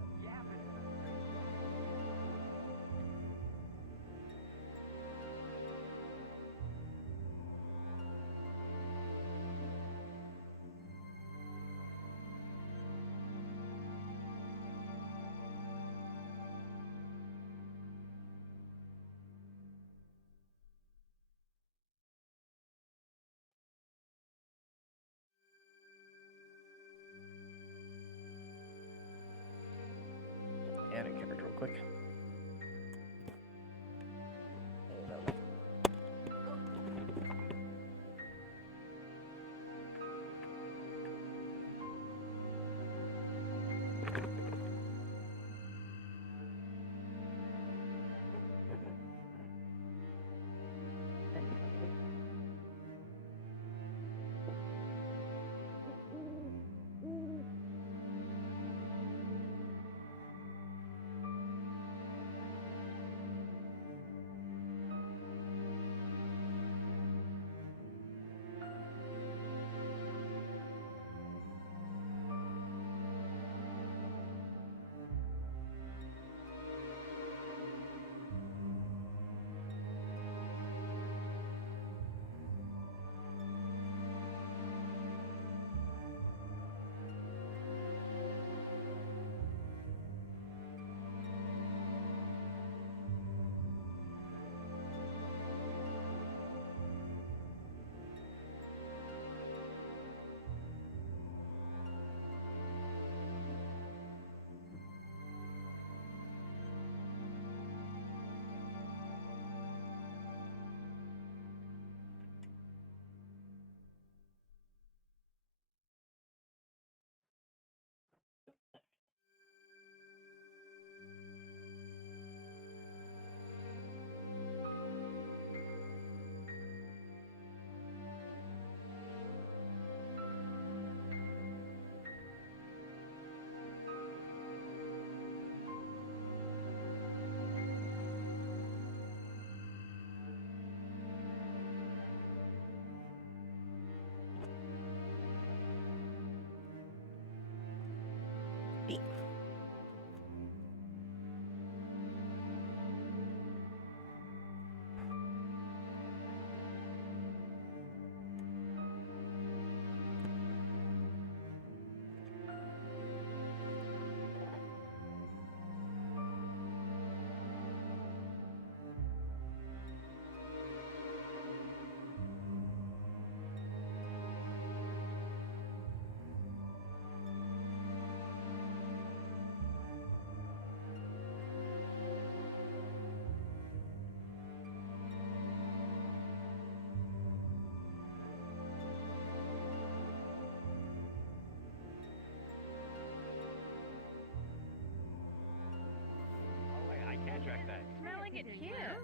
Add a character real quick. Track that. Smelling it here.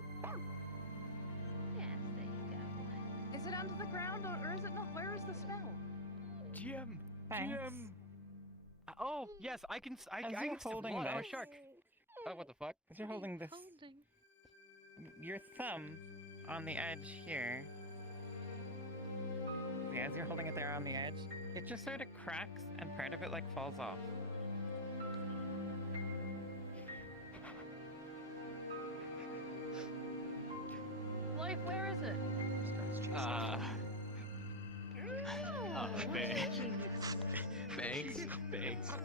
Yes, there you go. Is it under the ground or is it not? Where is the smell? GM. Thanks. GM. Oh yes, I can. I As can you're still holding blood. I'm a this- shark. Oh, what the fuck? As you're holding this, your thumb on the edge here. Yeah, as you're holding it there on the edge, it just sort of cracks and part of it like falls off. Life, where is it?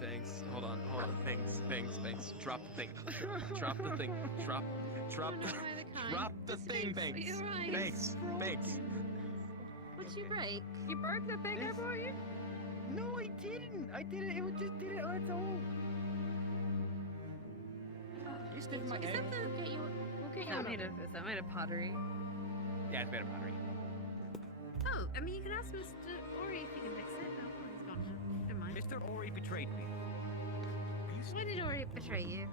Thanks. Hold on. Thanks. Drop the thing. Drop the thing. Drop the thing, Banks. Banks. What'd you break? You broke the thing I brought you? No, I didn't. It just did it on its own. Is that the? We'll get you. Is that made of pottery? Yeah, it's made of pottery. Oh, I mean, you can ask Mr. Ori if he can fix it. Oh, he's gone now. Never mind. Mr. Ori betrayed me. Are you Why did Ori betray you?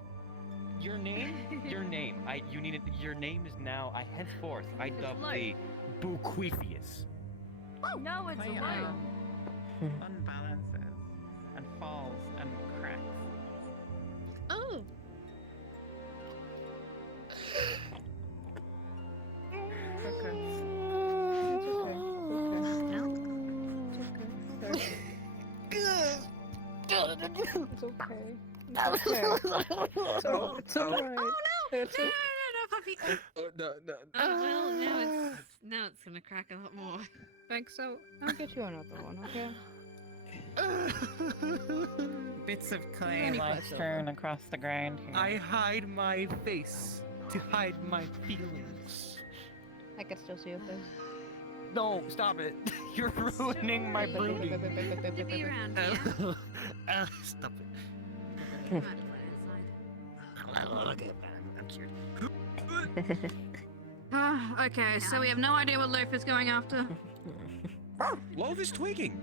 Your name? Your name. You needed. Your name is now. Henceforth, I dub thee Buquifius. No, it's My, low. unbalances and falls and cracks. Oh. Okay. It's okay. It's alright. Oh no! It's No, okay. puppy. No. Oh well, now it's gonna crack a lot more. Thanks. So I'll get you another one, okay? Bits of clay Any lie question? strewn across the ground here. I hide my face to hide my feelings. I can still see your face. No, stop it. You're ruining my brooding. To be around here. Stop it. Might as well inside. I'm cured. Okay, so we have no idea what Loaf is going after. Loaf is tweaking.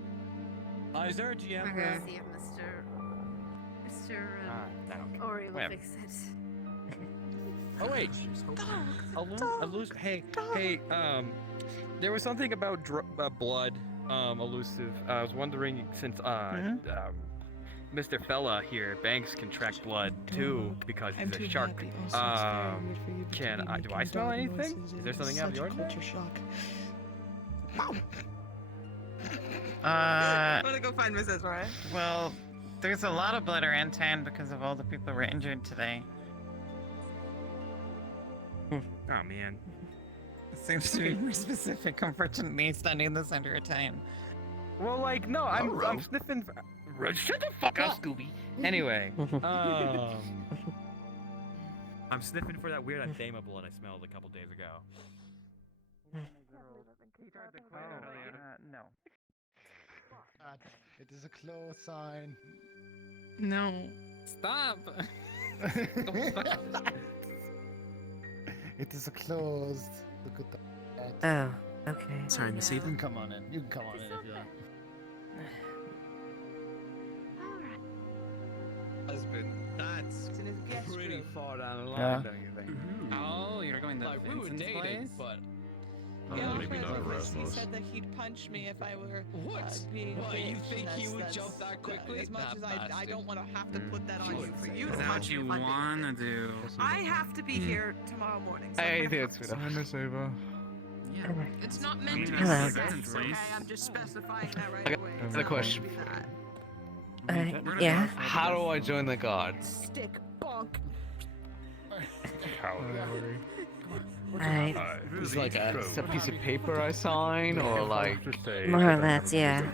Is there a GM? Okay. See if Mr. Ori will whatever. fix it. Oh wait. Hey, there was something about blood, Elusive. I was wondering since Mr. Fella here, Banks can track blood too because he's a shark. Do I smell anything? Is there something out of the ordinary? I'm gonna go find Mrs. Roy. Well, there's a lot of blood around town because of all the people who were injured today. Oh man. It seems to be more specific, unfortunately, standing in the center of town. Well, like, no, I'm sniffing. Shut the fuck up, Scooby. Anyway, I'm sniffing for that weird anthema blood I smelled a couple days ago. No. It is a close sign. No. Stop. It is a closed. Look at that. Oh, okay. Sorry, Miss Eva. You can come on in. You can come on in if you like. Husband, that's pretty far down the line, Yeah. don't you think? Oh, you're going to Like, we were Vincent's dating, place? but Yeah, maybe not he said that he'd punch me if I were being What, a you bitch, think and he would that's- jump that quickly? As much That as I bastard. don't want to have to put that on you for you to Is that punch what me you if I'm being a wanna bitch. do? I have to be here tomorrow morning. So I I'm think gonna it's have good. to- Hi, Miss Eva. Yeah. It's not meant to be Hello. sex, okay? I'm just specifying that right I got away. a It's not question meant to be that. Yeah? How do I join the guards? Stick bonk. Is like a piece of paper I sign, or like More or less, yeah.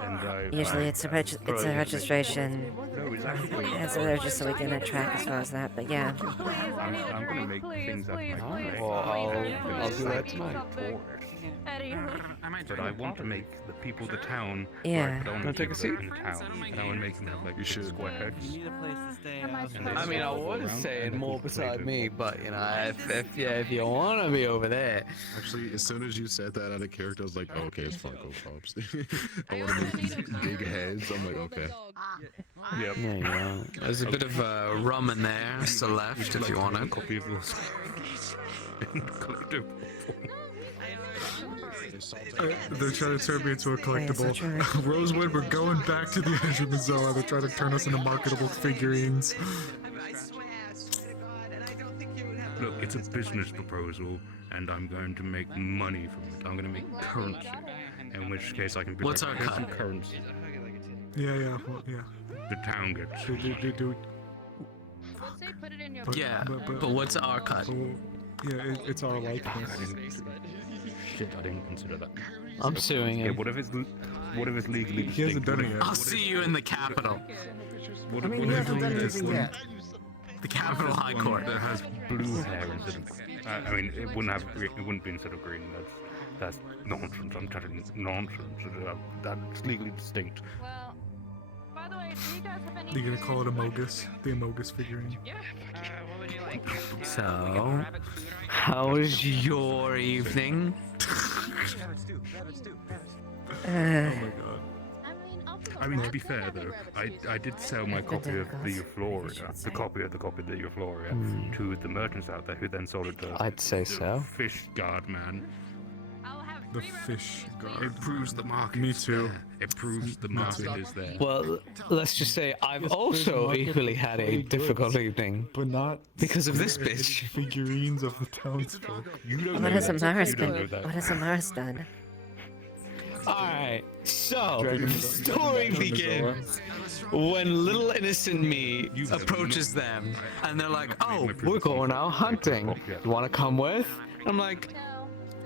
And Usually it's a registration. No, it's actually. It's just so we can track as far as that, but yeah. I'm gonna make things up my mind. Well, I'll do that tonight. Eddie. But I want to make the people of the town. Yeah. But I want Wanna to take a seat? in the town, and I want to make them have like square heads. You need a place to stay. And they I mean, I circle was around saying and more people beside play me, but you know, if you want to be over there, Actually, as soon as you said that out of character, I was like, oh, okay, it's Funko Pops. I want to make these big heads. I'm like, okay. Yep. there you go. There's a bit of rum in there, to the left, if you want A it. copy of those. Collective. They're trying to turn me into a collectible. so Rosewood, we're going back to the edge of the zone. They're trying to turn us into marketable figurines. I swear to God, and I don't think you would have to. Look, it's a business proposal, and I'm going to make money from it. I'm going to make currency. In which case, I can be What's like, our "Here's cut?" some currency. Yeah, well, yeah. The town gets. Do Let's say put it in your. Yeah, but- but what's our cut? yeah, it's our likeness. Shit, I didn't consider that. I'm suing Yeah, him. what if it's legally He hasn't distinct? done it yet. I'll see you in the Capital. What I mean, what he if hasn't done it's anything yet. The Capital High one Court. that has blue hair instead of. I mean, it wouldn't be instead of green. That's nonsense. I'm telling you, nonsense. That's legally distinct. Well, by the way, do you guys have any? They're gonna call it Amogus, the Amogus figurine. Yeah. What would you like? So, how was your evening? Oh my god. I mean, I'll do I mean, to be fair though, I did sell my copy of the Euphoria, the copy of the Euphoria, to the merchants out there, who then sold it to. I'd say so. Fish guard man. The fish guard. It proves the market. Me too. It proves the market is there. Well, let's just say I've also equally had a difficult evening, but not because of this bitch. Figurines of the townsfolk. You don't What know has that. Amaris You don't been? know that. What has Amaris done? Alright, so Dragon- the story begins when little innocent me approaches them and they're like, oh, we're going out hunting. You want to come with? I'm like,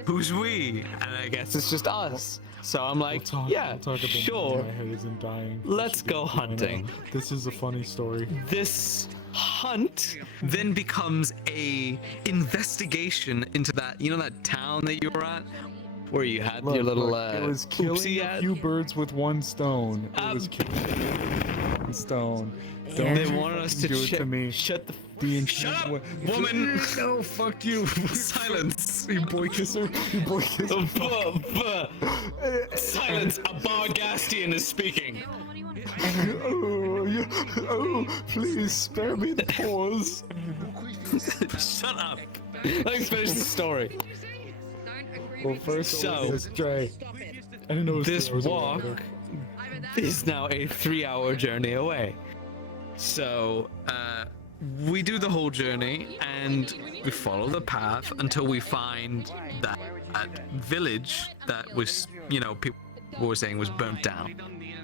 who's we? And I guess it's just us. So I'm like, yeah, sure. My head isn't dying. Let's go hunting. This is a funny story. This hunt then becomes a investigation into that, you know, that town that you were at? Where you had your little it was killing oopsie a at? few birds with one stone. It was killing one stone. Don't They you wanted us fucking to do it to me. shut the Shut up, woman! No, fuck you. Silence! You boy kisser. You boy kisser. Silence! A Bargastian is speaking. Oh, please spare me the pause. Shut up! Let me finish the story. Well, first, So, let's try. I didn't know it was this 3 hours walk away. is now a 3-hour journey away. So, we do the whole journey and we follow the path until we find that village that was, you know, people were saying was burnt down.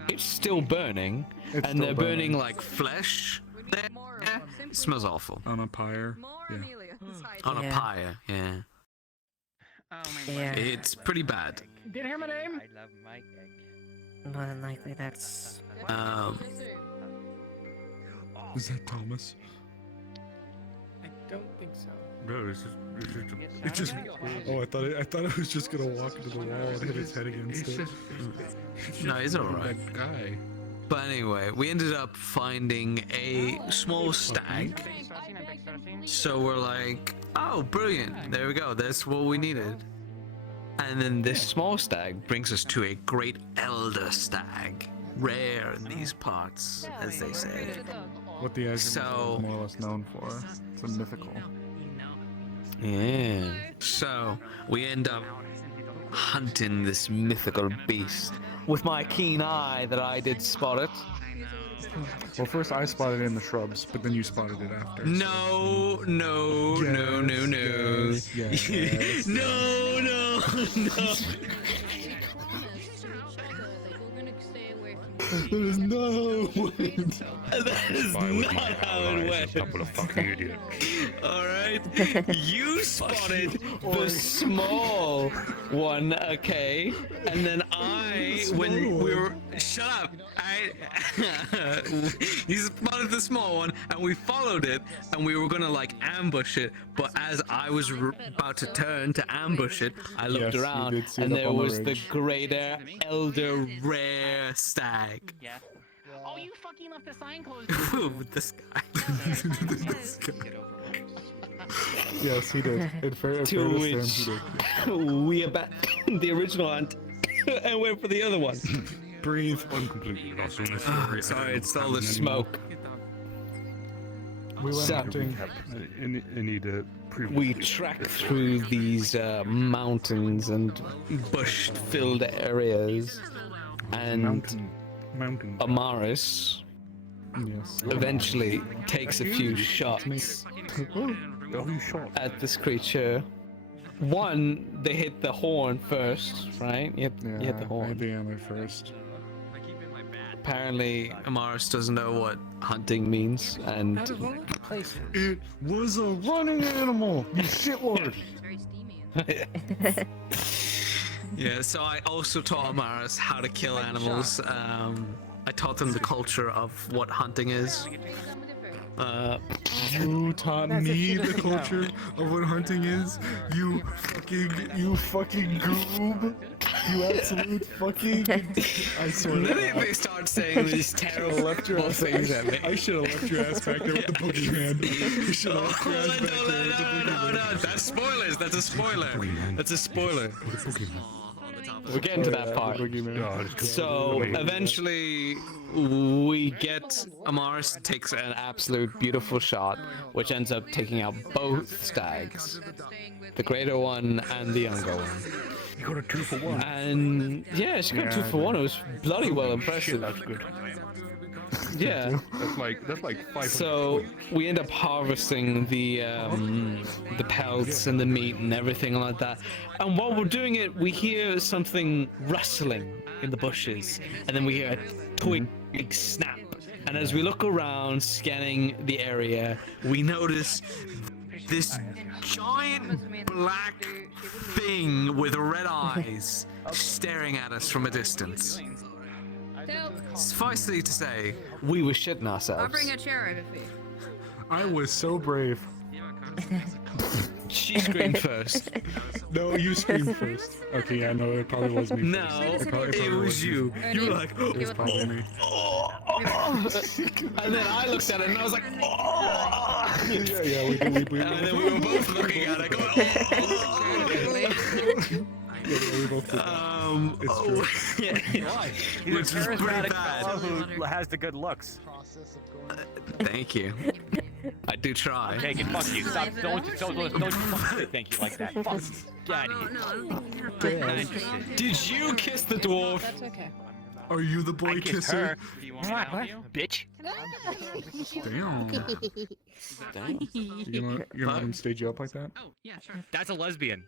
It's still burning, It's and still they're burning burning. like flesh. It smells awful. On a pyre. Yeah. On a Yeah. pyre, yeah. Yeah. It's pretty bad. Didn't hear my name? I love my egg. More than likely, that's. Is that Thomas? I don't think so. No, It just. Oh, I thought it was just gonna walk into the wall and hit its head against it. No, he's alright. That guy. But anyway, we ended up finding a small stag. So we're like, oh, brilliant. There we go. That's what we needed. And then this small stag brings us to a great elder stag. Rare in these parts, as they say. What the Azure So- is more or less known for. It's a mythical. Yeah. So we end up hunting this mythical beast. With my keen eye that I did spot it. Well, first I spotted it in the shrubs, but then you spotted it after. No, no, no, no, no. Yes, yes. No, no, no. There is no way. That is Why would you not how it went. couple of fucking idiots. Alright? You spotted the small one, okay? And then when we were. Shut up! You spotted the small one, and we followed it, and we were gonna like ambush it. But as I was about to turn to ambush it, I looked Yes, you around, did see it and up there on the was the ridge. greater, elder, rare stag. Yeah. Oh, you fucking left the sign closed. With this guy. Yes, he did. In fairness To to him, which he did. we abandoned the original hunt and went for the other one. Breathe. I'm completely lost on this story. Sorry, it's all the smoke. We went So- hunting. I need a proof. We tracked through these mountains and bush-filled areas, and Mountain. Amaris Yes. eventually takes a few shots at this creature. One, they hit the horn first, right? You hit the I hit horn. the hammer first. Apparently, Amaris doesn't know what hunting means, and It was a running animal, you shitlord. yeah. So I also taught Amaris how to kill animals. I taught them the culture of what hunting is. You taught me the culture of what hunting is. You fucking goob. You absolute fucking. I swear. And to then God. they start saying these terrible left your ass things at me. I should have left your ass back there with the boogeyman. You should have left your ass back there with the boogeyman. No, that's spoilers. That's a spoiler. That's a spoiler. We're getting to that part. So eventually, we get Amaris takes an absolute beautiful shot, which ends up taking out both stags, the greater one and the younger one. You got a 2 for 1. And yeah, she got 2 for 1. It was bloody well impressive. Shit, that's good. Yeah. That's like 500. So we end up harvesting the pelts and the meat and everything like that. And while we're doing it, we hear something rustling in the bushes, and then we hear a twig snap. And as we look around, scanning the area, we notice this giant black thing with red eyes staring at us from a distance. Suffice it to say, we were shitting ourselves. I'll bring a chair over for you. I was so brave. She screamed first. No, you screamed first. Okay, yeah, no, it probably was me. No, first. it was you. You were like, it was probably me. And then I looked at it and I was like, yeah, we and then we were both looking at it going, Which is pretty bad. Who has the good looks? Thank you. I do try. Take it. Fuck you. Stop. Don't fucking say thank you like that. Fuck you. Get out of here. Did you kiss the dwarf? That's okay. Are you the boy I kissed kisser? her. What? Bitch. Damn. You gonna let him stage you up like that? Oh, yeah, sure. That's a lesbian.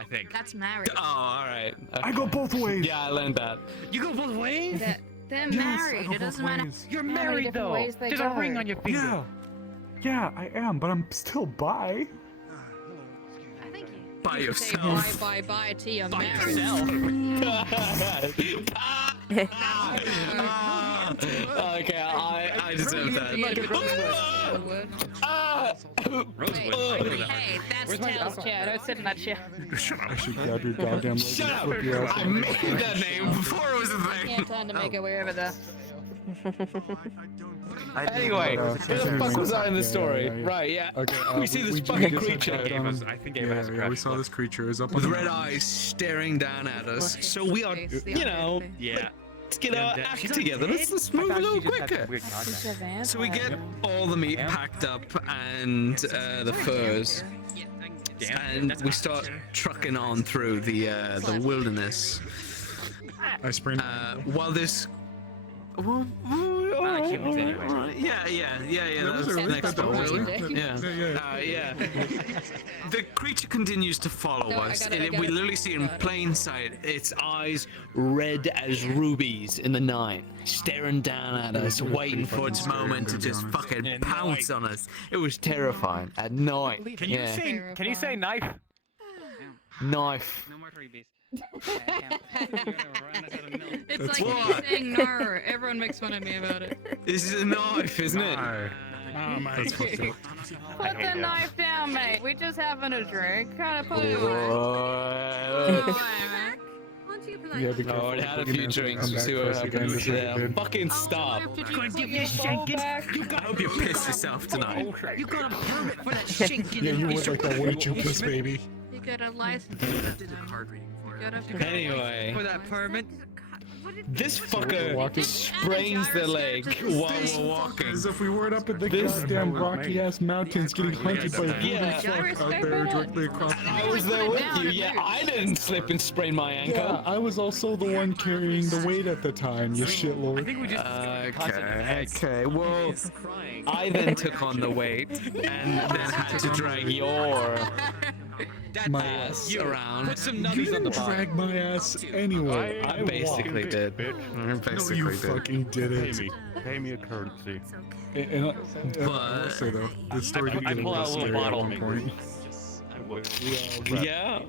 I think. That's married. Oh, alright. I go both ways. Yeah, I learned that. You go both ways? They're Yes, I married. go It doesn't both matter. ways. You're how many married different though. ways they There's go. a ring on your finger. Yeah, I am, but I'm still bi. I think you By should say yourself. bye to your By marriage. Okay, I deserve that. Hey, that's Tails' chair. Don't sit in that chair. I should grab your goddamn leg Shut and up! flip your ass I over. made that name before it was a thing. Can't time to make our way over there. Anyway, where the fuck was I in the story? Right, yeah. Okay, we see this just fucking had creature that on him. I think Eva has a Yeah, crush. we saw this creature. It was up with on the red eyes staring down at us. So we are, you know, Yeah. let's get our act together. Let's move a little quicker. So we get all the meat packed up and the furs, and we start trucking on through the wilderness. I sprained. While this. Well, yeah. That was next that was one. really? Yeah. The creature continues to follow us. I got it. We literally see it in plain sight. Its eyes red as rubies in the night, staring down at us, waiting for its moment to just fucking pounce on us. It was terrifying at night. Can you say knife? Knife. No more freebies. It's That's like what? me saying "nar." Everyone makes fun of me about it. This is a knife, isn't it? That's fucked up. Put the knife down, mate. We're just having a drink. Kind of put it away. Yeah, be Oh, careful. it had a Boogeyman's few gonna drinks. come We'll see back what for us again, happens. just like Yeah, he did. fucking stop. Gonna give you a shanking. I hope you piss yourself tonight. You got a permit for that shanking. Yeah, you would like that, wouldn't you, piss baby? You got a license. Card reading for You it. got a Anyway, For that permit. this fucker sprains their leg while we're walking. As if we weren't up in the This- goddamn rocky ass mountains getting hunted by a Yeah. fuck out there directly across. I was there with you. Yeah, I didn't slip and sprain my Yeah, ankle. I was also the one carrying the weight at the time, you shitlord. Okay. Well, I then took on the weight and then had to drag your My ass ass. around. Put some You nubbies on the didn't bottom. drag my ass anyway. I basically did. I No, basically you did. fucking did it. Pay me a currency. And I will say though, the story did I get a pull out a little little scary at bottle. one point. Yeah.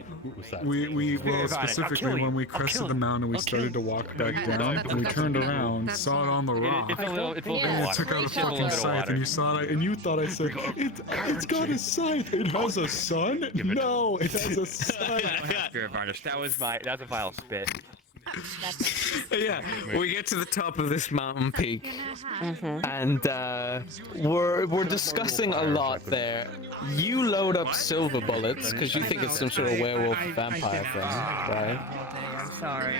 Well, specifically when we crested the mountain, we started to walk back down, and we turned around, saw it on the rock. It's a little And bit it took out a It's a little fucking bit of scythe, water. and you saw it, and you thought I said, it's got a scythe. It has a son? No, it has a son. Pure varnish. That was a vile spit. Yeah, we get to the top of this mountain peak, and we're discussing a lot there. You load up silver bullets because you think it's some sort of werewolf vampire thing, right? I'm sorry.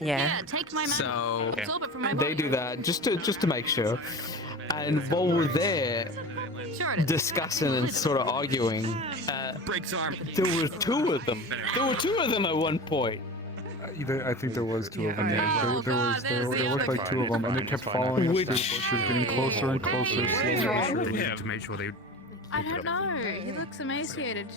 Yeah. Take my money. So Absorb it from my they body. do that just to make sure. And while we're there discussing and sort of arguing, breaks arm. there were two of them. There were two of them at one point. I think there was two of them. Oh, There looked like two of them, and they kept following us through the bushes, getting closer and closer. Slowly. To make sure they. I don't know. He looks emaciated.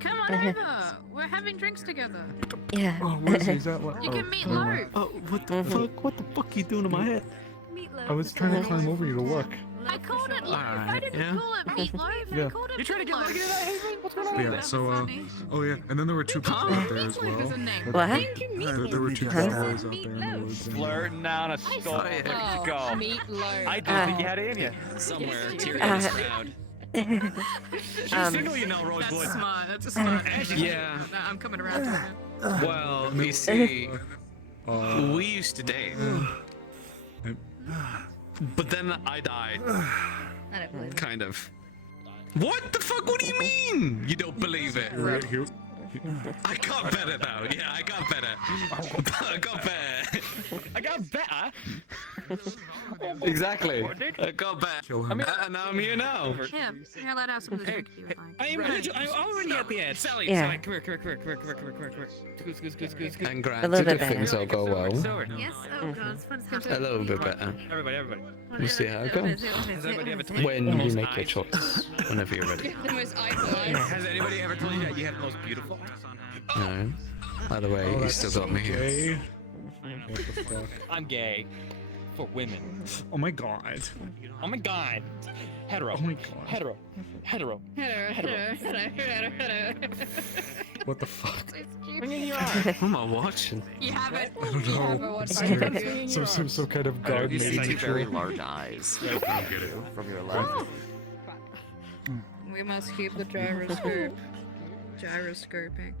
Come on over. We're having drinks together. Yeah. Oh, Lizzie, is that what? You can meet Lo. Oh, what the fuck? What the fuck are you doing to my head? I was trying to climb over you to look. I called it life. I didn't yeah. call it meatloaf. Yeah. I called it You trying to get meatloaf. lucky that, Avery? What's going on? Yeah, so, oh yeah, and then there were two people out there as well. Meatloaf is a name. What? There were two boys out there in the woods. Flirting down a store. Oh, Go. meatloaf. I didn't think you had it in you. Somewhere, Tyrion's proud. She's single, you know, Rosewood. That's smart. That's a smart. Yeah. No, I'm coming around to it now. Well, you see, we used to date. But then I died. I don't believe it. Kind of. What the fuck? What do you mean? You don't believe it? Right here. I got better now. Yeah, I got better. I got better. I got better. Exactly. I got better. Kill him. And now I'm here now. Yeah, you're allowed to have some of the drink if you would like. I'm already at the edge. Sally, Yeah. Sally, come here. Scoot. And A granted, little bit if better. things all go well, Yes, oh god, what's a happening? little bit better. Everybody. We'll see how it goes. Has everybody ever told When the you most make your eyes? choice. Whenever you're ready. The most eyes. Has anybody ever told you that you have the most beautiful eyes? No. By the way, you still got me here. Okay. What the fuck? I'm gay. For women. Oh my god. Oh my god. Hetero. Oh my god. Hetero. Hello. What the fuck? What am I watching? You have it. I don't know. I'm scared. Some kind of god You made see two very nature. large eyes from your left. We must keep the gyroscope. Gyroscoping.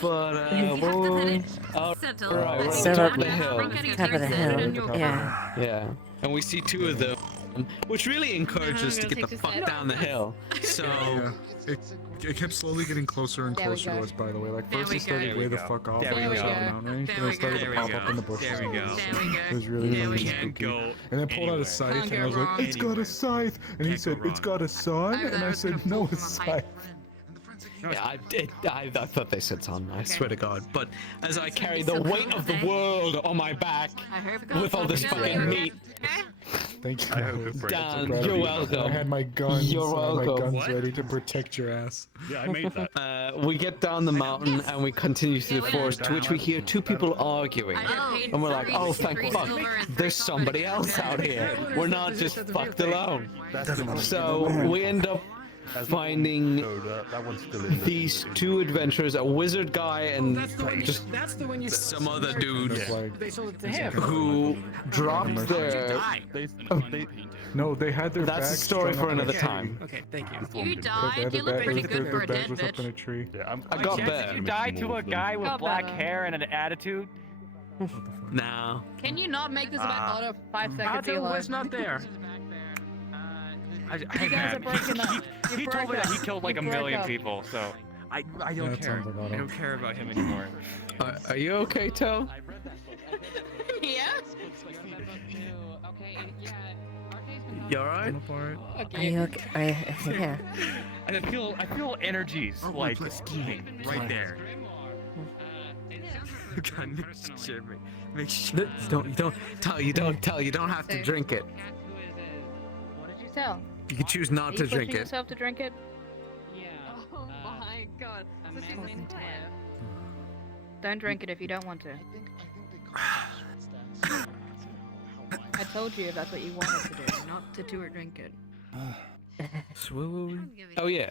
But, You have to let it oh, settle. right, we're So on up top of the hill. top of the hill. Yeah. Yeah. And we see two of them, which really encouraged us to get the fuck down the hill. So, Yeah. It kept slowly getting closer and There we closer to go. us, by the way. Like, There first we it started go. way the There we fuck off There on we the go. mountain range, There and then we it started go. to There pop we up in the go. bushes. There we go. There we go. It was really, There we really go. spooky. Go And then pulled out a anywhere. scythe, Can't and I was go like, wrong. it's got a scythe! And he Can't said, go it's got a son? I And I was said, gonna no, pull a from a height. scythe. yeah, I thought they said son, I swear to God. But as I carry So the weight of the okay. world on my back, I hope with all this fucking meat, Thank you. I hope it breaks. Dan, Proud of you're you. welcome. I had my guns. You're I had my welcome. guns What? ready to protect your ass. Yeah, I made that. We get down the mountain and we continue through the forest, to which we hear two people arguing. And we're like, oh, thank fuck, there's somebody else out here. We're not just fucked alone. So we end up finding That one's still in these two adventurers, a wizard guy and just That's the one you some other dude They sold it to him. who dropped their... No, they had their That's a bags story strung for up in a another tree. time. Okay, thank you. They You had died. their You look bag- pretty their- good for a their dead bag was up in a bitch. tree. Yeah, I got Chance better. you die to a guy with Got black better. hair and an attitude? Nah. Can you not make this about auto 5 seconds, Otto Eli? was not there. You guys are breaking up. He told me that he killed like You a broke million up. people, so I Yeah, don't that care. sounds like Otto. I don't care about him anymore. Are you okay, Toe? Yeah? You alright? Are you okay? Yeah. And I feel energies like scheming right there. God, make sure. Don't tell. You don't have to drink it. What did you tell? You can choose not Are to you drink pushing it. yourself to drink it? Yeah. Oh my god. So she's an entire. Don't drink it if you don't want to. I told you if that's what you wanted to do, not to do or drink it. Oh yeah.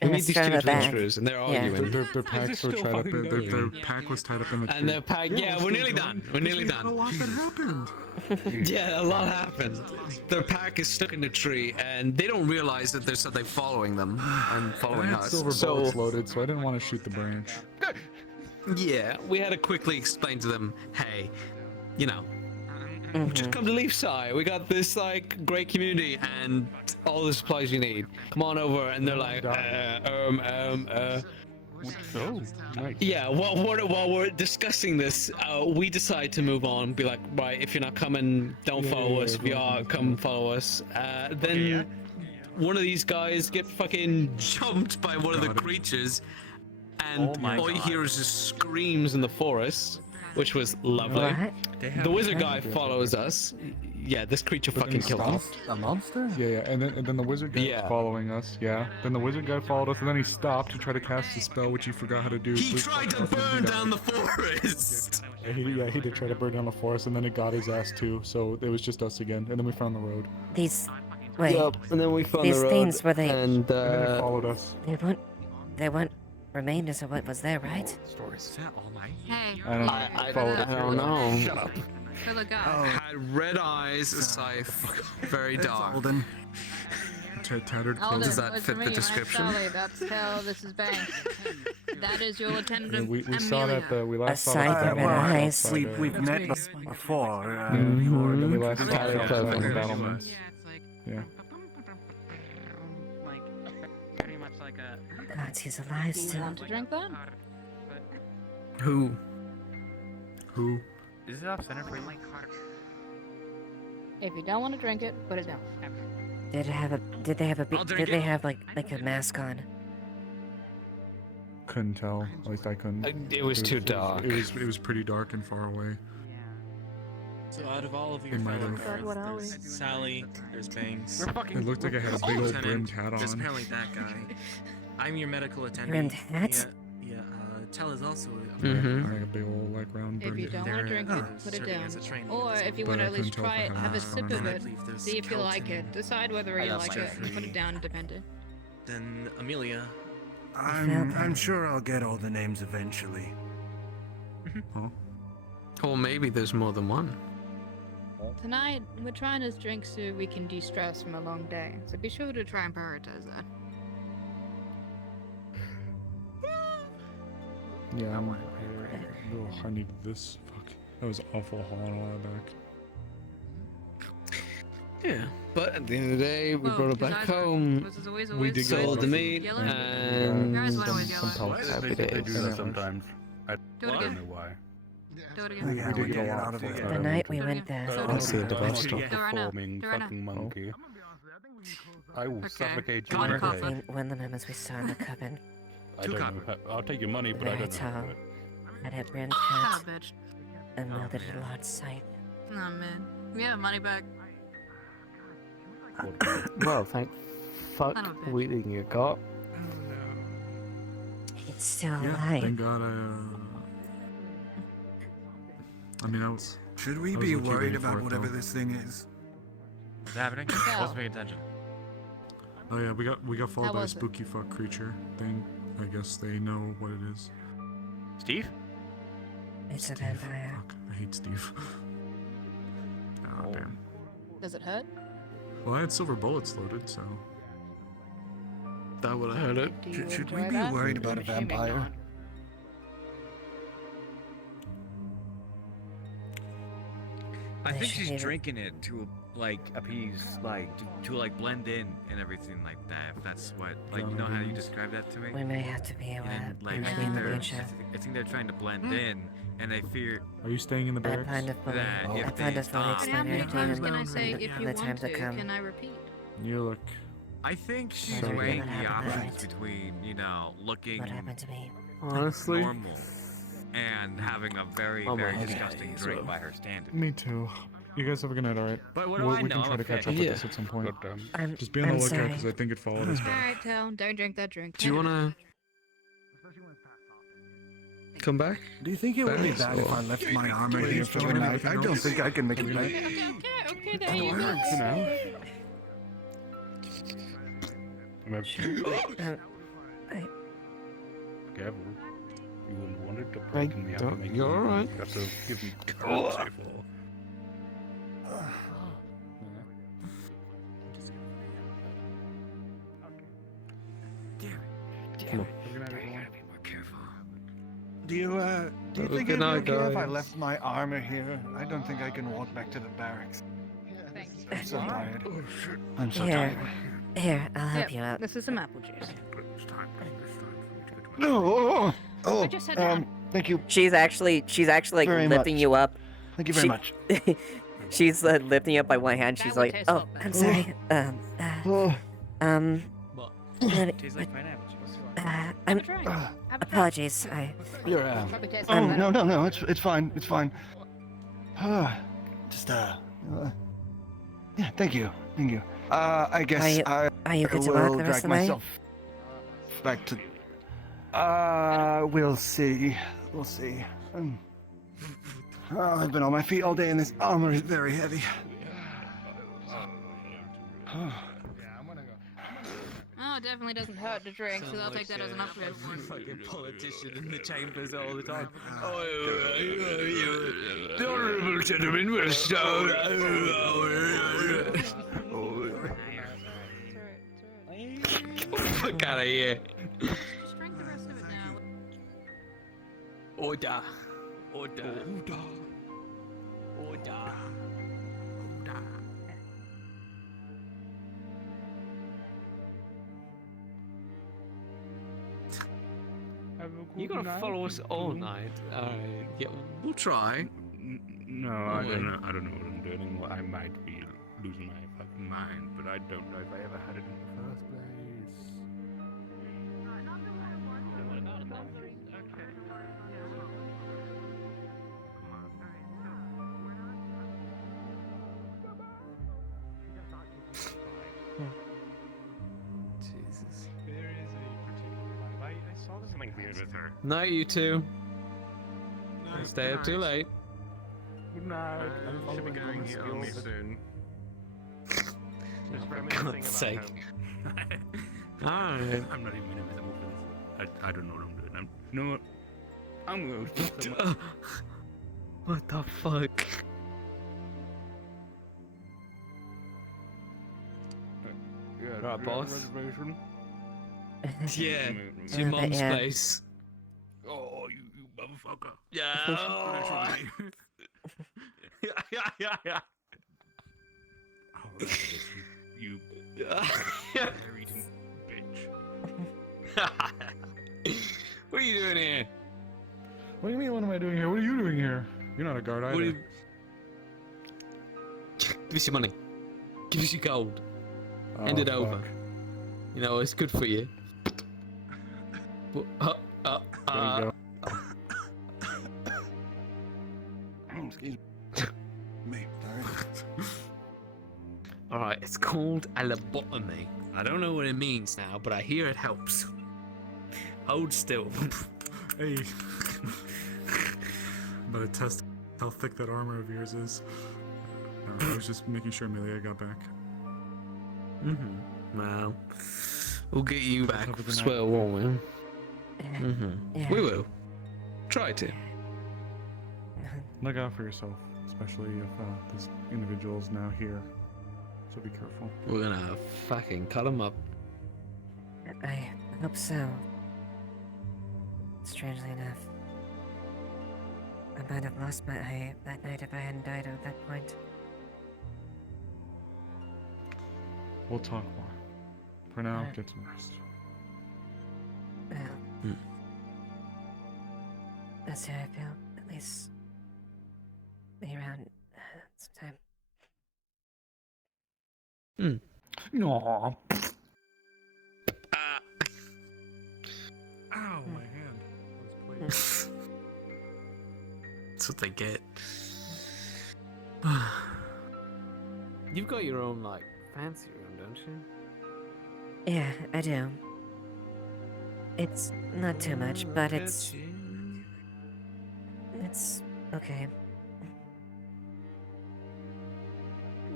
We And meet it's these two kind of a bag. adventurers and they're Yeah. arguing. Their packs were tied up. Their pack was tied up in the tree. And their pack, yeah, we're nearly done. We're nearly A done. lot that happened. Yeah, a lot happened. Their pack is stuck in the tree, and they don't realize that there's something following them and I following had us. silver So bullets loaded, so I didn't want to shoot the branch. Yeah, we had to quickly explain to them, hey, you know, just come to Leafside. We got this like great community and all the supplies you need. Come on over, and they're like, yeah. While we're discussing this, we decide to move on. Be like, right, if you're not coming, don't follow us. If you are, come follow us. Then one of these guys get fucking jumped by one of the creatures, and all you hear is just screams in the forest, which was lovely. What? The wizard guy follows us. Yeah, this creature fucking killed him. A monster? Yeah, and then the wizard guy was following us. Yeah, then the wizard guy followed us, and then he stopped to try to cast a spell, which he forgot how to do. He tried to burn down the forest. Yeah, he did try to burn down the forest, and then it got his ass too. So it was just us again, and then we found the road. These. Wait. Yep, and then we found these the road, things were they? and then it followed us. They weren't remainders of what was there, right? Is that all night? Hey. I don't know. Shut up. For the guy. Had red eyes, a scythe, very dark. Alden. Tattered Alden, Does that what's fit for the me? description? I'm Sally, that's Hell, this is Banks. That is your attendant, We saw Amelia. that we last saw Aside that from red eyes. We've met before. We last saw Tattered that clothing. on the battlements. Yeah. Like, pretty much like a. God, he's alive Do you still. want to drink that? Who? Is it off center for you? If you don't want to drink it, put it down. Did they have a I'll drink did they it. have like a mask on? Couldn't tell. At least I couldn't. It was too dark. It was pretty dark and far away. So out of all of your In my fellow room. guards, What are we? there's Sally, there's Banks. It looked like I had a big old Lieutenant, brimmed hat There's on. apparently that guy. I'm your medical attendant. Brimmed hat? Yeah, Tell is also a Mhm. Like a big old like round If brimmed you don't hat. want to drink it, put it serving down. as a trainee Or as if you well. want to But I at least couldn't tell try if it, I have a had sip one or of not. it, I believe there's see if you like it. Kelton. Decide whether I you lost like it. Jeffrey. And put it down dependent. Then Amelia. I'm sure I'll get all the names eventually. Or maybe there's more than one. Tonight, we're trying to drink so we can de-stress from a long day. So be sure to try and prioritize that. Yeah, I need this. Fuck. That was awful hauling all that back. Yeah, but at the end of the day, we Whoa, brought it his back eyes are- home. was his always We did get Sold the some meat, Yellow? and Your eyes went always some yellow. pelts. Happy They days. do that sometimes. I Do it don't again. know why. Do it We again. did get a lot out of it. The night we went there. I see the device. Do it right now. Performing Do it right now. fucking monkey. I will Okay. suffocate you. One in a coffee. day. One of the members we saw in the cabin. I don't know. I'll take your money, but I Very don't know. how to tall. do it. Had a brimmed Ah, hat bitch. and wielded a large scythe. Oh man. We have money back. Well, thank fuck Son of a bitch. we didn't get caught. He's still Yeah, alive. thank God I mean, I was. Should we I was be low-key worried waiting for about it, whatever though. this thing is? What's happening? I wasn't paying attention. Oh yeah, we got followed How by a was it? spooky fuck creature thing. I guess they know what it is. Steve? It's a vampire. Fuck, I hate Steve. Oh damn. Does it hurt? Well, I had silver bullets loaded, so. That would have hurt it. Do you Should we enjoy be that? worried about a I'm assuming vampire? not. I think should she's have it. drinking it to like appease, like to like blend in and everything like that. If that's what, like, you know how you describe that to me. We may have to be aware. And like, Maybe I in think the they're, future. I think they're trying to blend in, and I fear Are you staying in the I barracks? find it fully. that I if find they it fully stop, And explain how many everything times in can I say, if in you the want time to, to come. can I repeat? You look. I think she's Sorry, weighing what the happened options tonight? between, you know, looking What happened to me? Honestly, normal and having a very, Oh very my disgusting God. drink by her standards. Me too. You guys have a good night, alright? But what do we I we know? can try I'm to a catch fan. up with Yeah. this at some point. But, Just be on the I'm lookout sorry. because I think it followed us back. Alright, Tell, don't drink that drink. do you wanna come back? Do you think it would be Thanks, bad if or- I left my armor Wait, here you for still the want night? anything I don't else? think I can make it Okay, back. okay, there you For go. now. Maybe. Careful. You wouldn't want it to break and we have to make You're you alright. have to give me currency for. Come on. Be more careful. Do you think Good it'd be night, okay if I guys. left my armor here? I don't think I can walk back to the barracks. I'm so tired. I'm so Here. tired. Here, I'll help Yep, you out. this is some apple juice. No. Oh, I just said that. thank you. She's actually like Very lifting much. you up. Thank you very much. She's lifting you up by one hand. She's like, oh, I'm sorry. Tastes like pineapple juice. Apologies. You're no. It's fine. It's fine. Just yeah. Thank you. I guess Are you good to will walk the rest drag of the way? myself back to. We'll see. I've been on my feet all day, and this armor is very heavy. Oh, it definitely doesn't hurt to drink, so I'll take that as an uplift. Fucking politician in the chambers all the time. The honorable gentleman will start. Fuck out of here. Just drink the rest of it now. Order. You gonna follow us all night? Alright, yeah, we'll try. No, I don't know. I don't know what I'm doing anymore. I might be losing my fucking mind, but I don't know if I ever had it in the first place. Jesus. There is a particular vibe. I saw something weird with her. Night, you two. Stay up too late. Good night. Should be going home soon. Just For reminiscing God's about sake. home. Alright. I'm not even available for this. I don't know what I'm doing. You know what? I'm going to go somewhere. What the fuck? Yeah, Right, boss. reservation? Yeah, it's your mom's yeah. place. Oh, you motherfucker. Yeah. Yeah. Oh, that's you eating bitch. What are you doing here? What do you mean, what am I doing here? What are you doing here? You're not a guard either. What are you... Give us your money. Give us your gold. Hand it over. fuck. You know, it's good for you. There you go. Excuse me. Sorry. Alright, it's called a lobotomy. I don't know what it means now, but I hear it helps. Hold still. Hey. I'm gonna test how thick that armor of yours is. I was just making sure Amelia got back. Well, we'll get you back, Over the swear, night. won't we? Yeah. We will. Try to. Look out for yourself, especially if this individual's now here. So be careful. We're gonna fucking cut him up. I hope so. Strangely enough, I might have lost my eye that night if I hadn't died at that point. We'll talk more. For now, get some rest. Well, that's how I feel. At least be around sometime. No. Ow, my hand. That's what they get. You've got your own, like, fancy room, don't you? Yeah, I do. It's not too much, but it's okay.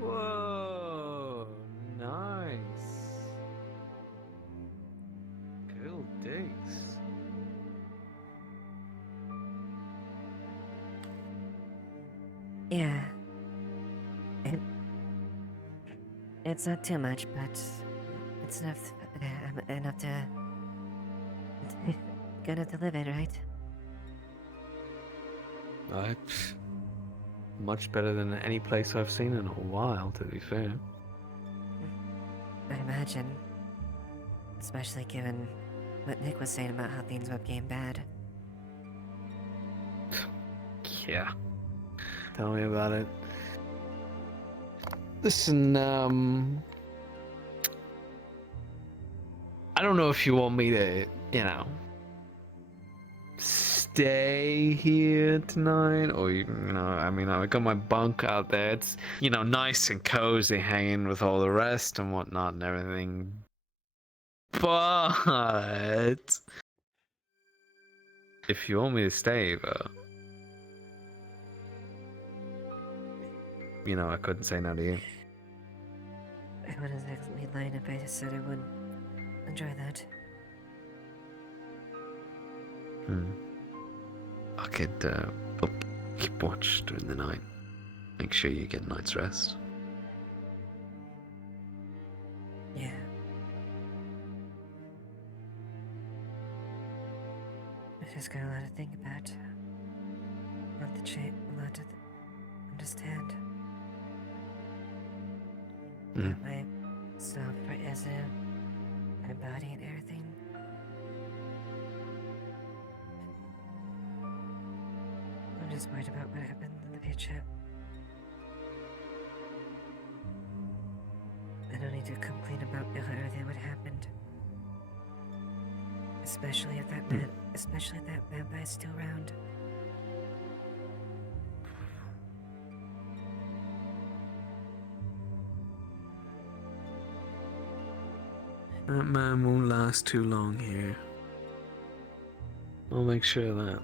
Whoa, nice. Cool digs. Yeah. It's not too much, but it's enough enough to good enough to live in, right? Much better than any place I've seen in a while, to be fair. I imagine. Especially given what Nick was saying about how things were getting bad. Yeah. Tell me about it. Listen, I don't know if you want me to, stay here tonight, or I mean, I got my bunk out there. It's nice and cozy, hanging with all the rest and whatnot and everything. But if you want me to stay, Eva, I couldn't say no to you. I wouldn't exactly lie if I just said I would enjoy that. I could keep watch during the night. Make sure you get a night's rest. Yeah. I just got a lot to think about. A lot to understand. About myself as my body and everything. I'm just worried about what happened in the future. I don't need to complain about everything what happened. Especially if that vampire's still around. That man won't last too long here. I'll make sure of that.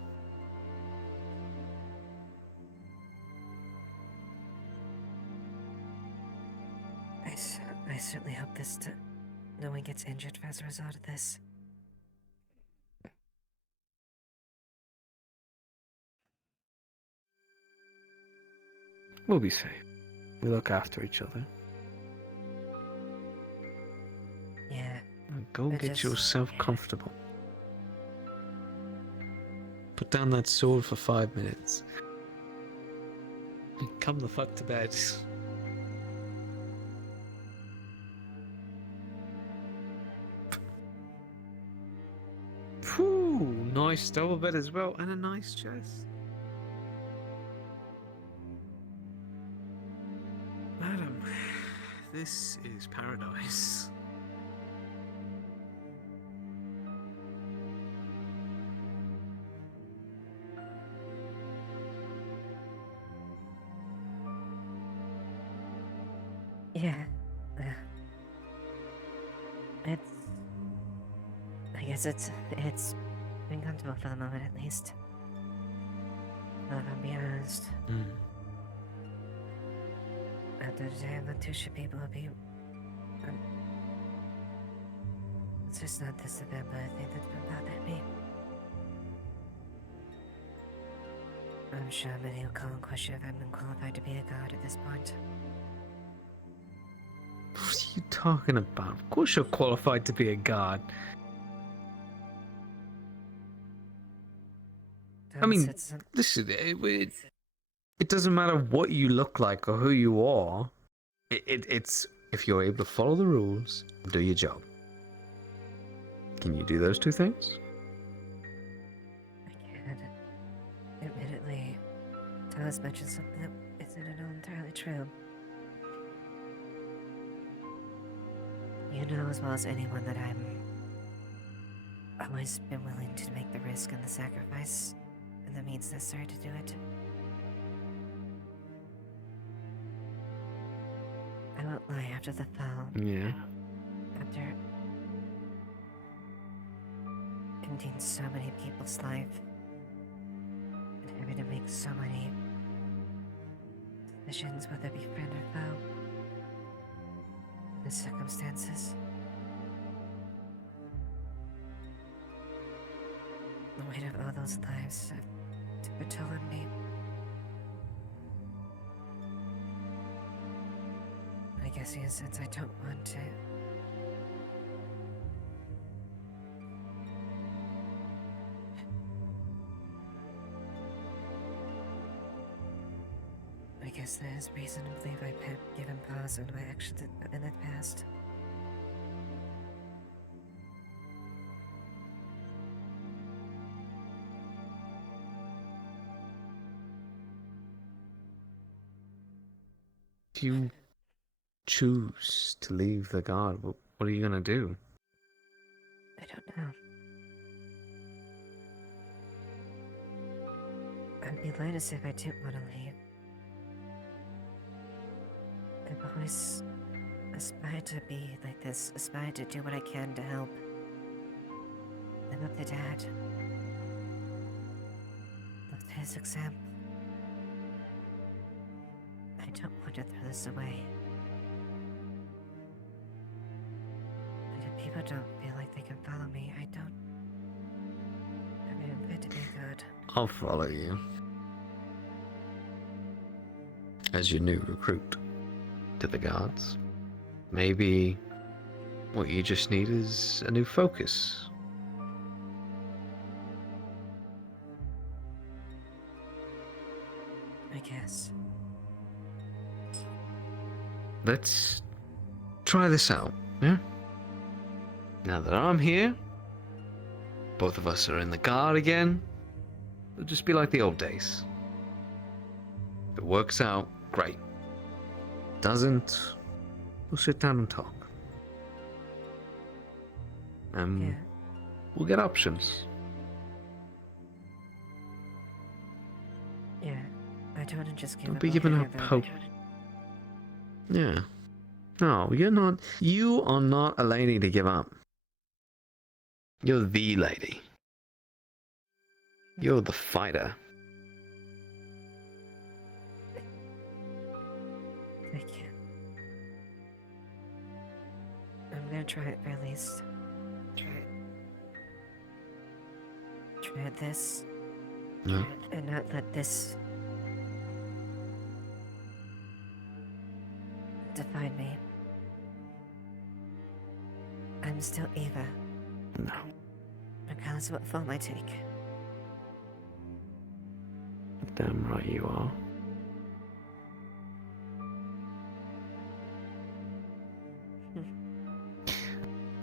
I certainly hope no one gets injured as a result of this. We'll be safe. We look after each other. Yeah. Go get yourself comfortable. Put down that sword for 5 minutes. And come the fuck to bed. Whew, nice double bed as well, and a nice chest. Madam, this is paradise. Yeah. I guess it's been comfortable for the moment, at least. If I'm being honest. After today, I'm not too sure people will be. It's just not this event, but I think that's been bothering me. I'm sure many will call in question if I've been qualified to be a god at this point. What are you talking about? Of course you're qualified to be a god. I mean, listen, it doesn't matter what you look like or who you are. It's if you're able to follow the rules and do your job. Can you do those two things? I can. Admittedly, Thomas mentioned something that isn't at all entirely true. You know as well as anyone that I'm always been willing to make the risk and the sacrifice and the means necessary to do it. I won't lie, after the fall. Yeah. After ending so many people's life and having to make so many decisions, whether it be friend or foe, the circumstances. The weight of all those lives took a toll on me. I guess in a sense I don't want to. Yes, there is reason to believe I have given pause on my actions in the past. If you choose to leave the guard, what are you gonna do? I don't know. I'd be lying to say if I didn't want to leave. I've always aspired to be like this, aspired to do what I can to help. Live up to Dad. Look to his example. I don't want to throw this away. And if people don't feel like they can follow me, I don't. I mean, I'm fit to be good. I'll follow you. As your new recruit to the guards. Maybe what you just need is a new focus. I guess. Let's try this out, yeah? Now that I'm here, both of us are in the guard again. It'll just be like the old days. If it works out, great. Doesn't, we'll sit down and talk. And we'll get options. Yeah, I don't want to just give Don't up be on giving her, up though. hope. Yeah. No, you're not. You are not a lady to give up. You're the lady. You're the fighter. Thank you. I'm gonna try it for at least. Try this. Yeah. And not let this define me. I'm still Eva. No. Regardless of what form I take. Damn right you are.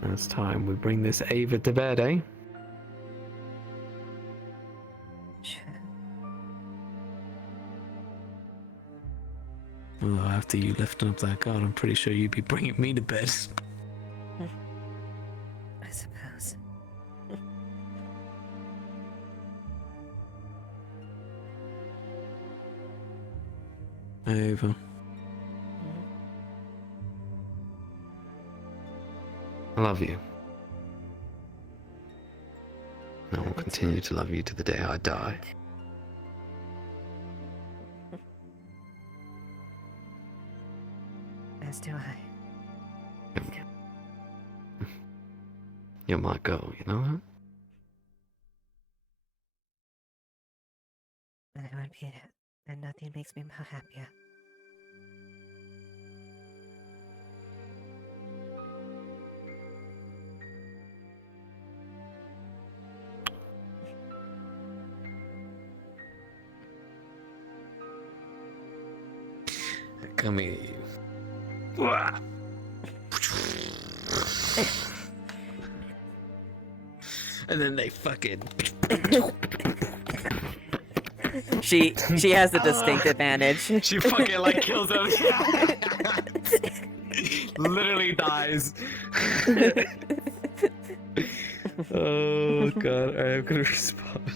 Now it's time we bring this Eva to bed, eh? Sure. Well, after you lifting up that guard, I'm pretty sure you'd be bringing me to bed. I suppose. Eva. I love you. And I will continue to love you to the day I die. As do I. You're my girl, you know that? And I would be it. And nothing makes me more happier. Come here, you. And then they fucking. She has the distinct advantage. She fucking like kills him. Literally dies. Oh god, alright, I'm gonna respond.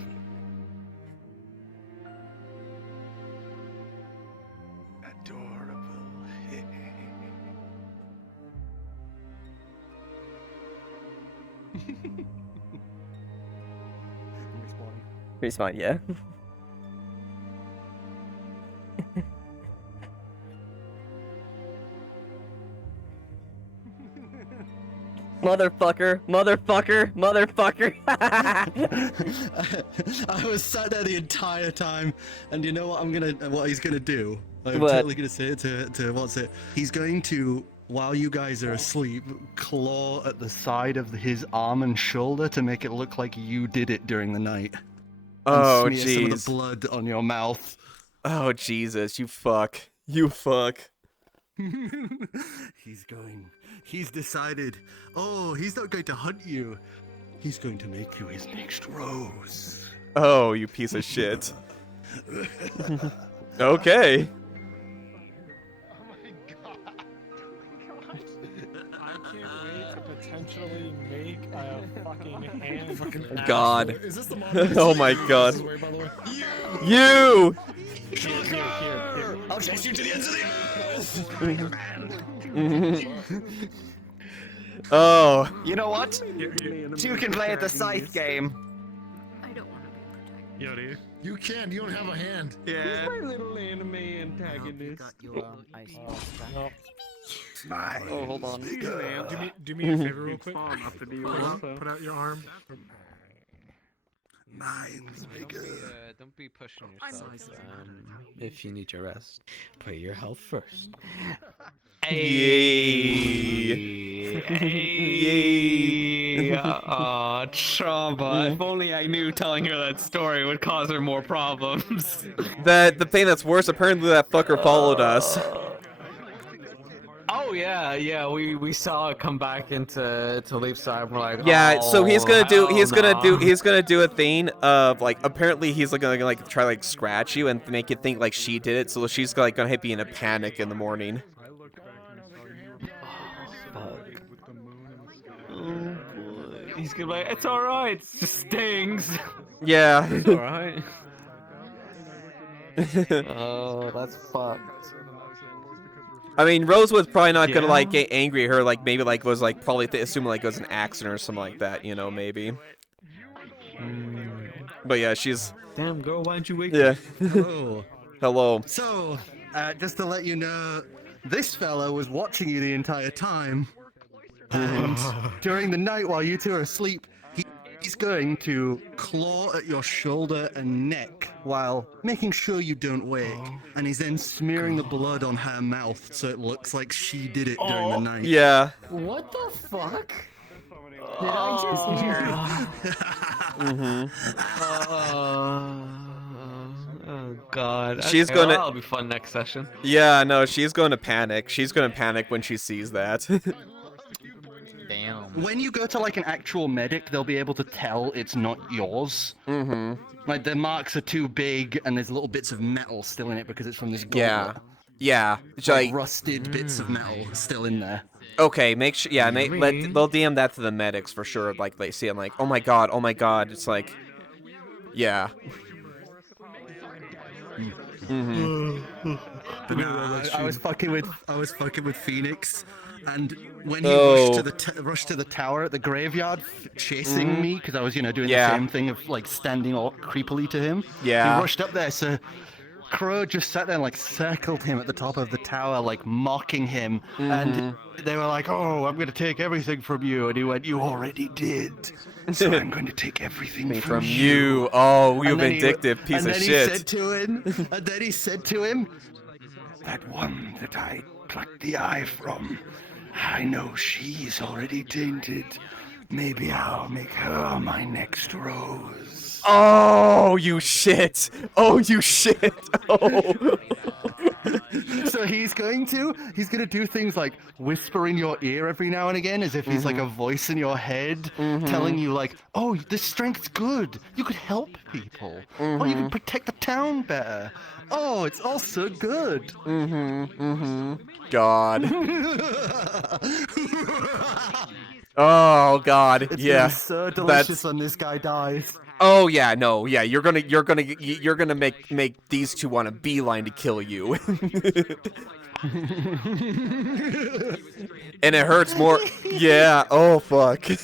Respawn, yeah. Motherfucker, motherfucker, motherfucker. I was sat there the entire time, and you know what what he's gonna do? I'm What? totally gonna say it to what's it? He's going to, while you guys are asleep, claw at the side of his arm and shoulder to make it look like you did it during the night. And Oh, smear some of jeez. the blood on your mouth. Oh, Jesus, you fuck. You fuck. He's decided. Oh, he's not going to hunt you. He's going to make you his next rose. Oh, you piece of shit. Okay. I can't wait to potentially make a fucking hand. God. Is this the Oh my god. Way, by the way? You! Here. I'll chase you to the ends of the earth. Oh. You know what? You can play at the scythe game. Yo, dude. You can. You don't have a hand. Yeah. My little anime antagonist. Oh, hold on. Do me a favor real quick. Put out your arm. Mine's bigger. Don't be pushing yourself. If you need your rest, put your health first. Yay! Aw, trauma. If only I knew telling her that story would cause her more problems. The thing that's worse, apparently that fucker followed us. Oh yeah, we saw it come back into Leaf side. We're like, Yeah, so he's gonna do hell he's gonna no. do a thing of like apparently he's like gonna like try like scratch you and make you think like she did it, so she's like gonna be in a panic in the morning. He's gonna be like, it's alright, it just stings. Yeah. It's alright. Oh, that's fucked. I mean, Rose was probably not gonna like get angry at her, like maybe like was like probably assuming like it was an accident or something like that, you know, maybe. But yeah, she's. Damn girl, why don't you wake Yeah. up? Hello. Hello. So, just to let you know, this fella was watching you the entire time. And during the night while you two are asleep, he's going to claw at your shoulder and neck while making sure you don't wake. And he's then smearing the blood on her mouth so it looks like she did it during the night. Yeah. What the fuck? Did I Oh god. She's Okay, gonna. well, that'll be fun next session. Yeah, no, she's going to panic. She's gonna panic when she sees that. Damn. When you go to like an actual medic, they'll be able to tell it's not yours. Mm-hmm. Like the marks are too big and there's little bits of metal still in it because it's from this gauntlet. Yeah. Yeah. Like rusted bits of metal still in there. Okay, make sure. Yeah, they'll DM that to the medics for sure. Like they see, I'm like, oh my god, oh my god. It's like, yeah. Mm-hmm. But nah, I was fucking with Phoenix, and when he rushed to the tower at the graveyard, chasing me because I was doing the same thing of like standing all creepily to him. Yeah. He rushed up there, so Crow just sat there and like circled him at the top of the tower, like mocking him, and they were like, "Oh, I'm going to take everything from you," and he went, "You already did, so I'm going to take everything from you." Oh, you And then vindictive piece and of then shit. He said to him, "That one that I plucked the eye from, I know she's already tainted. Maybe I'll make her my next rose." Oh, you shit! Oh, you shit! Oh. So he's gonna do things like whisper in your ear every now and again, as if he's like a voice in your head, telling you like, "Oh, this strength's good. You could help people. Oh, you can protect the town better. Oh, it's all so good." God. Oh God. It's Yeah. gonna be so delicious when this guy dies. Oh yeah, no, yeah, you're gonna make these two want a beeline to kill you. And it hurts more. Yeah. Oh fuck. I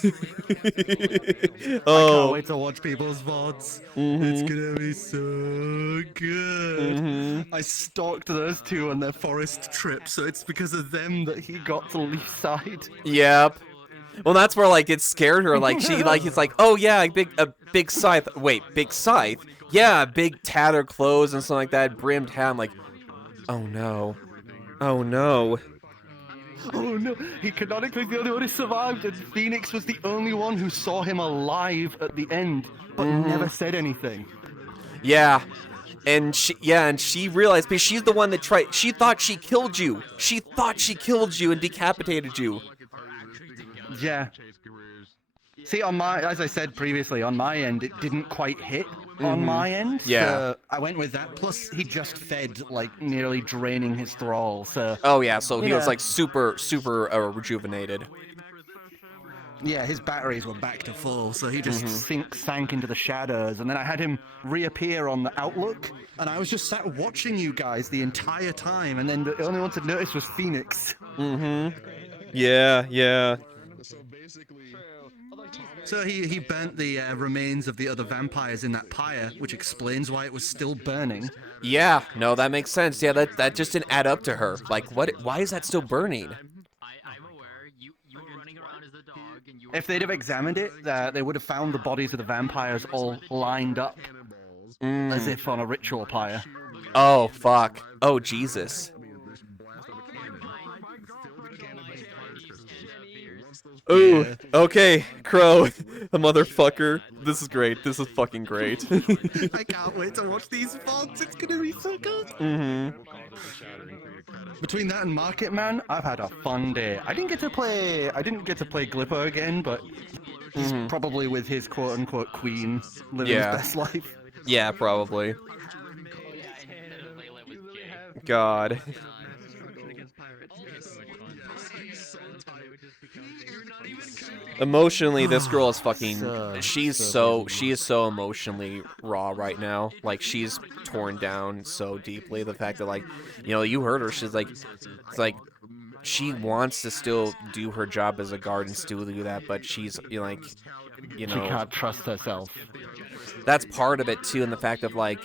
can't wait to watch people's VODs. It's gonna be so good. I stalked those two on their forest trip, so it's because of them that he got to Leaf side. Yep. Well, that's where like it scared her. Like she like it's like, oh yeah, a big scythe. Wait, big scythe? Yeah, big tattered clothes and something like that, brimmed hat. I'm like, oh no, oh no. Oh no, he canonically the only one who survived, and Phoenix was the only one who saw him alive at the end, but never said anything. Yeah. And she realized, because she's the one that tried. She thought she killed you. She thought she killed you and decapitated you. Yeah. See, as I said previously, on my end, it didn't quite hit on my end. Yeah. So I went with that. Plus, he just fed, like, nearly draining his thrall. So. Oh yeah, so he was like super rejuvenated. Yeah, his batteries were back to full, so he just sank into the shadows, and then I had him reappear on the Outlook, and I was just sat watching you guys the entire time, and then the only one to notice was Phoenix. Yeah. So he burnt the remains of the other vampires in that pyre, which explains why it was still burning. Yeah, no, that makes sense. Yeah, that just didn't add up to her. Like, what? Why is that still burning? If they'd have examined it, they would have found the bodies of the vampires all lined up, as if on a ritual pyre. Oh, fuck. Oh, Jesus. Ooh, okay, Crow, the motherfucker. This is great. This is fucking great. I can't wait to watch these VODs. It's gonna be so good. Between that and Market Man, I've had a fun day. I didn't get to play Glipper again, but he's probably with his quote-unquote queen living his best life. Yeah, probably. God. Emotionally, this girl is fucking. She is so emotionally raw right now. Like, she's torn down so deeply. The fact that, like, you know, you heard her. She's like, it's like, she wants to still do her job as a guard and still do that, but she's like, you know, She can't trust herself. That's part of it too, and the fact of, like,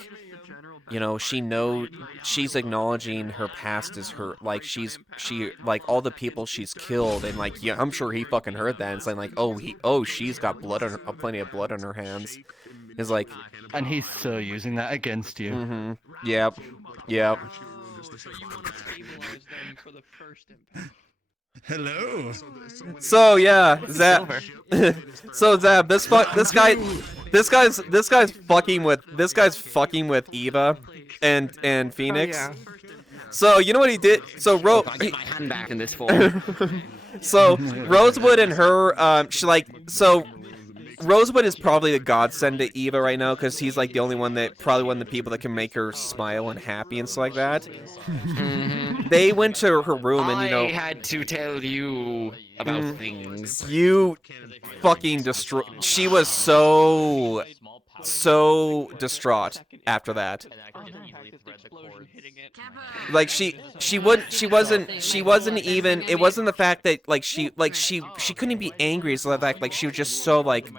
you know, she's acknowledging her past as her, like, she like all the people she's killed, and like, yeah, I'm sure he fucking heard that and saying like, she's got blood on her, plenty of blood on her hands. Is like, and he's so using that against you. Yep. Hello. So yeah, Zab. So Zab, this guy's fucking with Eva and Phoenix. Oh, yeah. So you know what he did? So I get my hand back in this form. So Rosewood and her, Rosewood is probably the godsend to Eva right now, because he's like the only one that, probably one of the people that can make her smile and happy and stuff like that. They went to her room and, you know, I had to tell you about things. You fucking destroy. She was so distraught after that. Like she wasn't even, it wasn't the fact that like she couldn't be angry. It's the fact like she was just so like,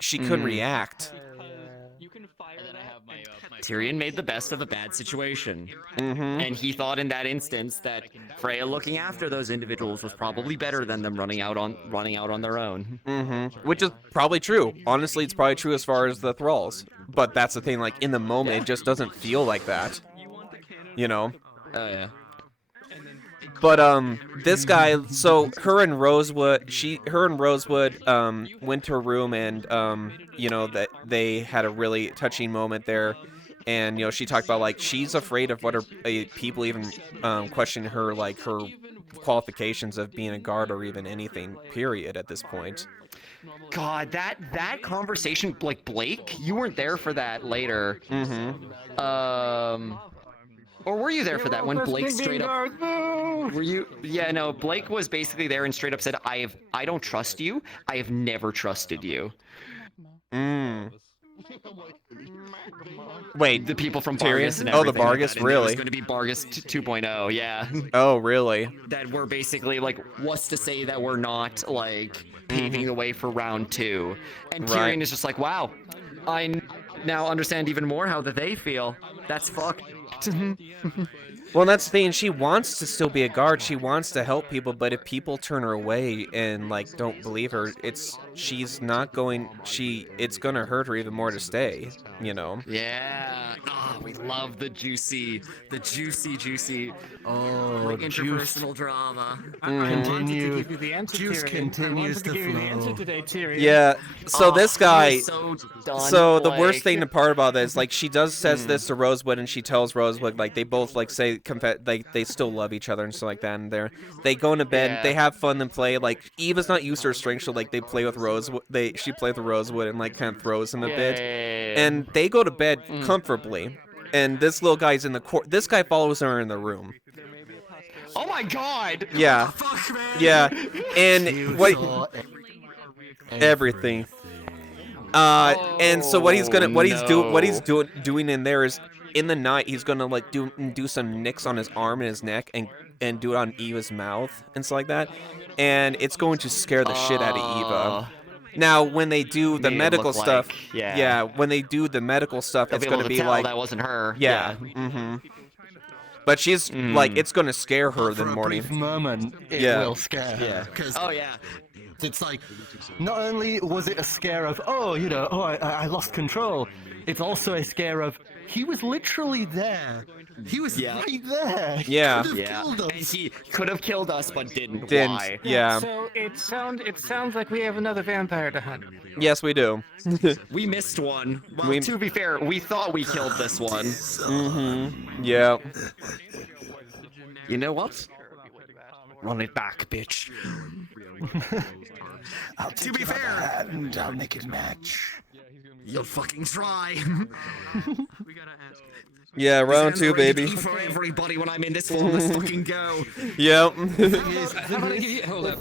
she couldn't react. Tyrion made the best of a bad situation. And he thought in that instance that Freya looking after those individuals was probably better than them running out on their own. Which is probably true. Honestly, it's probably true as far as the thralls. But that's the thing, like, in the moment, it just doesn't feel like that. You know? Oh, yeah. But, this guy, so her and Rosewood went to her room and, you know, that they had a really touching moment there. And, you know, she talked about, like, she's afraid of what her people even question her, like, her qualifications of being a guard or even anything, period, at this point. God, that conversation, like, Blake, you weren't there for that later. Or were you there for that when Blake straight up? Were you? Yeah, no. Blake was basically there and straight up said, "I don't trust you. I have never trusted you." Wait, the people from Tyrion? Bargus and Oh, the everything like Bargus, that, and really? It was going to be Bargus 2.0, yeah. Oh, really? That we're basically like, what's to say that we're not like paving the way for round 2? And Tyrion Right. is just like, wow, I now understand even more how that they feel. That's fucked. Well, that's the thing. She wants to still be a guard. She wants to help people, but if people turn her away and like don't believe her, she's not going. It's gonna hurt her even more to stay. You know. Yeah. Ah, we love the juicy, Oh, like juice. interpersonal drama. Continue. Juice continues to flow. Yeah. So this guy. So done. So the worst like- thing, the part about this, like she says this to Rosewood, and she tells Rosewood like they both like say like they still love each other and stuff like that. And they go into bed, Yeah. they have fun and play. Like Eva's not used to her strength, so like they play with Rosewood. She plays with Rosewood and like kind of throws him a bit, and they go to bed comfortably. And this little guy's in the court. This guy follows her in the room. Oh my God! Yeah. What the fuck, man? Yeah. And what? Everything. And so what he's doing in there is in the night he's gonna like do some nicks on his arm and his neck and do it on Eva's mouth and stuff like that, and it's going to scare the shit out of Eva. Now when they do the Made it medical look stuff, like- yeah. when they do the medical stuff, They'll it's be able gonna to be tell like that wasn't her. Yeah. But she's like it's gonna scare her the morning. Brief moment, it Yeah. will scare her. Yeah. 'Cause Oh yeah. it's like, not only was it a scare of, I lost control, it's also a scare of, he was literally there. He was right there. He Yeah. could have killed us. And he could have killed us, but didn't. Didn't. Why? Yeah. So it sounds like we have another vampire to hunt. Yes, we do. We missed one. Well, to be fair, we thought we killed this one. Yeah. You know what? Run it back, bitch. To be fair, and I'll make it match. You'll fucking try. Yeah, round two, baby. For everybody when I'm in this one, let's fucking go. Yep. How about I give you? Hold up.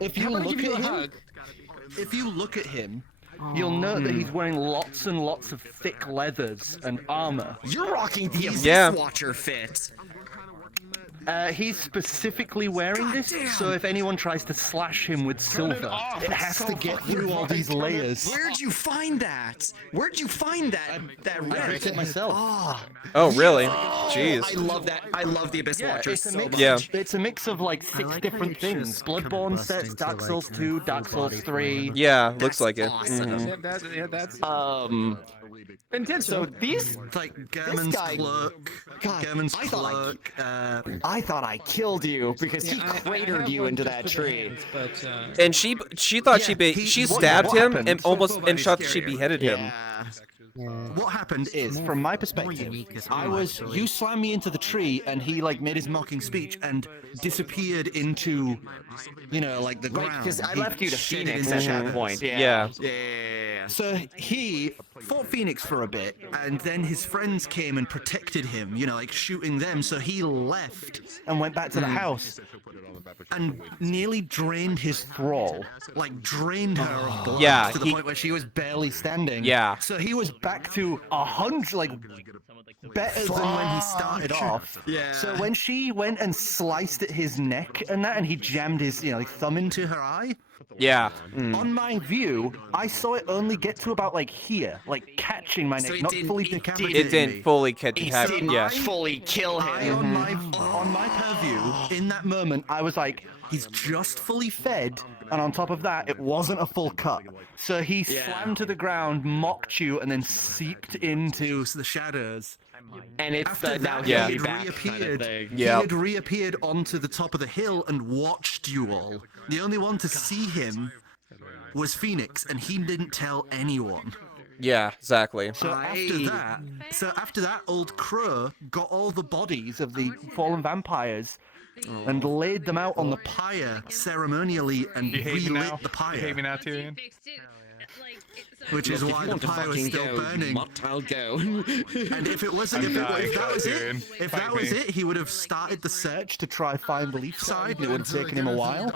If How you about I look give you at a him, hug? if you look at him, you'll note that he's wearing lots and lots of thick leathers and armor. You're rocking the Yeah. Watcher fit. He's specifically wearing this, so if anyone tries to slash him with silver, it has to get through all these layers. Where'd you find that? Where'd you find that? That I picked it myself. Oh, really? I Jeez. love that. I love the Abyss Watcher it's a so mix. much. Yeah. It's a mix of like six different things: Bloodborne sets, Dark Souls 2, Dark Souls 3. Yeah, looks like it. awesome. That's intentional. So these like Gammon's guy- clerk. God, Gammon's I thought clerk. I thought I killed you because he cratered you into that tree. But And she thought she stabbed what him happened? and almost Let's talk about she scarier. beheaded him. What happened is, from my perspective, you slammed me into the tree, and he like made his mocking speech and disappeared into, like the ground. Because I He left you to shaded Phoenix into at that shadows. point. Yeah. So he fought Phoenix for a bit, and then his friends came and protected him, like shooting them. So he left and went back to the house and nearly drained his thrall, like drained her of blood Yeah, to the point where she was barely standing. Yeah. So he was back to 100, like better than when he started off. Yeah. So when she went and sliced at his neck and that, and he jammed his, thumb into her eye. Yeah. On my view, I saw it only get to about like here, like catching my neck, So it not didn't- fully it decapitating It didn't me. fully catch It have didn't yeah. fully kill him. On my purview, in that moment, I was like, he's just fully fed, and on top of that, it wasn't a full cut. So he slammed to the ground, mocked you, and then seeped into the shadows. And it's After now that, he'll he be had back reappeared. kind of thing. He Yeah. had reappeared onto the top of the hill and watched you all. The only one to see him was Phoenix, and he didn't tell anyone. Yeah, exactly. So after that, Old Crow got all the bodies of the fallen vampires and laid them out on the pyre ceremonially and Behaving relit now. the pyre. Behaving now, Tyrion. Which is Look, if why you the want to pyre was fucking still go, burning. mutt, I'll go. And if it wasn't, if that was it, he would have started the search to try find the leaf side, and it would have taken him a while.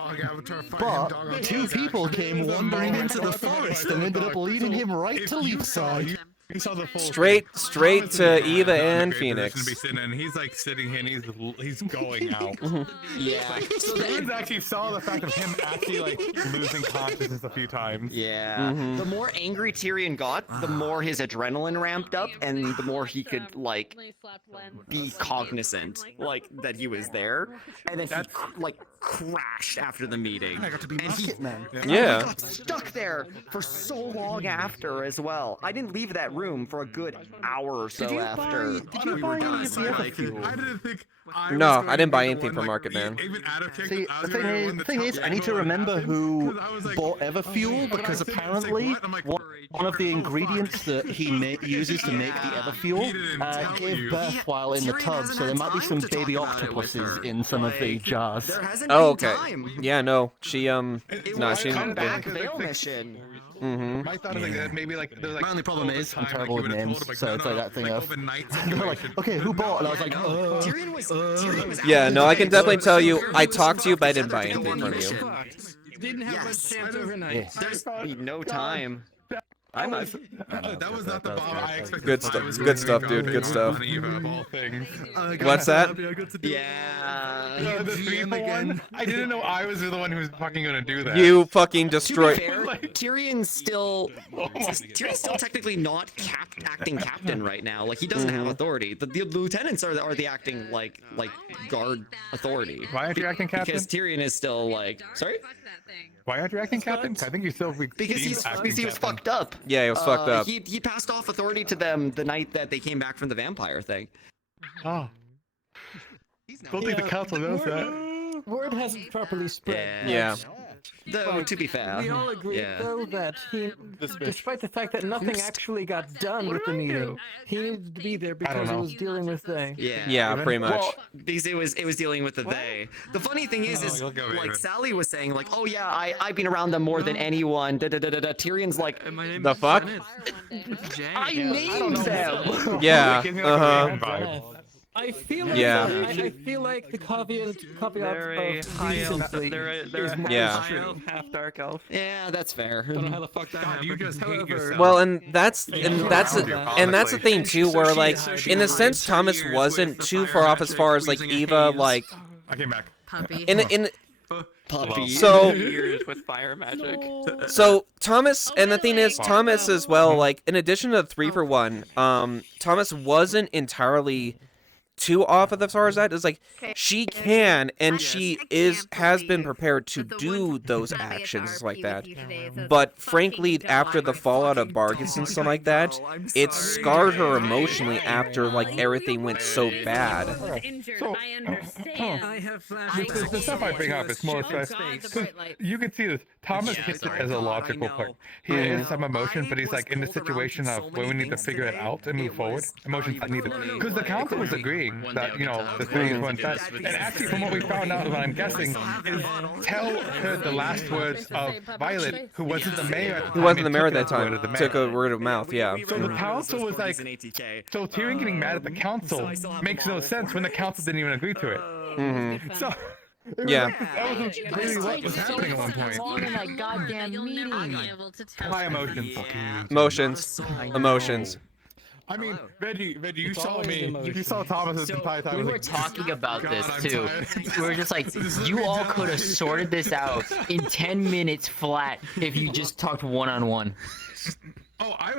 But two people came wandering into the forest and ended up leading him right to leaf side. We saw the full Straight to Eva and Phoenix. Be sitting, and he's like sitting here and he's going out. Yeah. Like, Stearns actually saw the fact of him actually like losing consciousness a few times. Yeah. The more angry Tyrion got, the more his adrenaline ramped up, and the more he could like be cognizant, like that he was there, and then he like crashed after the meeting. I got to be market man. Yeah. I got stuck there for so long after as well. I didn't leave that room for a good hour or so after. Did you buy any of the other fuel? I didn't think. No, I didn't buy anything from Market Man. See, the thing is, I need to remember who bought Everfuel because apparently one of the ingredients that he uses to make the Everfuel gave birth while in the tub, so there might be some baby octopuses in some of the jars. Oh, okay. Yeah, no, she no, she Come didn't. back, Veil mission. My thought is like that maybe like there's like. My only problem is I'm terrible with names, so it's like that thing of. They're like, okay, who bought? And I was like, Tyrion was Yeah, no, I can definitely tell you. I talked to you, but I didn't buy anything from you. Didn't have much chance overnight. There's no time. That was not the bomb I expected. Good stuff. Good stuff, dude. Good stuff. What's that? Yeah. The 3-for-1. I didn't know I was the one who was fucking gonna do that. You fucking destroyed. Tyrion's still technically not acting captain right now. Like he doesn't have authority. The lieutenants are the acting like guard authority. Why aren't you acting captain? Because Tyrion is still like sorry. Why aren't you acting captain? I think you still Because he was fucked up. Yeah, he was fucked up. He passed off authority to them the night that they came back from the vampire thing. Oh. Don't think the council knows that. Word hasn't properly spread. Yeah. Though, to be fair. We all agree, though, that he, despite the fact that nothing actually got done with the meeting, he needed to be there because it was dealing with they. Yeah, pretty much. Well, because it was dealing with the they. The funny thing is like Sally was saying, like, oh yeah, I've been around them more than anyone. Tyrion's like, the fuck? I named them. Yeah. I feel like I feel like the caveat of decency is more true. Half dark elf. Yeah, that's fair. Don't know how the fuck that happened. You just hate yourself. Well, and that's the thing too, where like in a sense Thomas wasn't too far off as far as like Eva, like. I came back. In Puppy. So years with fire magic. So Thomas, and the thing is, Thomas as well. Like in addition to the 3-for-1, Thomas wasn't entirely too off of the far as that. It's like she can and she has been prepared to do those actions like that. But frankly, after the fallout of Bargus and stuff like that, it scarred her emotionally after like everything went so bad. The stuff I bring up is more stress. You can see this. Thomas hits it as a logical part. He has some emotion, but he's like in the situation of when we need to figure it out and move forward. Emotions are needed because the council was agreeing that the thing is one that. And actually, from what we found out, what I'm guessing is Tell heard the last words of Violet, who wasn't the mayor. Who wasn't the mayor at that time? Took a word of mouth. Yeah. So the council was like, so Tyrion getting mad at the council makes no sense when the council didn't even agree to it. So. Yeah. That was really what was happening at one point. My emotions. Emotions. I mean, Veggie, you saw me. You saw Thomas this entire time. We were talking about this too. We were just like, you all could have sorted this out in 10 minutes flat if you just talked one-on-one. Oh, I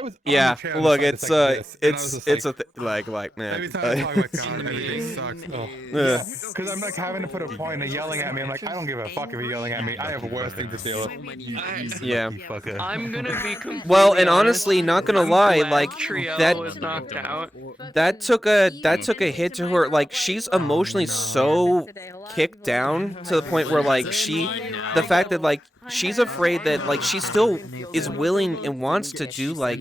was. Yeah, look, it's man. Every time I talk about God, everything sucks. Because I'm like having to put a point and yelling at me. I'm like, I don't give a fuck if you're yelling at me. I have worse things to deal with. Yeah. I'm gonna be completely well, and honestly, not gonna lie, like that was knocked out. that took a hit to her. Like she's emotionally so kicked down to the point where like the fact that like she's afraid that like she still is willing and wants to do like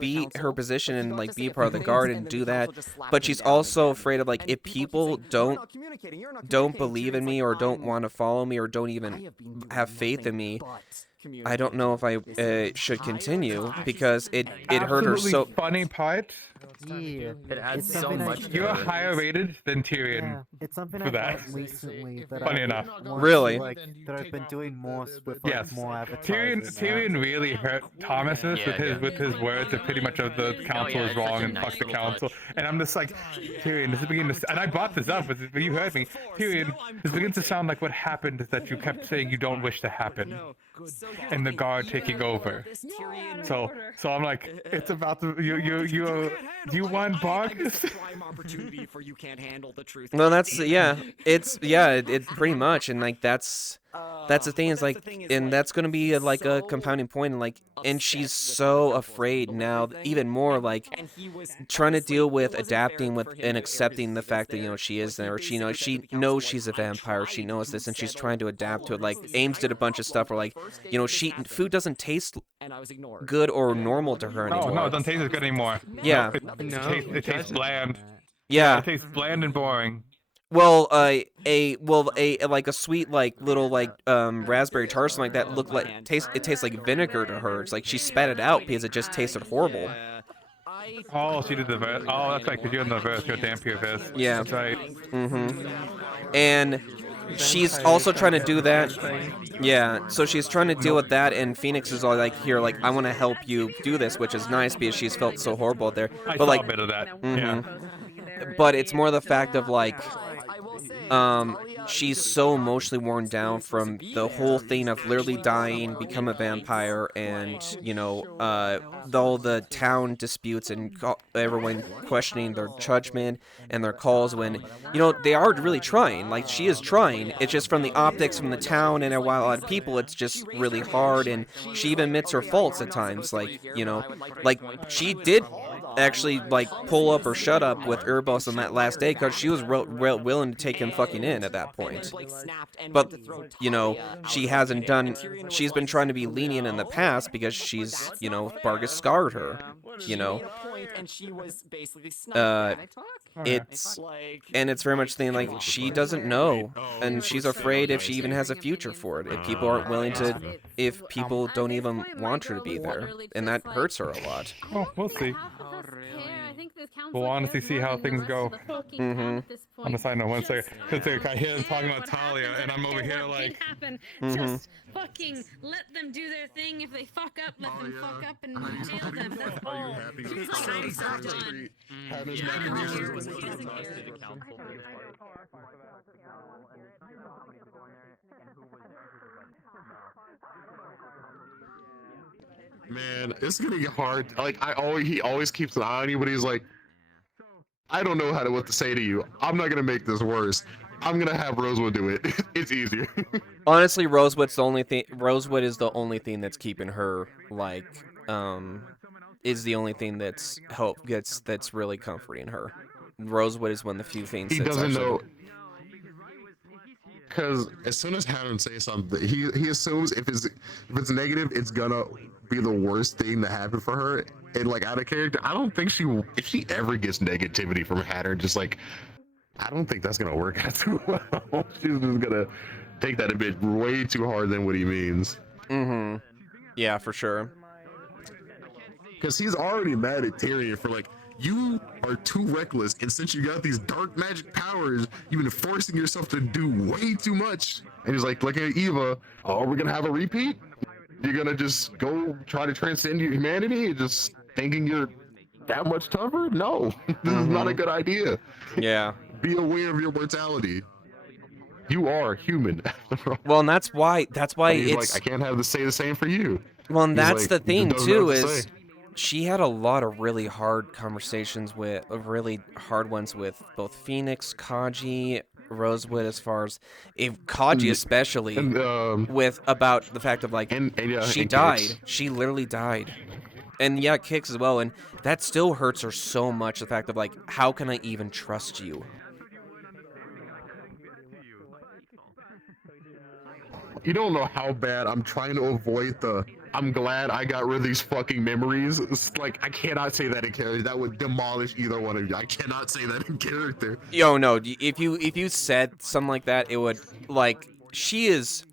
be her position and like be part of the guard and do that, but she's also afraid of like if people don't believe in me or don't want to follow me or don't even have faith in me, I don't know if I should continue because it hurt her so. Funny part Yeah, It adds it's so something much to You're it. higher rated than Tyrion. Yeah, it's something for I've that. learned recently that Funny I enough. want Really? to, like, that I've been doing more with Yes. more Tyrion advertising. Tyrion really hurt Thomas with his words of pretty much of the council is wrong and fuck the council. And I'm just like, Tyrion, this is beginning to, and I brought this up, but you heard me. Tyrion, this begins to sound like what happened is that you kept saying you don't wish to happen, and the guard taking over. So I'm like, it's about to do you want Vargas? Opportunity for you can't handle the truth. No, that's it pretty much, and like that's the thing is like, and that's gonna be like a compounding point, and she's so afraid now, even more like trying to deal with adapting with and accepting the fact that she is there. She knows she's a vampire. She knows this, and she's trying to adapt to it. Like Ames did a bunch of stuff where food doesn't taste good or normal to her anymore. No, it doesn't taste as good anymore. Yeah. It tastes bland. Yeah. It tastes bland and boring. Well, a sweet little raspberry tart or something like that it tastes like vinegar to her. It's like she spat it out because it just tasted horrible. Oh, she did the verse. Oh, that's right, because you're in the verse. You're Dampier verse. Yeah. That's right. And she's also trying to do that. Yeah, so she's trying to deal with that, and Phoenix is all like, here, like, I want to help you do this, which is nice because she's felt so horrible out there. I But saw like, a bit of that. Yeah. But it's more the fact of like, she's so emotionally worn down from the whole thing of literally dying, become a vampire, and all the town disputes and everyone questioning their judgment and their calls when they are really trying. Like, she is trying. It's just from the optics from the town and a lot of people, it's just really hard. And she even admits her faults at times. Like she did actually pull up or shut up with Urbos on that last day because she was willing to take him fucking in at that point. But she hasn't done. She's been trying to be lenient in the past because she's Vargas scarred her. It's very much thing like she doesn't know, and she's afraid if she even has a future for it. If people aren't willing to, if people don't even want her to be there, and that hurts her a lot. Oh, we'll see. We'll honestly see how things go. On the side note, one second. I hear them talking about Talia, and I'm over here like. Just fucking let them do their thing. If they fuck up, let them fuck up and nail them. That's all. Man, it's gonna get hard. Like he always keeps an eye on you, but he's like, I don't know what to say to you. I'm not gonna make this worse. I'm gonna have Rosewood do it. It's easier. Honestly, Rosewood is the only thing that's keeping her is the only thing that's really comforting her. Rosewood is one of the few things He that's doesn't actually... know. Because as soon as Hannah says something, he assumes if it's negative, it's gonna be the worst thing to happen for her. And out of character, I don't think if she ever gets negativity from Hatter, just I don't think that's gonna work out too well. She's just gonna take that a bit way too hard than what he means. Yeah, for sure. Because he's already mad at Tyrion for you are too reckless, and since you got these dark magic powers, you've been forcing yourself to do way too much. And he's like, looking at Eva, are we gonna have a repeat? You're gonna just go try to transcend your humanity, just thinking you're that much tougher? No, this is not a good idea. Yeah. Be aware of your mortality. You are human. Well, and that's why he's it's I can't have to say the same for you. Well, and that's the thing too is. She had a lot of really hard conversations with both Phoenix, Kaji, Rosewood, as far as Kaji especially, with about the fact of she died. Kicks. She literally died. And yeah, Kicks as well, and that still hurts her so much, the fact of how can I even trust you? You don't know how bad I'm trying to avoid I'm glad I got rid of these fucking memories. It's I cannot say that in character. That would demolish either one of you. I cannot say that in character. Yo, no. If you said something like that, it would she is,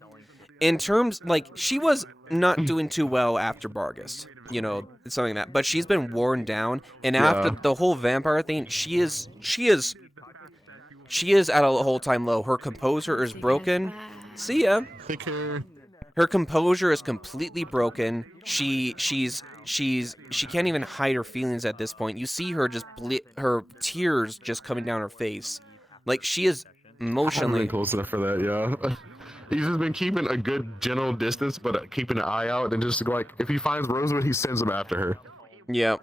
in terms she was not doing too well after Bargast. you know, something like that. But she's been worn down, and Yeah. after the whole vampire thing, she is at a whole time low. Her composure is broken. See ya. Take care. Her composure is completely broken. She can't even hide her feelings at this point. You see her just her tears just coming down her face, like she is I haven't emotionally been close enough for that, yeah. He's just been keeping a good general distance, but keeping an eye out, and just like if he finds Rosewood, he sends him after her. Yep.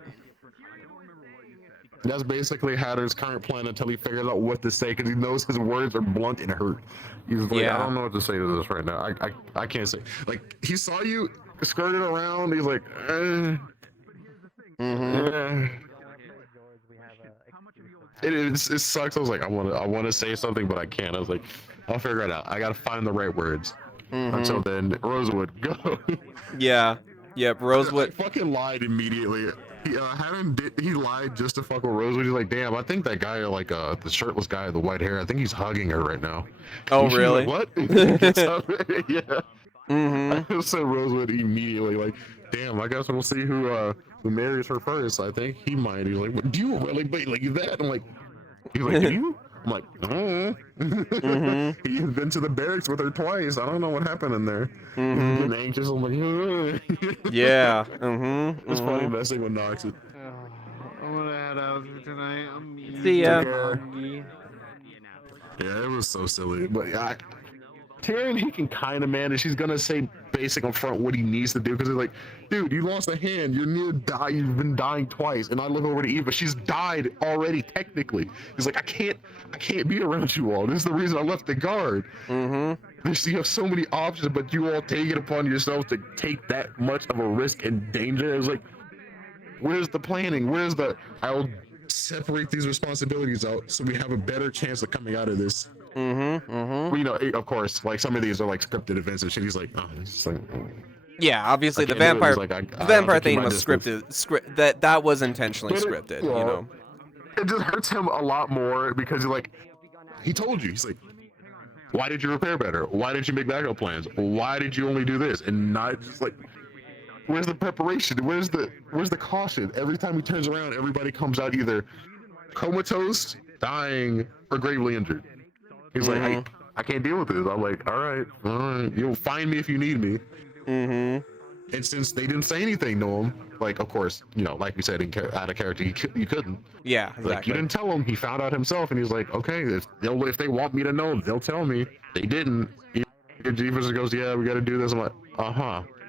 That's basically Hatter's current plan until he figures out what to say, because he knows his words are blunt and hurt. He's like, Yeah. I don't know what to say to this right now. I can't say. Like, he saw you skirted around. He's like, It sucks. I was like, I want to say something, but I can't. I was like, I'll figure it out. I gotta find the right words. Until then, Rosewood, go. Yeah. Yep. Rosewood. I fucking lied immediately. He lied just to fuck with Rosewood. He's like, damn, I think that guy, like the shirtless guy with the white hair, I think he's hugging her right now. Oh, And she's really? like, what? Gets up. Yeah. Mm-hmm. So Rosewood immediately like, damn, I guess we'll see who marries her first. I think he might. He's like, well, do you really be like that? I'm like, he's like, do you? I'm like, oh. He's been to the barracks with her twice. I don't know what happened in there. He's getting anxious. I'm like, Yeah. It's funny messing with Nox. I'm gonna head out for tonight. I'm See ya. hungry. Yeah, it was so silly. But yeah, Tyrion, he can kind of manage. He's gonna say basic up front what he needs to do, because he's like, dude, you lost a hand. You're near die. You've been dying twice, and I live over to Eva. She's died already technically. He's like, I can't be around you all. This is the reason I left the guard. You have so many options, but you all take it upon yourselves to take that much of a risk and danger. It was like, where's the planning? Where's the? I'll separate these responsibilities out so we have a better chance of coming out of this. Well, you know, of course, like some of these are like scripted events and shit. He's like, oh, it's just like, Yeah, obviously I the can't do it. vampire, He's like, the I vampire don't think he thing might was just scripted. That was intentionally But scripted. yeah, You know. It just hurts him a lot more because he's like, he told you. He's like, why did you repair better? Why didn't you make backup plans? Why did you only do this? And not just like, where's the preparation? Where's the caution? Every time he turns around, everybody comes out either comatose, dying, or gravely injured. He's like, I can't deal with this. I'm like, all right, you'll find me if you need me. And since they didn't say anything to him, like, of course, you know, like we said, out of character, you couldn't. Yeah, Like, exactly. you didn't tell him. He found out himself, and he's like, okay, if they want me to know, they'll tell me. They didn't. Eva just goes, yeah, we got to do this. I'm like,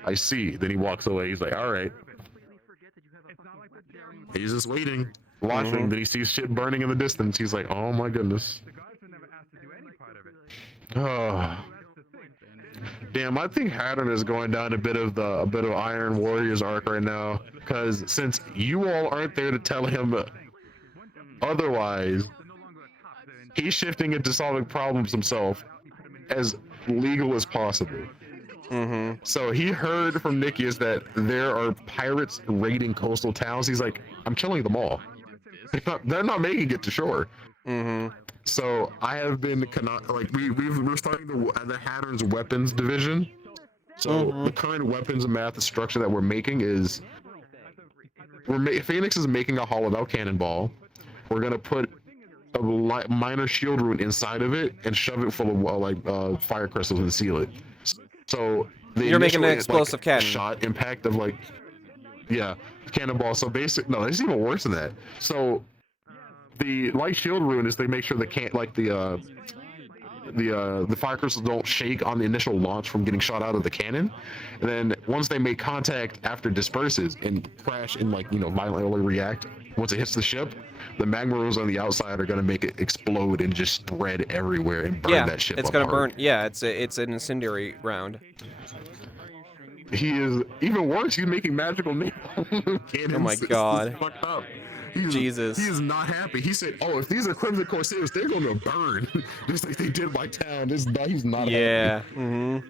I see. Then he walks away. He's like, all right. He's just waiting, watching. Then he sees shit burning in the distance. He's like, oh my goodness. Oh. Damn, I think Haddon is going down a bit of Iron Warriors arc right now, because since you all aren't there to tell him otherwise, he's shifting into solving problems himself as legal as possible. So he heard from Nicias that there are pirates raiding coastal towns. He's like, I'm killing them all. They're not making it to shore. So I have been like we're starting the Hatter's weapons division. So the current weapons and math structure that we're making is Phoenix is making a hollowed out cannonball. We're gonna put a minor shield rune inside of it and shove it full of fire crystals and seal it. So You're making an explosive cannon. Shot impact of like, yeah, cannonball. So no, it's even worse than that. So the light shield rune is they make sure the fire crystals don't shake on the initial launch from getting shot out of the cannon, and then once they make contact after disperses and crash and violently react, once it hits the ship, the magma runes on the outside are gonna make it explode and just spread everywhere and burn that ship it's apart. gonna burn. Yeah, it's an incendiary round. He is even worse. He's making magical cannons. Oh my god. It's fucked up. Jesus. He is not happy. He said, "Oh, if these are Crimson Corsairs, they're going to burn, just like they did my town." He's not Yeah. happy.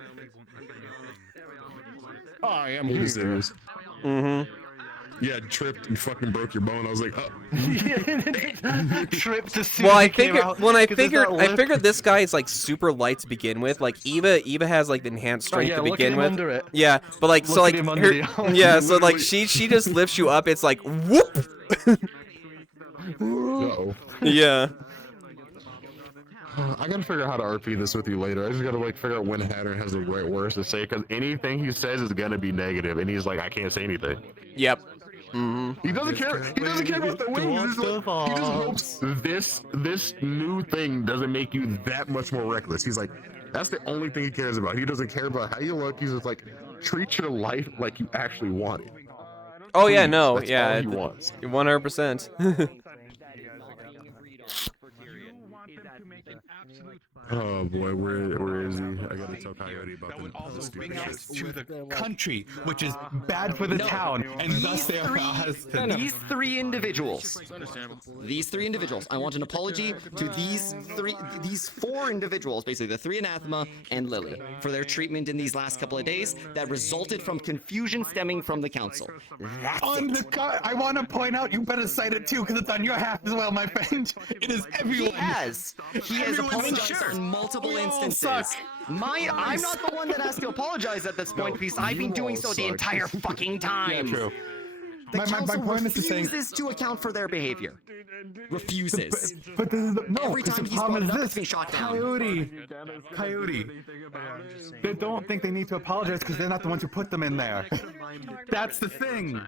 I am here. Yeah, tripped and fucking broke your bone. I was like, oh. Tripped as soon Well, as I it came figured out, when I 'cause it's figured that I lip. figured this guy is like super light to begin with. Like Eva has like the enhanced strength yeah, to look at begin him with. under it. Yeah, but like so Look like at him under the arm. yeah, so like she just lifts you up. It's like whoop. Uh-oh. Yeah. I gotta figure out how to RP this with you later. I just gotta like figure out when Hatter has the right words to say, because anything he says is gonna be negative, and he's like, I can't say anything. Yep. Mm-hmm. He doesn't care. He doesn't care about the wings. He just hopes this new thing doesn't make you that much more reckless. He's like, that's the only thing he cares about. He doesn't care about how you look. He's just like, treat your life like you actually want it. Oh yeah, Please, no, that's yeah, all he wants. 100%. Oh boy, where is he? I gotta tell Coyote about the stupid shit. To the country, which is bad for the town, and thus therefore has to. These three individuals. These three individuals. I want an apology to these four individuals, basically the three anathema and Lily, for their treatment in these last couple of days that resulted from confusion stemming from the council. That's it. I want to point out, you better cite it too, because it's on your half as well, my friend. It is everyone. He has apologized on multiple instances. I'm not the one that has to apologize at this point because I've been doing so the entire fucking time. Yeah, true. The council point is saying refuses to account for their behavior. Refuses. But this is Every time he's brought it up, it's been shot down. Coyote. They don't think they need to apologize because they're not the ones who put them in there. That's the thing.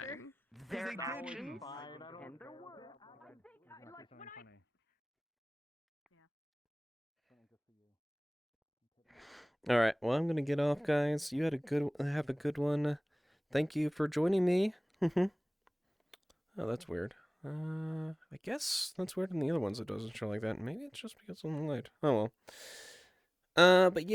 All right, well, I'm gonna get off, guys. You had have a good one. Thank you for joining me. Oh, that's weird. I guess that's weird in the other ones. It doesn't show like that. Maybe it's just because I'm late. Oh well. But yeah.